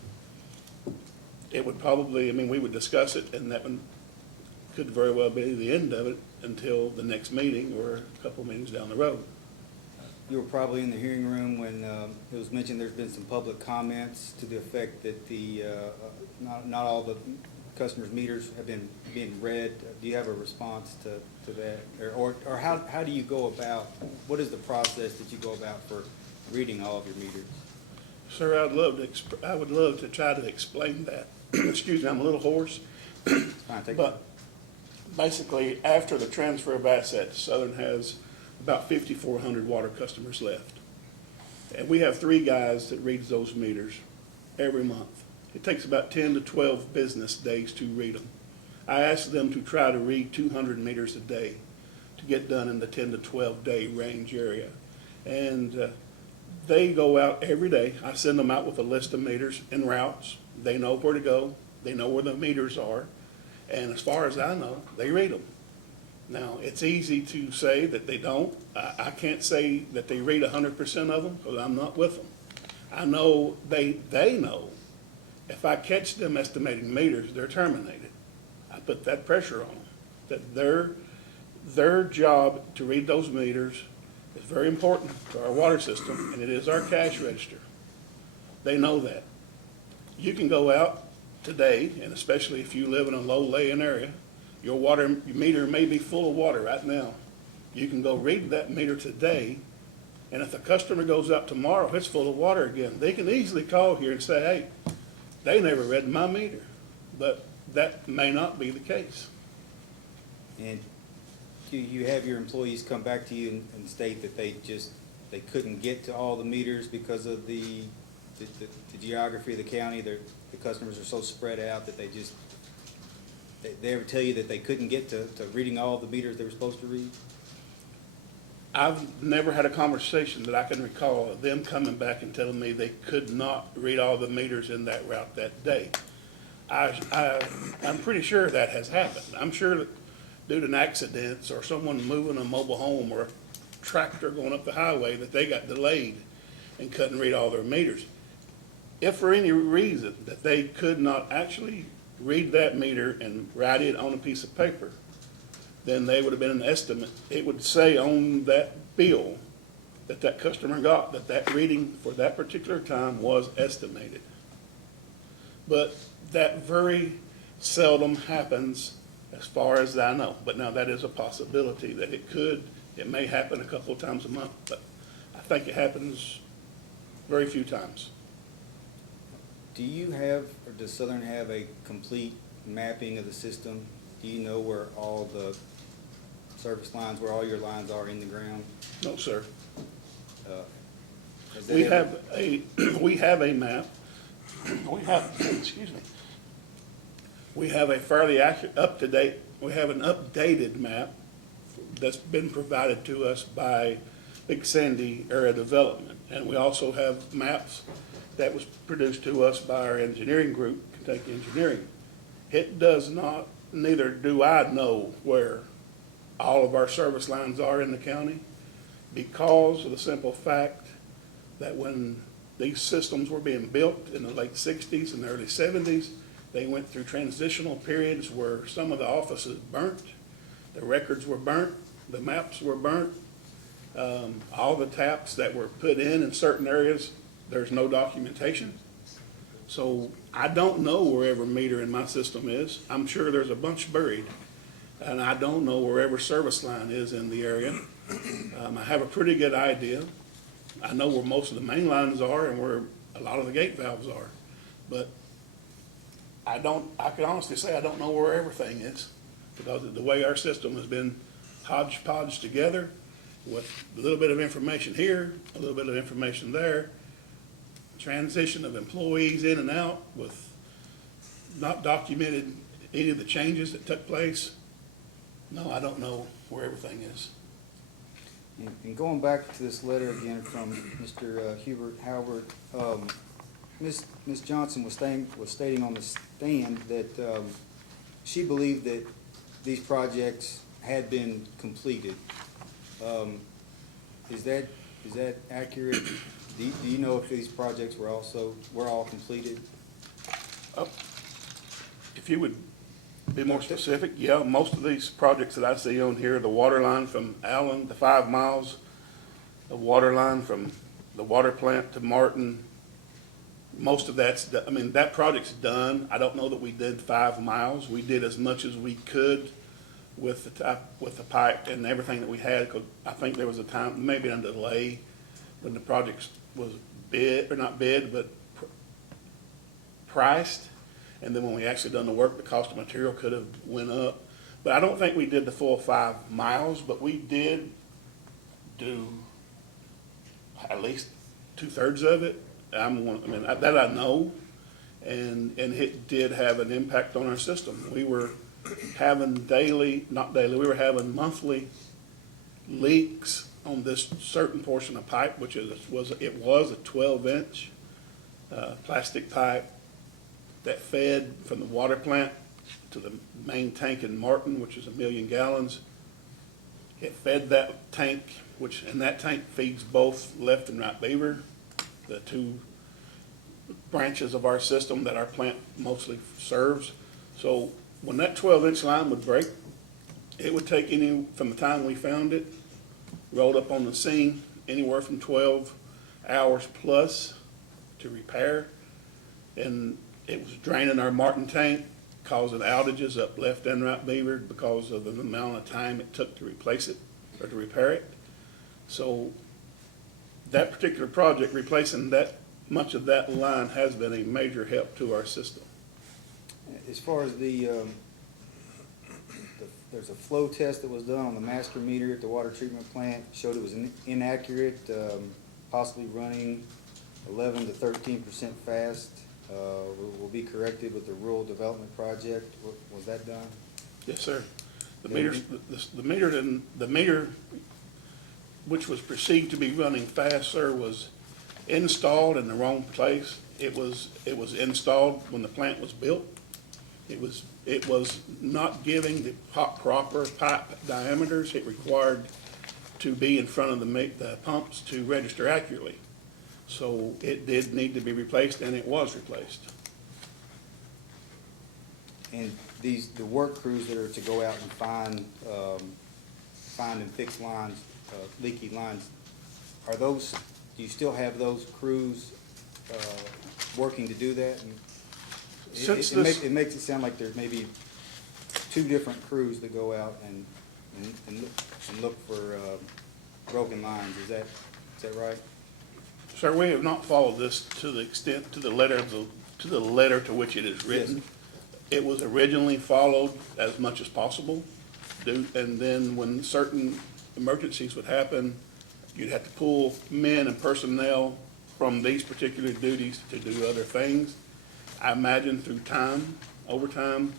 it would probably, we would discuss it, and that one could very well be the end of it until the next meeting or a couple meetings down the road. You were probably in the hearing room when it was mentioned there's been some public comments to the effect that not all the customers' meters have been being read. Do you have a response to that? Or how do you go about, what is the process that you go about for reading all of your meters? Sir, I would love to try to explain that. Excuse me, I'm a little hoarse. But basically, after the transfer of assets, Southern has about 5,400 water customers left. And we have 3 guys that reads those meters every month. It takes about 10 to 12 business days to read them. I asked them to try to read 200 meters a day to get done in the 10 to 12 day range area. And they go out every day. I send them out with a list of meters and routes. They know where to go. They know where the meters are. And as far as I know, they read them. Now, it's easy to say that they don't. I can't say that they read 100% of them because I'm not with them. I know they know if I catch them estimating meters, they're terminated. I put that pressure on them, that their job to read those meters is very important to our water system, and it is our cash register. They know that. You can go out today, and especially if you live in a low-lying area, your water meter may be full of water right now. You can go read that meter today, and if the customer goes out tomorrow, it's full of water again. They can easily call here and say, hey, they never read my meter. But that may not be the case. And do you have your employees come back to you and state that they couldn't get to all the meters because of the geography of the county? The customers are so spread out that they ever tell you that they couldn't get to reading all the meters they were supposed to read? I've never had a conversation that I can recall of them coming back and telling me they could not read all the meters in that route that day. I'm pretty sure that has happened. I'm sure that due to an accident or someone moving a mobile home or a tractor going up the highway that they got delayed and couldn't read all their meters. If for any reason that they could not actually read that meter and write it on a piece of paper, then they would have been an estimate. It would say on that bill that that customer got that that reading for that particular time was estimated. But that very seldom happens as far as I know. But now that is a possibility that it may happen a couple of times a month, but I think it happens very few times. Do you have, or does Southern have a complete mapping of the system? Do you know where all the service lines, where all your lines are in the ground? No, sir. Has that We ever- have a map. Excuse me. We have a fairly accurate, up-to-date, we have an updated map that's been provided to us by Big Sandy Area Development. And we also have maps that was produced to us by our engineering group, Kentucky Engineering. It does not, neither do I know where all of our service lines are in the county, because of the simple fact that when these systems were being built in the late 60s and the early 70s, they went through transitional periods where some of the offices burnt, the records were burnt, the maps were burnt, all the taps that were put in certain areas, there's no documentation. So I don't know where every meter in my system is. I'm sure there's a bunch buried, and I don't know where every service line is in the area. I have a pretty good idea. I know where most of the main lines are and where a lot of the gate valves are, but I can honestly say I don't know where everything is, because of the way our system has been hodgepodge together with a little bit of information here, a little bit of information there, transition of employees in and out with not documented any of the changes that took place. No, I don't know where everything is. And going back to this letter again from Mr. Hubert Halbert, Ms. Johnson was stating on the stand that she believed that these projects had been completed. Is that accurate? Do you know if these projects were all completed? If you would be more specific, yeah, most of these projects that I see on here, the water line from Allen, the 5 miles, the water line from the water plant to Martin, most of that's, that project's done. I don't know that we did 5 miles. We did as much as we could with the pipe and everything that we had, because I think there was a time, maybe a delay, when the project was priced. And then when we actually done the work, the cost of material could have went up. But I don't think we did the full 5 miles, but we did do at least 2/3 of it. That I know. and it did have an impact on our system. We were having we were having monthly leaks on this certain portion of pipe, which was a 12-inch plastic pipe that fed from the water plant to the main tank in Martin, which is 1 million gallons. It fed that tank, and that tank feeds both Left and Right Beaver, the two branches of our system that our plant mostly serves. So when that 12-inch line would break, it would take from the time we found it, rolled up on the scene, anywhere from 12 hours plus to repair. And it was draining our Martin tank, causing outages up Left and Right Beaver because of the amount of time it took to replace it or to repair it. So that particular project, replacing that much of that line, has been a major help to our system. As far as there's a flow test that was done on the master meter at the water treatment plant, showed it was inaccurate, possibly running 11 to 13% fast. Will be corrected with the rural development project. Was that done? Yes, sir. The meter, which was perceived to be running fast, sir, was installed in the wrong place. It was installed when the plant was built. It was not giving the proper pipe diameters it required to be in front of the pumps to register accurately. So it did need to be replaced, and it was replaced. And the work crews that are to go out and find and fix lines, leaky lines, do you still have those crews working to do that? And it makes it sound like there's maybe 2 different crews that go out and look for broken lines. Is that right? Sir, we have not followed this to the extent, to the letter to which it is written. Yes. It was originally followed as much as possible, and then when certain emergencies would happen, you'd have to pull men and personnel from these particular duties to do other things. I imagine over time,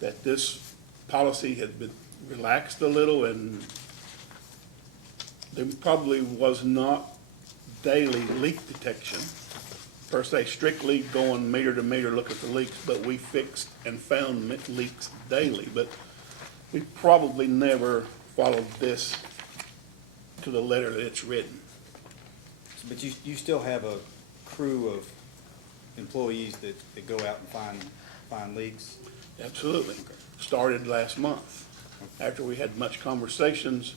that this policy has been relaxed a little, and there probably was not daily leak detection, per se, strictly going meter to meter looking for leaks, but we fixed and found leaks daily. But we probably never followed this to the letter that it's written. But you still have a crew of employees that go out and find leaks? Absolutely. Started last month, after we had much conversations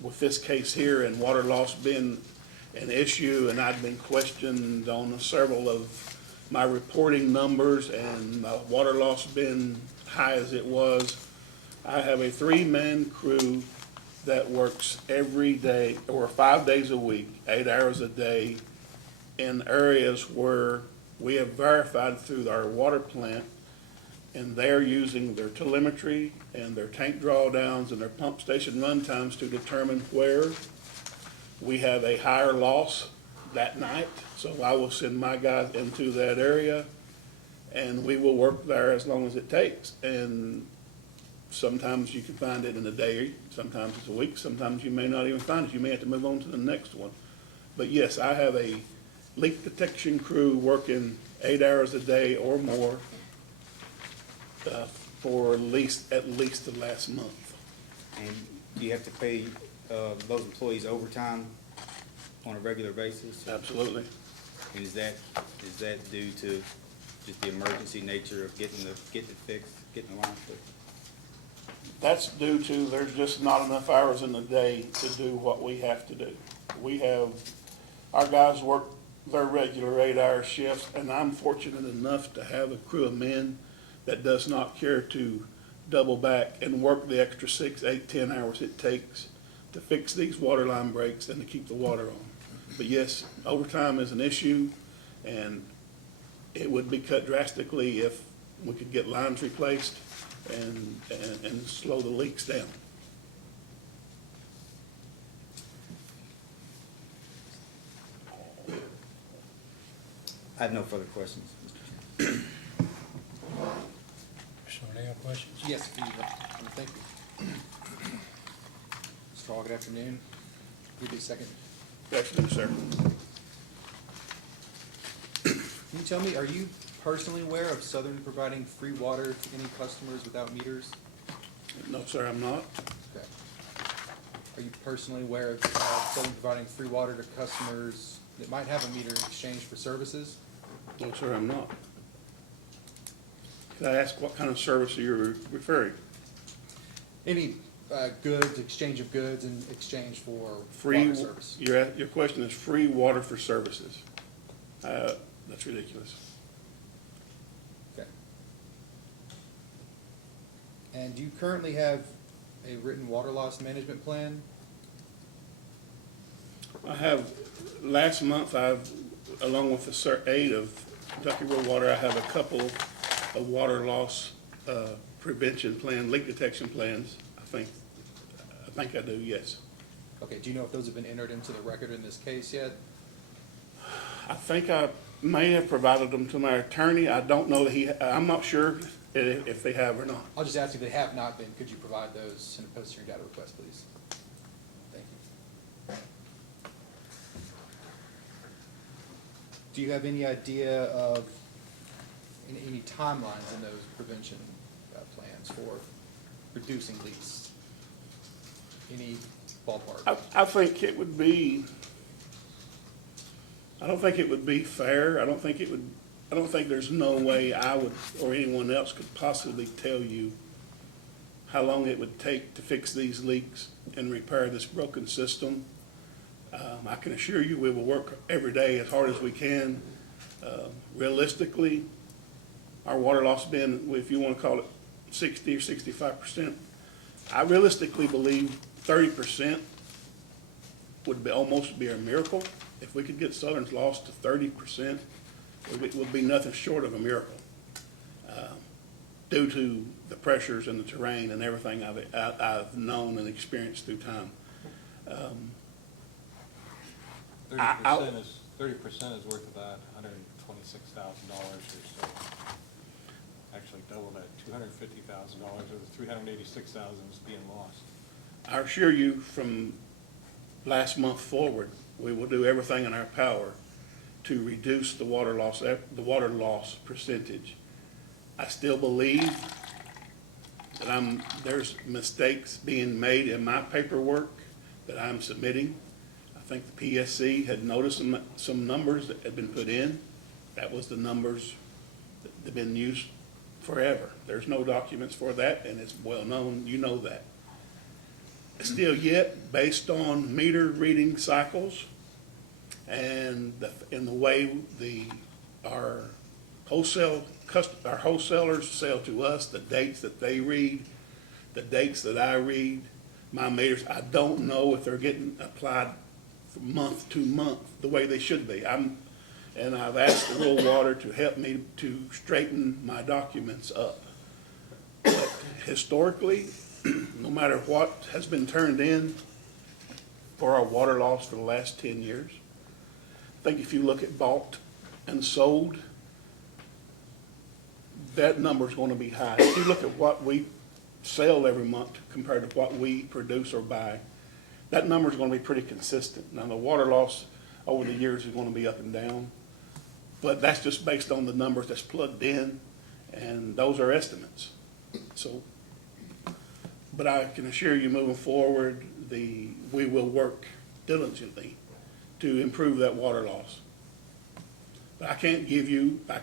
with this case here and water loss being an issue, and I'd been questioned on several of my reporting numbers, and water loss being high as it was. I have a 3-man crew that works every day, or 5 days a week, 8 hours a day, in areas where we have verified through our water plant, and they're using their telemetry and their tank drawdowns and their pump station run times to determine where we have a higher loss that night. So I will send my guys into that area, and we will work there as long as it takes. And sometimes you can find it in a day, sometimes it's a week, sometimes you may not even find it. You may have to move on to the next one. But yes, I have a leak detection crew working 8 hours a day or more for at least the last month. And do you have to pay those employees overtime on a regular basis? Absolutely. And is that due to just the emergency nature of getting it fixed, getting the line fixed? That's due to there's just not enough hours in the day to do what we have to do. Our guys work their regular 8-hour shifts, and I'm fortunate enough to have a crew of men that does not care to double back and work the extra 6, 8, 10 hours it takes to fix these water line breaks and to keep the water on. But yes, overtime is an issue, and it would be cut drastically if we could get lines replaced and slow the leaks down. I have no further questions, Mr. Chairman. Mr. O'Neill, questions? Yes, please. Thank you. Mr. Hall, good afternoon. Give you a second. Yes, sir. Can you tell me, are you personally aware of Southern providing free water to any customers without meters? No, sir, I'm not. Okay. Are you personally aware of Southern providing free water to customers that might have a meter in exchange for services? No, sir, I'm not. Can I ask what kind of service you're referring? Any goods, exchange of goods in exchange for Free, water service? your question is free water for services. That's ridiculous. Okay. And do you currently have a written water loss management plan? I have, last month, along with the aid of Kentucky Rural Water, I have a couple of water loss prevention plan, leak detection plans. I think I do, yes. Okay, do you know if those have been entered into the record in this case yet? I think I may have provided them to my attorney. I don't know that I'm not sure if they have or not. I'll just ask if they have not been, could you provide those in a post-hearing data request, please? Thank you. Do you have any idea of any timelines in those prevention plans for reducing leaks? Any ballpark? I think it would be, I don't think it would be fair. I don't think there's no way I would, or anyone else could possibly tell you how long it would take to fix these leaks and repair this broken system. I can assure you we will work every day as hard as we can. Realistically, our water loss been, if you want to call it 60 or 65%, I realistically believe 30% would be almost be a miracle. If we could get Southern's loss to 30%, it would be nothing short of a miracle, due to the pressures and the terrain and everything I've known and experienced through time. 30% is worth about $126,000 or so. Actually double that, $250,000 of the $386,000 is being lost. I assure you from last month forward, we will do everything in our power to reduce the water loss percentage. I still believe that there's mistakes being made in my paperwork that I'm submitting. I think the PSC had noticed some numbers that had been put in. That was the numbers that have been used forever. There's no documents for that, and it's well known, you know that. Still yet, based on meter reading cycles and the way our wholesalers sell to us, the dates that they read, the dates that I read, my meters, I don't know if they're getting applied from month to month the way they should be. And I've asked the rural water to help me to straighten my documents up. But historically, no matter what has been turned in for our water loss for the last 10 years, I think if you look at bought and sold, that number is going to be high. If you look at what we sell every month compared to what we produce or buy, that number is going to be pretty consistent. Now, the water loss over the years is going to be up and down, but that's just based on the numbers that's plugged in, and those are estimates. So, but I can assure you moving forward, we will work diligently to improve that water loss. But I cannot give you a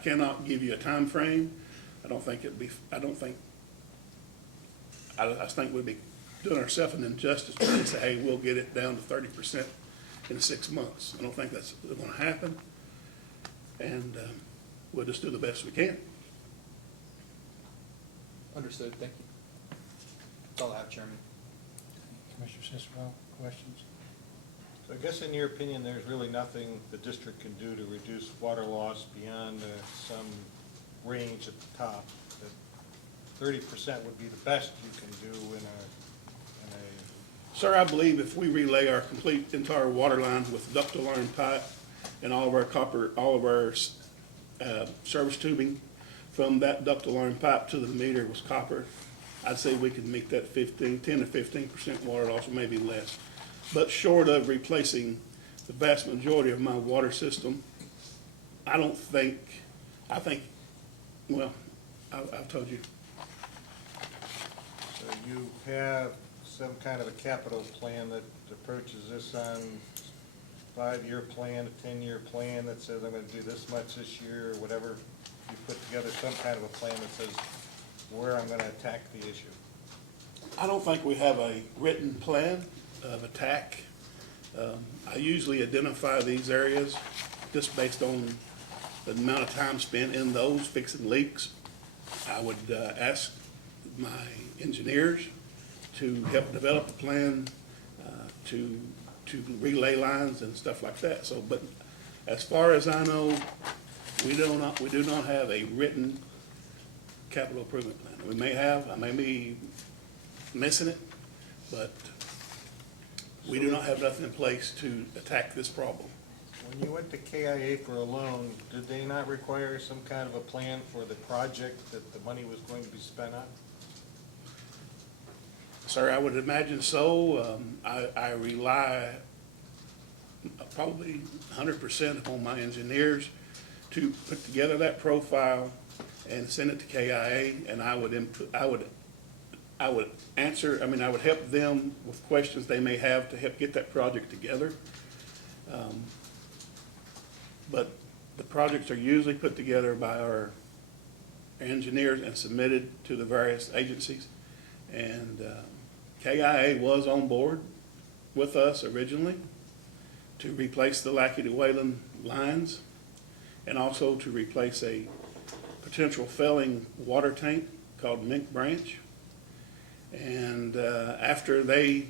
time frame. I just think we'd be doing ourselves an injustice to say, hey, we'll get it down to 30% in 6 months. I don't think that's going to happen. And we'll just do the best we can. Understood, thank you. That's all I have, Chairman. Commissioner Cicero, questions? So I guess in your opinion, there's really nothing the district can do to reduce water loss beyond some range at the top. That 30% would be the best you can do in a Sir, I believe if we relay our entire water line with ductile iron pipe and all of our service tubing from that ductile iron pipe to the meter was copper. I'd say we could meet that 10 to 15% water loss, or maybe less. But short of replacing the vast majority of my water system, I think, well, I've told you. So you have some kind of a capital plan that approaches this on 5-year plan, a 10-year plan that says I'm gonna do this much this year, or whatever. You put together some kind of a plan that says where I'm gonna attack the issue. I don't think we have a written plan of attack. I usually identify these areas just based on the amount of time spent in those fixing leaks. I would ask my engineers to help develop a plan to relay lines and stuff like that. So, but as far as I know, we do not have a written capital improvement plan. We may have, I may be missing it, but we do not have nothing in place to attack this problem. When you went to KIA for a loan, did they not require some kind of a plan for the project that the money was going to be spent on? Sir, I would imagine so. I rely probably 100% upon my engineers to put together that profile and send it to KIA, and I would help them with questions they may have to help get that project together. But the projects are usually put together by our engineers and submitted to the various agencies. And KIA was on board with us originally to replace the Lackey to Wayland lines and also to replace a potential failing water tank called Mink Branch. And after they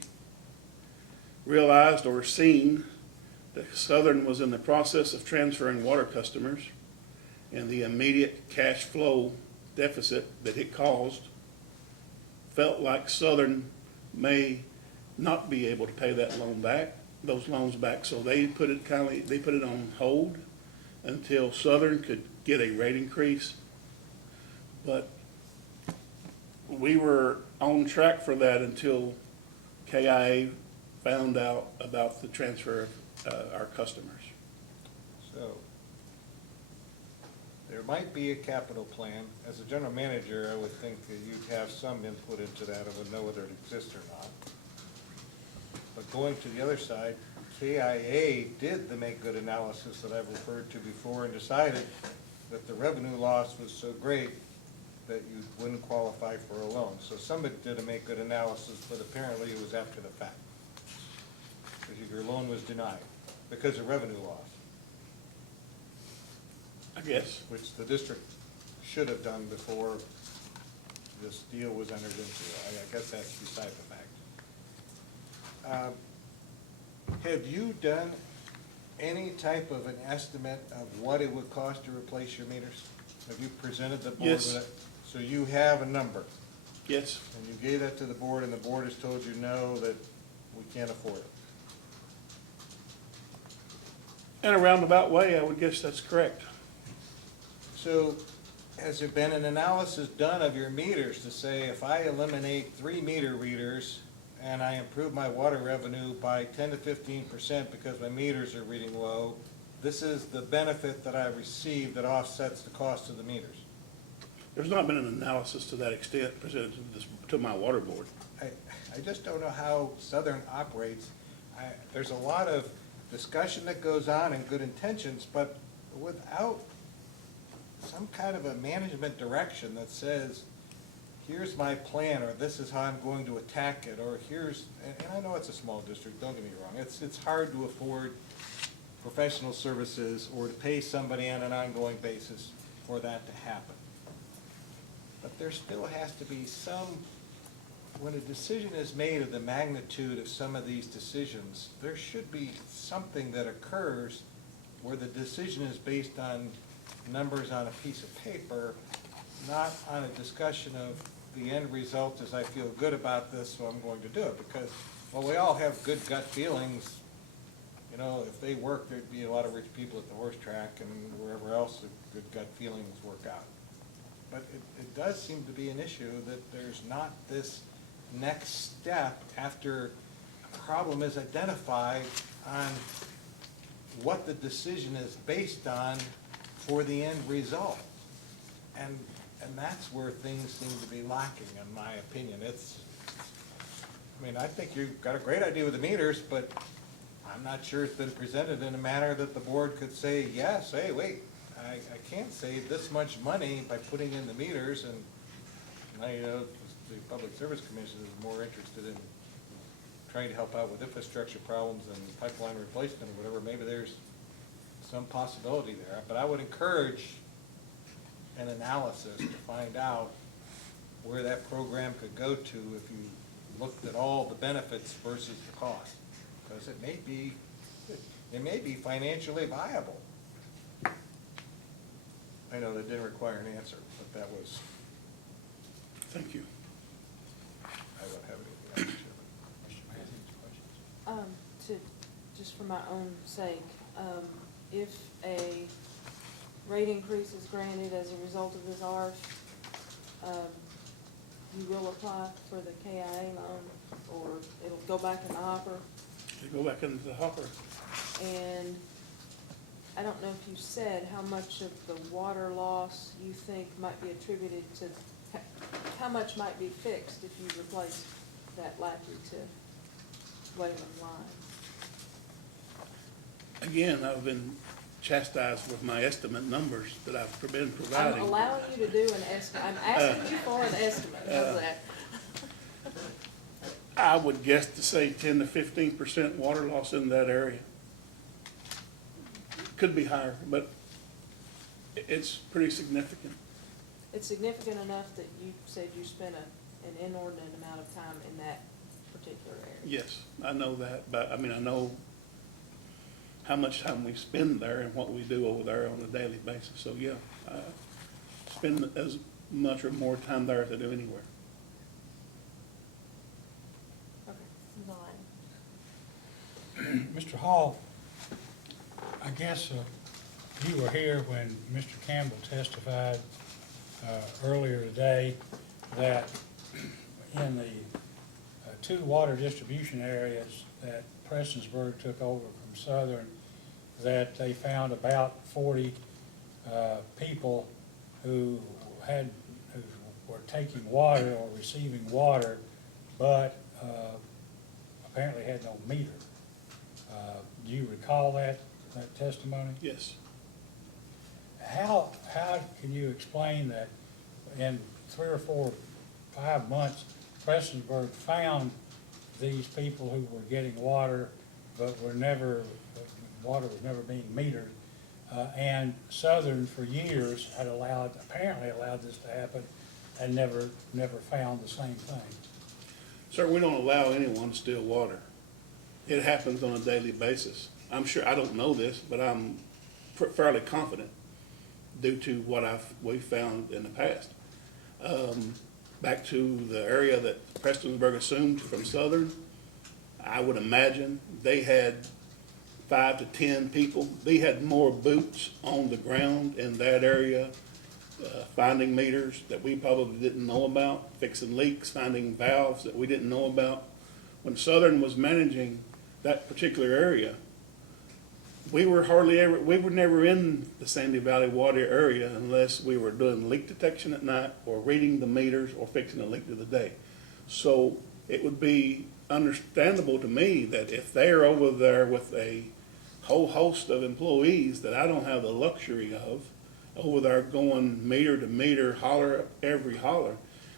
realized or seen that Southern was in the process of transferring water customers and the immediate cash flow deficit that it caused, felt like Southern may not be able to pay those loans back. So they put it on hold until Southern could get a rate increase. But we were on track for that until KIA found out about the transfer of our customers. So, there might be a capital plan. As a general manager, I would think that you'd have some input into that and would know whether it exists or not. But going to the other side, KIA did the make good analysis that I've referred to before and decided that the revenue loss was so great that you wouldn't qualify for a loan. So somebody did a make good analysis, but apparently it was after the fact. Because your loan was denied because of revenue loss. I guess. Which the district should have done before this deal was entered into. I guess that's beside the fact. Have you done any type of an estimate of what it would cost to replace your meters? Have you presented the board with Yes. it? So you have a number, Yes. and you gave that to the board, and the board has told you no, that we can't afford it. In a roundabout way, I would guess that's correct. So has there been an analysis done of your meters to say if I eliminate 3 meter readers and I improve my water revenue by 10 to 15% because my meters are reading low, this is the benefit that I received that offsets the cost of the meters? There's not been an analysis to that extent presented to my water board. I just don't know how Southern operates. There's a lot of discussion that goes on and good intentions, but without some kind of a management direction that says, here's my plan, or this is how I'm going to attack it, or here's, and I know it's a small district, don't get me wrong, it's hard to afford professional services or to pay somebody on an ongoing basis for that to happen. But there still has to be some, when a decision is made of the magnitude of some of these decisions, there should be something that occurs where the decision is based on numbers on a piece of paper, not on a discussion of the end result is I feel good about this, so I'm going to do it. Because, well, we all have good gut feelings You know, if they worked, there'd be a lot of rich people at the horse track and wherever else the good gut feelings work out. But it does seem to be an issue that there's not this next step after a problem is identified on what the decision is based on for the end result. And that's where things seem to be lacking, in my opinion. I mean, I think you've got a great idea with the meters, but I'm not sure it's been presented in a manner that the board could say, yes, hey, wait, I can't save this much money by putting in the meters, and now, you know, the Public Service Commission is more interested in trying to help out with infrastructure problems and pipeline replacement or whatever. Maybe there's some possibility there, but I would encourage an analysis to find out where that program could go to if you looked at all the benefits versus the cost, because it may be financially viable. I know that didn't require an answer, but that was, Thank you. I don't have anything else, Chairman. Just for my own sake, if a rate increase is granted as a result of this ARF, you will apply for the KIA loan, or it'll go back in the hopper? They go back into the hopper. And I don't know if you said how much of the water loss you think might be attributed to, how much might be fixed if you replace that lateral to Wayland line? Again, I've been chastised with my estimate numbers that I've been providing. I'm allowing you to do an estimate. I'm asking you for an estimate. How's that? I would guess to say 10 to 15% water loss in that area. Could be higher, but it's pretty significant. It's significant enough that you said you spent an inordinate amount of time in that particular area. Yes, I know that, but I mean, I know how much time we spend there and what we do over there on a daily basis. So yeah, I spend as much or more time there as I do anywhere. Okay, nine. Mr. Hall, I guess you were here when Mr. Campbell testified earlier today that in the two water distribution areas that Prestonsburg took over from Southern, that they found about 40 people who were taking water or receiving water, but apparently had no meter. Do you recall that testimony? Yes. How can you explain that in 3 or 4, 5 months, Prestonsburg found these people who were getting water, but water was never being metered, and Southern for years had apparently allowed this to happen, and never found the same thing? Sir, we don't allow anyone to steal water. It happens on a daily basis. I'm sure, I don't know this, but I'm fairly confident due to what we found in the past. Back to the area that Prestonsburg assumed from Southern, I would imagine they had 5 to 10 people. They had more boots on the ground in that area, finding meters that we probably didn't know about, fixing leaks, finding valves that we didn't know about. When Southern was managing that particular area, we were never in the Sandy Valley water area unless we were doing leak detection at night or reading the meters or fixing a leak of the day. So it would be understandable to me that if they're over there with a whole host of employees that I don't have the luxury of, over there going meter to meter, holler every holler,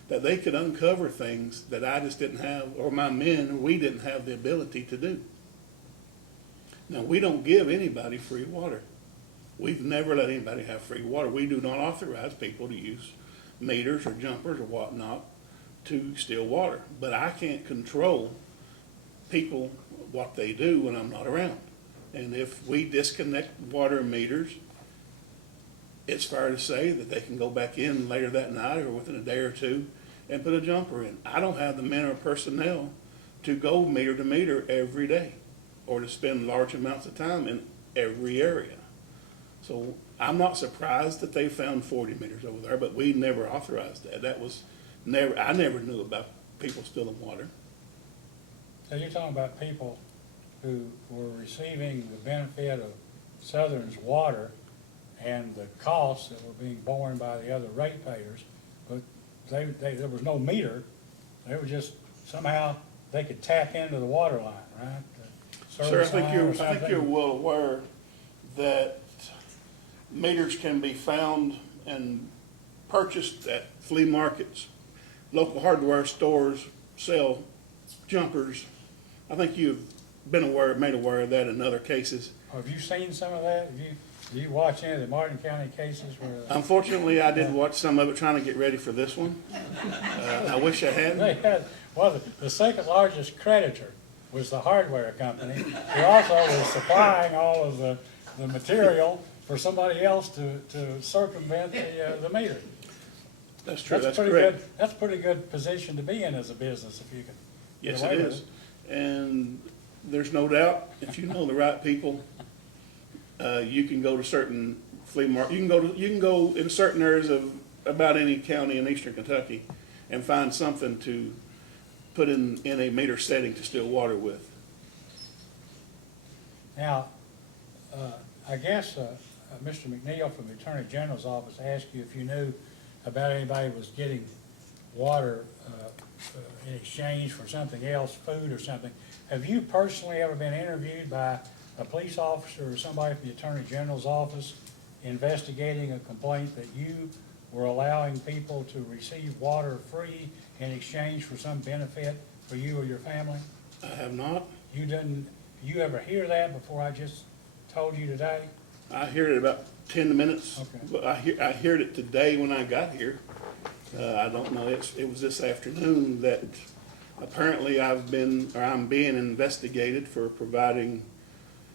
that they could uncover things that I just didn't have, or my men, or we didn't have the ability to do. Now, we don't give anybody free water. We've never let anybody have free water. We do not authorize people to use meters or jumpers or whatnot to steal water. But I can't control people, what they do when I'm not around. And if we disconnect water meters, it's fair to say that they can go back in later that night or within a day or two and put a jumper in. I don't have the men or personnel to go meter to meter every day. or to spend large amounts of time in every area. So I'm not surprised that they found 40 meters over there, but we never authorized that. That was never, I never knew about people stealing water. So you're talking about people who were receiving the benefit of Southern's water and the costs that were being borne by the other ratepayers, but there was no meter. They were just, somehow, they could tap into the water line, right? The Sir, service line or I think something. you're well aware that meters can be found and purchased at flea markets. Local hardware stores sell jumpers. I think you've been made aware of that in other cases. Have you seen some of that? Do you watch any of the Martin County cases where? Unfortunately, I did watch some of it trying to get ready for this one. I wish I hadn't. They had, well, the second largest creditor was the hardware company, who also was supplying all of the material for somebody else to circumvent the meter. That's true, that's pretty correct. good. That's a pretty good position to be in as a business if you can. Yes, get it away with is. And there's no doubt, if you know the right people, you can go to certain flea market, you can go in certain areas of about any county in eastern Kentucky and find something to put in a meter setting to steal water with. Now, I guess Mr. McNeil from the Attorney General's office asked you if you knew about anybody was getting water in exchange for something else, food or something. Have you personally ever been interviewed by a police officer or somebody from the Attorney General's office investigating a complaint that you were allowing people to receive water free in exchange for some benefit for you or your family? I have not. You ever hear that before I just told you today? I heard it about 10 minutes, Okay. but I heard it today when I got here. I don't know, it was this afternoon that apparently I'm being investigated for providing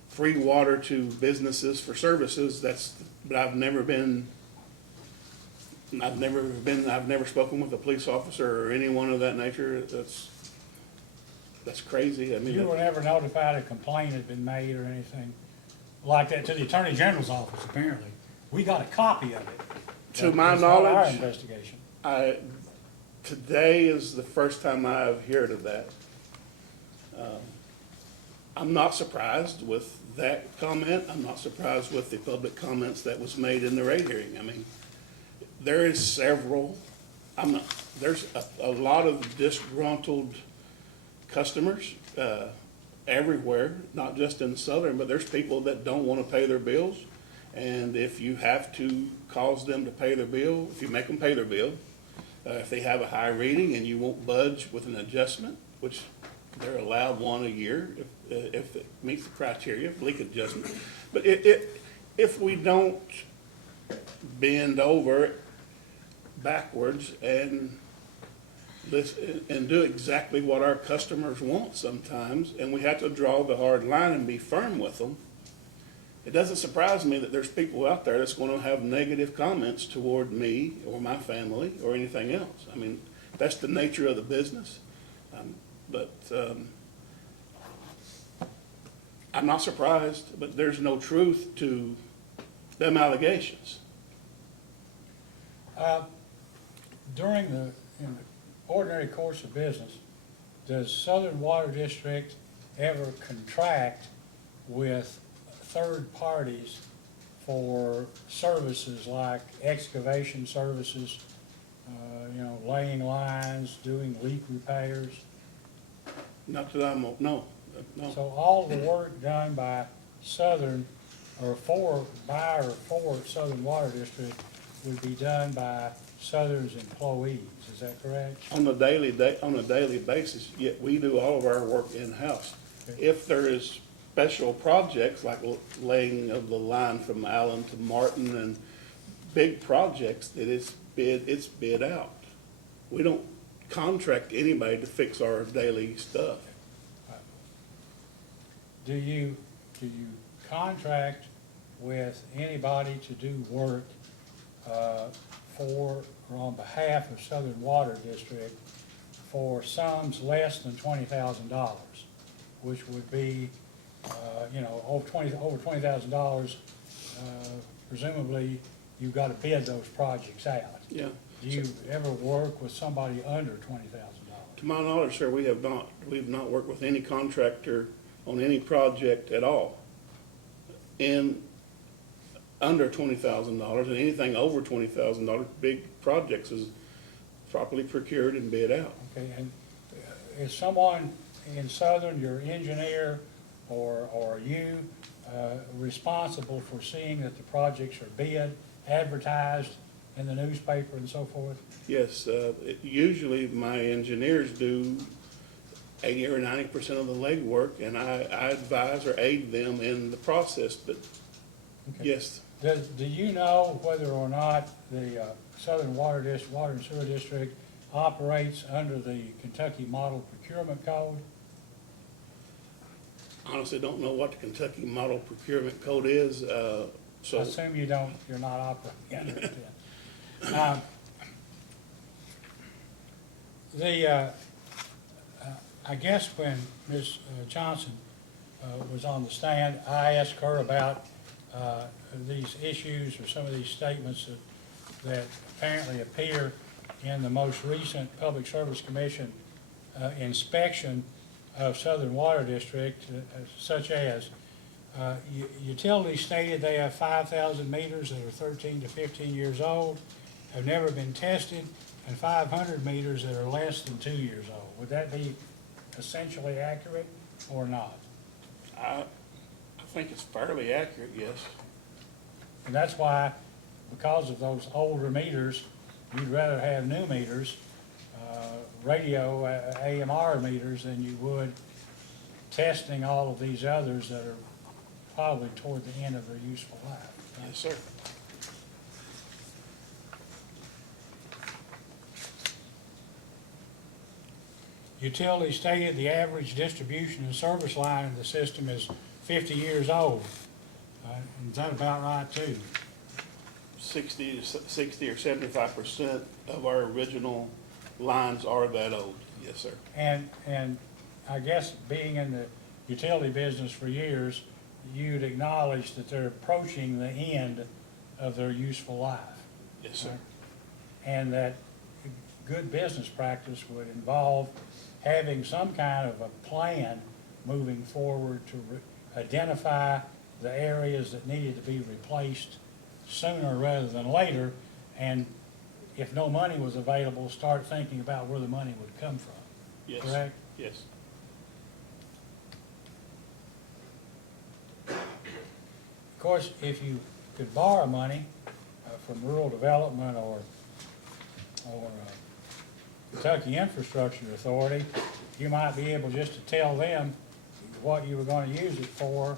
free water to businesses for services. But I've never spoken with a police officer or anyone of that nature. That's crazy. I mean, You were never notified a complaint had been made or anything like that to the Attorney General's office, apparently. We got a copy of it. To my It's not our knowledge, investigation. today is the first time I've heard of that. I'm not surprised with that comment. I'm not surprised with the public comments that was made in the rate hearing. I mean, there's a lot of disgruntled customers everywhere, not just in Southern, but there's people that don't want to pay their bills. And if you have to cause them to pay their bill, if you make them pay their bill, if they have a high reading and you won't budge with an adjustment, which they're allowed one a year if it meets the criteria, leak adjustment. But if we don't bend over backwards and do exactly what our customers want sometimes, and we have to draw the hard line and be firm with them, it doesn't surprise me that there's people out there that's going to have negative comments toward me or my family or anything else. I mean, that's the nature of the business. But I'm not surprised, but there's no truth to them allegations. In the ordinary course of business, does Southern Water District ever contract with third parties for services like excavation services, laying lines, doing leak repairs? Not that I'm, no. So all the work done by Southern or for Southern Water District would be done by Southern's employees, is that correct? On a daily basis, yet we do all of our work in-house. Okay. If there is special projects like laying of the line from Allen to Martin and big projects that it's bid out. We don't contract anybody to fix our daily stuff. Do you contract with anybody to do work for or on behalf of Southern Water District for sums less than $20,000, which would be over $20,000, presumably you've got to bid those projects out. Yeah. Do you ever work with somebody under $20,000? To my knowledge, sir, we've not worked with any contractor on any project at all. And under $20,000 and anything over $20,000, big projects is properly procured and bid out. Okay, and is someone in Southern, your engineer or you, responsible for seeing that the projects are bid, advertised in the newspaper and so forth? Yes, usually my engineers do 80 or 90% of the legwork, and I advise or aid them in the process, but Okay. yes. Do you know whether or not the Southern Water and Sewer District operates under the Kentucky Model Procurement Code? Honestly, don't know what the Kentucky Model Procurement Code is, I so. assume you're not operating under it then. I guess when Ms. Johnson was on the stand, I asked her about these issues or some of these statements that apparently appear in the most recent Public Service Commission inspection of Southern Water District, such as utilities stated they have 5,000 meters that are 13 to 15 years old, have never been tested, and 500 meters that are less than 2 years old. Would that be essentially accurate or not? I think it's fairly accurate, yes. And that's why, because of those older meters, you'd rather have new meters, radio AMR meters, than you would testing all of these others that are probably toward the end of their useful life. Yes, sir. Utilities stated the average distribution and service line in the system is 50 years old. Is that about right too? 60 or 75% of our original lines are that old, yes, sir. And I guess being in the utility business for years, you'd acknowledge that they're approaching the end of their useful life. Yes, sir. And that good business practice would involve having some kind of a plan moving forward to identify the areas that needed to be replaced sooner rather than later, and if no money was available, start thinking about where the money would come from. Yes. Correct? Yes. Of course, if you could borrow money from rural development or Kentucky Infrastructure Authority, you might be able just to tell them what you were going to use it for,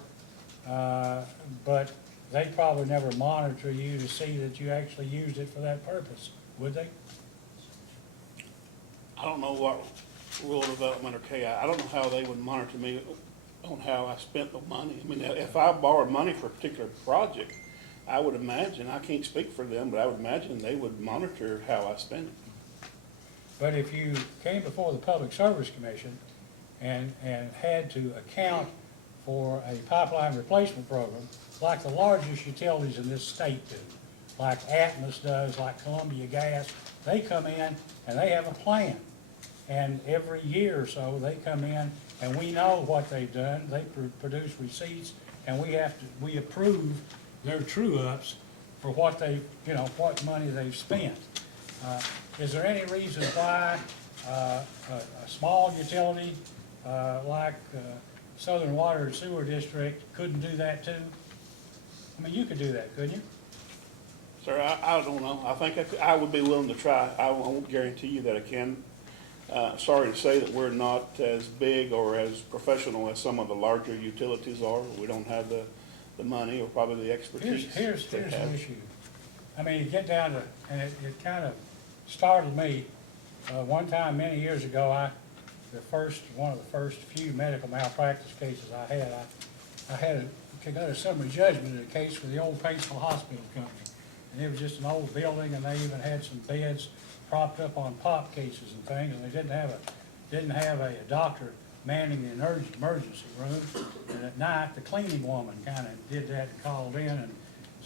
but they'd probably never monitor you to see that you actually used it for that purpose, would they? I don't know what rural development or KI, I don't know how they would monitor me on how I spent the money. I mean, if I borrowed money for a particular project, I would imagine, I can't speak for them, but I would imagine they would monitor how I spend it. But if you came before the Public Service Commission and had to account for a pipeline replacement program, like the largest utilities in this state do, like Atmos does, like Columbia Gas, they come in and they have a plan. And every year or so, they come in and we know what they've done. They produce receipts, and we approve their true-ups for what what money they've spent. Is there any reason why a small utility like Southern Water and Sewer District couldn't do that too? I mean, you could do that, couldn't you? Sir, I don't know. I think I would be willing to try. I won't guarantee you that I can. Sorry to say that we're not as big or as professional as some of the larger utilities are. We don't have the money or probably the expertise. Here's they the have. issue. I mean, you get down to, and it kind of startled me. One time, many years ago, one of the first few medical malpractice cases I had got a summary judgment in a case for the old Paintsville Hospital Company. And it was just an old building, and they even had some beds propped up on pop cases and things, and they didn't have a doctor manning the emergency room. And at night, the cleaning woman kind of did that and called in. And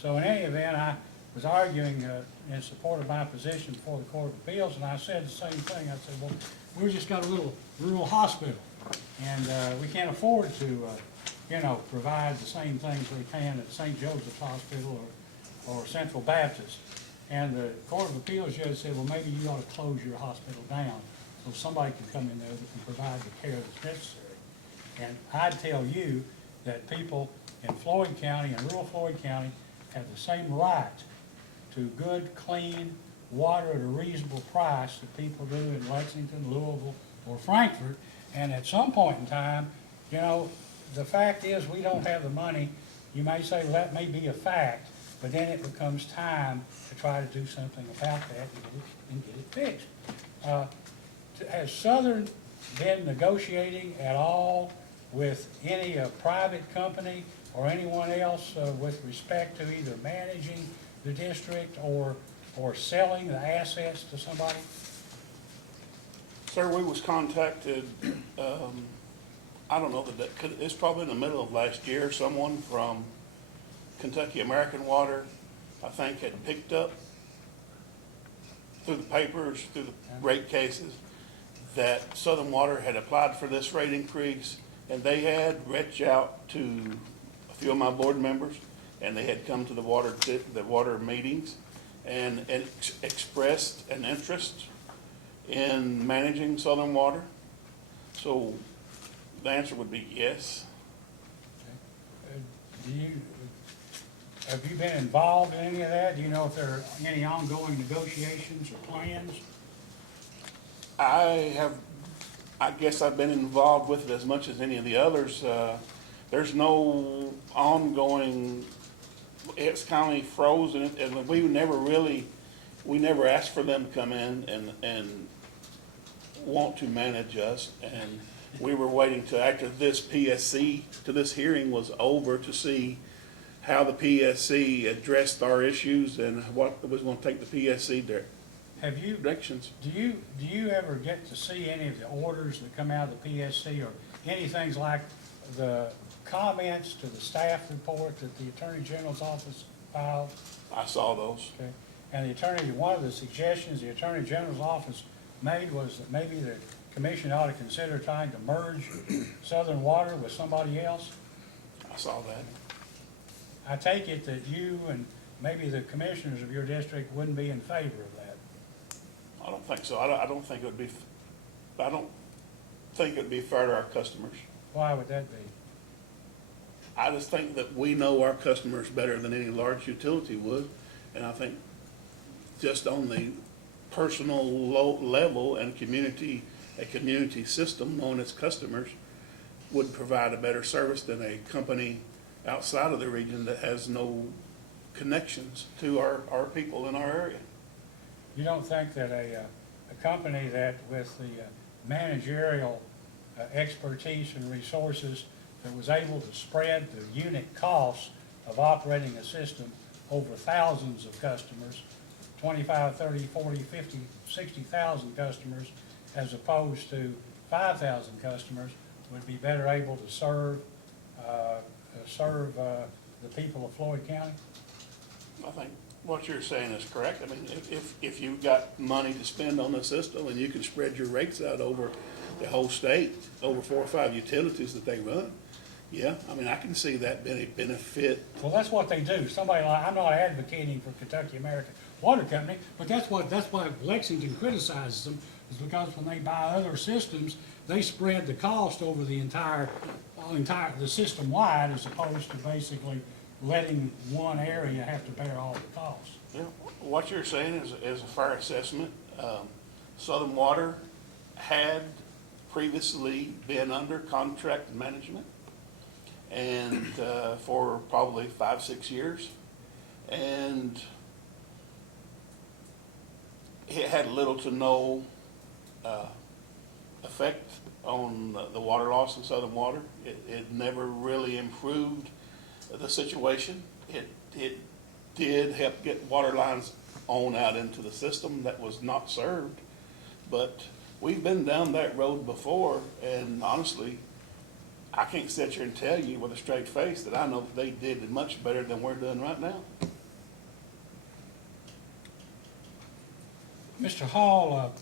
so in any event, I was arguing in support of my position before the Court of Appeals, and I said the same thing. I said, well, we've just got a little rural hospital, and we can't afford to, provide the same things we can at St. Joseph's Hospital or Central Baptist. And the Court of Appeals judge said, well, maybe you ought to close your hospital down so somebody can come in there that can provide the care that's necessary. And I'd tell you that people in Floyd County and rural Floyd County have the same right to good, clean water at a reasonable price that people do in Lexington, Louisville, or Frankfort. And at some point in time, the fact is we don't have the money. You may say, well, that may be a fact, but then it becomes time to try to do something about that and get it fixed. Has Southern been negotiating at all with any private company or anyone else with respect to either managing the district or selling the assets to somebody? Sir, we was contacted, I don't know, it's probably in the middle of last year, someone from Kentucky American Water, I think, had picked up through the papers, through the rate cases, that Southern Water had applied for this rate increase, and they had reached out to a few of my board members, and they had come to the water meetings and expressed an interest in managing Southern Water. So the answer would be yes. Have you been involved in any of that? Do you know if there are any ongoing negotiations or plans? I guess I've been involved with it as much as any of the others. There's no ongoing, it's kind of frozen, and we never asked for them to come in and want to manage us. And we were waiting to, after this PSC, to this hearing was over, to see how the PSC addressed our issues and what was going to take the PSC there. Have you, Directions. do you ever get to see any of the orders that come out of the PSC or anything like the comments to the staff report that the Attorney General's office filed? I saw those. Okay. And one of the suggestions the Attorney General's office made was that maybe the commission ought to consider trying to merge Southern Water with somebody else. I saw that. I take it that you and maybe the commissioners of your district wouldn't be in favor of that. I don't think so. I don't think it would be, I don't think it would be fair to our customers. Why would that be? I just think that we know our customers better than any large utility would. And I think just on the personal level and a community system knowing its customers would provide a better service than a company outside of the region that has no connections to our people in our area. You don't think that a company that with the managerial expertise and resources that was able to spread the unit costs of operating a system over thousands of customers, 25, 30, 40, 50, 60,000 customers, as opposed to 5,000 customers, would be better able to serve the people of Floyd County? I think what you're saying is correct. I mean, if you've got money to spend on the system and you can spread your rates out over the whole state, over 4 or 5 utilities that they run, yeah, I mean, I can see that being a benefit. Well, that's what they do. Somebody like, I'm not advocating for Kentucky American Water Company, but that's why Lexington criticizes them, is because when they buy other systems, they spread the cost over the the system wide, as opposed to basically letting one area have to bear all the costs. Yeah, what you're saying is a fair assessment. Southern Water had previously been under contract management and for probably 5, 6 years, and it had little to no effect on the water loss in Southern Water. It never really improved the situation. It did help get water lines on out into the system that was not served, but we've been down that road before, and honestly, I can't sit here and tell you with a straight face that I know that they did it much better than we're doing right now. Mr. Hall,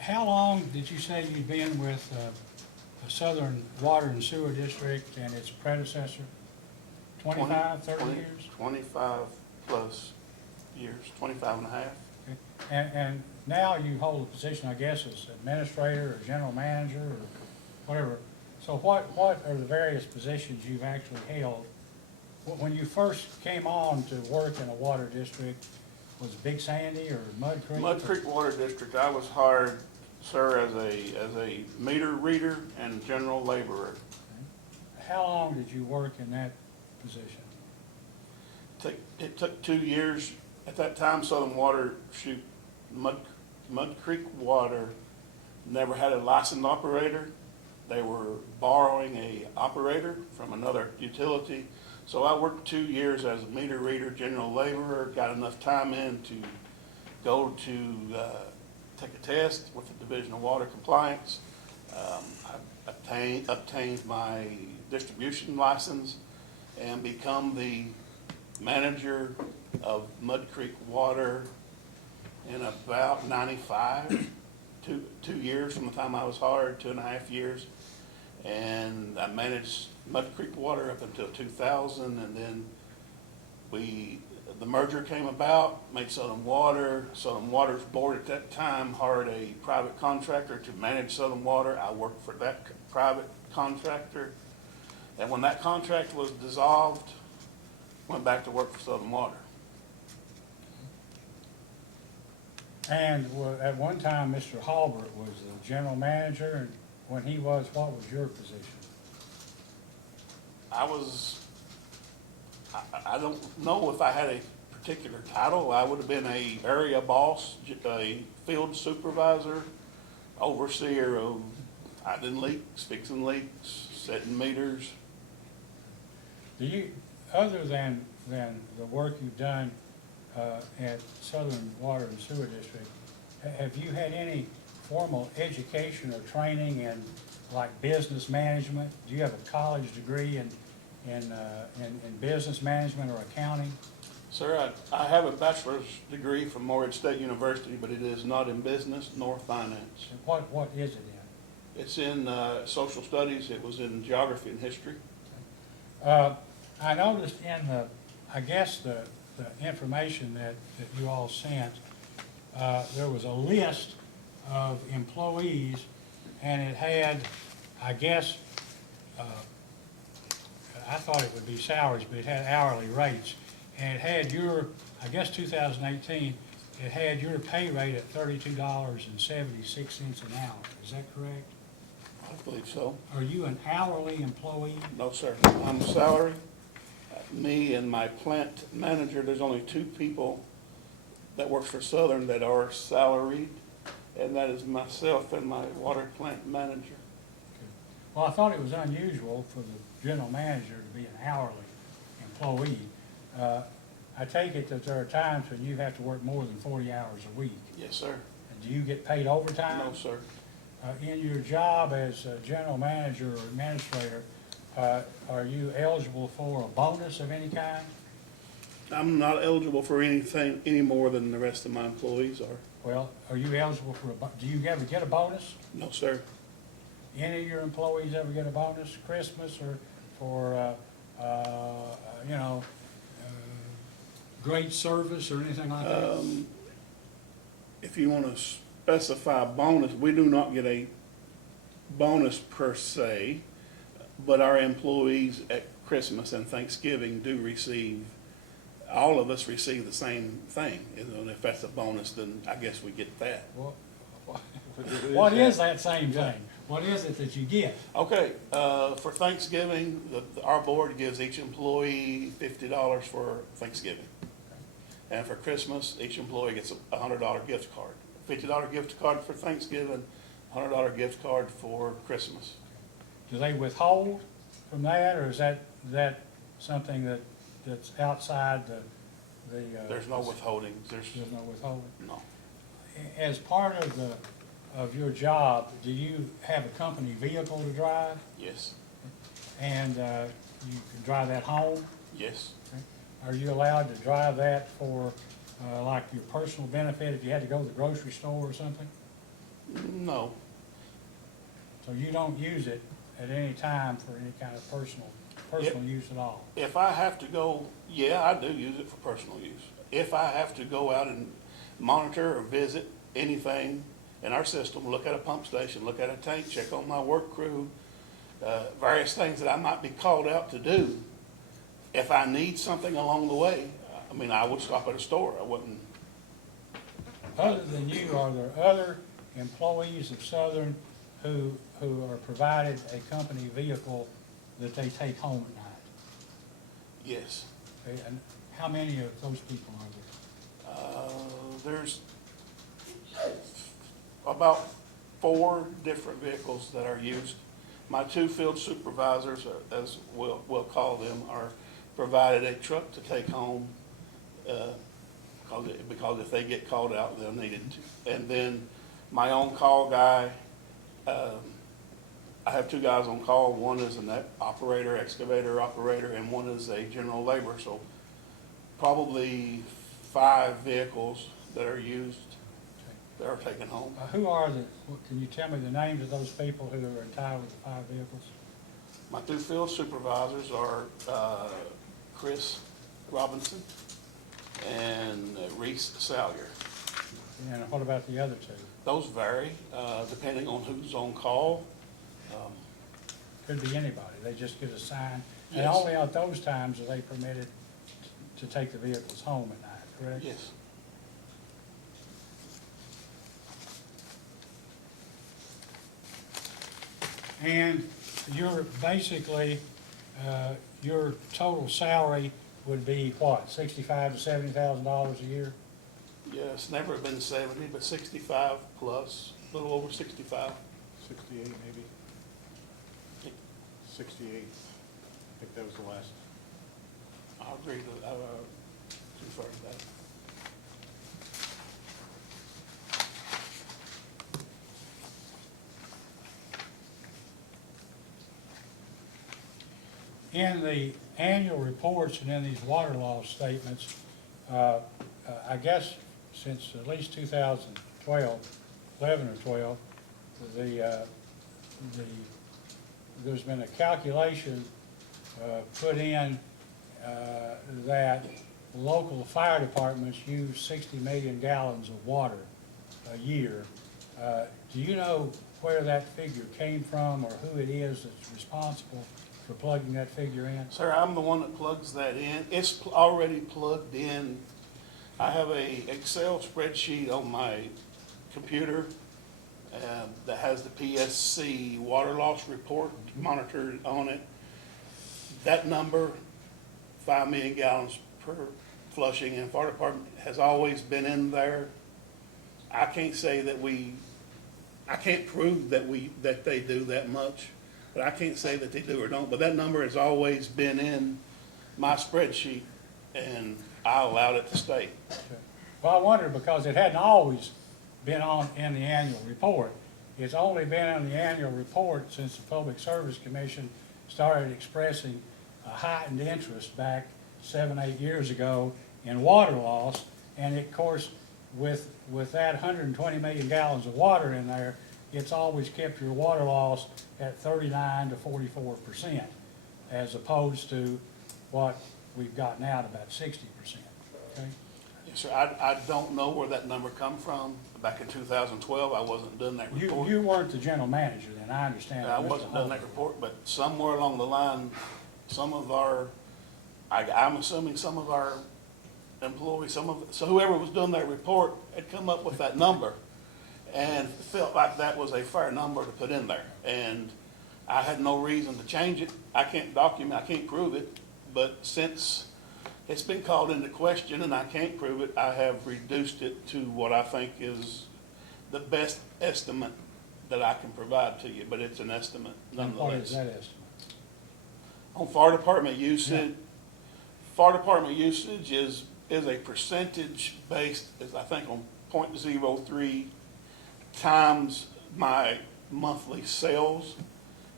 how long did you say you'd been with the Southern Water and Sewer District and its predecessor? 25, 30 years? 25 plus years, 25 and a half. Okay. And now you hold a position, I guess, as administrator or general manager or whatever. So what are the various positions you've actually held? When you first came on to work in a water district, was it Big Sandy or Mud Creek? Mud Creek Water District, I was hired, sir, as a meter reader and general laborer. How long did you work in that position? It took 2 years. At that time, Southern Water, Mud Creek Water never had a licensed operator. They were borrowing a operator from another utility. So I worked 2 years as a meter reader, general laborer, got enough time in to go to take a test with the Division of Water Compliance. I obtained my distribution license and become the manager of Mud Creek Water in about 95, 2 years from the time I was hired, 2.5 years. And I managed Mud Creek Water up until 2000, and then the merger came about, made Southern Water. Southern Water's board at that time hired a private contractor to manage Southern Water. I worked for that private contractor. And when that contract was dissolved, went back to work for Southern Water. And at one time, Mr. Halbert was the general manager, and when he was, what was your position? I don't know if I had a particular title. I would have been a area boss, a field supervisor, overseer of hiding leaks, fixing leaks, setting meters. Do you, other than the work you've done at Southern Water and Sewer District, have you had any formal education or training in like business management? Do you have a college degree in business management or accounting? Sir, I have a bachelor's degree from Morehead State University, but it is not in business nor finance. And what is it in? It's in social studies. It was in geography and history. I noticed in the, I guess the information that you all sent, there was a list of employees, and it had, I guess, I thought it would be salaries, but it had hourly rates. And it had your, I guess 2018, it had your pay rate at $32.76 an hour. Is that correct? I believe so. Are you an hourly employee? No, sir. I'm salary. Me and my plant manager, there's only 2 people that work for Southern that are salaried, and that is myself and my water plant manager. Well, I thought it was unusual for the general manager to be an hourly employee. I take it that there are times when you have to work more than 40 hours a week. Yes, sir. And do you get paid overtime? No, sir. In your job as a general manager or administrator, are you eligible for a bonus of any kind? I'm not eligible for anything any more than the rest of my employees are. Well, are you eligible for do you ever get a bonus? No, sir. Any of your employees ever get a bonus, Christmas or for, great service or anything like that? If you want to specify bonus, we do not get a bonus per se, but our employees at Christmas and Thanksgiving do receive, all of us receive the same thing. And if that's a bonus, then I guess we get that. What is that same thing? What is it that you get? Okay, for Thanksgiving, our board gives each employee $50 for Thanksgiving. And for Christmas, each employee gets a $100 gift card. $50 gift card for Thanksgiving, $100 gift card for Christmas. Do they withhold from that, or is that something that's outside the? There's no withholding. There's no withholding? No. As part of your job, do you have a company vehicle to drive? Yes, And you can drive that home? yes, Are you allowed to drive that for, like, your personal benefit if you had to go to the grocery store or something? no, So you don't use it at any time for any kind of personal use at all? if I have to go, yeah, I do use it for personal use. If I have to go out and monitor or visit anything in our system, look at a pump station, look at a tank, check on my work crew, various things that I might be called out to do, if I need something along the way, I mean, I would stop at a store. I wouldn't, Other than you, are there other employees of Southern who are provided a company vehicle that they take home at night? yes. Okay, and how many of those people are there? There's about 4 different vehicles that are used. My 2 field supervisors, as we'll call them, are provided a truck to take home, because if they get called out, they'll need it to. And then my on-call guy, I have 2 guys on call. One is an operator, excavator operator, and one is a general laborer. So probably 5 vehicles that are used, that are taken home. Who are can you tell me the names of those people who are entitled to 5 vehicles? My 2 field supervisors are Chris Robinson and Reese Salyer. And what about the other 2? Those vary depending on who's on call. Could be anybody, they just get assigned. And Yes. only at those times are they permitted to take the vehicles home at night, correct? Yes. And you're basically, your total salary would be what, $65,000 to $70,000 a year? Yeah, it's never been 70, but 65 plus, a little over 65. 68 maybe? 68. I think that was the last. I'll agree to, refer to that. In the annual reports and in these water loss statements, I guess since at least 2012, 11 or 12, there's been a calculation put in that local fire departments use 60 million gallons of water a year. Do you know where that figure came from or who it is that's responsible for plugging that figure in? Sir, I'm the one that plugs that in. It's already plugged in. I have a Excel spreadsheet on my computer that has the PSC water loss report monitored on it. That number, 5 million gallons per flushing in fire department, has always been in there. I can't say that I can't prove that they do that much, but I can't say that they do or don't. But that number has always been in my spreadsheet, and I allowed it to stay. Okay. Well, I wonder because it hadn't always been in the annual report. It's only been in the annual report since the Public Service Commission started expressing a heightened interest back 7, 8 years ago in water loss. And of course, with that 120 million gallons of water in there, it's always kept your water loss at 39 to 44%, as opposed to what we've got now at about 60%. Okay? Yes, sir. I don't know where that number come from. Back in 2012, I wasn't doing that report. You weren't the general manager then, I understand. I wasn't doing that report, but somewhere along the line, I'm assuming some of our employees, so whoever was doing that report had come up with that number and felt like that was a fair number to put in there. And I had no reason to change it. I can't document, I can't prove it, but since it's been called into question and I can't prove it, I have reduced it to what I think is the best estimate that I can provide to you, but it's an estimate And what is nonetheless. that estimate? On fire department usage, fire department usage is a percentage based, is I think on .03 times my monthly sales.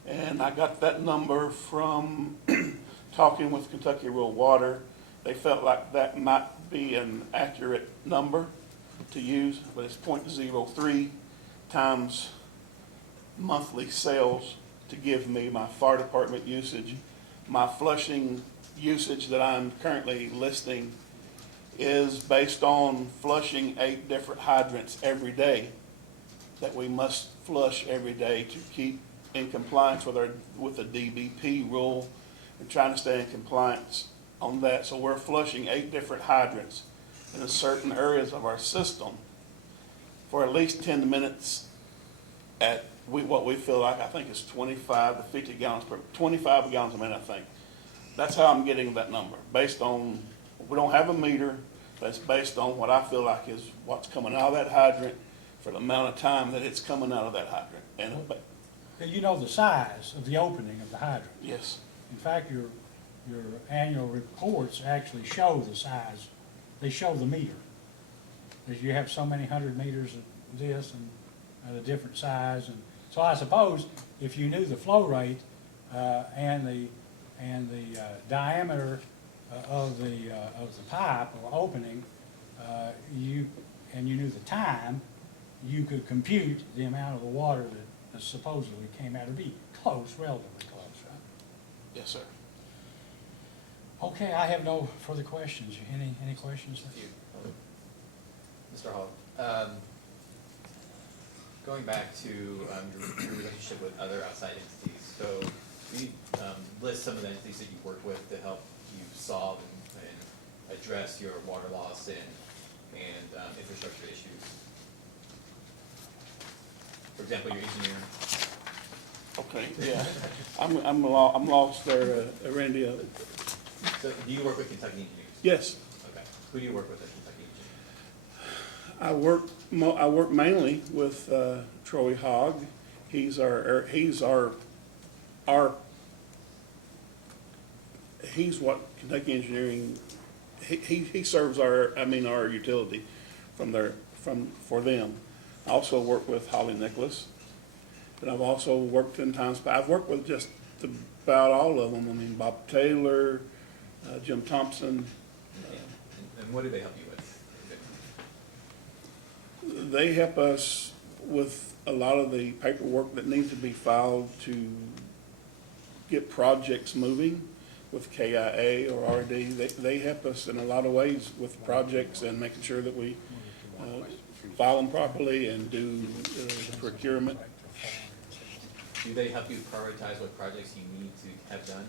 And I got that number from talking with Kentucky Rural Water. They felt like that might be an accurate number to use, but it's .03 times monthly sales to give me my fire department usage. My flushing usage that I'm currently listing is based on flushing 8 different hydrants every day that we must flush every day to keep in compliance with the DBP rule and trying to stay in compliance on that. So we're flushing 8 different hydrants in certain areas of our system for at least 10 minutes at what we feel like, I think is 25 to 50 gallons 25 gallons a minute, I think. That's how I'm getting that number, based on, we don't have a meter, but it's based on what I feel like is what's coming out of that hydrant for the amount of time that it's coming out of that hydrant. And, You know the size of the opening of the hydrant. yes, In fact, your annual reports actually show the size. They show the meter. As you have so many 100 meters of this and at a different size. And so I suppose if you knew the flow rate and the diameter of the pipe or opening, you knew the time, you could compute the amount of the water that supposedly came out. It'd be close, relatively close, right? yes, sir. Okay, I have no further questions. Any questions? Mr. Hall, going back to your relationship with other outside entities, so can you list some of the entities that you've worked with to help you solve and address your water loss and infrastructure issues? For example, your engineer. Okay, yeah. I'm lost there, Randy. So do you work with Kentucky engineers? Yes. Okay. Who do you work with at Kentucky engineers? I work mainly with Troy Hogg. He's what Kentucky Engineering. He serves our utility for them. I also work with Holly Nicholas, and I've also worked I've worked with just about all of them. I mean, Bob Taylor, Jim Thompson. And what do they help you with? They help us with a lot of the paperwork that needs to be filed to get projects moving with KIA or RD. They help us in a lot of ways with projects and making sure that we file them properly and do procurement. Do they help you prioritize what projects you need to have done?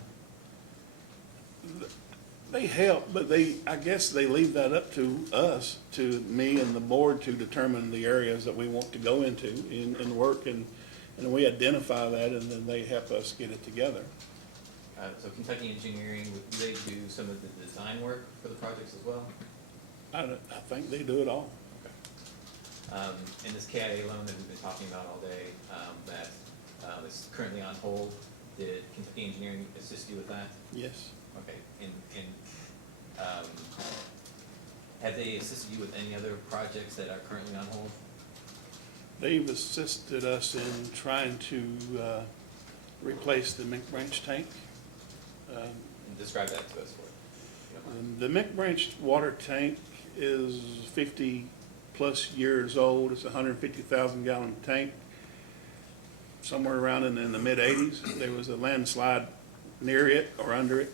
They help, but I guess they leave that up to us, to me and the board, to determine the areas that we want to go into and work, and we identify that, and then they help us get it together. So Kentucky Engineering, do they do some of the design work for the projects as well? I think they do it all. Okay. And this KIA loan that we've been talking about all day, that is currently on hold, did Kentucky Engineering assist you with that? Yes. Okay, and have they assisted you with any other projects that are currently on hold? They've assisted us in trying to replace the McBranch tank. And describe that to us for it. The McBranch water tank is 50-plus years old. It's a 150,000-gallon tank. Somewhere around in the mid-'80s, there was a landslide near it or under it.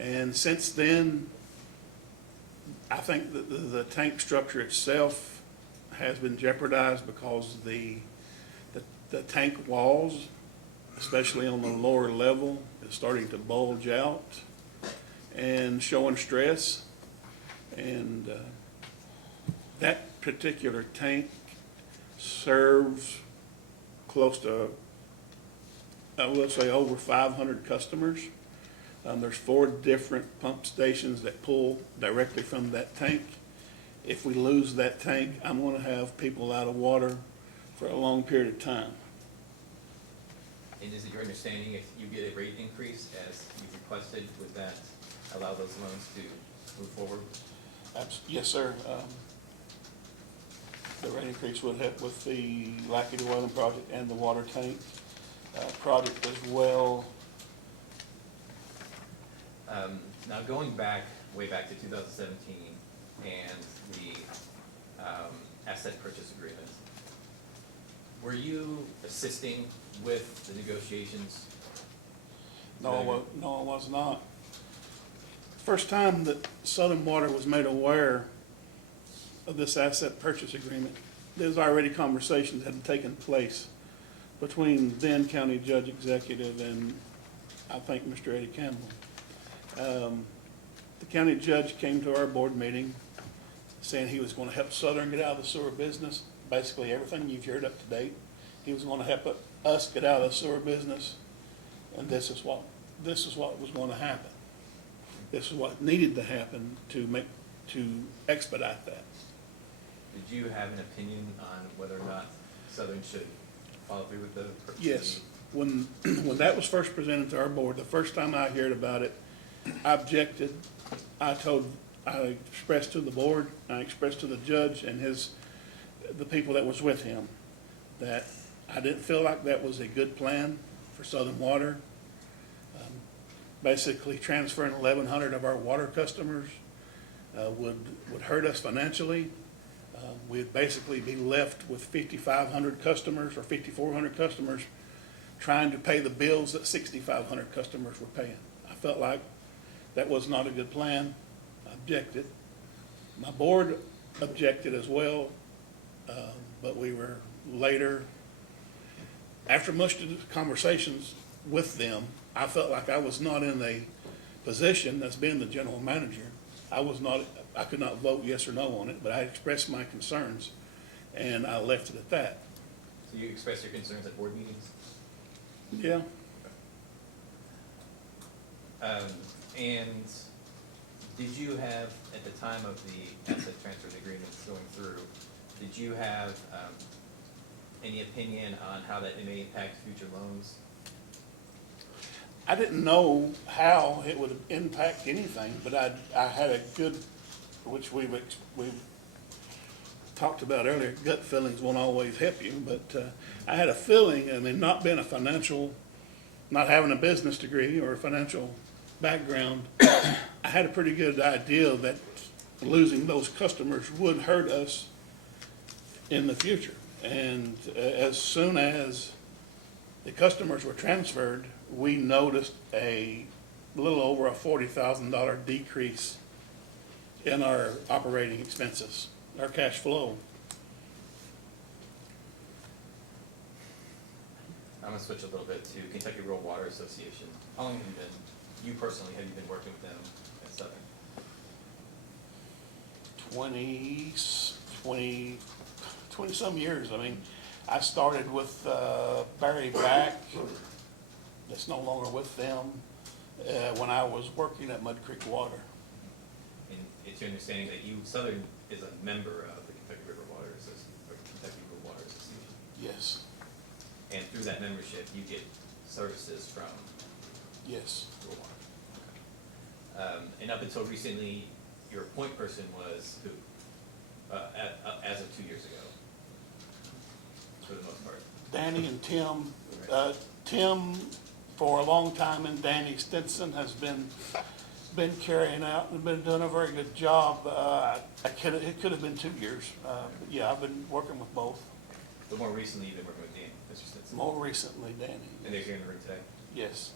And since then, I think that the tank structure itself has been jeopardized because the tank walls, especially on the lower level, is starting to bulge out and showing stress. And that particular tank serves close to, I will say, over 500 customers. There's 4 different pump stations that pull directly from that tank. If we lose that tank, I'm going to have people out of water for a long period of time. And is it your understanding if you get a rate increase as you've requested, would that allow those loans to move forward? Yes, sir. the rate increase would help with the Lackey to Weather project and the water tank project as well. Now, going back, way back to 2017 and the asset purchase agreement, were you assisting with the negotiations? No, I was not. First time that Southern Water was made aware of this asset purchase agreement, there's already conversations that had taken place between then County Judge Executive and I think Mr. Eddie Campbell. The county judge came to our board meeting saying he was going to help Southern get out of the sewer business, basically everything you've heard up to date. He was going to help us get out of the sewer business, and this is what was going to happen. This is what needed to happen to expedite that. Did you have an opinion on whether or not Southern should follow through with the purchase? Yes. When that was first presented to our board, the first time I heard about it, I objected. I expressed to the board, I expressed to the judge and the people that was with him, that I didn't feel like that was a good plan for Southern Water. Basically transferring 1,100 of our water customers would hurt us financially. We'd basically be left with 5,500 customers or 5,400 customers trying to pay the bills that 6,500 customers were paying. I felt like that was not a good plan. I objected. My board objected as well, but we were later, after much conversations with them, I felt like I was not in a position as being the general manager. I could not vote yes or no on it, but I expressed my concerns, and I left it at that. So you expressed your concerns at board meetings? Yeah. And did you have, at the time of the asset transfer agreements going through, did you have any opinion on how that may impact future loans? I didn't know how it would impact anything, but I had a good, which we've talked about earlier, gut feelings won't always help you, but I had a feeling, I mean, not being a financial, not having a business degree or a financial background, I had a pretty good idea that losing those customers would hurt us in the future. And as soon as the customers were transferred, we noticed a little over a $40,000 decrease in our operating expenses, our cash flow. I'm gonna switch a little bit to Kentucky Rural Water Association. How long have you personally, have you been working with them at Southern? 20 some years. I mean, I started with Barry Back, that's no longer with them, when I was working at Mud Creek Water. And it's your understanding that Southern is a member of the Kentucky River Water Association, or Kentucky Rural Water Association? Yes, And through that membership, you get services from yes. rural water? And up until recently, your point person was who? As of 2 years ago, for the most part. Danny and Tim. Tim for a long time, and Danny Stinson has been carrying out and been doing a very good job. It could have been 2 years. But yeah, I've been working with both. But more recently, you've been working with Dan, Mr. Stinson. More recently, Danny. And they're here in the room today. Yes.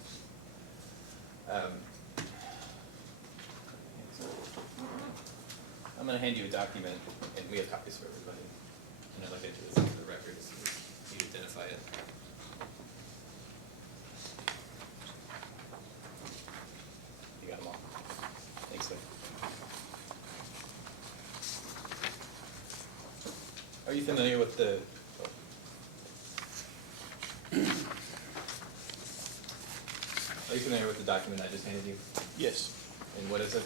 I'm gonna hand you a document, and we have copies for everybody. And I'd like to enter this into the record so you identify it. You got them all. Thanks, sir. Are you familiar with the? Are you familiar with the document I just handed you? Yes. And what is it?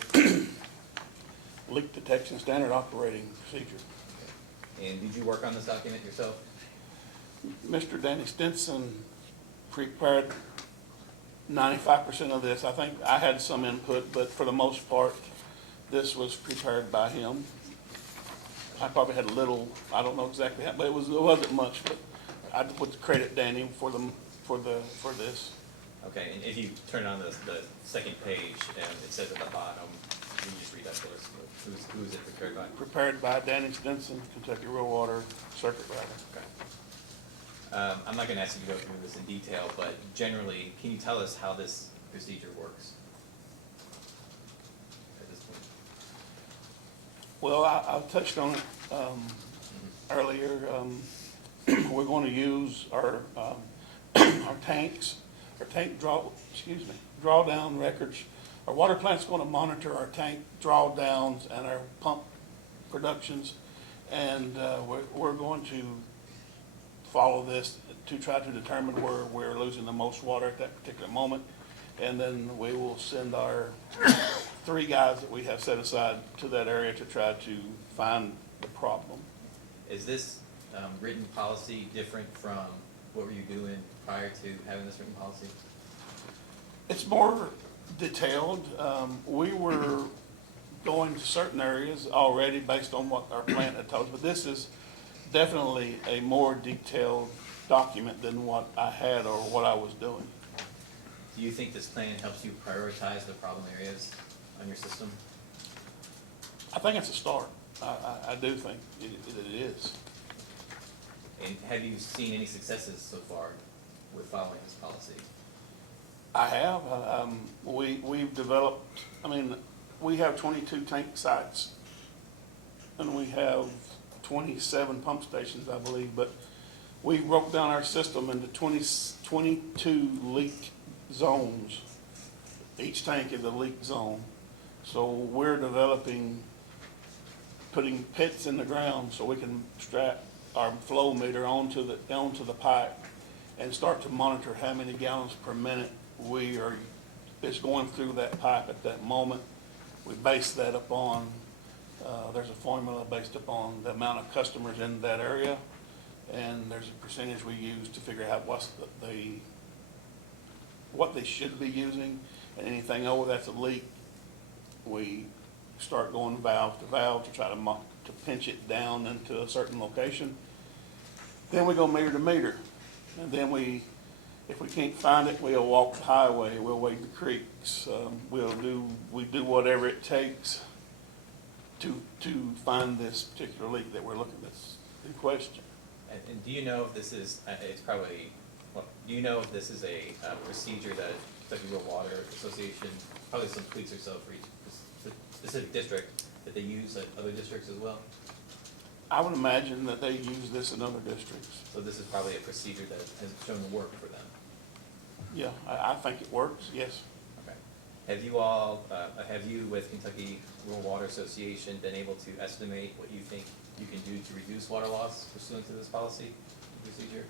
Leak detection standard operating procedure. And did you work on this document yourself? Mr. Danny Stinson prepared 95% of this. I think I had some input, but for the most part, this was prepared by him. I probably had a little, I don't know exactly how, but it wasn't much, but I would credit Danny for this. Okay, and if you turn on the second page, and it says at the bottom, can you just read that for us? Who is it prepared by? Prepared by Danny Stinson, Kentucky Rural Water Circuit Rider. Okay. I'm not gonna ask you to go through this in detail, but generally, can you tell us how this procedure works? At this point? Well, I touched on it earlier. We're going to use our tanks, our tank drawdown records. Our water plant's going to monitor our tank drawdowns and our pump productions, and we're going to follow this to try to determine where we're losing the most water at that particular moment. And then we will send our 3 guys that we have set aside to that area to try to find the problem. Is this written policy different from what were you doing prior to having this written policy? It's more detailed. We were going to certain areas already based on what our plant had told us, but this is definitely a more detailed document than what I had or what I was doing. Do you think this plan helps you prioritize the problem areas on your system? I think it's a start. I do think it is. And have you seen any successes so far with following this policy? I have. We've developed, we have 22 tank sites, and we have 27 pump stations, I believe, but we broke down our system into 22 leak zones. Each tank is a leak zone. So we're developing, putting pits in the ground so we can strap our flow meter onto the pipe and start to monitor how many gallons per minute it's going through that pipe at that moment. We base that upon, there's a formula based upon the amount of customers in that area, and there's a percentage we use to figure out what they should be using, and anything over that's a leak, we start going valve to valve to try to pinch it down into a certain location. Then we go meter to meter, and then if we can't find it, we'll walk the highway, we'll wade the creeks, we do whatever it takes to find this particular leak that we're looking that's in question. And do you know if this is, do you know if this is a procedure that Kentucky Rural Water Association, probably some tweaks or so for each specific district, that they use at other districts as well? I would imagine that they use this in other districts. So this is probably a procedure that has shown to work for them? Yeah, I think it works, yes. Okay. Have you all, with Kentucky Rural Water Association, been able to estimate what you think you can do to reduce water loss pursuant to this policy procedure?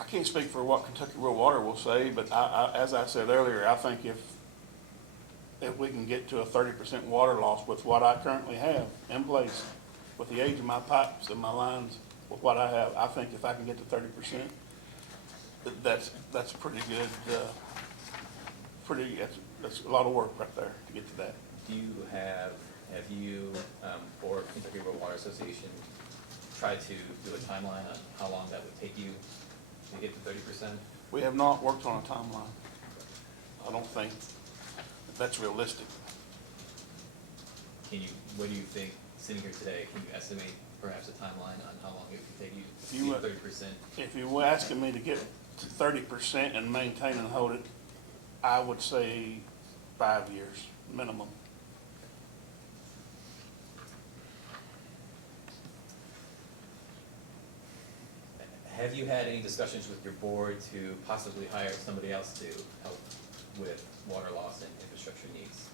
I can't speak for what Kentucky Rural Water will say, but as I said earlier, I think if we can get to a 30% water loss with what I currently have in place, with the age of my pipes and my lines, with what I have, I think if I can get to 30%, that's pretty good. That's a lot of work right there to get to that. Have you, or Kentucky Rural Water Association, tried to do a timeline on how long that would take you to get to 30%? We have not worked on a timeline. I don't think that's realistic. What do you think, sitting here today, can you estimate perhaps a timeline on how long it could take you You, to get 30%? If you were asking me to get to 30% and maintain and hold it, I would say 5 years minimum. Have you had any discussions with your board to possibly hire somebody else to help with water loss and infrastructure needs?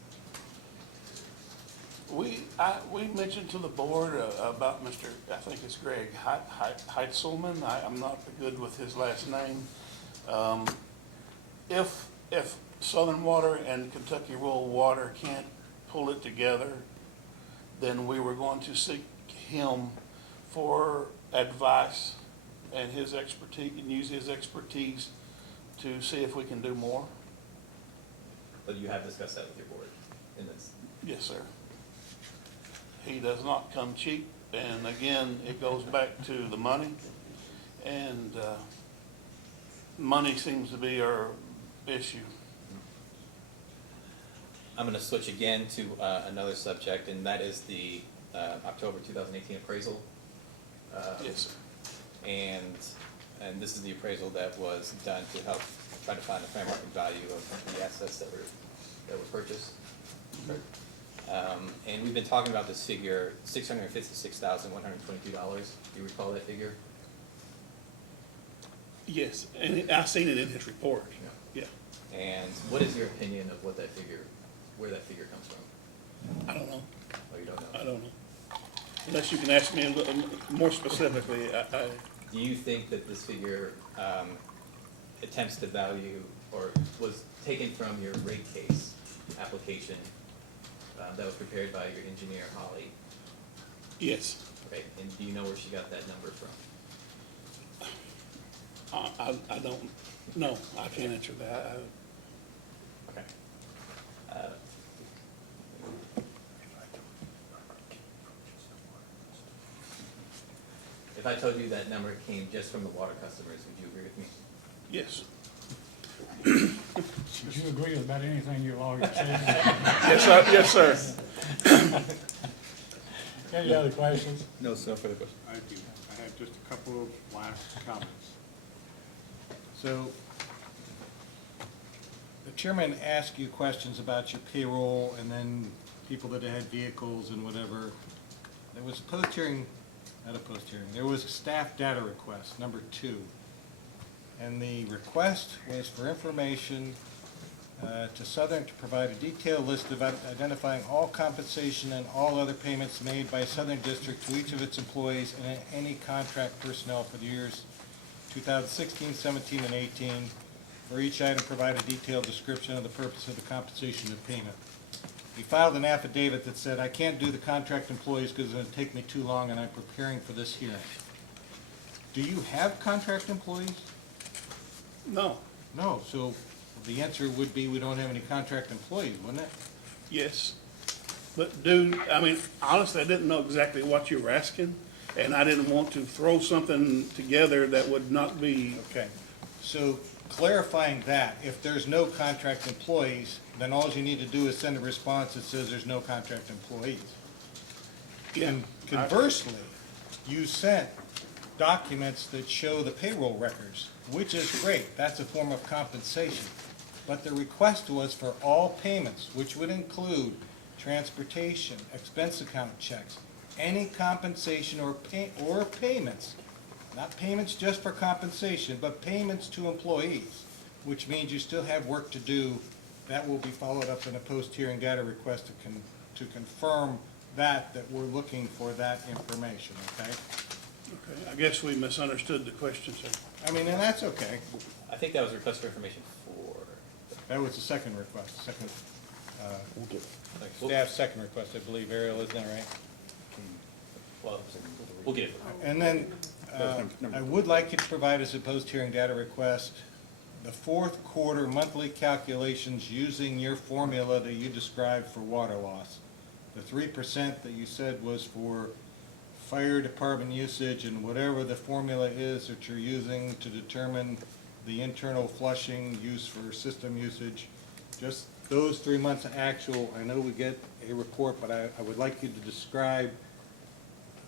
We mentioned to the board about Mr., I think it's Greg Heitzelman. I'm not good with his last name. If Southern Water and Kentucky Rural Water can't pull it together, then we were going to seek him for advice and his expertise, and use his expertise to see if we can do more. But you have discussed that with your board in this? Yes, sir. he does not come cheap, and again, it goes back to the money, and, money seems to be our issue. I'm going to switch again to another subject, and that is the October 2018 appraisal. Yes, sir. And this is the appraisal that was done to help try to find the fair market value of the assets that were purchased. And we've been talking about this figure, $656,122. Do you recall that figure? Yes, and I seen it in his report, yeah. And what is your opinion of what that figure, where that figure comes from? I don't know, Oh, you don't know? I don't know. Unless you can ask me a little more specifically, Do you think that this figure attempts to value, or was taken from your rate case application that was prepared by your engineer, Holly? yes, Okay, and do you know where she got that number from? I don't, no, I can't answer that. Okay. If I told you that number came just from the water customers, would you agree with me? Yes, Would you agree with about anything your lawyer says? yes, sir. Any other questions? No, sir, further question. I do. I have just a couple of last comments. So, The chairman asked you questions about your payroll and then people that had vehicles and whatever. There was a post-hearing, not a post-hearing, there was a staff data request, number 2. And the request was for information to Southern to provide a detailed list of identifying all compensation and all other payments made by Southern District to each of its employees and any contract personnel for the years 2016, 17, and 18. For each item, provide a detailed description of the purpose of the compensation and payment. We filed an affidavit that said, I can't do the contract employees because it's going to take me too long and I'm preparing for this hearing. Do you have contract employees? No, No, so the answer would be we don't have any contract employees, wouldn't it? yes. But dude, I mean, honestly, I didn't know exactly what you were asking, and I didn't want to throw something together that would not be, Okay, so clarifying that, if there's no contract employees, then all you need to do is send a response that says there's no contract employees. yeah, Conversely, you sent documents that show the payroll records, which is great, that's a form of compensation. But the request was for all payments, which would include transportation, expense account checks, any compensation or payments, not payments just for compensation, but payments to employees, which means you still have work to do. That will be followed up in a post-hearing data request to confirm that we're looking for that information, okay? okay, I guess we misunderstood the question, sir. I mean, and that's okay. I think that was a request for information for, That was the second request, second, well, staff's second request, I believe, Ariel, isn't that right? well, we'll get it. And then, I would like you to provide us a post-hearing data request, the fourth quarter monthly calculations using your formula that you described for water loss. The 3% that you said was for fire department usage and whatever the formula is that you're using to determine the internal flushing use for system usage. Just those 3 months actual, I know we get a report, but I would like you to describe,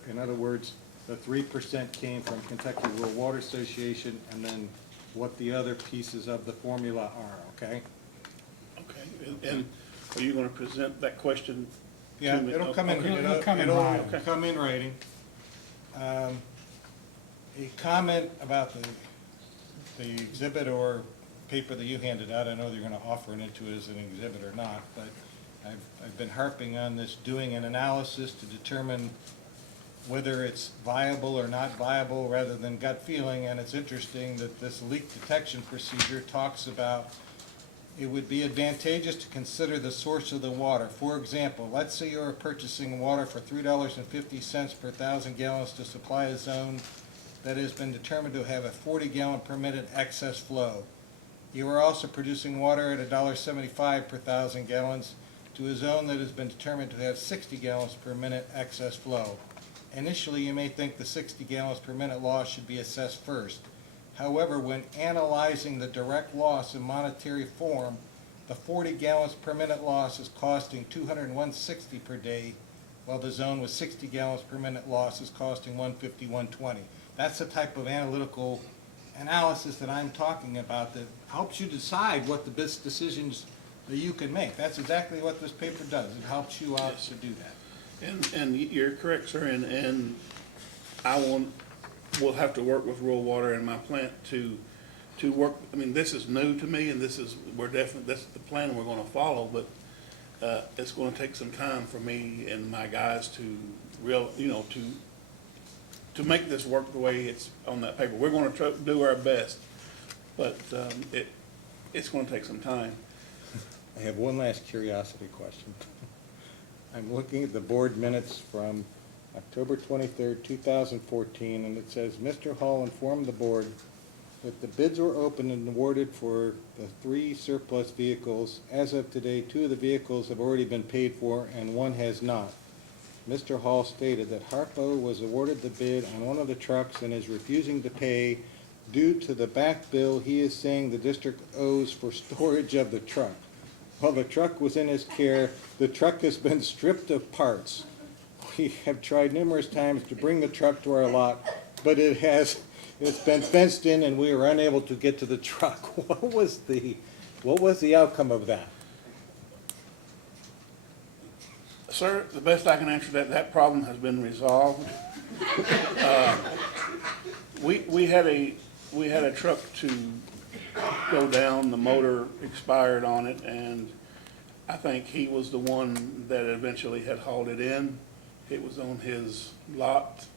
in other words, the 3% came from Kentucky Rural Water Association, and then what the other pieces of the formula are, okay? Okay, and are you gonna present that question to Yeah, me? it'll come in, Okay. It'll come in it'll writing. come in writing. A comment about the exhibit or paper that you handed out, I know you're gonna offer it into it as an exhibit or not, but I've been harping on this, doing an analysis to determine whether it's viable or not viable rather than gut feeling, and it's interesting that this leak detection procedure talks about it would be advantageous to consider the source of the water. For example, let's say you're purchasing water for $3.50 per 1,000 gallons to supply a zone that has been determined to have a 40-gallon per minute excess flow. You are also producing water at $1.75 per 1,000 gallons to a zone that has been determined to have 60 gallons per minute excess flow. Initially, you may think the 60 gallons per minute loss should be assessed first. However, when analyzing the direct loss in monetary form, the 40 gallons per minute loss is costing $201.60 per day, while the zone with 60 gallons per minute loss is costing $151.20. That's the type of analytical analysis that I'm talking about that helps you decide what the best decisions that you can make. That's exactly what this paper does. It helps you out to do that. And you're correct, sir, and we'll have to work with rural water in my plant to work. I mean, this is new to me, and that's the plan we're gonna follow, but it's gonna take some time for me and my guys to make this work the way it's on that paper. We're gonna do our best, but it's gonna take some time. I have one last curiosity question. I'm looking at the board minutes from October 23rd, 2014, and it says, Mr. Hall informed the board that the bids were open and awarded for the 3 surplus vehicles. As of today, 2 of the vehicles have already been paid for and 1 has not. Mr. Hall stated that Harpo was awarded the bid on one of the trucks and is refusing to pay due to the back bill he is saying the district owes for storage of the truck. While the truck was in his care, the truck has been stripped of parts. We have tried numerous times to bring the truck to our lot, but it's been fenced in and we are unable to get to the truck. What was the outcome of that? Sir, the best I can answer that problem has been resolved. We had a truck to go down, the motor expired on it, and I think he was the one that eventually had hauled it in. It was on his lot.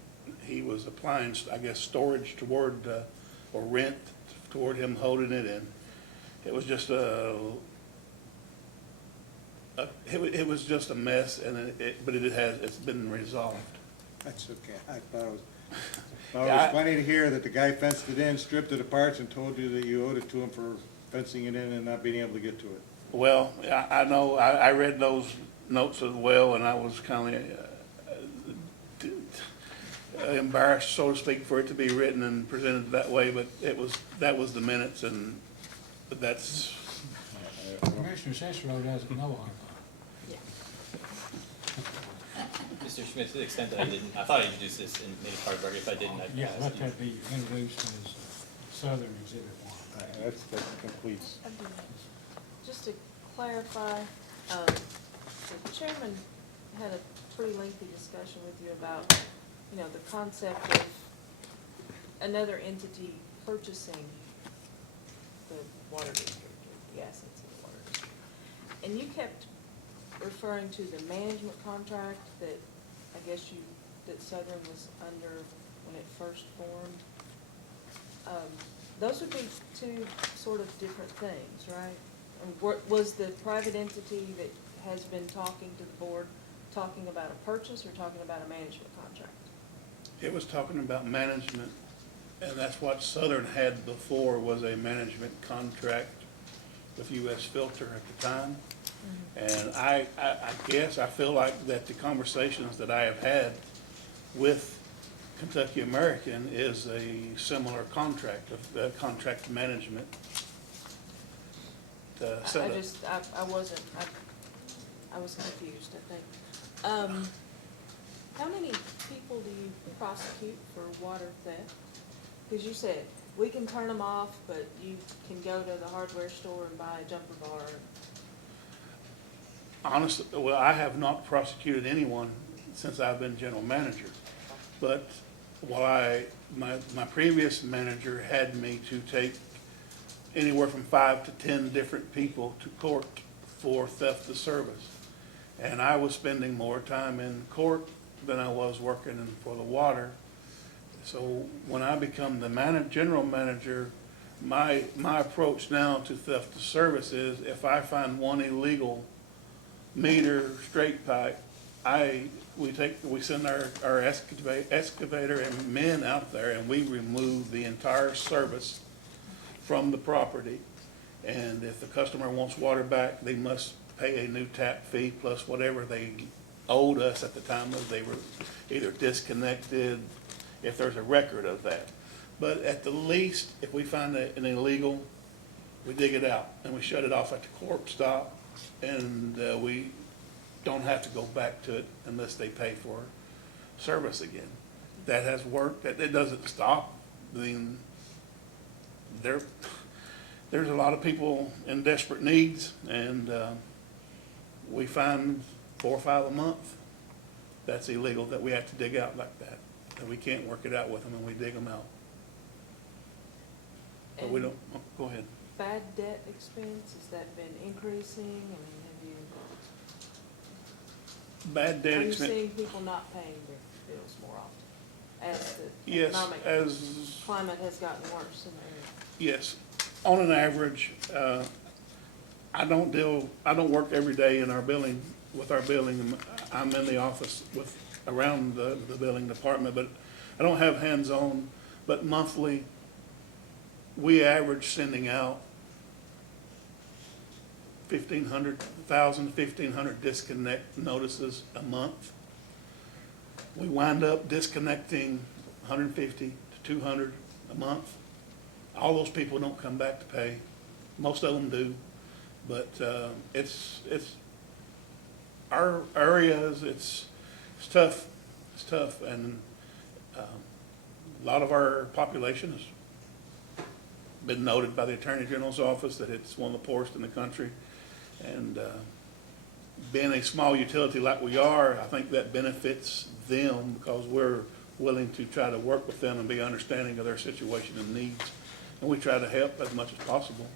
He was applying, I guess, storage toward, or rent toward him holding it in. It was just it was just a mess, and but it's been resolved. That's okay. I thought it was funny to hear that the guy fenced it in, stripped it apart, and told you that you owed it to him for fencing it in and not being able to get to it. Well, I know, I read those notes as well, and I was kind of embarrassed, so to speak, for it to be written and presented that way, but that was the minutes, and that's. Commissioner Cicero doesn't know our law. Mr. Schmidt, to the extent that I thought I introduced this in maybe part of our, if I didn't, Yeah, let that be introduced as Southern Exhibit 1. That's complete. Just to clarify, the chairman had a pretty lengthy discussion with you about, the concept of another entity purchasing the water district, or the assets of the water district. And you kept referring to the management contract that that Southern was under when it first formed. Those would be 2 sort of different things, right? Was the private entity that has been talking to the board talking about a purchase or talking about a management contract? It was talking about management, and that's what Southern had before, was a management contract with U.S. Filter at the time. And I guess I feel like that the conversations that I have had with Kentucky American is a similar contract, of contract management. I was confused, I think. How many people do you prosecute for water theft? Because you said, we can turn them off, but you can go to the hardware store and buy a jumper bar. Honestly, well, I have not prosecuted anyone since I've been general manager. But while my previous manager had me to take anywhere from 5 to 10 different people to court for theft of service. And I was spending more time in court than I was working for the water. So when I become the general manager, my approach now to theft of service is, if I find one illegal meter straight pipe, we send our excavator and men out there, and we remove the entire service from the property. And if the customer wants water back, they must pay a new tap fee plus whatever they owed us at the time that they were either disconnected, if there's a record of that. But at the least, if we find an illegal, we dig it out and we shut it off at the court stop, and we don't have to go back to it unless they pay for service again. That has worked. It doesn't stop. I mean, there's a lot of people in desperate needs, and we find 4 or 5 a month that's illegal that we have to dig out like that. And we can't work it out with them, and we dig them out. But we don't, oh, go ahead. Bad debt expense, has that been increasing? I mean, Bad debt are you expense. seeing people not paying their bills more often as the Yes, economic as, climate has gotten worse in the area? yes, on an average, I don't work every day in our billing, with our billing. I'm in the office around the billing department, but I don't have hands-on. But monthly, we average sending out 1,500 disconnect notices a month. We wind up disconnecting 150 to 200 a month. All those people don't come back to pay. Most of them do, but it's our areas. It's tough. It's tough, and a lot of our population has been noted by the Attorney General's office that it's one of the poorest in the country. And being a small utility like we are, I think that benefits them because we're willing to try to work with them and be understanding of their situation and needs. And we try to help as much as possible.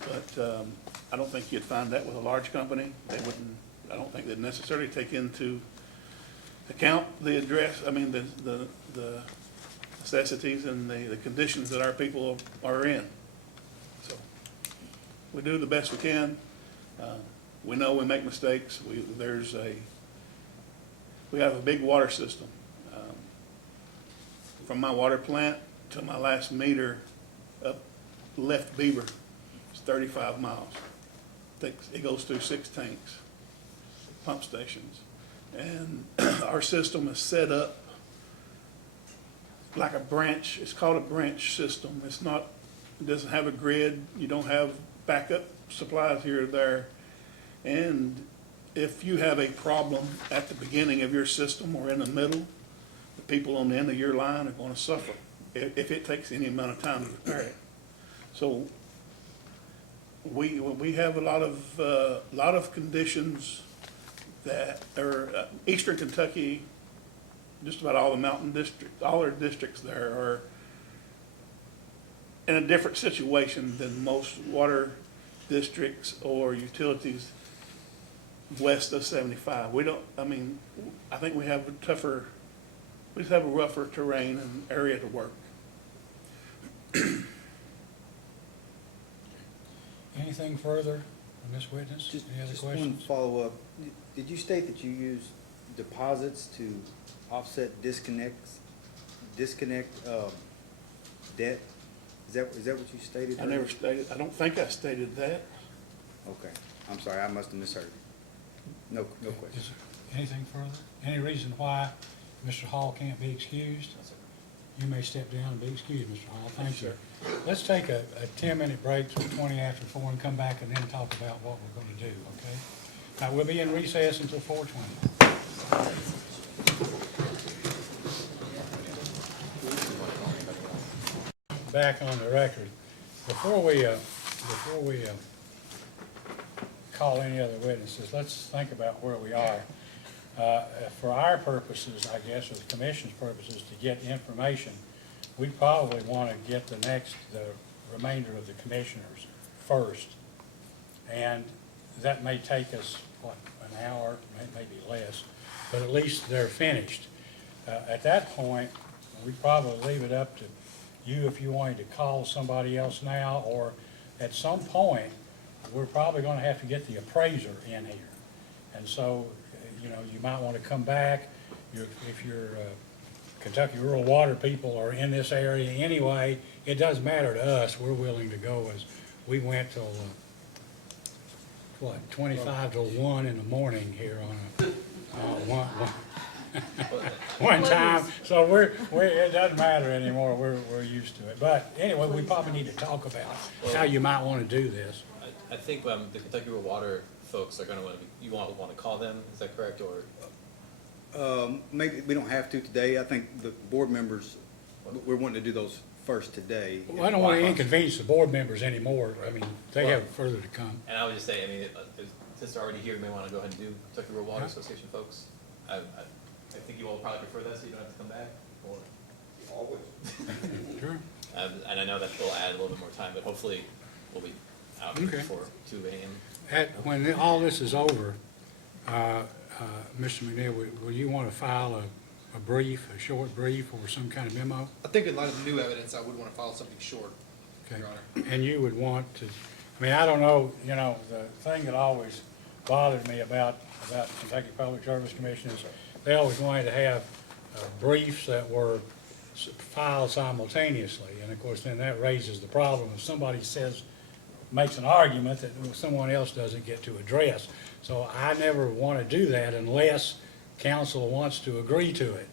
But I don't think you'd find that with a large company. They wouldn't, I don't think they'd necessarily take into account the address, I mean, the necessities and the conditions that our people are in. So we do the best we can. We know we make mistakes. We have a big water system. From my water plant to my last meter up Left Beaver, it's 35 miles. It goes through 6 tanks, pump stations. And our system is set up like a branch. It's called a branch system. It doesn't have a grid. You don't have backup supplies here or there. And if you have a problem at the beginning of your system or in the middle, the people on the end of your line are going to suffer if it takes any amount of time to repair it. So we have a lot of conditions that are Eastern Kentucky. Just about all the mountain districts, all our districts there are in a different situation than most water districts or utilities west of 75. I think we have we just have a rougher terrain and area to work. Anything further on this witness? Any other Just questions? one follow-up. Did you state that you use deposits to offset disconnect debt? Is that what you stated? I never stated, I don't think I stated that. Okay, I'm sorry, I must have misheard. No question. Is there anything further? Any reason why Mr. Hall can't be excused? You may step down and be excused, Mr. Hall. Thank you. Let's take a 10-minute break till 20 after 4 and come back and then talk about what we're going to do, okay? Now, we'll be in recess until 4:20. Back on the record. Before we call any other witnesses, let's think about where we are. For our purposes, I guess, or the commission's purposes, to get information, we probably want to get the remainder of the commissioners first. And that may take us, an hour, maybe less, but at least they're finished. At that point, we'd probably leave it up to you if you wanted to call somebody else now, or at some point, we're probably going to have to get the appraiser in here. And so, you might want to come back. If your Kentucky Rural Water people are in this area anyway, it doesn't matter to us. We're willing to go as we went till what, 25 to 1 in the morning here on a, one time. So it doesn't matter anymore, we're used to it. But anyway, we probably need to talk about how you might want to do this. I think the Kentucky Rural Water folks are gonna wanna, you want to call them, is that correct, or? Maybe we don't have to today. I think the board members, we're wanting to do those first today. Well, I don't want to inconvenience the board members anymore. I mean, they have further to come. And I would just say, I mean, since they're already here, you may want to go ahead and do Kentucky Rural Water Association folks. I think you all probably prefer that, so you don't have to come back, or? Always. Sure. And I know that will add a little bit more time, but hopefully we'll be out Okay. before 2 a.m. When all this is over, Mr. McNeil, will you want to file a brief, a short brief, or some kind of memo? I think in light of the new evidence, I would want to file something short, Okay. Your Honor. And you would want to, I mean, I don't know, you know, the thing that always bothered me about Kentucky Public Service Commission is they always wanted to have briefs that were filed simultaneously. And of course, then that raises the problem if somebody makes an argument that someone else doesn't get to address. So I never want to do that unless council wants to agree to it.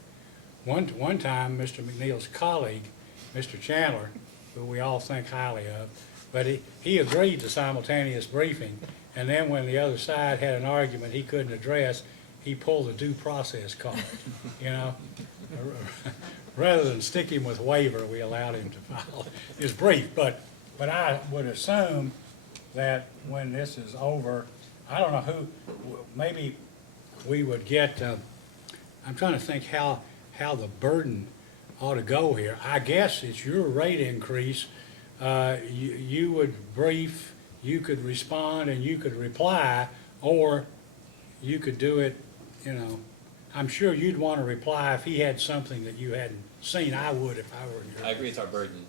One time, Mr. McNeil's colleague, Mr. Chandler, who we all think highly of, but he agreed to simultaneous briefing, and then when the other side had an argument he couldn't address, he pulled a due process card, you know? Rather than stick him with waiver, we allowed him to file his brief. But I would assume that when this is over, I don't know who, maybe we would get, I'm trying to think how the burden ought to go here. I guess it's your rate increase. You would brief, you could respond, and you could reply, or you could do it, you know. I'm sure you'd want to reply if he had something that you hadn't seen. I would if I were in your. I agree, it's our burden.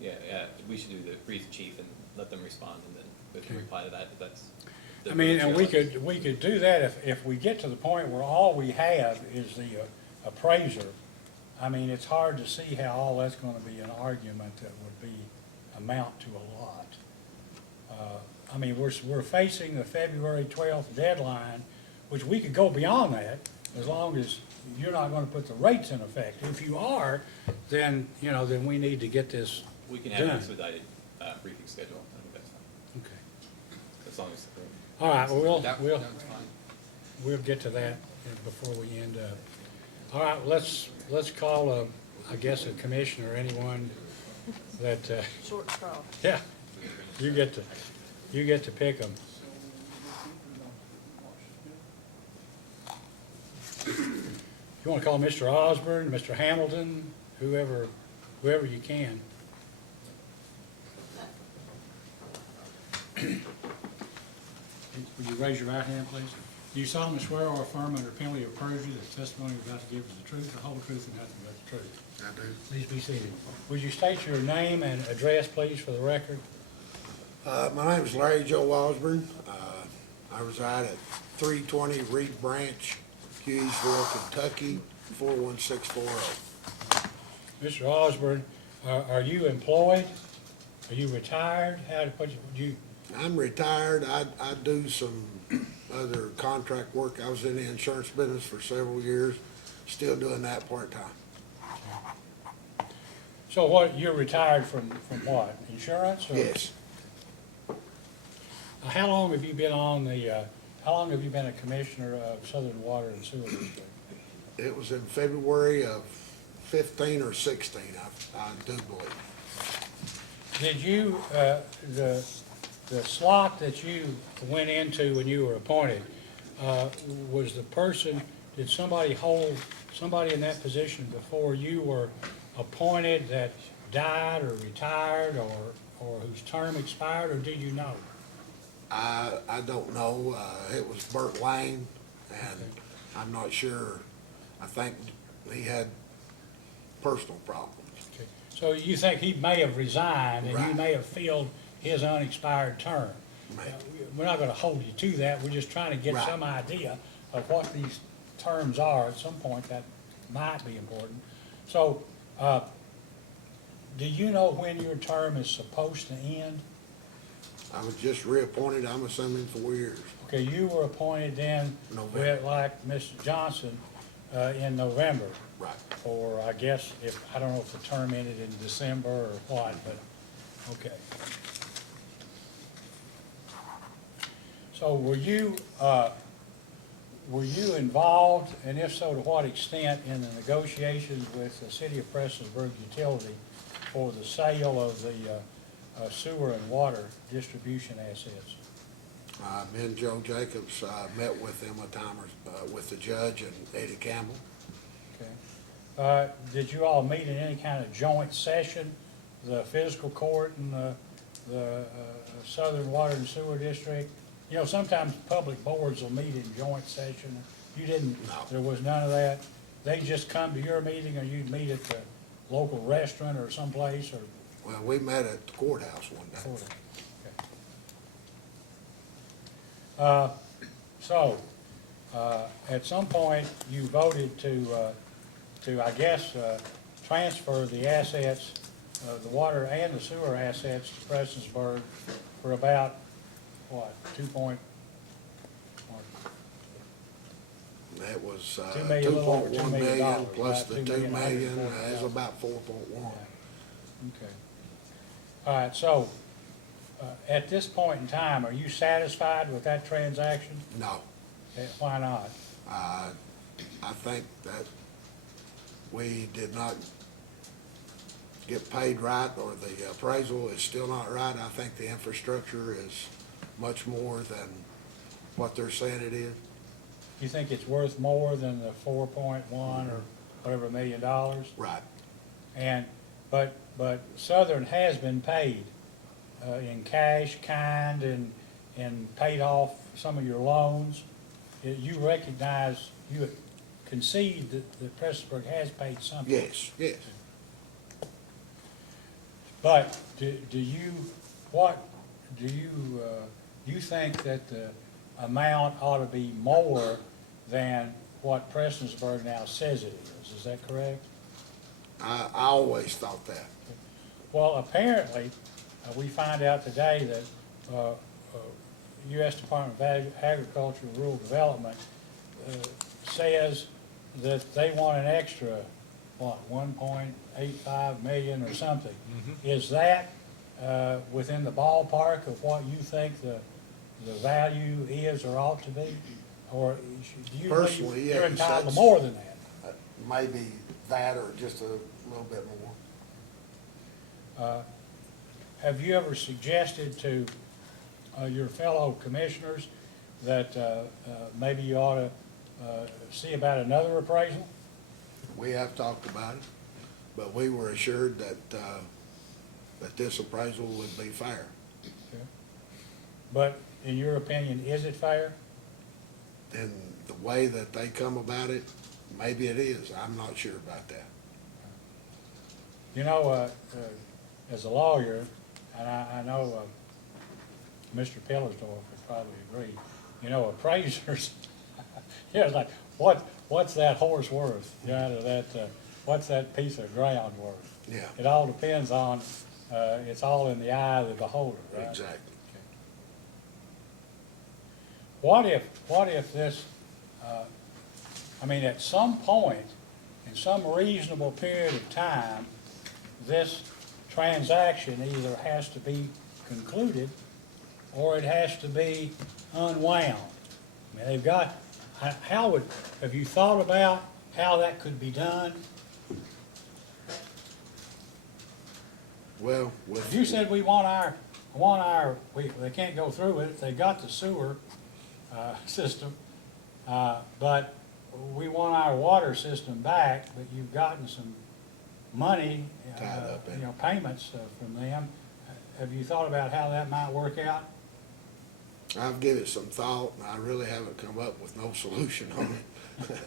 Yeah, we should do the brief chief and let them respond, and then we can reply to that if that's. I mean, and we could do that if we get to the point where all we have is the appraiser. I mean, it's hard to see how all that's gonna be an argument that would amount to a lot. I mean, we're facing the February 12th deadline, which we could go beyond that as long as you're not gonna put the rates in effect. If you are, then, you know, then we need to get this We can have an done. expedited briefing schedule, I think that's fine, Okay. as long as. All right, well, That's fine. we'll get to that before we end up. All right, let's call I guess a commissioner, anyone that, Short straw. yeah, you get to pick them. You want to call Mr. Osborne, Mr. Hamilton, whoever you can. Will you raise your right hand, please? Do you solemnly swear or affirm under penalty of perjury that the testimony you're about to give is the truth, the whole truth, and nothing but the truth? I do. Please be seated. Would you state your name and address, please, for the record? My name is Larry Joe Osborne. I reside at 320 Reed Branch, Hughesville, Kentucky, 41640. Mr. Osborne, are you employed? Are you retired? I'm retired. I do some other contract work. I was in the insurance business for several years, still doing that part-time. So you're retired from what? Insurance? Or- Yes. How long have you been how long have you been a commissioner of Southern Water and Sewer District? It was in February of 15 or 16, I do believe. Did you, the slot that you went into when you were appointed, was the person, did somebody hold somebody in that position before you were appointed that died or retired or whose term expired, or did you know? I don't know. It was Bert Lane, and I'm not sure. I think he had personal problems. Okay. So you think he may have resigned and you Right. may have filled his unexpired term? Right. We're not gonna hold you to that. We're just trying to get Right. some idea of what these terms are. At some point, that might be important. So, do you know when your term is supposed to end? I was just reappointed, I'm assuming 4 years. Okay, you were appointed then, November. with, like Mr. Johnson, in November. Right. Or I guess if, I don't know if the term ended in December or what, but, okay. So were you involved, and if so, to what extent, in the negotiations with the city of Prestonsburg Utility for the sale of the sewer and water distribution assets? Me and Joe Jacobs, met with them a time, with the judge and Eddie Campbell. Okay. Did you all meet in any kind of joint session, the fiscal court and the Southern Water and Sewer District? You know, sometimes public boards will meet in joint session. You didn't? No. There was none of that? They just come to your meeting, or you'd meet at the local restaurant or someplace, or? Well, we met at the courthouse one day. So, at some point, you voted to, I guess, transfer the assets, the water and the sewer assets to Prestonsburg for about, what, That was, $2 million, a little over $2 2.1 million, million plus about the $2 2 million, million, is about 4.1. Okay. All right, so, at this point in time, are you satisfied with that transaction? No. Why not? I think that we did not get paid right, or the appraisal is still not right. I think the infrastructure is much more than what they're saying it is. You think it's worth more than the 4.1 or whatever $1 million? Right. And, but Southern has been paid in cash, kind, and paid off some of your loans. You recognize, you concede that Prestonsburg has paid something? Yes, yes. But do you think that the amount ought to be more than what Prestonsburg now says it is that correct? I always thought that. Well, apparently, we find out today that U.S. Department of Agriculture and Rural Development says that they want an extra, what, 1.85 million or something. Is that within the ballpark of what you think the value is or ought to be? Or do you Personally, believe yes, you're entitled to that's- more than that? Maybe that or just a little bit more. Have you ever suggested to your fellow commissioners that maybe you ought to see about another appraisal? We have talked about it, but we were assured that, that this appraisal would be fair. Okay. But in your opinion, is it fair? And the way that they come about it, maybe it is. I'm not sure about that. You know, as a lawyer, and I know Mr. Pillersdorf would probably agree, you know, appraisers, yeah, it's like, what's that horse worth? You know, what's that piece of ground worth? Yeah. It all depends on, it's all in the eye of the beholder, right? Exactly. What if this, I mean, at some point, in some reasonable period of time, this transaction either has to be concluded or it has to be unwound? I mean, they've got, have you thought about how that could be done? Well, with. You said they can't go through it if they got the sewer system, but we want our water system back, but you've gotten some money, Tied up in you know, payments from them. Have you thought about how that might work out? I've given it some thought, and I really haven't come up with no solution on it.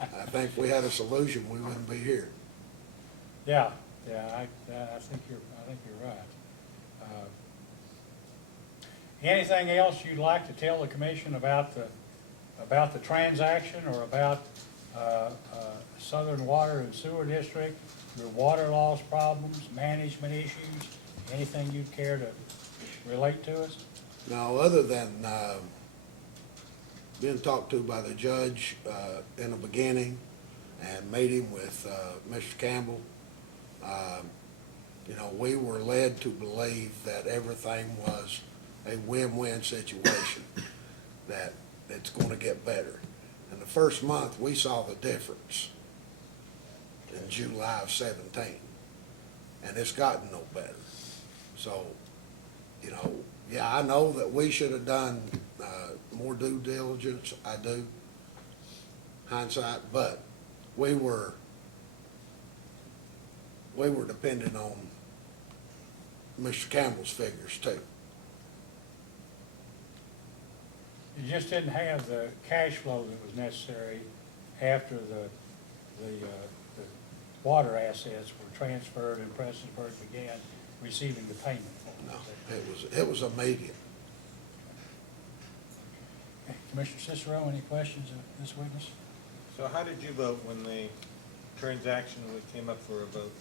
I think if we had a solution, we wouldn't be here. Yeah, I think you're right. Anything else you'd like to tell the commission about the transaction, or about Southern Water and Sewer District, your water loss problems, management issues, anything you'd care to relate to us? Now, other than, being talked to by the judge, in the beginning and meeting with, Mr. Campbell, you know, we were led to believe that everything was a win-win situation, that it's gonna get better. And the first month, we saw the difference in July of 17, and it's gotten no better. So, you know, yeah, I know that we should have done, more due diligence, I do, hindsight, but we were dependent on Mr. Campbell's figures too. You just didn't have the cash flow that was necessary after the water assets were transferred and Prestonsburg began receiving the payment. No, it was immediate. Okay, Commissioner Cicero, any questions of this witness? So how did you vote when the transaction came up for a vote?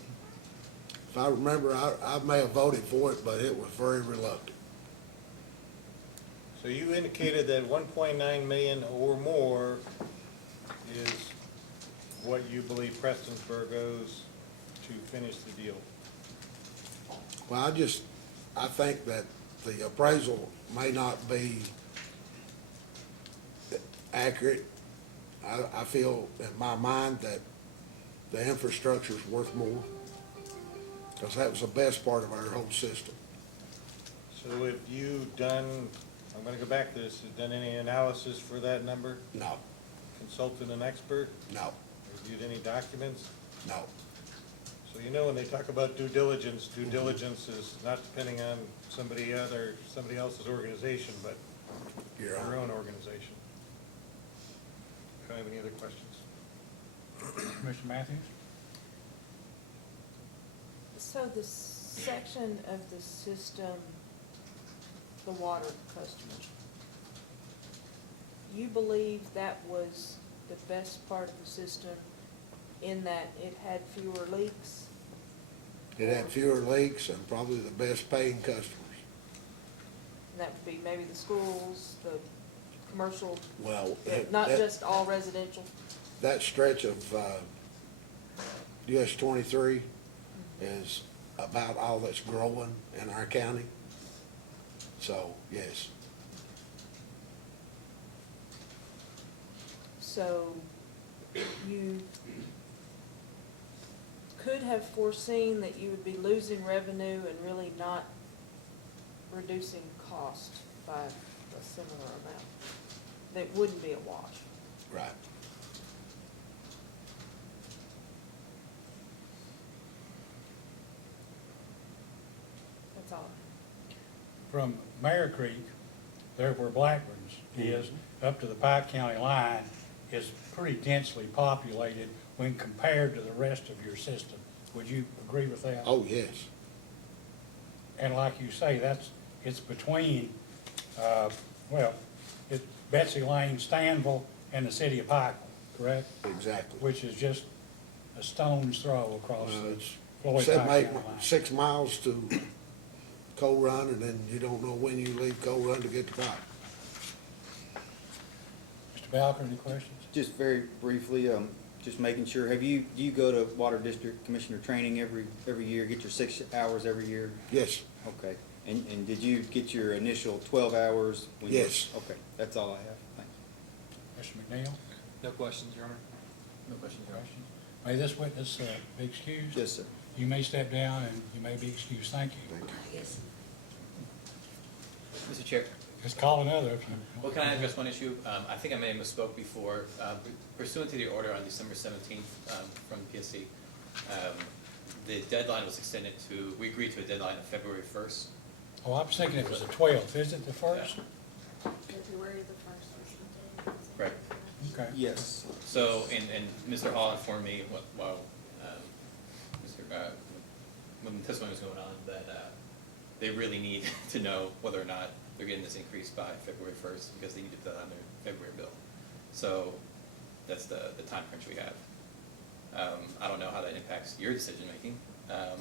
If I remember, I may have voted for it, but it was very reluctant. So you indicated that 1.9 million or more is what you believe Prestonsburg owes to finish the deal. Well, I think that the appraisal may not be accurate. I feel in my mind that the infrastructure's worth more, because that was the best part of our whole system. So have you done, I'm gonna go back to this, have done any analysis for that number? No, Consulted an expert? no, Reviewed any documents? no. So you know when they talk about due diligence is not depending on somebody else's organization, but You're our on. own organization. Do I have any other questions? Commissioner Matthews? So the section of the system, the water customers, you believe that was the best part of the system in that it had fewer leaks? It had fewer leaks and probably the best paying customers. And that would be maybe the schools, the commercial, Well, not just all residential? that stretch of, US 23 is about all that's growing in our county. So, yes. So you could have foreseen that you would be losing revenue and really not reducing cost by a similar amount. That wouldn't be a wash. Right. That's all. From Mare Creek, there where Blackburn's is, up to the Pike County line, is pretty densely populated when compared to the rest of your system. Would you agree with that? Oh, yes. And like you say, it's between, it's Betsy Lane, Stanville, and the city of Pikeville, correct? Exactly. Which is just a stone's throw across the It's Floyd 7, Pike 8, County line. 6 miles to Coal Run, and then you don't know when you leave Coal Run to get to Pike. Mr. Bowker, any questions? Just very briefly, just making sure, do you go to Water District Commissioner training every year, get your 6 hours every year? Yes. Okay, and did you get your initial 12 hours? Yes. Okay, that's all I have, thanks. Mr. McNeil? No questions, Your Honor. No questions, Your Honor. Questions? May this witness be excused? Yes, sir. You may step down and you may be excused. Thank you. Yes. Mr. Chair. Just call another if you. Well, can I address one issue? I think I may have misspoke before. Pursuant to the order on December 17th from the PSC, the deadline was extended to, we agreed to a deadline of February 1st. Oh, I was thinking it was the 12th. Is it the 1st? February the 1st or something. Right. Okay. Yes. So, and Mr. Hall informed me while when the testimony was going on, that they really need to know whether or not they're getting this increase by February 1st, because they need to put that on their February bill. So that's the time crunch we have. I don't know how that impacts your decision-making,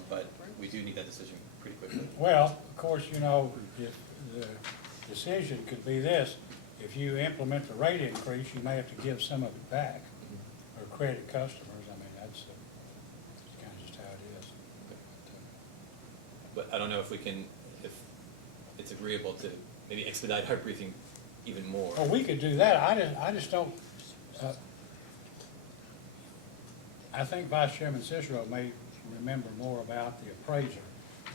but we do need that decision pretty quickly. Well, of course, you know, if the decision could be this: if you implement the rate increase, you may have to give some of it back, or credit customers. I mean, that's kind of just how it is. But I don't know if it's agreeable to maybe expedite our briefing even more. Well, we could do that. I just don't, I think Vice Chairman Cicero may remember more about the appraiser,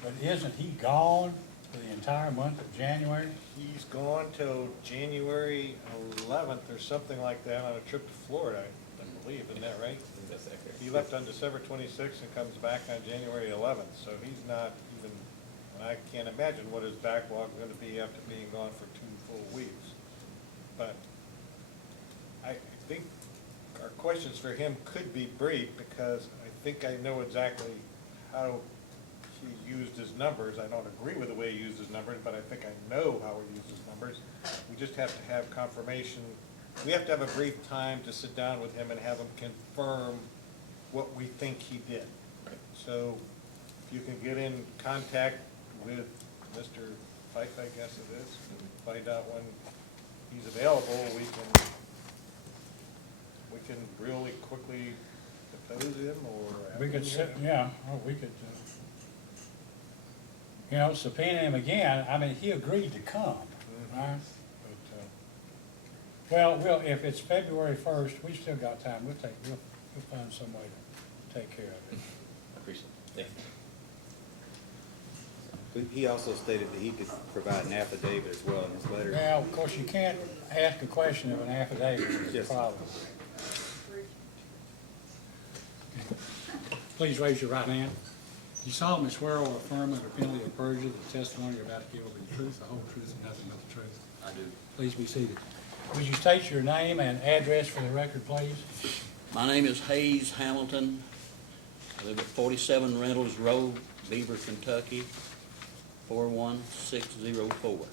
but isn't he gone for the entire month of January? He's gone till January 11th or something like that on a trip to Florida, I believe, isn't that right? I think that's accurate. He left on December 26th and comes back on January 11th, so he's not even, and I can't imagine what his backlog is going to be after being gone for 2 full weeks. But I think our questions for him could be brief, because I think I know exactly how he used his numbers. I don't agree with the way he used his numbers, but I think I know how he used his numbers. We just have to have confirmation. We have to have a brief time to sit down with him and have him confirm what we think he did. So if you can get in contact with Mr. Fife, I guess it is, and find out when he's available, we can really quickly depose him, or have We him could here. yeah, or we could, you know, subpoena him again. I mean, he agreed to come, right? But, well, if it's February 1st, we still got time. We'll find some way to take care of it. I appreciate it. Thank you. But he also stated that he could provide an affidavit as well in his letter. Now, of course, you can't ask a question of an affidavit, it's a Yes. problem. Please raise your right hand. You solemnly swear or affirm under penalty of perjury that the testimony you're about to give will be the truth, the whole truth, and nothing but the truth? I do. Please be seated. Would you state your name and address for the record, please? My name is Hayes Hamilton. I live at 47 Reynolds Road, Beaver, Kentucky, 41604.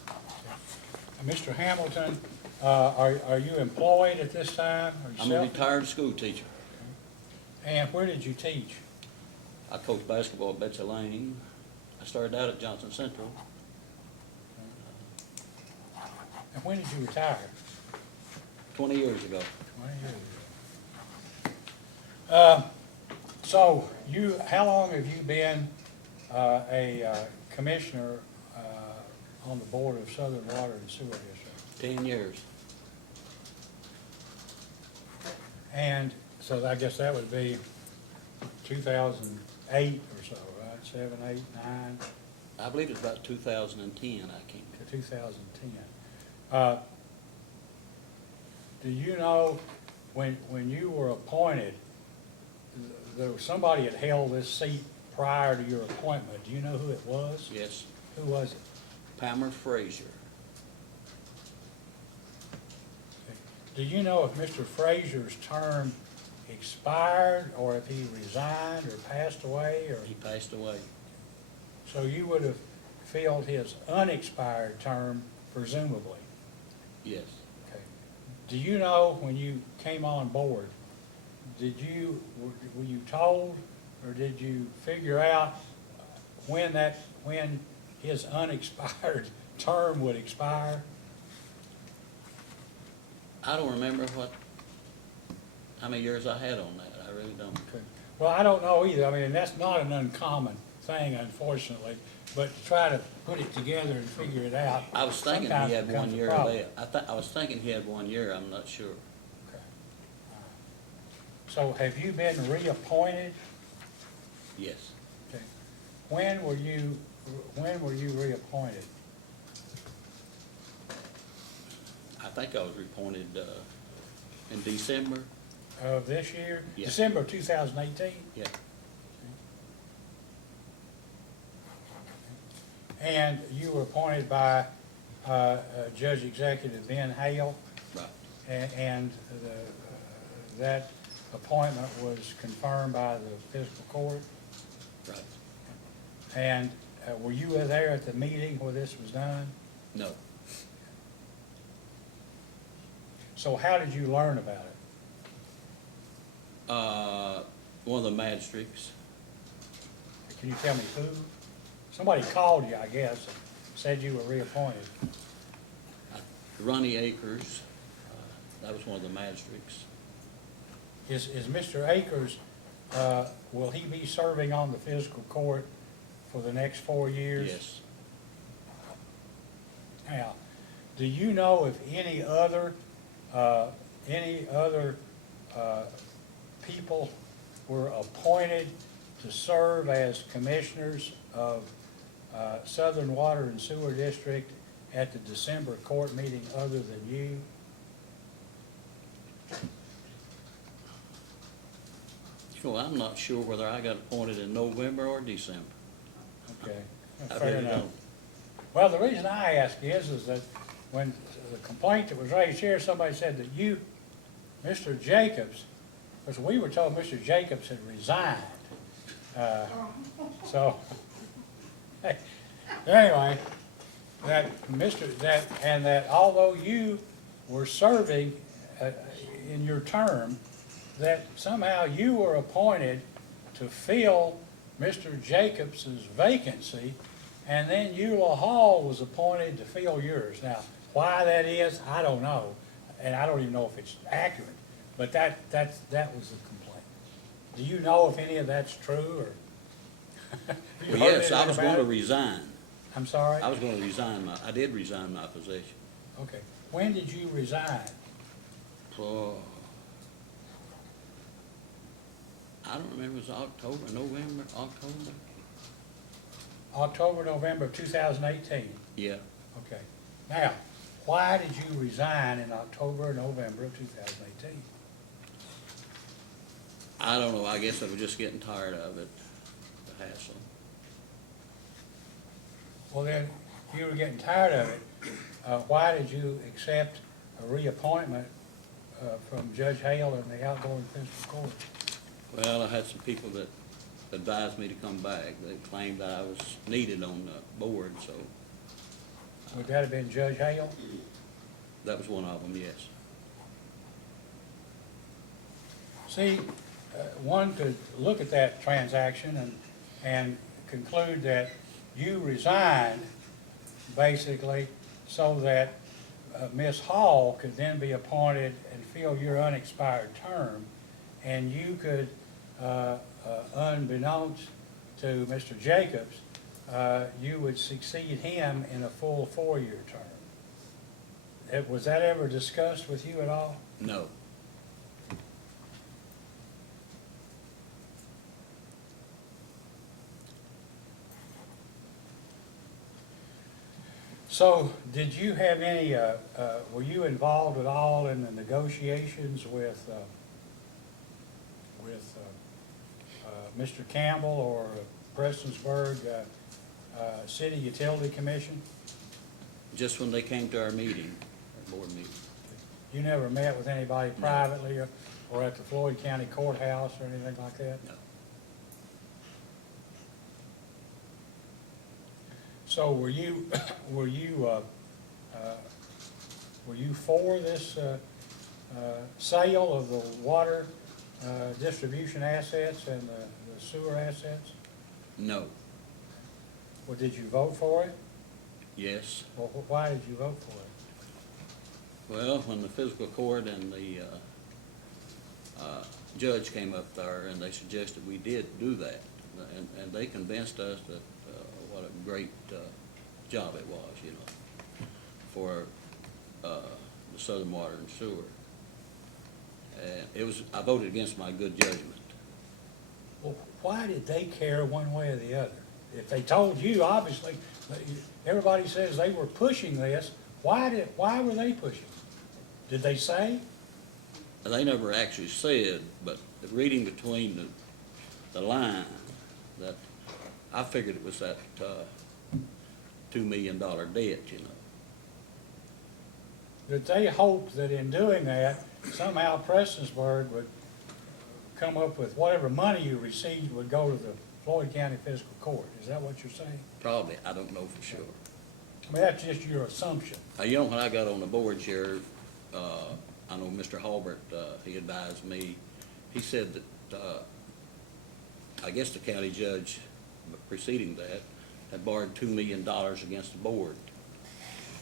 Mr. Hamilton, are you employed at this time? Are you I'm a self- retired school teacher. And where did you teach? I coach basketball at Betsy Lane. I started out at Johnson Central. And when did you retire? 20 years ago. 20 years ago. So how long have you been a commissioner on the board of Southern Water and Sewer District? 10 years. And so I guess that would be 2008 or so, right? 7, 8, 9, I believe it's about 2010, I can't. 2010. Do you know, when you were appointed, there was somebody had held this seat prior to your appointment. Do you know who it was? Yes. Who was it? Palmer Frazier. Do you know if Mr. Frazier's term expired, or if he resigned or passed away, or? He passed away. So you would have filled his unexpired term, presumably? Yes. Okay. Do you know, when you came on board, were you told, or did you figure out when his unexpired term would expire? I don't remember how many years I had on that. I really don't. Okay. Well, I don't know either. I mean, that's not an uncommon thing, unfortunately, but to try to put it together and figure it out. I was thinking sometimes he had becomes 1 a year problem. left. I was thinking he had 1 year. I'm not sure. Okay. So have you been reappointed? Yes. Okay. When were you reappointed? I think I was reappointed in December. Of this year? Yeah. December of 2018? Yeah. And you were appointed by Judge Executive Ben Hale? Right. And that appointment was confirmed by the fiscal court? Right. And were you there at the meeting where this was done? No. So how did you learn about it? One of the magistrates. Can you tell me who? Somebody called you, I guess, and said you were reappointed. Ronnie Akers, that was one of the magistrates. Is Mr. Akers, will he be serving on the fiscal court for the next 4 years? Yes. Now, do you know if any other people were appointed to serve as commissioners of Southern Water and Sewer District at the December court meeting other than you? Well, I'm not sure whether I got appointed in November or December. Okay, I fair really enough. don't. Well, the reason I ask is that when the complaint that was raised here, somebody said that you, Mr. Jacobs, because we were told Mr. Jacobs had resigned. So, anyway, that although you were serving in your term, that somehow you were appointed to fill Mr. Jacobs's vacancy, and then Eula Hall was appointed to fill yours. Now, why that is, I don't know, and I don't even know if it's accurate, but that was the complaint. Do you know if any of that's true, or? Have you Well, heard yes, I anything was about going to it? resign. I'm sorry? I was going to resign I did resign my position. Okay. When did you resign? For, I don't remember, it was October, November, October? October, November of 2018? Yeah. Okay. Now, why did you resign in October, November of 2018? I don't know, I guess I was just getting tired of it, the hassle. Well, then, if you were getting tired of it, why did you accept a reappointment from Judge Hale in the outgoing fiscal court? Well, I had some people that advised me to come back. They claimed that I was needed on the board, so Would that have been Judge Hale? that was one of them, yes. See, one could look at that transaction and conclude that you resigned basically so that Ms. Hall could then be appointed and fill your unexpired term, and you could, unbeknownst to Mr. Jacobs, you would succeed him in a full 4-year term. Was that ever discussed with you at all? No. So, did you have any, were you involved at all in the negotiations with Mr. Campbell or Prestonsburg City Utility Commission? Just when they came to our meeting, our board meeting. You never met with anybody privately or at the Floyd County Courthouse or anything like that? No. So were you for this sale of the water distribution assets and the sewer assets? No. Well, did you vote for it? Yes. Well, why did you vote for it? Well, when the fiscal court and the judge came up there and they suggested we did do that, and they convinced us that what a great job it was, you know, for the Southern Water and Sewer. And I voted against my good judgment. Well, why did they care one way or the other? If they told you, obviously, everybody says they were pushing this, why were they pushing? Did they say? They never actually said, but reading between the line, that I figured it was that $2 million debt, you know. That they hoped that in doing that, somehow Prestonsburg would come up with whatever money you received would go to the Floyd County Fiscal Court. Is that what you're saying? Probably, I don't know for sure. I mean, that's just your assumption. You know, when I got on the board chair, I know Mr. Halbert, he advised me, he said that I guess the county judge preceding that had borrowed $2 million against the board.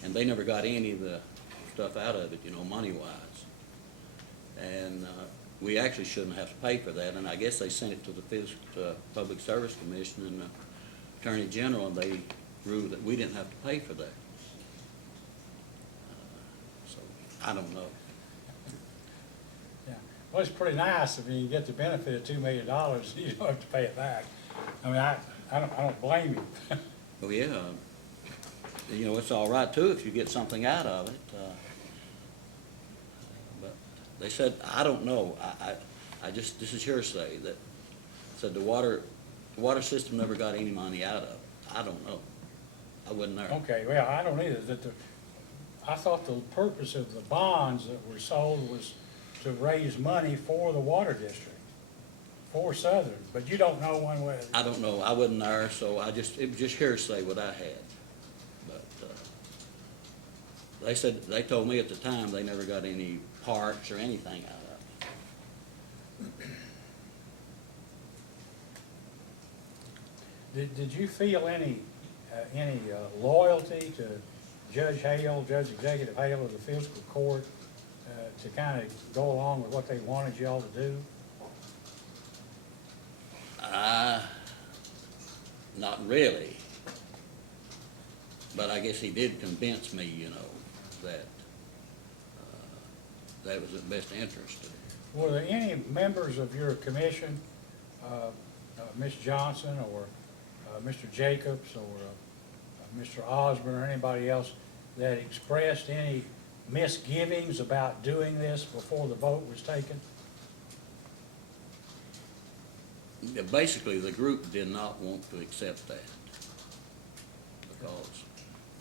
And they never got any of the stuff out of it, you know, money-wise. And we actually shouldn't have to pay for that, and I guess they sent it to the Public Service Commission and the Attorney General, and they ruled that we didn't have to pay for that. So, I don't know. Yeah, well, it's pretty nice if you get the benefit of $2 million, you don't have to pay it back. I mean, I don't blame you. Oh, yeah. You know, it's all right too if you get something out of it. But they said, I don't know. I just, this is hearsay, that said the water system never got any money out of it. I don't know. I wasn't there. Okay, well, I don't either. I thought the purpose of the bonds that were sold was to raise money for the water district, for Southern, but you don't know one way. I don't know. I wasn't there, so it was just hearsay what I had. But they told me at the time they never got any parts or anything out of it. Did you feel any loyalty to Judge Hale, Judge Executive Hale of the Fiscal Court, to kind of go along with what they wanted y'all to do? Not really. But I guess he did convince me, you know, that that was in best interest. Were there any members of your commission, Ms. Johnson or Mr. Jacobs or Mr. Osborne or anybody else that expressed any misgivings about doing this before the vote was taken? Yeah, basically, the group did not want to accept that because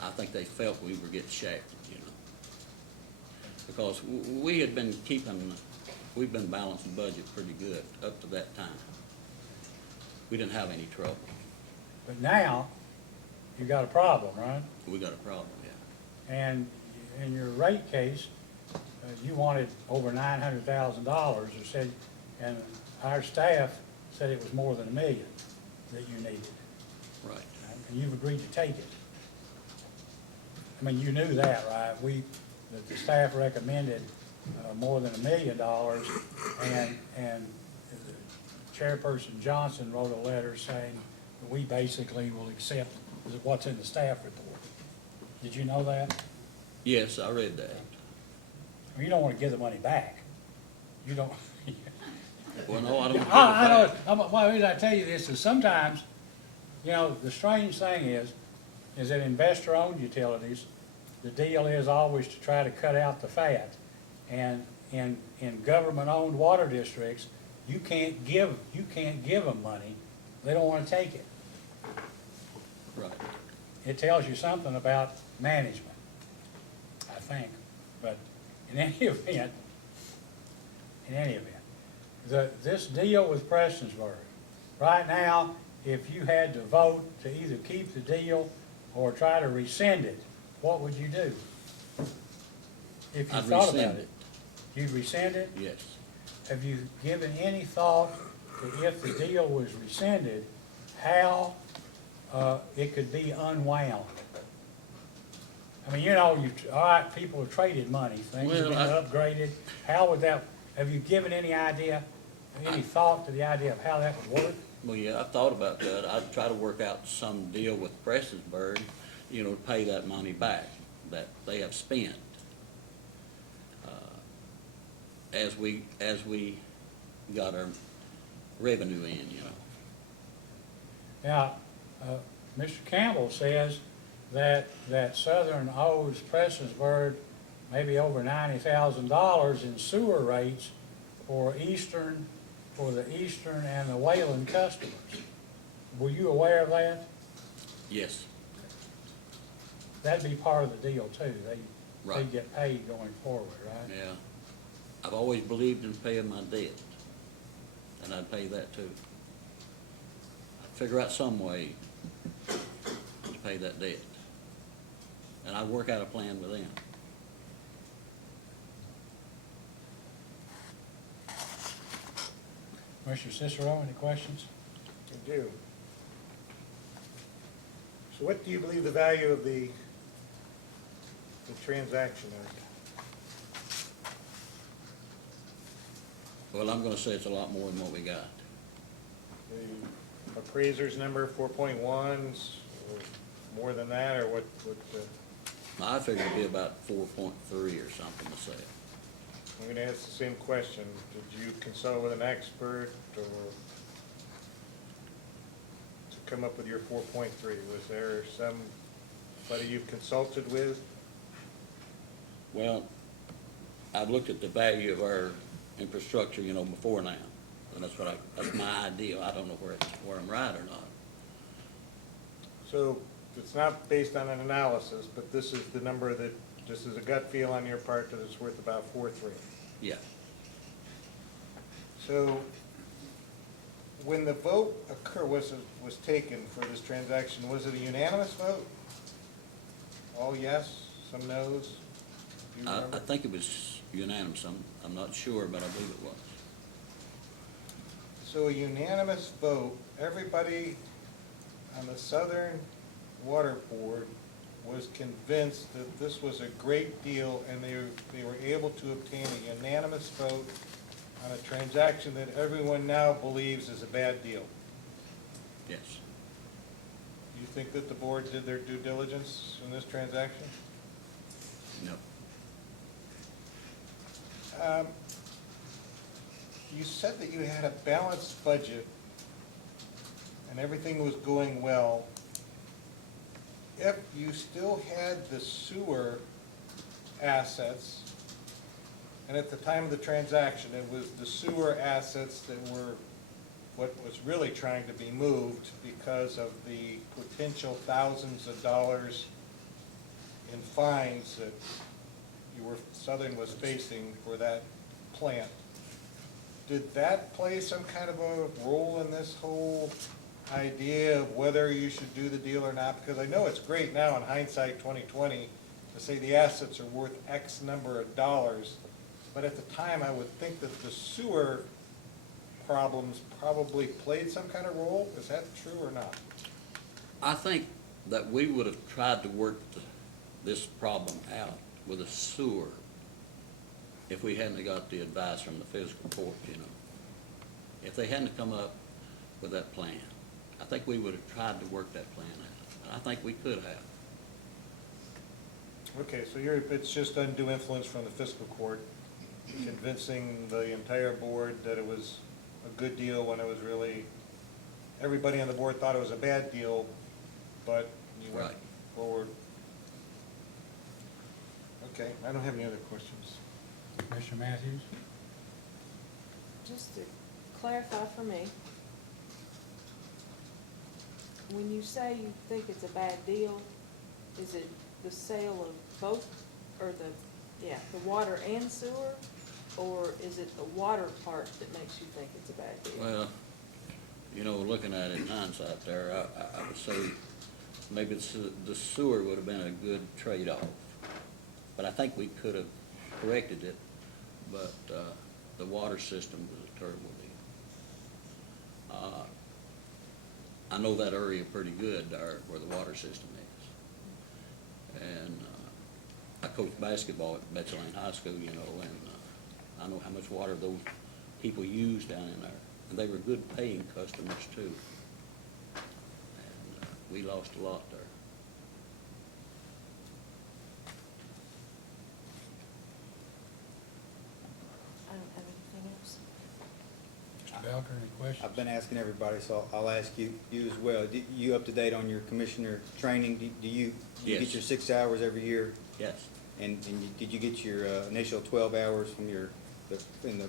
I think they felt we were getting shafted, you know. Because we've been balancing the budget pretty good up to that time. We didn't have any trouble. But now, you got a problem, right? We got a problem, yeah. And in your rate case, you wanted over $900,000 or said, and our staff said it was more than $1 million that you needed. Right. And you've agreed to take it. I mean, you knew that, right? That the staff recommended more than $1 million, and Chairperson Johnson wrote a letter saying that we basically will accept what's in the staff report. Did you know that? Yes, I read that. Well, you don't want to give the money back. You don't. Well, no, I don't. I know. Why did I tell you this? Is sometimes, you know, the strange thing is that investor-owned utilities, the deal is always to try to cut out the fat. And in government-owned water districts, you can't give them money. They don't want to take it. Right. It tells you something about management, I think. But in any event, this deal with Prestonsburg, right now, if you had to vote to either keep the deal or try to rescind it, what would you do? If you I'd thought rescind about it. You'd rescind it? Yes. Have you given any thought that if the deal was rescinded, how it could be unwound? I mean, you know, all right, people have traded money, things have been upgraded. How would that, have you given any idea, any thought to the idea of how that would work? Well, yeah, I've thought about that. I'd try to work out some deal with Prestonsburg, you know, to pay that money back that they have spent. As we got our revenue in, you know. Now, Mr. Campbell says that Southern owes Prestonsburg maybe over $90,000 in sewer rates for the Eastern and the Wayland customers. Were you aware of that? Yes. That'd be part of the deal too. They Right. get paid going forward, right? Yeah. I've always believed in paying my debt, and I'd pay that too. I'd figure out some way to pay that debt, and I'd work out a plan with them. Mr. Cicero, any questions? You do. So what do you believe the value of the transaction is? Well, I'm gonna say it's a lot more than what we got. The appraiser's number, 4.1s, or more than that, or what, I figured it'd be about 4.3 or something to say. I'm gonna ask the same question. Did you consult with an expert, or to come up with your 4.3? Was there somebody you've consulted with? Well, I've looked at the value of our infrastructure, you know, before now, and that's my idea. I don't know where I'm right or not. So it's not based on an analysis, but this is the number that, just as a gut feel on your part, that it's worth about 4.3. Yeah. So when the vote was taken for this transaction, was it a unanimous vote? All yes, some no's? Do you I remember? think it was unanimous. I'm not sure, but I believe it was. So a unanimous vote, everybody on the Southern Water Board was convinced that this was a great deal, and they were able to obtain a unanimous vote on a transaction that everyone now believes is a bad deal. Yes. Do you think that the board did their due diligence in this transaction? No. You said that you had a balanced budget and everything was going well. If you still had the sewer assets, and at the time of the transaction, it was the sewer assets that were what was really trying to be moved because of the potential thousands of dollars in fines that Southern was facing for that plant. Did that play some kind of a role in this whole idea of whether you should do the deal or not? Because I know it's great now in hindsight 2020 to say the assets are worth X number of dollars, but at the time I would think that the sewer problems probably played some kind of role. Is that true or not? I think that we would have tried to work this problem out with a sewer if we hadn't got the advice from the fiscal court, you know. If they hadn't come up with that plan, I think we would have tried to work that plan out. I think we could have. Okay, so it's just undue influence from the fiscal court convincing the entire board that it was a good deal when it was really, everybody on the board thought it was a bad deal, but you went forward. Okay, I don't have any other questions. Commissioner Matthews? Just to clarify for me, when you say you think it's a bad deal, is it the sale of both, or the water and sewer? Or is it the water part that makes you think it's a bad deal? Well, you know, looking at it in hindsight there, I would say maybe the sewer would have been a good trade-off. But I think we could have corrected it, but the water system was a terrible deal. I know that area pretty good there where the water system is. And I coached basketball at Betts Lane High School, you know, and I know how much water those people use down in there. And they were good paying customers too. And we lost a lot there. I don't have anything else. Mr. Belker, any questions? I've been asking everybody, so I'll ask you as well. You up to date on your commissioner training? Do you get Yes. your 6 hours every year? Yes. And did you get your initial 12 hours from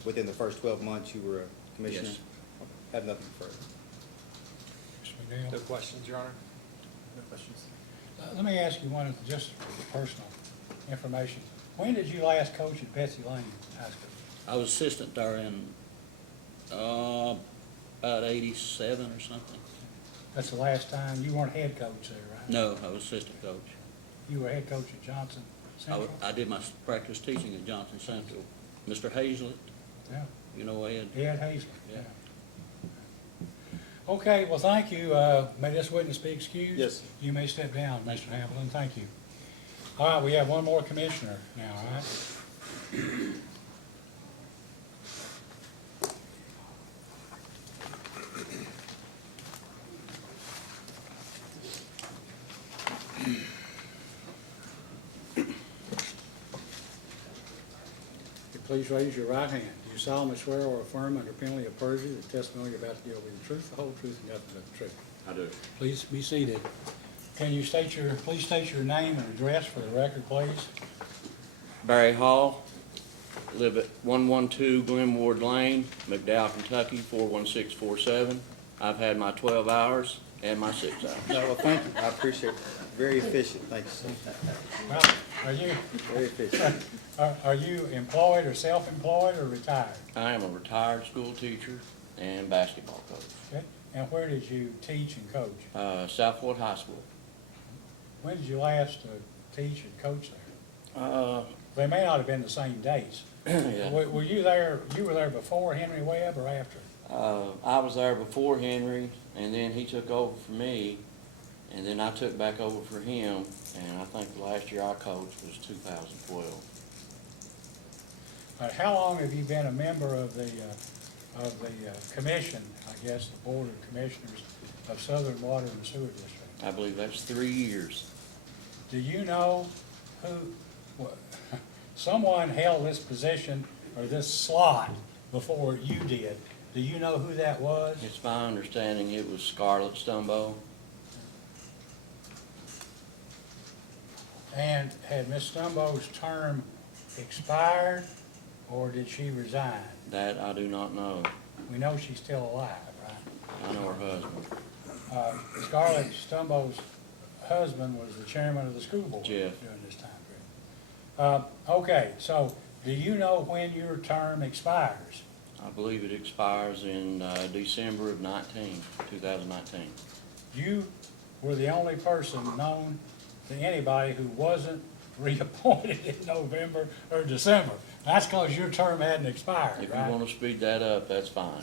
within the first 12 months you were a commissioner? Yes. Have nothing further. Mr. McNeil? No questions, Your Honor? No questions. Let me ask you one, just for personal information. When did you last coach at Betsy Lane High School? I was assistant there in about 87 or something. That's the last time, you weren't head coach there, right? No, I was assistant coach. You were head coach at Johnson Central? I did my practice teaching at Johnson Central. Mr. Hazlett, Yeah, you know Ed? Ed Hazlett, Yeah. yeah. Okay, well, thank you. May this witness be excused? Yes. You may step down, Mr. Hamilton. Thank you. All right, we have one more commissioner now, all right? Please raise your right hand. Do you solemnly swear or affirm under penalty of perjury the testimony you're about to give will be the truth, the whole truth, and nothing but the truth? I do. Please be seated. Can you please state your name and address for the record, please? Barry Hall, live at 112 Glenwood Lane, McDowell, Kentucky, 41647. I've had my 12 hours and my 6 hours. No, well, thank you. I appreciate it. Very efficient. Thank you, sir. Well, are you, Very efficient. are you employed or self-employed or retired? I am a retired school teacher and basketball coach. Okay. And where did you teach and coach? Southwood High School. When did you last teach and coach there? They may not have been the same dates. Yeah. Were you there, you were there before Henry Webb or after? I was there before Henry, and then he took over for me, and then I took back over for him, and I think the last year I coached was 2012. How long have you been a member of the commission, I guess, the Board of Commissioners of Southern Water and Sewer District? I believe that's 3 years. Do you know someone held this position or this slot before you did? Do you know who that was? It's my understanding it was Scarlett Stumbo. And had Ms. Stumbo's term expired, or did she resign? That I do not know. We know she's still alive, right? I know her husband. Scarlett Stumbo's husband was the chairman of the school board Jeff. during this time period. Okay, so do you know when your term expires? I believe it expires in December of 2019. You were the only person known to anybody who wasn't reappointed in November or December. That's because your term hadn't expired, If right? you want to speed that up, that's fine.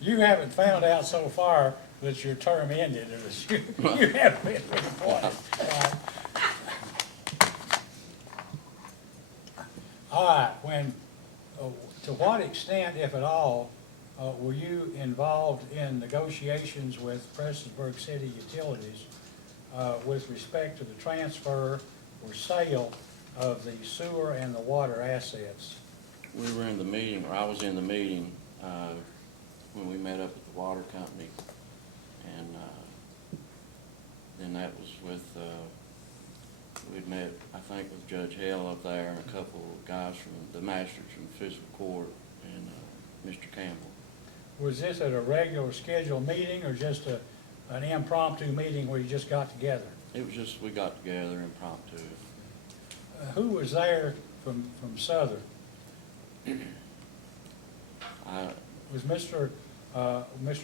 You haven't found out so far that your term ended, or that you haven't been reappointed. All right, to what extent, if at all, were you involved in negotiations with Prestonsburg City Utilities with respect to the transfer or sale of the sewer and the water assets? We were in the meeting, or I was in the meeting, when we met up at the water company, and then that was with, we'd met, I think, with Judge Hale up there and a couple of guys from the masters from the fiscal court and Mr. Campbell. Was this at a regular scheduled meeting or just an impromptu meeting where you just got together? It was just, we got together impromptu. Who was there from Southern? Was Mr.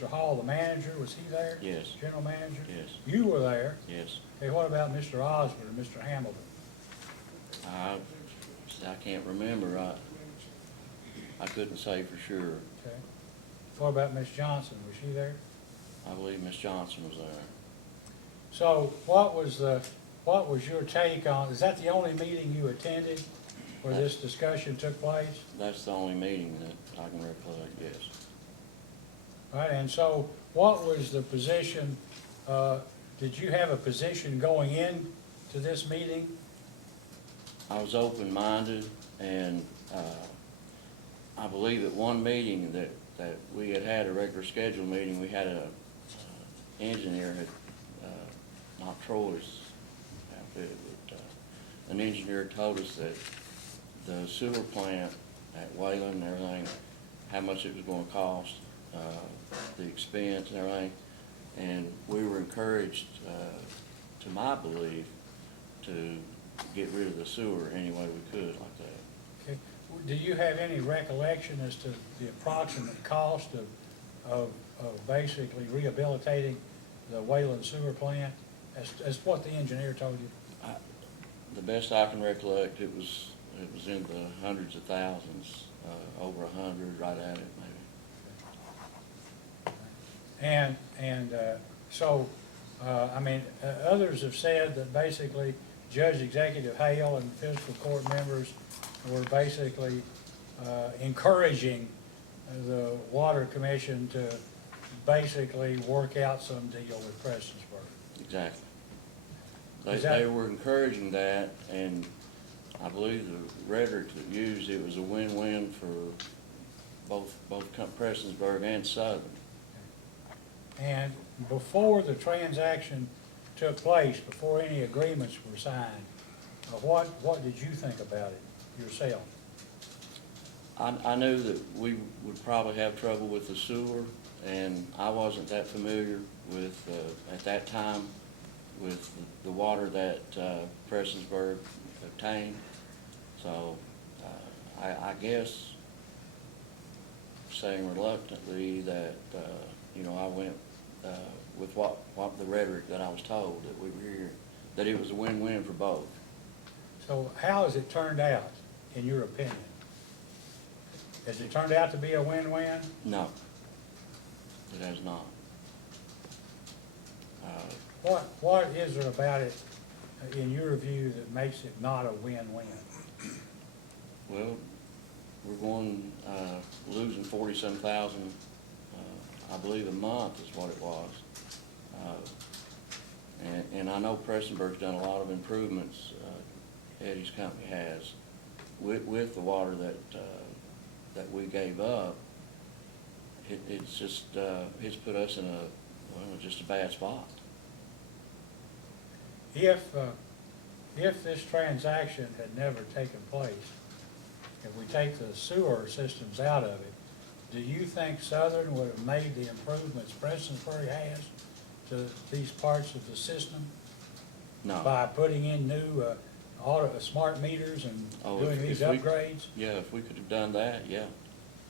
Hall the manager? Was he there? Yes. General manager? Yes. You were there? Yes. Okay, what about Mr. Osborne or Mr. Hamilton? I can't remember. I couldn't say for sure. Okay. What about Miss Johnson? Was she there? I believe Miss Johnson was there. So what was your take on, is that the only meeting you attended where this discussion took place? That's the only meeting that I can recollect, yes. All right, and so what was the position, did you have a position going in to this meeting? I was open-minded, and I believe at one meeting that we had a regular scheduled meeting, we had a engineer had, not Troy's outfit, but an engineer told us that the sewer plant at Wayland and everything, how much it was gonna cost, the expense and everything, and we were encouraged, to my belief, to get rid of the sewer any way we could like that. Okay. Do you have any recollection as to the approximate cost of basically rehabilitating the Wayland sewer plant, as what the engineer told you? The best I can recollect, it was in the hundreds of thousands over 100, right at it maybe. So, I mean, others have said that basically Judge Executive Hale and fiscal court members were basically encouraging the Water Commission to basically work out some deal with Prestonsburg. Exactly. Is that- They were encouraging that, and I believe the rhetoric that used, it was a win-win for both Prestonsburg and Southern. And before the transaction took place, before any agreements were signed, what did you think about it yourself? I knew that we would probably have trouble with the sewer, and I wasn't that familiar with, at that time, with the water that Prestonsburg obtained. So I guess, saying reluctantly that, I went with what the rhetoric that I was told, that we were here, that it was a win-win for both. So how has it turned out, in your opinion? Has it turned out to be a win-win? No, it has not. What is there about it, in your view, that makes it not a win-win? Well, we're going, losing 40-some thousand, I believe a month is what it was. And I know Prestonsburg's done a lot of improvements, Eddie's company has, with the water that we gave up. It's just, it's put us in just a bad spot. If this transaction had never taken place, if we take the sewer systems out of it, do you think Southern would have made the improvements Prestonsburg has to these parts of the system? No. By putting in new smart meters and doing these if we- upgrades? Yeah, if we could have done that, yeah.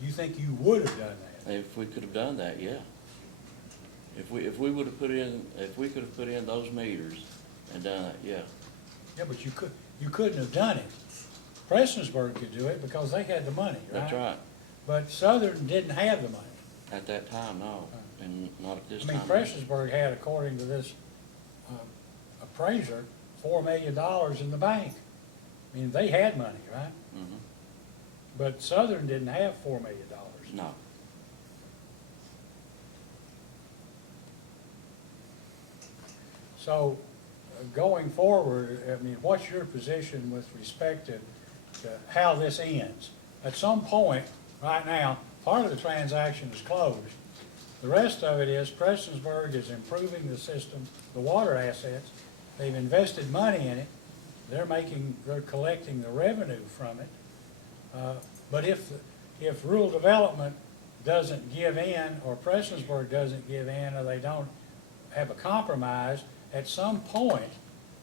You think you would have done that? If we could have done that, yeah. If we would have put in, if we could have put in those meters and done that, yeah. Yeah, but you couldn't have done it. Prestonsburg could do it because they had the money, right? That's right. But Southern didn't have the money. At that time, no, and not at this I time. mean, Prestonsburg had, according to this appraiser, $4 million in the bank. I mean, they had money, right? Mhm. But Southern didn't have $4 million. No. So, going forward, I mean, what's your position with respect to how this ends? At some point, right now, part of the transaction is closed. The rest of it is Prestonsburg is improving the system, the water assets. They've invested money in it. They're collecting the revenue from it. But if rural development doesn't give in, or Prestonsburg doesn't give in, or they don't have a compromise, at some point,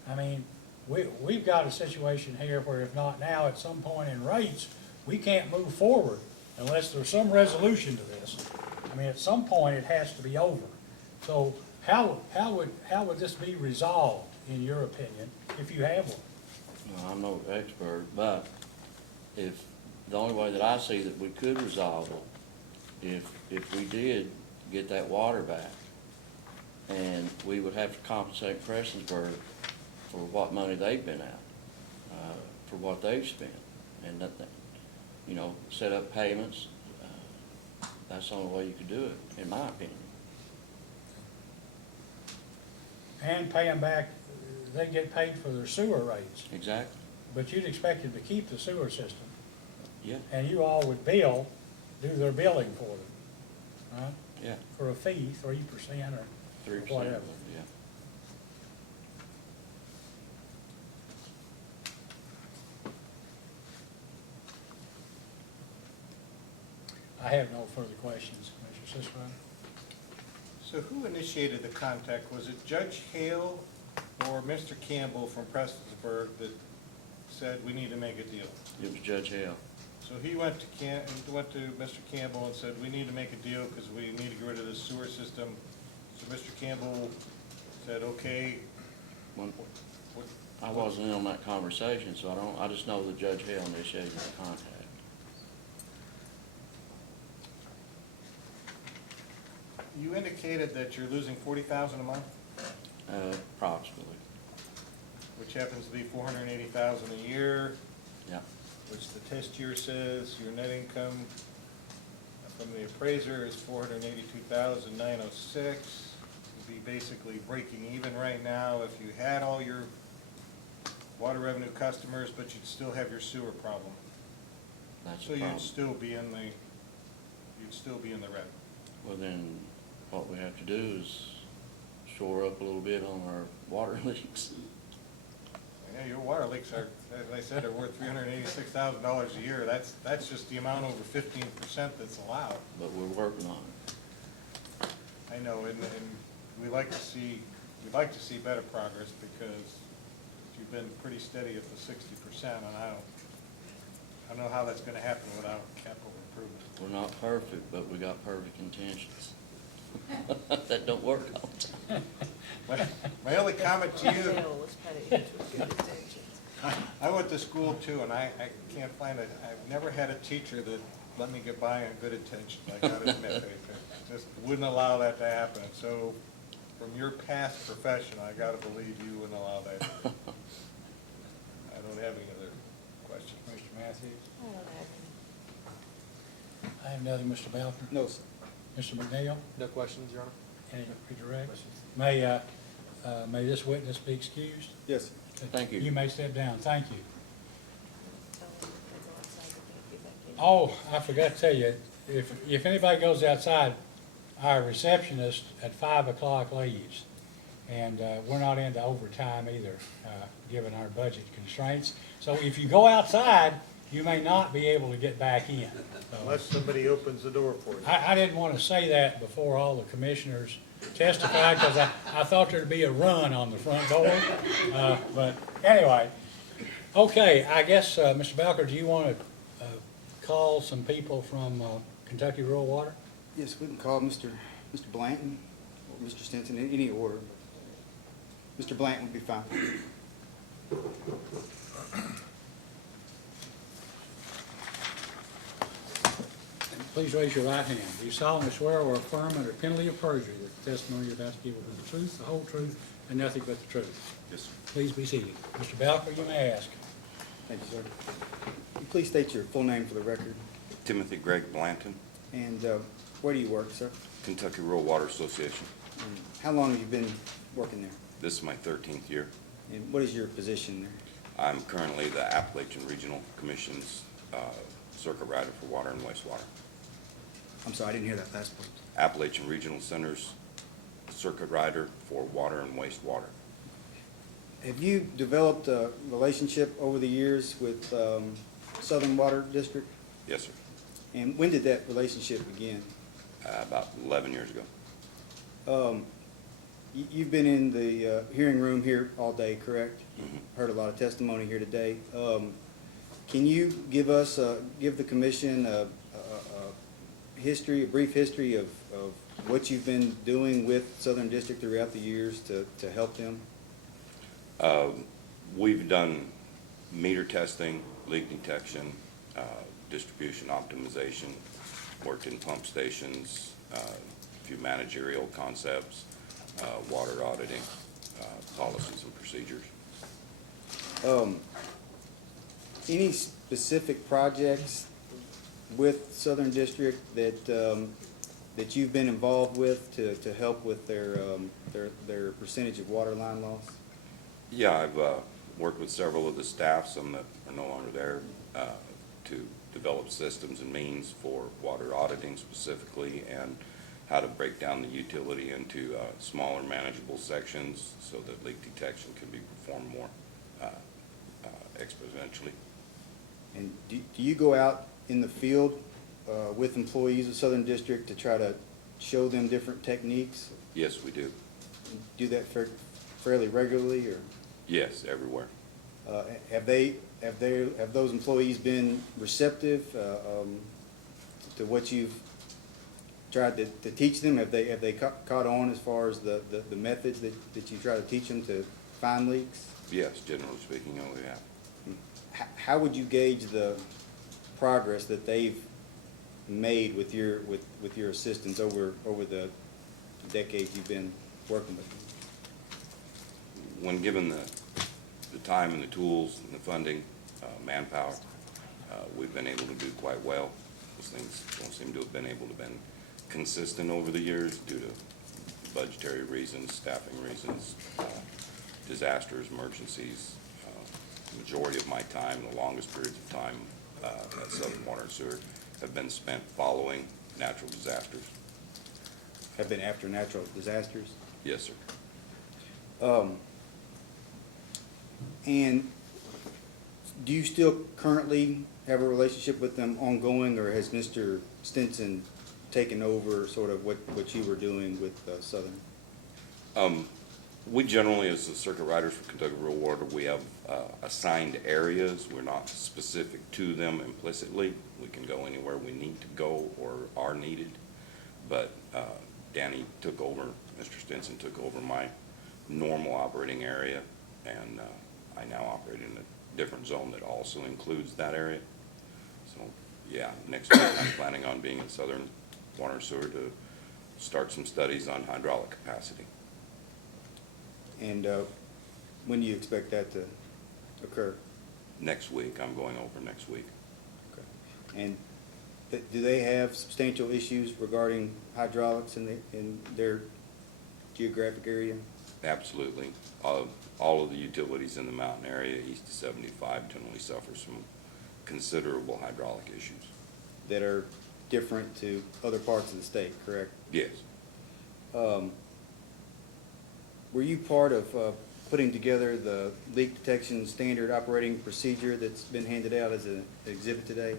I mean, we've got a situation here where if not now, at some point in rates, we can't move forward unless there's some resolution to this. I mean, at some point, it has to be over. So how would this be resolved, in your opinion, if you have one? No, I'm no expert, but if, the only way that I see that we could resolve it, if we did get that water back, and we would have to compensate Prestonsburg for what money they've been out, for what they've spent, and that, set up payments. That's the only way you could do it, in my opinion. And pay them back, they get paid for their sewer rates. Exactly. But you'd expect them to keep the sewer system. Yeah. And you all would do their billing for them, right? Yeah. For a fee, 3% or 3%. whatever. Yeah. I have no further questions, Commissioner Siscoto. So who initiated the contact? Was it Judge Hale or Mr. Campbell from Prestonsburg that said we need to make a deal? It was Judge Hale. So he went to Mr. Campbell and said, we need to make a deal because we need to get rid of this sewer system. So Mr. Campbell said, okay. I wasn't in on that conversation, so I just know that Judge Hale initiated the contact. You indicated that you're losing 40,000 a month, Approximately, which happens to be 480,000 a year, yeah. which the test year says your net income from the appraiser is 482,906. You'd be basically breaking even right now if you had all your water revenue customers, but you'd still have your sewer problem. That's So the problem. you'd still be in the red. Well, then, what we have to do is shore up a little bit on our water leaks. Yeah, your water leaks are, as I said, are worth $386,000 a year. That's just the amount over 15% that's allowed. But we're working on it. I know, and we'd like to see better progress because you've been pretty steady at the 60%, and I don't know how that's gonna happen without capital improvement. We're not perfect, but we got perfect intentions. That don't work all the time. My only comment to you, Bill was petty with good intentions. I went to school too, and I can't find it, I've never had a teacher that let me get by on good intentions, I gotta admit. They just wouldn't allow that to happen. So, from your past profession, I gotta believe you wouldn't allow that. I don't have any other questions. Mr. Matthews? I don't have any. I have nothing, Mr. Belker. No, sir. Mr. McNeil? No questions, Your Honor? Any redirect? May this witness be excused? Yes, sir. Thank you. You may step down, thank you. Tell them if they go outside, they can't get back in. Oh, I forgot to tell you, if anybody goes outside, our receptionist at 5 o'clock leaves. And we're not into overtime either, given our budget constraints. So if you go outside, you may not be able to get back in. Unless somebody opens the door for you. I didn't want to say that before all the commissioners testified, because I thought there'd be a run on the front door. But anyway, okay, I guess, Mr. Belker, do you want to call some people from Kentucky Rural Water? Yes, we can call Mr. Blanton or Mr. Stinson in any order. Mr. Blanton would be fine. Please raise your right hand. Do you solemnly swear or affirm under penalty of perjury that the testimony you're about to give will be the truth, the whole truth, and nothing but the truth? Yes, sir. Please be seated. Mr. Belker, you may ask. Thank you, sir. Will you please state your full name for the record? Timothy Greg Blanton, And where do you work, sir? Kentucky Rural Water Association. And how long have you been working there? This is my 13th year. And what is your position there? I'm currently the Appalachian Regional Commission's circuit rider for water and wastewater. I'm sorry, I didn't hear that last part. Appalachian Regional Center's circuit rider for water and wastewater. Have you developed a relationship over the years with Southern Water District? Yes, sir. And when did that relationship begin? About 11 years ago. You've been in the hearing room here all day, correct? Mhm. Heard a lot of testimony here today. Can you give us, give the commission a brief history of what you've been doing with Southern District throughout the years to help them? We've done meter testing, leak detection, distribution optimization, worked in pump stations, a few managerial concepts, water auditing, policies and procedures. Any specific projects with Southern District that you've been involved with to help with their percentage of water line loss? Yeah, I've worked with several of the staff, some that are no longer there, to develop systems and means for water auditing specifically, and how to break down the utility into smaller manageable sections so that leak detection can be performed more exponentially. And do you go out in the field with employees of Southern District to try to show them different techniques? Yes, we do. Do that fairly regularly, or? Yes, everywhere. Have those employees been receptive to what you've tried to teach them? Have they caught on as far as the methods that you try to teach them to find leaks? Yes, generally speaking, oh, yeah. How would you gauge the progress that they've made with your assistance over the decades you've been working with them? When given the time and the tools and the funding, manpower, we've been able to do quite well. Those things don't seem to have been able to been consistent over the years due to budgetary reasons, staffing reasons, disasters, emergencies. Majority of my time, the longest periods of time at Southern Water and Sewer have been spent following natural disasters. Have been after natural disasters? Yes, sir. And do you still currently have a relationship with them ongoing, or has Mr. Stinson taken over sort of what you were doing with Southern? We generally, as the circuit riders for Kentucky Rural Water, we have assigned areas. We're not specific to them implicitly. We can go anywhere we need to go or are needed. But Danny took over, Mr. Stinson took over my normal operating area, and I now operate in a different zone that also includes that area. So, yeah, next week I'm planning on being at Southern Water and Sewer to start some studies on hydraulic capacity. And when do you expect that to occur? Next week, I'm going over next week. Okay. And do they have substantial issues regarding hydraulics in their geographic area? Absolutely. All of the utilities in the mountain area east of 75 generally suffers from considerable hydraulic issues. That are different to other parts of the state, correct? Yes. Were you part of putting together the leak detection standard operating procedure that's been handed out as an exhibit today?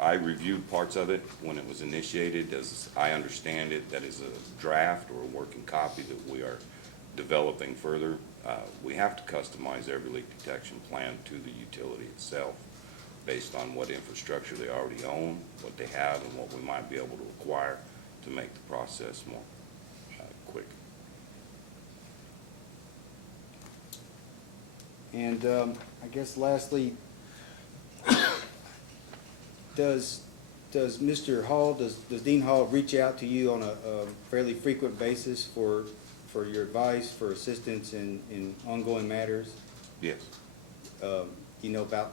I reviewed parts of it when it was initiated. As I understand it, that is a draft or a working copy that we are developing further. We have to customize every leak detection plan to the utility itself based on what infrastructure they already own, what they have, and what we might be able to acquire to make the process more quick. And I guess lastly, does Mr. Hall, does Dean Hall reach out to you on a fairly frequent basis for your advice, for assistance in ongoing matters? Yes. You know about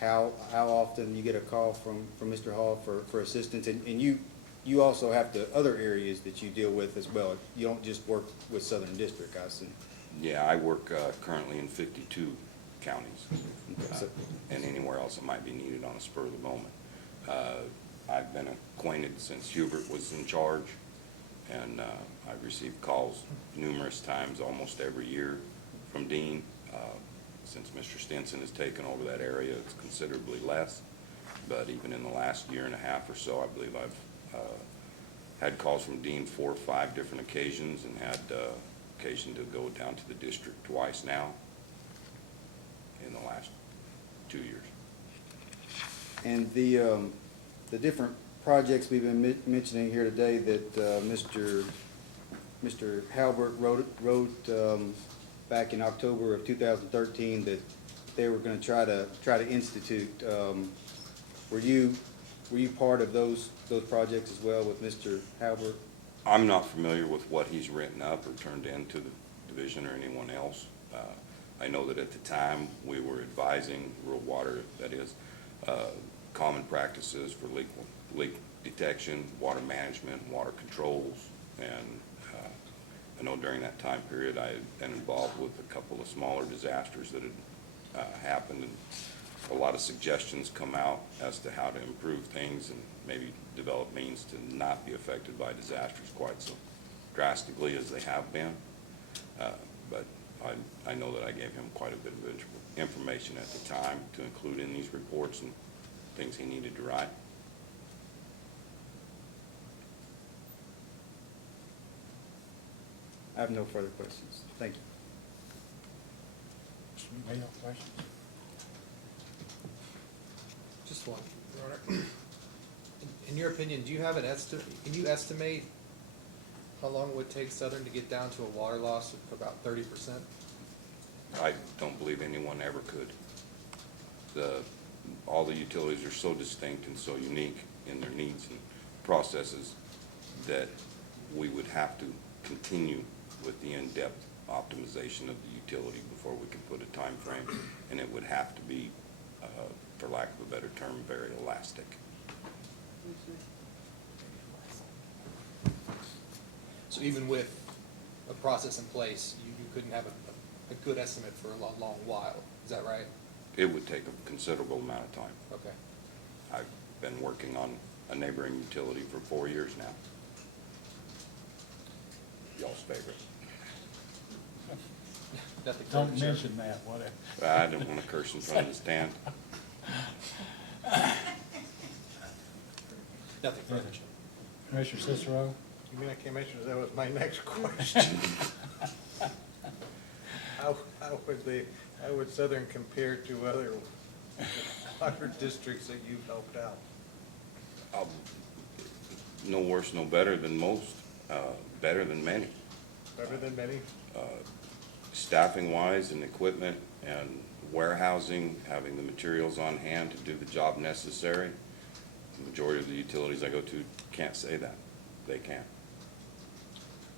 how often you get a call from Mr. Hall for assistance? And you also have the other areas that you deal with as well. You don't just work with Southern District, I assume. Yeah, I work currently in 52 counties, Okay, and anywhere else that might be needed on a spur of the moment. I've been acquainted since Hubert was in charge, and I've received calls numerous times, almost every year, from Dean. Since Mr. Stinson has taken over that area, it's considerably less. But even in the last year and a half or so, I believe I've had calls from Dean 4 or 5 different occasions, and had occasion to go down to the district twice now in the last 2 years. And the different projects we've been mentioning here today that Mr. Halbert wrote back in October of 2013 that they were going to try to institute. Were you part of those projects as well with Mr. Halbert? I'm not familiar with what he's written up or turned into the division or anyone else. I know that at the time we were advising rural water, that is, common practices for leak detection, water management, water controls, and I know during that time period I had been involved with a couple of smaller disasters that had happened, and a lot of suggestions come out as to how to improve things and maybe develop means to not be affected by disasters quite so drastically as they have been. But I know that I gave him quite a bit of information at the time to include in these reports and things he needed to write. I have no further questions. Thank you. Any other questions? Just one, Your Honor. In your opinion, do you have an estimate, can you estimate how long it would take Southern to get down to a water loss of about 30%? I don't believe anyone ever could. All the utilities are so distinct and so unique in their needs and processes that we would have to continue with the in-depth optimization of the utility before we can put a time frame, and it would have to be, for lack of a better term, very elastic. So even with a process in place, you couldn't have a good estimate for a long while, is that right? It would take a considerable amount of time. Okay. I've been working on a neighboring utility for 4 years now. Y'all's favorite. Nothing Don't further, sir. mention that, whatever. I didn't want to curse in front of the stand. Nothing further, sir. Commissioner Cicero? You mean I can't mention, that was my next question. How would Southern compare to other water districts that you've helped out? No worse, no better than most, better than many. Better than many? Staffing-wise and equipment and warehousing, having the materials on hand to do the job necessary. The majority of the utilities I go to can't say that. They can't.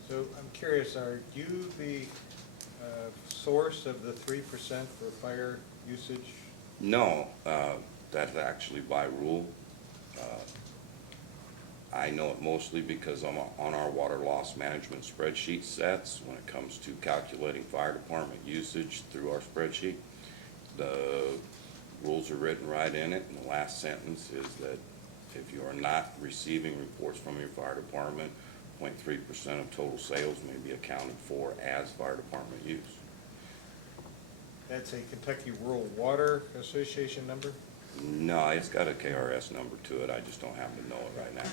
So I'm curious, are you the source of the 3% for fire usage? No, that's actually by rule. I know it mostly because I'm on our water loss management spreadsheet sets when it comes to calculating fire department usage through our spreadsheet. The rules are written right in it, and the last sentence is that if you are not receiving reports from your fire department, 0.3% of total sales may be accounted for as fire department use. That's a Kentucky Rural Water Association number? No, it's got a KRS number to it. I just don't happen to know it right now.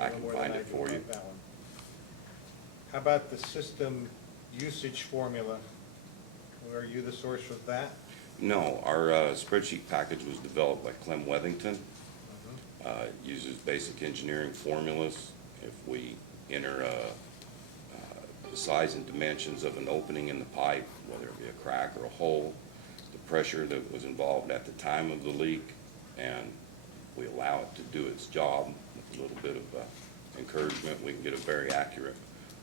I can find it for you. How about the system usage formula? Are you the source of that? No, our spreadsheet package was developed by Clem Wethington. It uses basic engineering formulas. If we enter the size and dimensions of an opening in the pipe, whether it be a crack or a hole, the pressure that was involved at the time of the leak, and we allow it to do its job with a little bit of encouragement, we can get a very accurate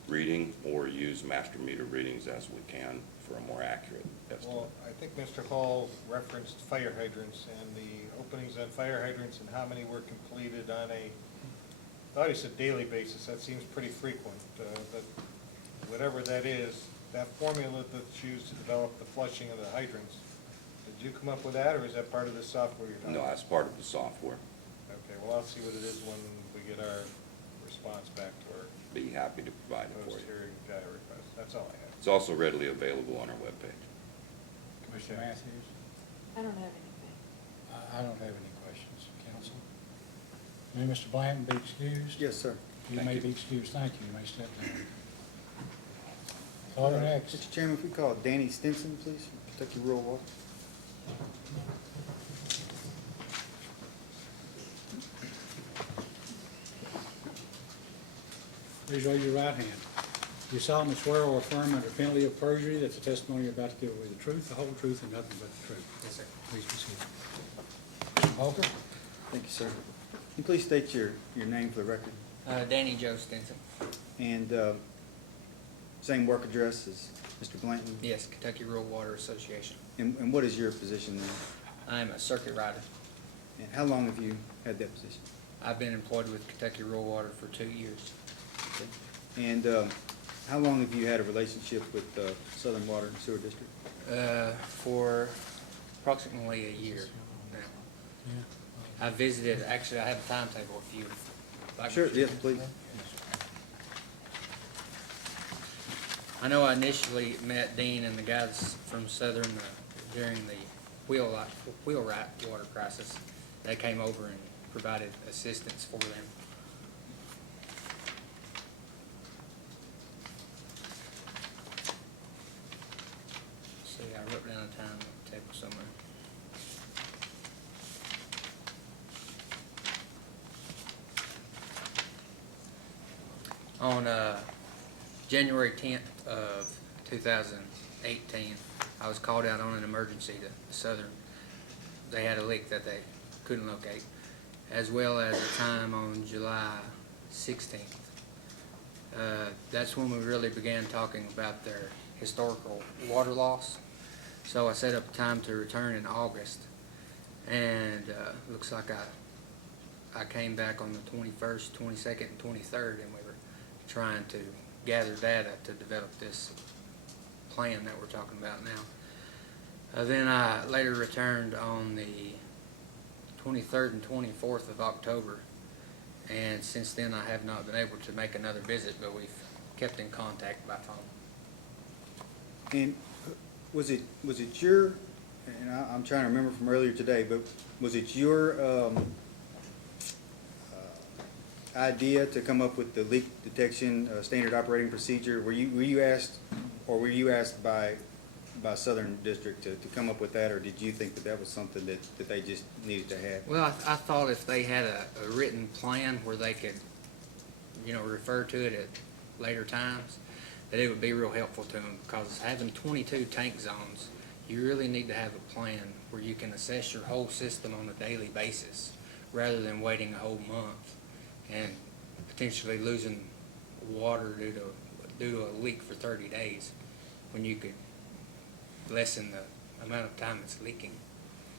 reading or use master meter readings as we can for a more accurate estimate. Well, I think Mr. Hall referenced fire hydrants and the openings on fire hydrants and how many were completed on a, I thought he said daily basis. That seems pretty frequent. But whatever that is, that formula that's used to develop the flushing of the hydrants, did you come up with that, or is that part of the software you're talking about? No, that's part of the software. Okay, well, I'll see what it is when we get our response back to our Be happy to provide it for you. post-hearing data request. That's all I have. It's also readily available on our webpage. Commissioner Matthews? I don't have anything. I don't have any questions, council. May Mr. Blanton be excused? Yes, sir. You may be excused, thank you, you may step down. Caller next. Mr. Chairman, if we call Danny Stinson, please, Kentucky Rural Water. Please raise your right hand. Do you solemnly swear or affirm under penalty of perjury that the testimony you're about to give will be the truth, the whole truth, and nothing but the truth? Yes, sir. Please proceed. Mr. Walker? Thank you, sir. Can you please state your name for the record? Danny Joe Stinson. And same work address as Mr. Blanton? Yes, Kentucky Rural Water Association. And what is your position there? I'm a circuit rider. And how long have you had that position? I've been employed with Kentucky Rural Water for 2 years. And how long have you had a relationship with Southern Water and Sewer District? For approximately a year now. I visited, actually, I have a timetable if you like. Sure, yes, please. I know I initially met Dean and the guys from Southern during the wheelwright water crisis. They came over and provided assistance for them. See, I wrote down a timetable somewhere. On January 10th of 2018, I was called out on an emergency to Southern. They had a leak that they couldn't locate, as well as a time on July 16th That's when we really began talking about their historical water loss. So I set up a time to return in August, and looks like I came back on the 21st, 22nd, and 23rd, and we were trying to gather data to develop this plan that we're talking about now. Then I later returned on the 23rd and 24th of October, and since then I have not been able to make another visit, but we've kept in contact by phone. And was it your, and I'm trying to remember from earlier today, but was it your idea to come up with the leak detection standard operating procedure? Were you asked, or were you asked by Southern District to come up with that, or did you think that was something that they just needed to have? Well, I thought if they had a written plan where they could, refer to it at later times, that it would be real helpful to them, because having 22 tank zones, you really need to have a plan where you can assess your whole system on a daily basis, rather than waiting a whole month and potentially losing water due to a leak for 30 days, when you could lessen the amount of time it's leaking.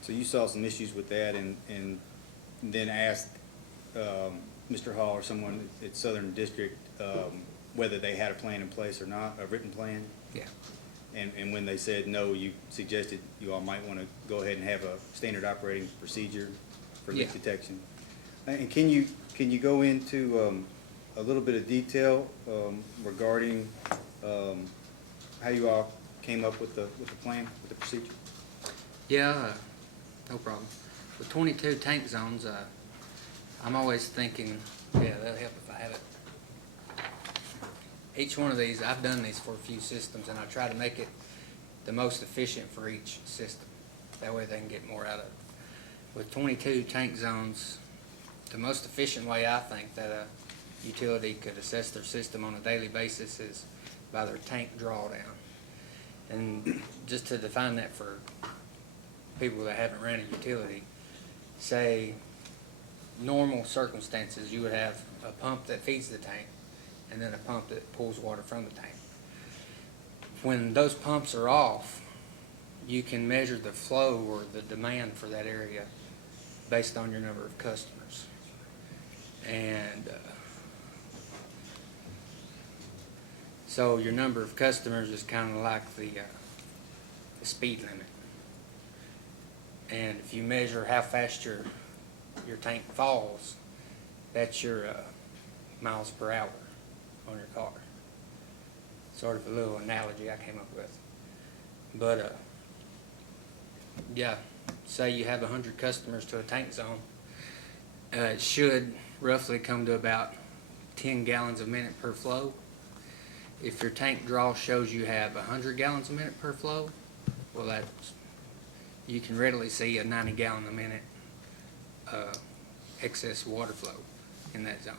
So you saw some issues with that, and then asked Mr. Hall or someone at Southern District whether they had a plan in place or not, a written plan? Yeah. And when they said no, you suggested you all might want to go ahead and have a standard operating procedure for leak detection. And can you go into a little bit of detail regarding how you all came up with the plan, with the procedure? Yeah, no problem. With 22 tank zones, I'm always thinking, yeah, that'll help if I have it. Each one of these, I've done these for a few systems, and I try to make it the most efficient for each system. That way they can get more out of it. With 22 tank zones, the most efficient way I think that a utility could assess their system on a daily basis is by their tank drawdown. And just to define that for people that haven't ran a utility, say normal circumstances, you would have a pump that feeds the tank and then a pump that pulls water from the tank. When those pumps are off, you can measure the flow or the demand for that area based on your number of customers. And so your number of customers is kind of like the speed limit. And if you measure how fast your tank falls, that's your miles per hour on your car. Sort of a little analogy I came up with. But yeah, say you have 100 customers to a tank zone, it should roughly come to about 10 gallons a minute per flow. If your tank draw shows you have 100 gallons a minute per flow, well, you can readily see a 90 gallon a minute excess water flow in that zone.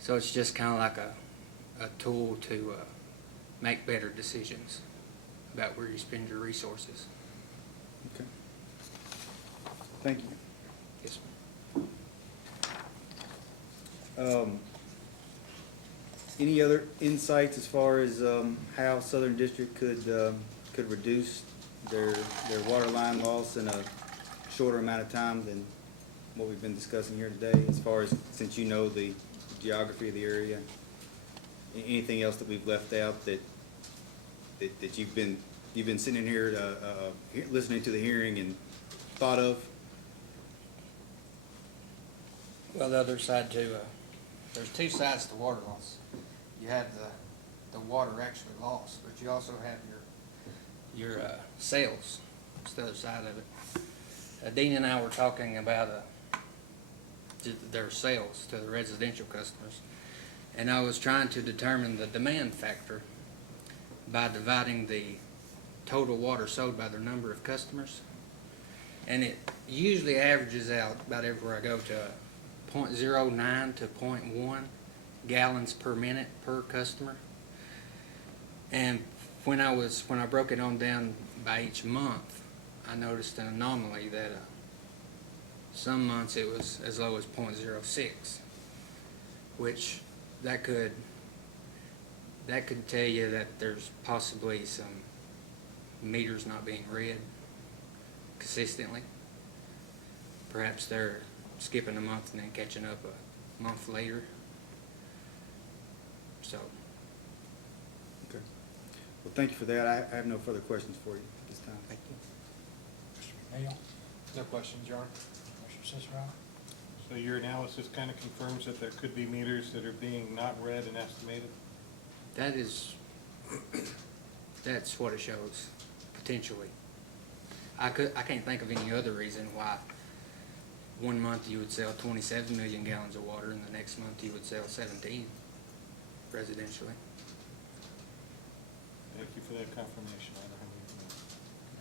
So it's just kind of like a tool to make better decisions about where you spend your resources. Okay. Thank you. Yes, Any other insights as far as how Southern District could reduce their water line loss in a shorter amount of time than what we've been discussing here today, as far as, since you know the geography of the area? Anything else that we've left out that you've been sitting in here listening to the hearing and thought of? Well, the other side too, there's two sides to water loss. You have the water actually lost, but you also have your sales. It's the other side of it. Dean and I were talking about their sales to the residential customers, and I was trying to determine the demand factor by dividing the total water sold by their number of customers, and it usually averages out about everywhere I go to 0.09 to 0.1 gallons per minute per customer. And when I broke it on down by each month, I noticed an anomaly that some months it was as low as 0.06, which that could That could tell you that there's possibly some meters not being read consistently. Perhaps they're skipping a month and then catching up a month later. So, Okay. Well, thank you for that. I have no further questions for you at this time. Thank you. Mr. McNeil, No questions, Your Honor. Mr. Cicero? So your analysis kind of confirms that there could be meters that are being not read and estimated? that is, that's what it shows, potentially. I can't think of any other reason why 1 month you would sell 27 million gallons of water and the next month you would sell 17 residentially. Thank you for that confirmation. I don't have anything else.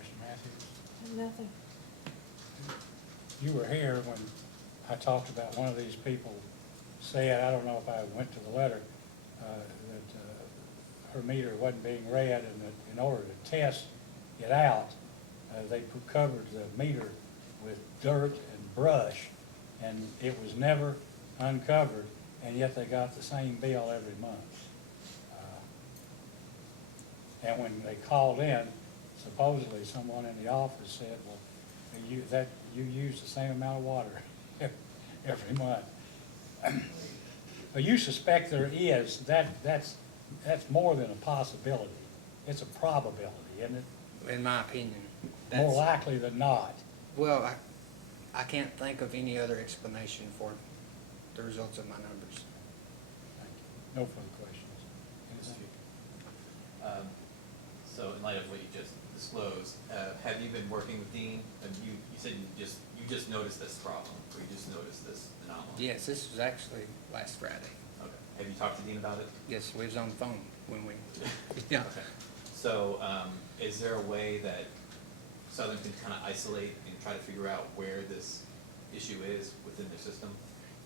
Mr. Matthews? Nothing. You were here when I talked about one of these people said, I don't know if I went to the letter, that her meter wasn't being read, and that in order to test it out, they covered the meter with dirt and brush, and it was never uncovered, and yet they got the same bill every month. And when they called in, supposedly someone in the office said, well, you use the same amount of water every month. But you suspect there is, that's more than a possibility. It's a probability, isn't it? In my opinion. More likely than not. Well, I can't think of any other explanation for the results of my numbers. Thank you. No further questions. Anything? So in light of what you just disclosed, have you been working with Dean? And you said you just noticed this problem, or you just noticed this anomaly? Yes, this was actually last Friday. Okay. Have you talked to Dean about it? Yes, we was on the phone when we, yeah. Okay. So, is there a way that Southern can kind of isolate and try to figure out where this issue is within their system?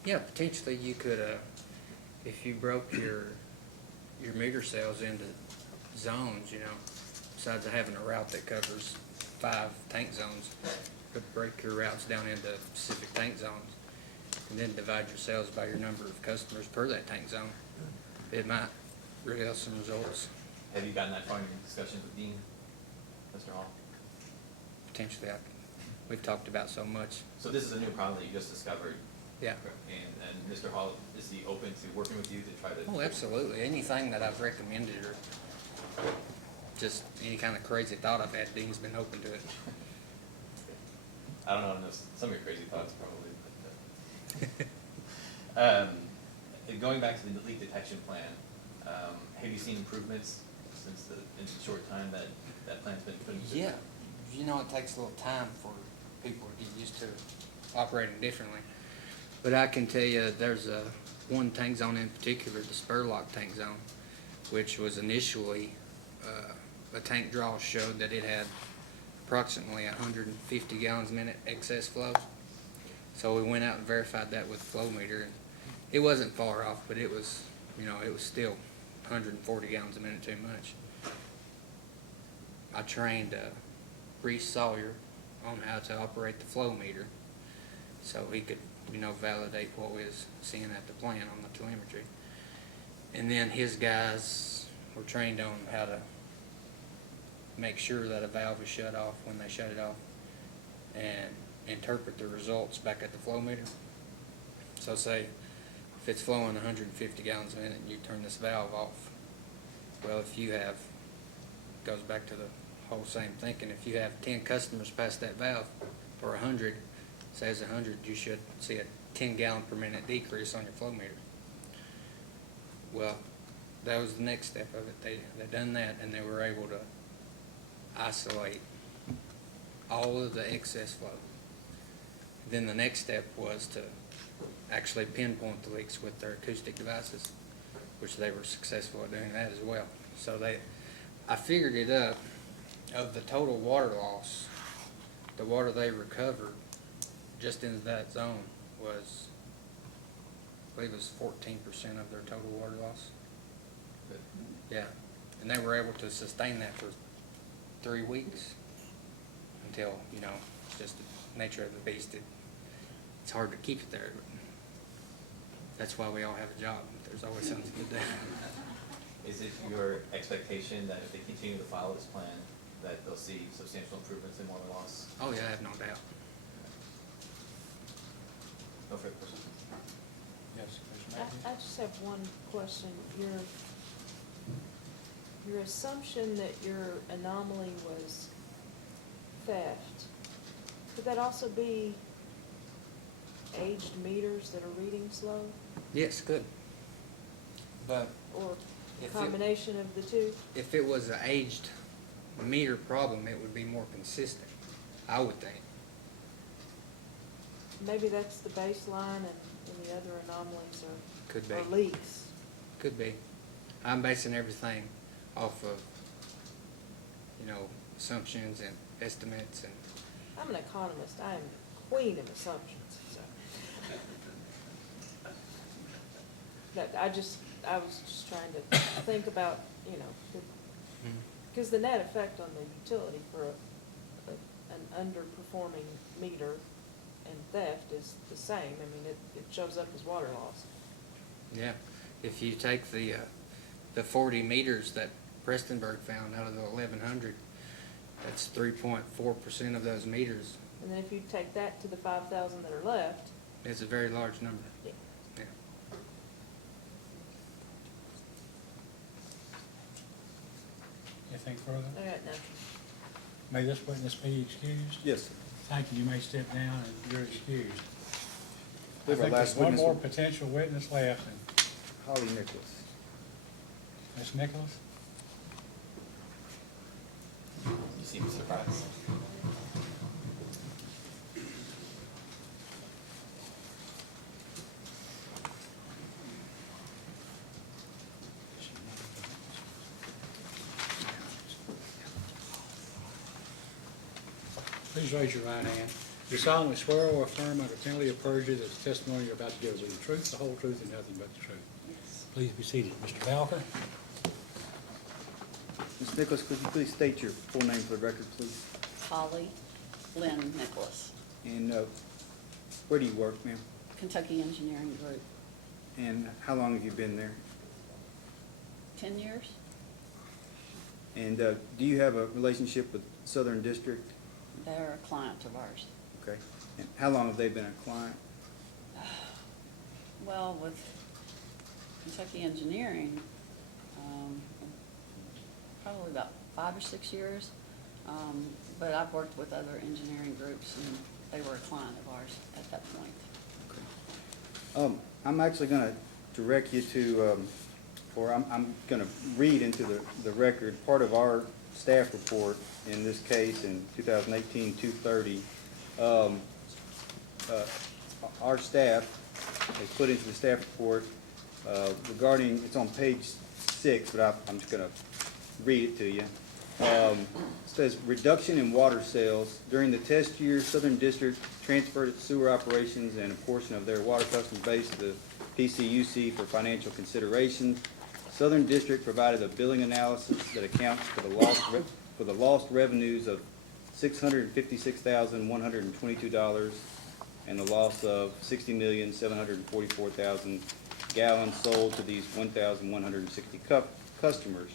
Yeah, potentially you could, if you broke your meter cells into zones, you know, besides having a route that covers 5 tank zones, could break your routes down into specific tank zones, and then divide your cells by your number of customers per that tank zone. It might reveal some results. Have you gotten that far in your discussions with Dean, Mr. Hall? Potentially, we've talked about so much. So this is a new problem that you just discovered? Yeah. And Mr. Hall, is he open to working with you to try to? Oh, absolutely. Anything that I've recommended or just any kind of crazy thought I've had, Dean's been open to it. I don't know, some of your crazy thoughts probably. But, going back to the leak detection plan, have you seen improvements since in the short time that plan's been put into? Yeah. You know, it takes a little time for people to get used to operating differently. But I can tell you there's one tank zone in particular, the Spurlock tank zone, which was initially a tank draw showed that it had approximately 150 gallons a minute excess flow. So we went out and verified that with the flow meter. And it wasn't far off, but it was, you know, it was still 140 gallons a minute too much. I trained Reese Sawyer on how to operate the flow meter so he could, you know, validate what we was seeing at the plant on the telemetry. And then his guys were trained on how to make sure that a valve is shut off when they shut it off and interpret the results back at the flow meter. So say if it's flowing 150 gallons a minute and you turn this valve off, well, if you have, goes back to the whole same thinking, if you have 10 customers pass that valve, or 100, says 100, you should see a 10 gallon per minute decrease on your flow meter. Well, that was the next step of it. They done that, and they were able to isolate all of the excess flow. Then the next step was to actually pinpoint the leaks with their acoustic devices, which they were successful at doing that as well. So I figured it up, of the total water loss, the water they recovered just into that zone was, I believe it was 14% of their total water loss. Yeah, and they were able to sustain that for 3 weeks until, you know, it's just the nature of the beast. It's hard to keep it there, but that's why we all have a job. There's always something to do. Is it your expectation that if they continue to follow this plan, that they'll see substantial improvements in water loss? Oh, yeah, I have no doubt. No further questions? Yes, Commissioner Matthews? I just have one question. Your assumption that your anomaly was theft, could that also be aged meters that are reading slow? Yes, good. But Or a If it- combination of the two? if it was an aged meter problem, it would be more consistent, I would think. Maybe that's the baseline and the other anomalies Could be. are leaks. Could be. I'm basing everything off of, assumptions and estimates and, I'm an economist. I am queen of assumptions, so. But I was just trying to think about, because the net effect on the utility for an underperforming meter and theft is the same. I mean, it shows up as water loss. yeah. If you take the 40 meters that Prestonsburg found out of the 1,100, that's 3.4% of those meters. And then if you take that to the 5,000 that are left, It's a very large number. yeah. Yeah. Anything further? I got nothing. May this witness be excused? Yes, sir. Thank you. You may step down and you're excused. We have our I think last there's one witness. more potential witness left, and Holly Nicholas. Ms. Nicholas? You seem surprised. Please raise your right hand. You solemnly swear or affirm under penalty of perjury that the testimony you're about to give is the truth, the whole truth, and nothing but the truth. Yes. Please be seated. Mr. Valker? Ms. Nicholas, could you please state your full name for the record, please? Holly Lynn Nicholas, And where do you work, ma'am? Kentucky Engineering Group, And how long have you been there? 10 years. And do you have a relationship with Southern District? They're a client of ours. Okay. And how long have they been a client? Well, with Kentucky Engineering, probably about 5 or 6 years. But I've worked with other engineering groups, and they were a client of ours at that point. I'm actually going to direct you to, or I'm going to read into the record part of our staff report in this case in 2018-230. Our staff has put into the staff report regarding, it's on page 6, but I'm just going to read it to you. It says, reduction in water sales. During the test year, Southern District transferred its sewer operations and a portion of their water customer base to the PCUC for financial consideration. Southern District provided a billing analysis that accounts for the lost revenues of $656,122 and the loss of 60,744,000 gallons sold to these 1,160 customers.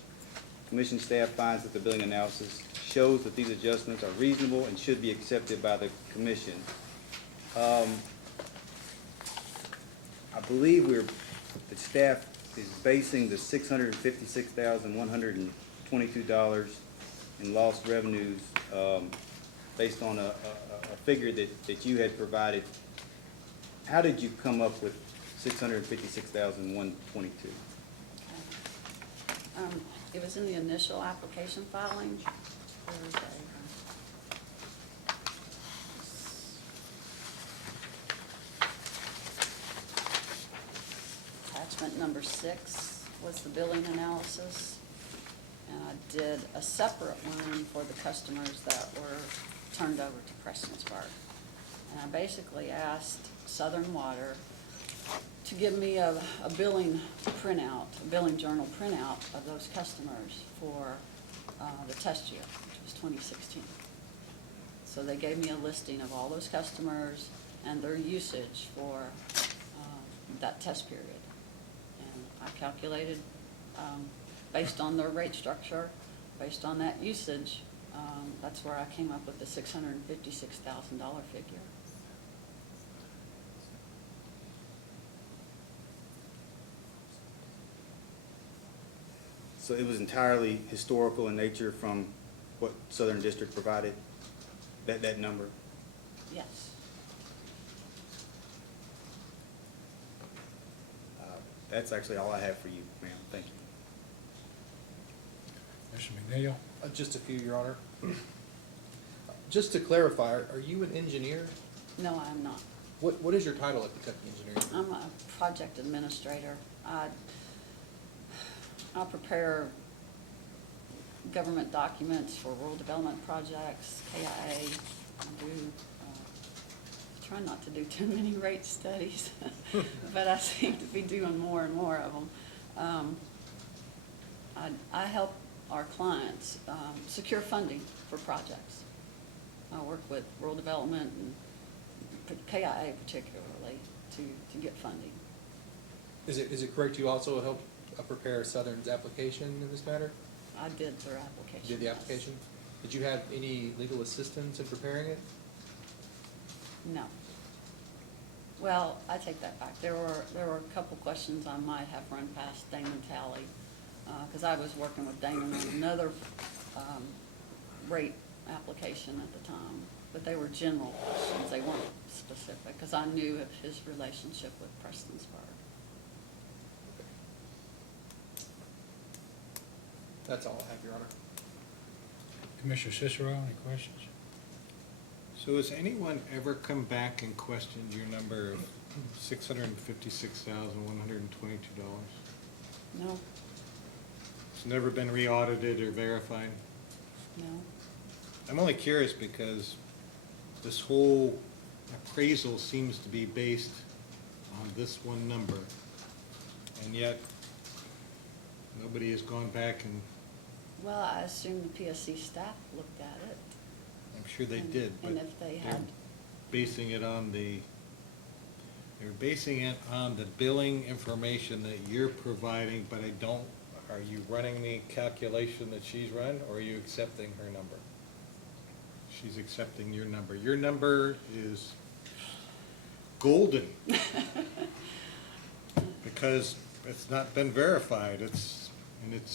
Commission staff finds that the billing analysis shows that these adjustments are reasonable and should be accepted by the commission. I believe the staff is basing the $656,122 in lost revenues based on a figure that you had provided. How did you come up with $656,122? It was in the initial application filing. There was attachment number 6 was the billing analysis. And I did a separate one for the customers that were turned over to Prestonsburg. And I basically asked Southern Water to give me a billing printout, a billing journal printout of those customers for the test year, which was 2016. So they gave me a listing of all those customers and their usage for that test period. And I calculated based on their rate structure, based on that usage, that's where I came up with the $656,000 figure. So it was entirely historical in nature from what Southern District provided, that number? Yes. That's actually all I have for you, ma'am. Thank you. Mr. McNeil? Just a few, Your Honor. Just to clarify, are you an engineer? No, I'm not. What is your title at Kentucky Engineering? I'm a project administrator. I prepare government documents for rural development projects, KIA. I do, try not to do too many rate studies, but I seem to be doing more and more of them. I help our clients secure funding for projects. I work with rural development and KIA particularly to get funding. Is it correct you also help prepare Southern's application in this matter? I did their application. You did the yes. application? Did you have any legal assistance in preparing it? No. Well, I take that back. There were a couple questions I might have run past Damon Talley, because I was working with Damon on another rate application at the time, but they were general questions. They weren't specific, because I knew of his relationship with Prestonsburg. That's all I have, Your Honor. Commissioner Cicero, any questions? So has anyone ever come back and questioned your number of $656,122? No, It's never been re-audited or verified? no. I'm only curious because this whole appraisal seems to be based on this one number, and yet nobody has gone back and, Well, I assume the PSC staff looked at it. I'm sure they And- did, but and if they they're had- basing it on they're basing it on the billing information that you're providing, but are you running the calculation that she's run, or are you accepting her number? She's accepting your number. Your number is golden. Because it's not been verified. It's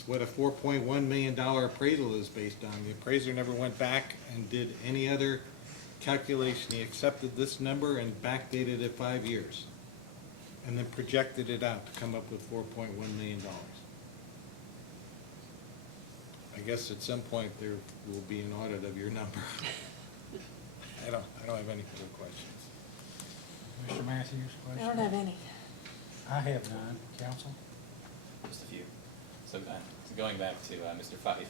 what a $4.1 million appraisal is based on. The appraiser never went back and did any other calculation. He accepted this number and backdated it 5 years, and then projected it out to come up with $4.1 million. I guess at some point there will be an audit of your number. I don't have any further questions. Mr. Matthews, I questions? don't have any. I have none. Counsel? Just a few. So going back to Mr. Fife,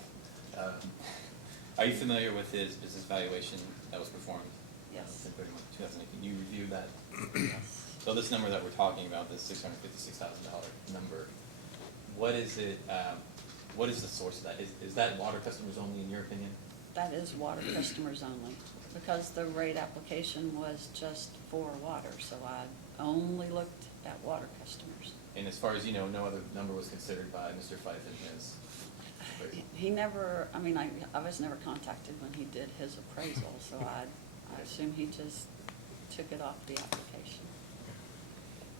are you familiar with his business valuation that was performed? Yes. In 2018. You reviewed that? Yes. So this number that we're talking about, this $656,000 number, what is it? What is the source of that? Is that water customers only, in your opinion? That is water customers only, because the rate application was just for water, so I only looked at water customers. And as far as you know, no other number was considered by Mr. Fife in his appraisal? He never, I was never contacted when he did his appraisal, so I assume he just took it off the application.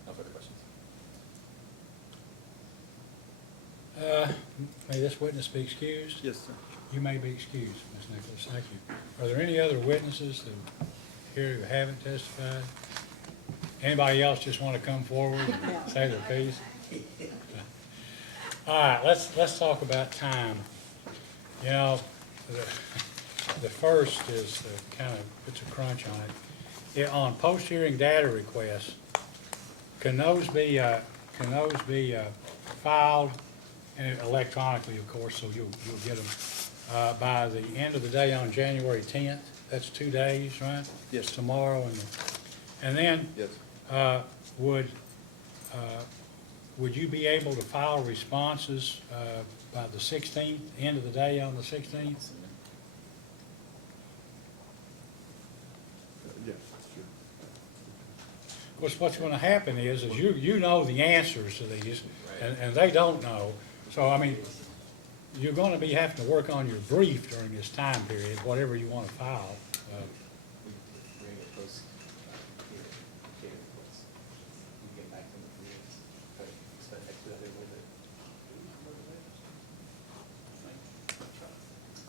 No further questions. May this witness be excused? Yes, sir. You may be excused, Ms. Nicholas. Thank you. Are there any other witnesses here who haven't testified? Anybody else just want to come forward and say their piece? All right, let's talk about time. You know, the first is kind of puts a crunch on it. On post-hearing data requests, can those be filed and electronically, of course, so you'll get them by the end of the day on January 10th? That's 2 days, right? Yes. Tomorrow and then Yes. would you be able to file responses by the 16th, end of the day on the 16th? Yes. Of course, what's going to happen is you know the answers to these, and they don't know. So, I mean, you're gonna be having to work on your brief during this time period, whatever you wanna file. We're gonna get close, here, reports. We can get back to them in 3 days. Try to expedite it a little bit.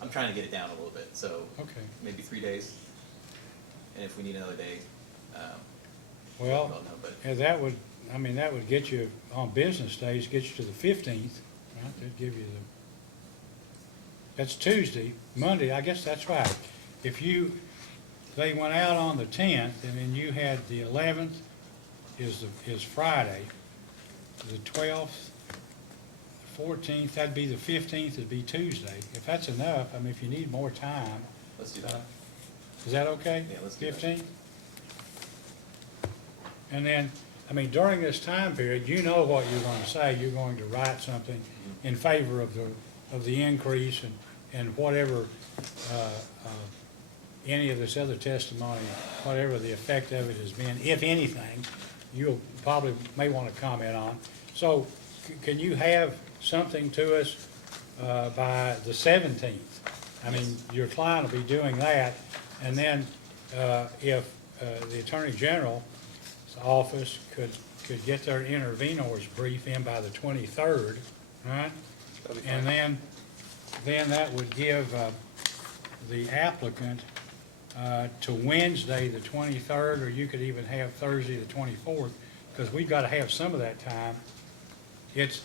I'm trying to get it down a little bit, so Okay. maybe 3 days. And if we need another day, Well, don't know, but that would, I mean, that would get you, on business days, get you to the 15th, right? That'd give you that's Tuesday, Monday, I guess that's right. If they went out on the 10th, and then you had the 11th is Friday, the 12th, 14th, that'd be the 15th, it'd be Tuesday. If that's enough, I mean, if you need more time. let's do that. Is that okay? Yeah, let's do that. 15th? And then, I mean, during this time period, you know what you're going to say. You're going to write something in favor of the increase and whatever, any of this other testimony, whatever the effect of it has been, if anything, you'll probably may want to comment on. So can you have something to us by the 17th? I mean, your client will be doing that, and then if the Attorney General's office could get their intervenors brief in by the 23rd, right? And then that would give the applicant to Wednesday, the 23rd, or you could even have Thursday, the 24th, because we've got to have some of that time. It's,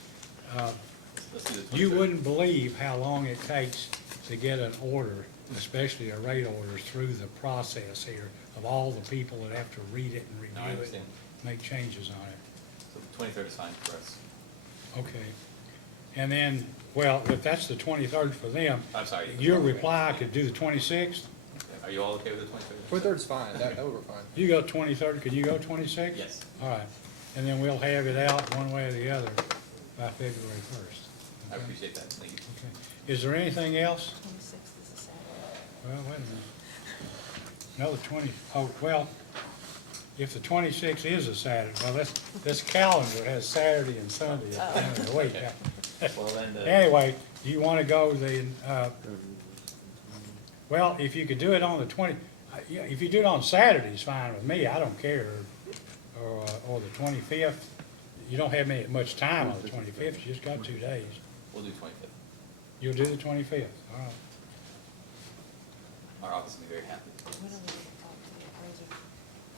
Let's do the you 23rd. wouldn't believe how long it takes to get an order, especially a rate order, through the process here of all the people that have to read it and No, I review it, understand. make changes on it. So the 23rd is fine for us. Okay. And then, well, if that's the 23rd for them, I'm sorry. your reply could do the 26th? Are you all okay with the 23rd? 23rd's fine, that would work fine. You go 23rd, can you go 26th? Yes. All right. And then we'll have it out one way or the other by February 1st. I appreciate that, thank you. Okay. Is there anything else? 26th is a Saturday. Well, wait a minute. No, well, if the 26th is a Saturday, well, this calendar has Saturday and Sunday at the end of the week. Well, then Anyway, do you want to go well, if you could do it on the yeah, if you do it on Saturday, it's fine with me, I don't care. Or the 25th, you don't have much time on the 25th, you just got 2 days. we'll do 25th. You'll do the 25th, all right. Our office will be very happy. When are we gonna talk to the appraiser?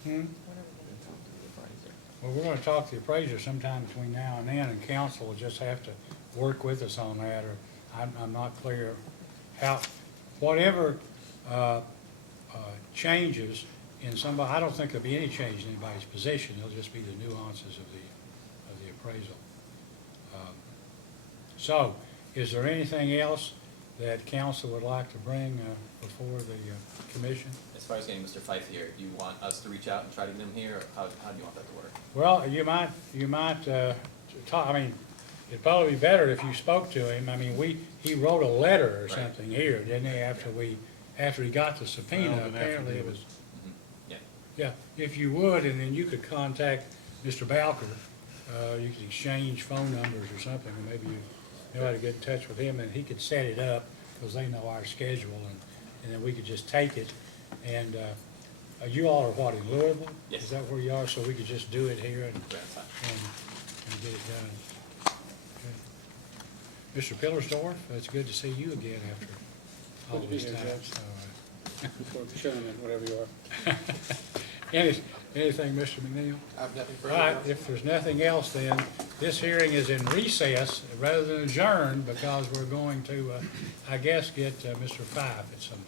Hmm? When are we gonna talk to the appraiser? Well, we're gonna talk to the appraiser sometime between now and then, and council will just have to work with us on that, or I'm not clear how, whatever, changes in somebody, I don't think there'll be any change in anybody's position, it'll just be the nuances of the appraisal. So, is there anything else that council would like to bring, before the commission? As far as getting Mr. Fife here, do you want us to reach out and try to get him here, or how do you want that to work? Well, you might, talk, I mean, it'd probably be better if you spoke to him. I mean, he wrote a letter or Right. something here, didn't he, after he got the subpoena, Well, then after apparently he it was, Yeah. yeah, if you would, and then you could contact Mr. Bowker, you could exchange phone numbers or something, and maybe you know how to get in touch with him, and he could set it up, because they know our schedule, and then we could just take it, and, you all are what, in Louisville? Yes. Is that where you are, so we could just do it here and Right, that's fine. and get it done. Okay. Mr. Pillersdorf, it's good to see you again after all Good to be this here, time. Judge. So, Or chairman, whatever you are. anything, Mr. McNeil? I have nothing All further. right, if there's nothing else, then this hearing is in recess rather than adjourned, because we're going to, I guess, get Mr. Fife at some point.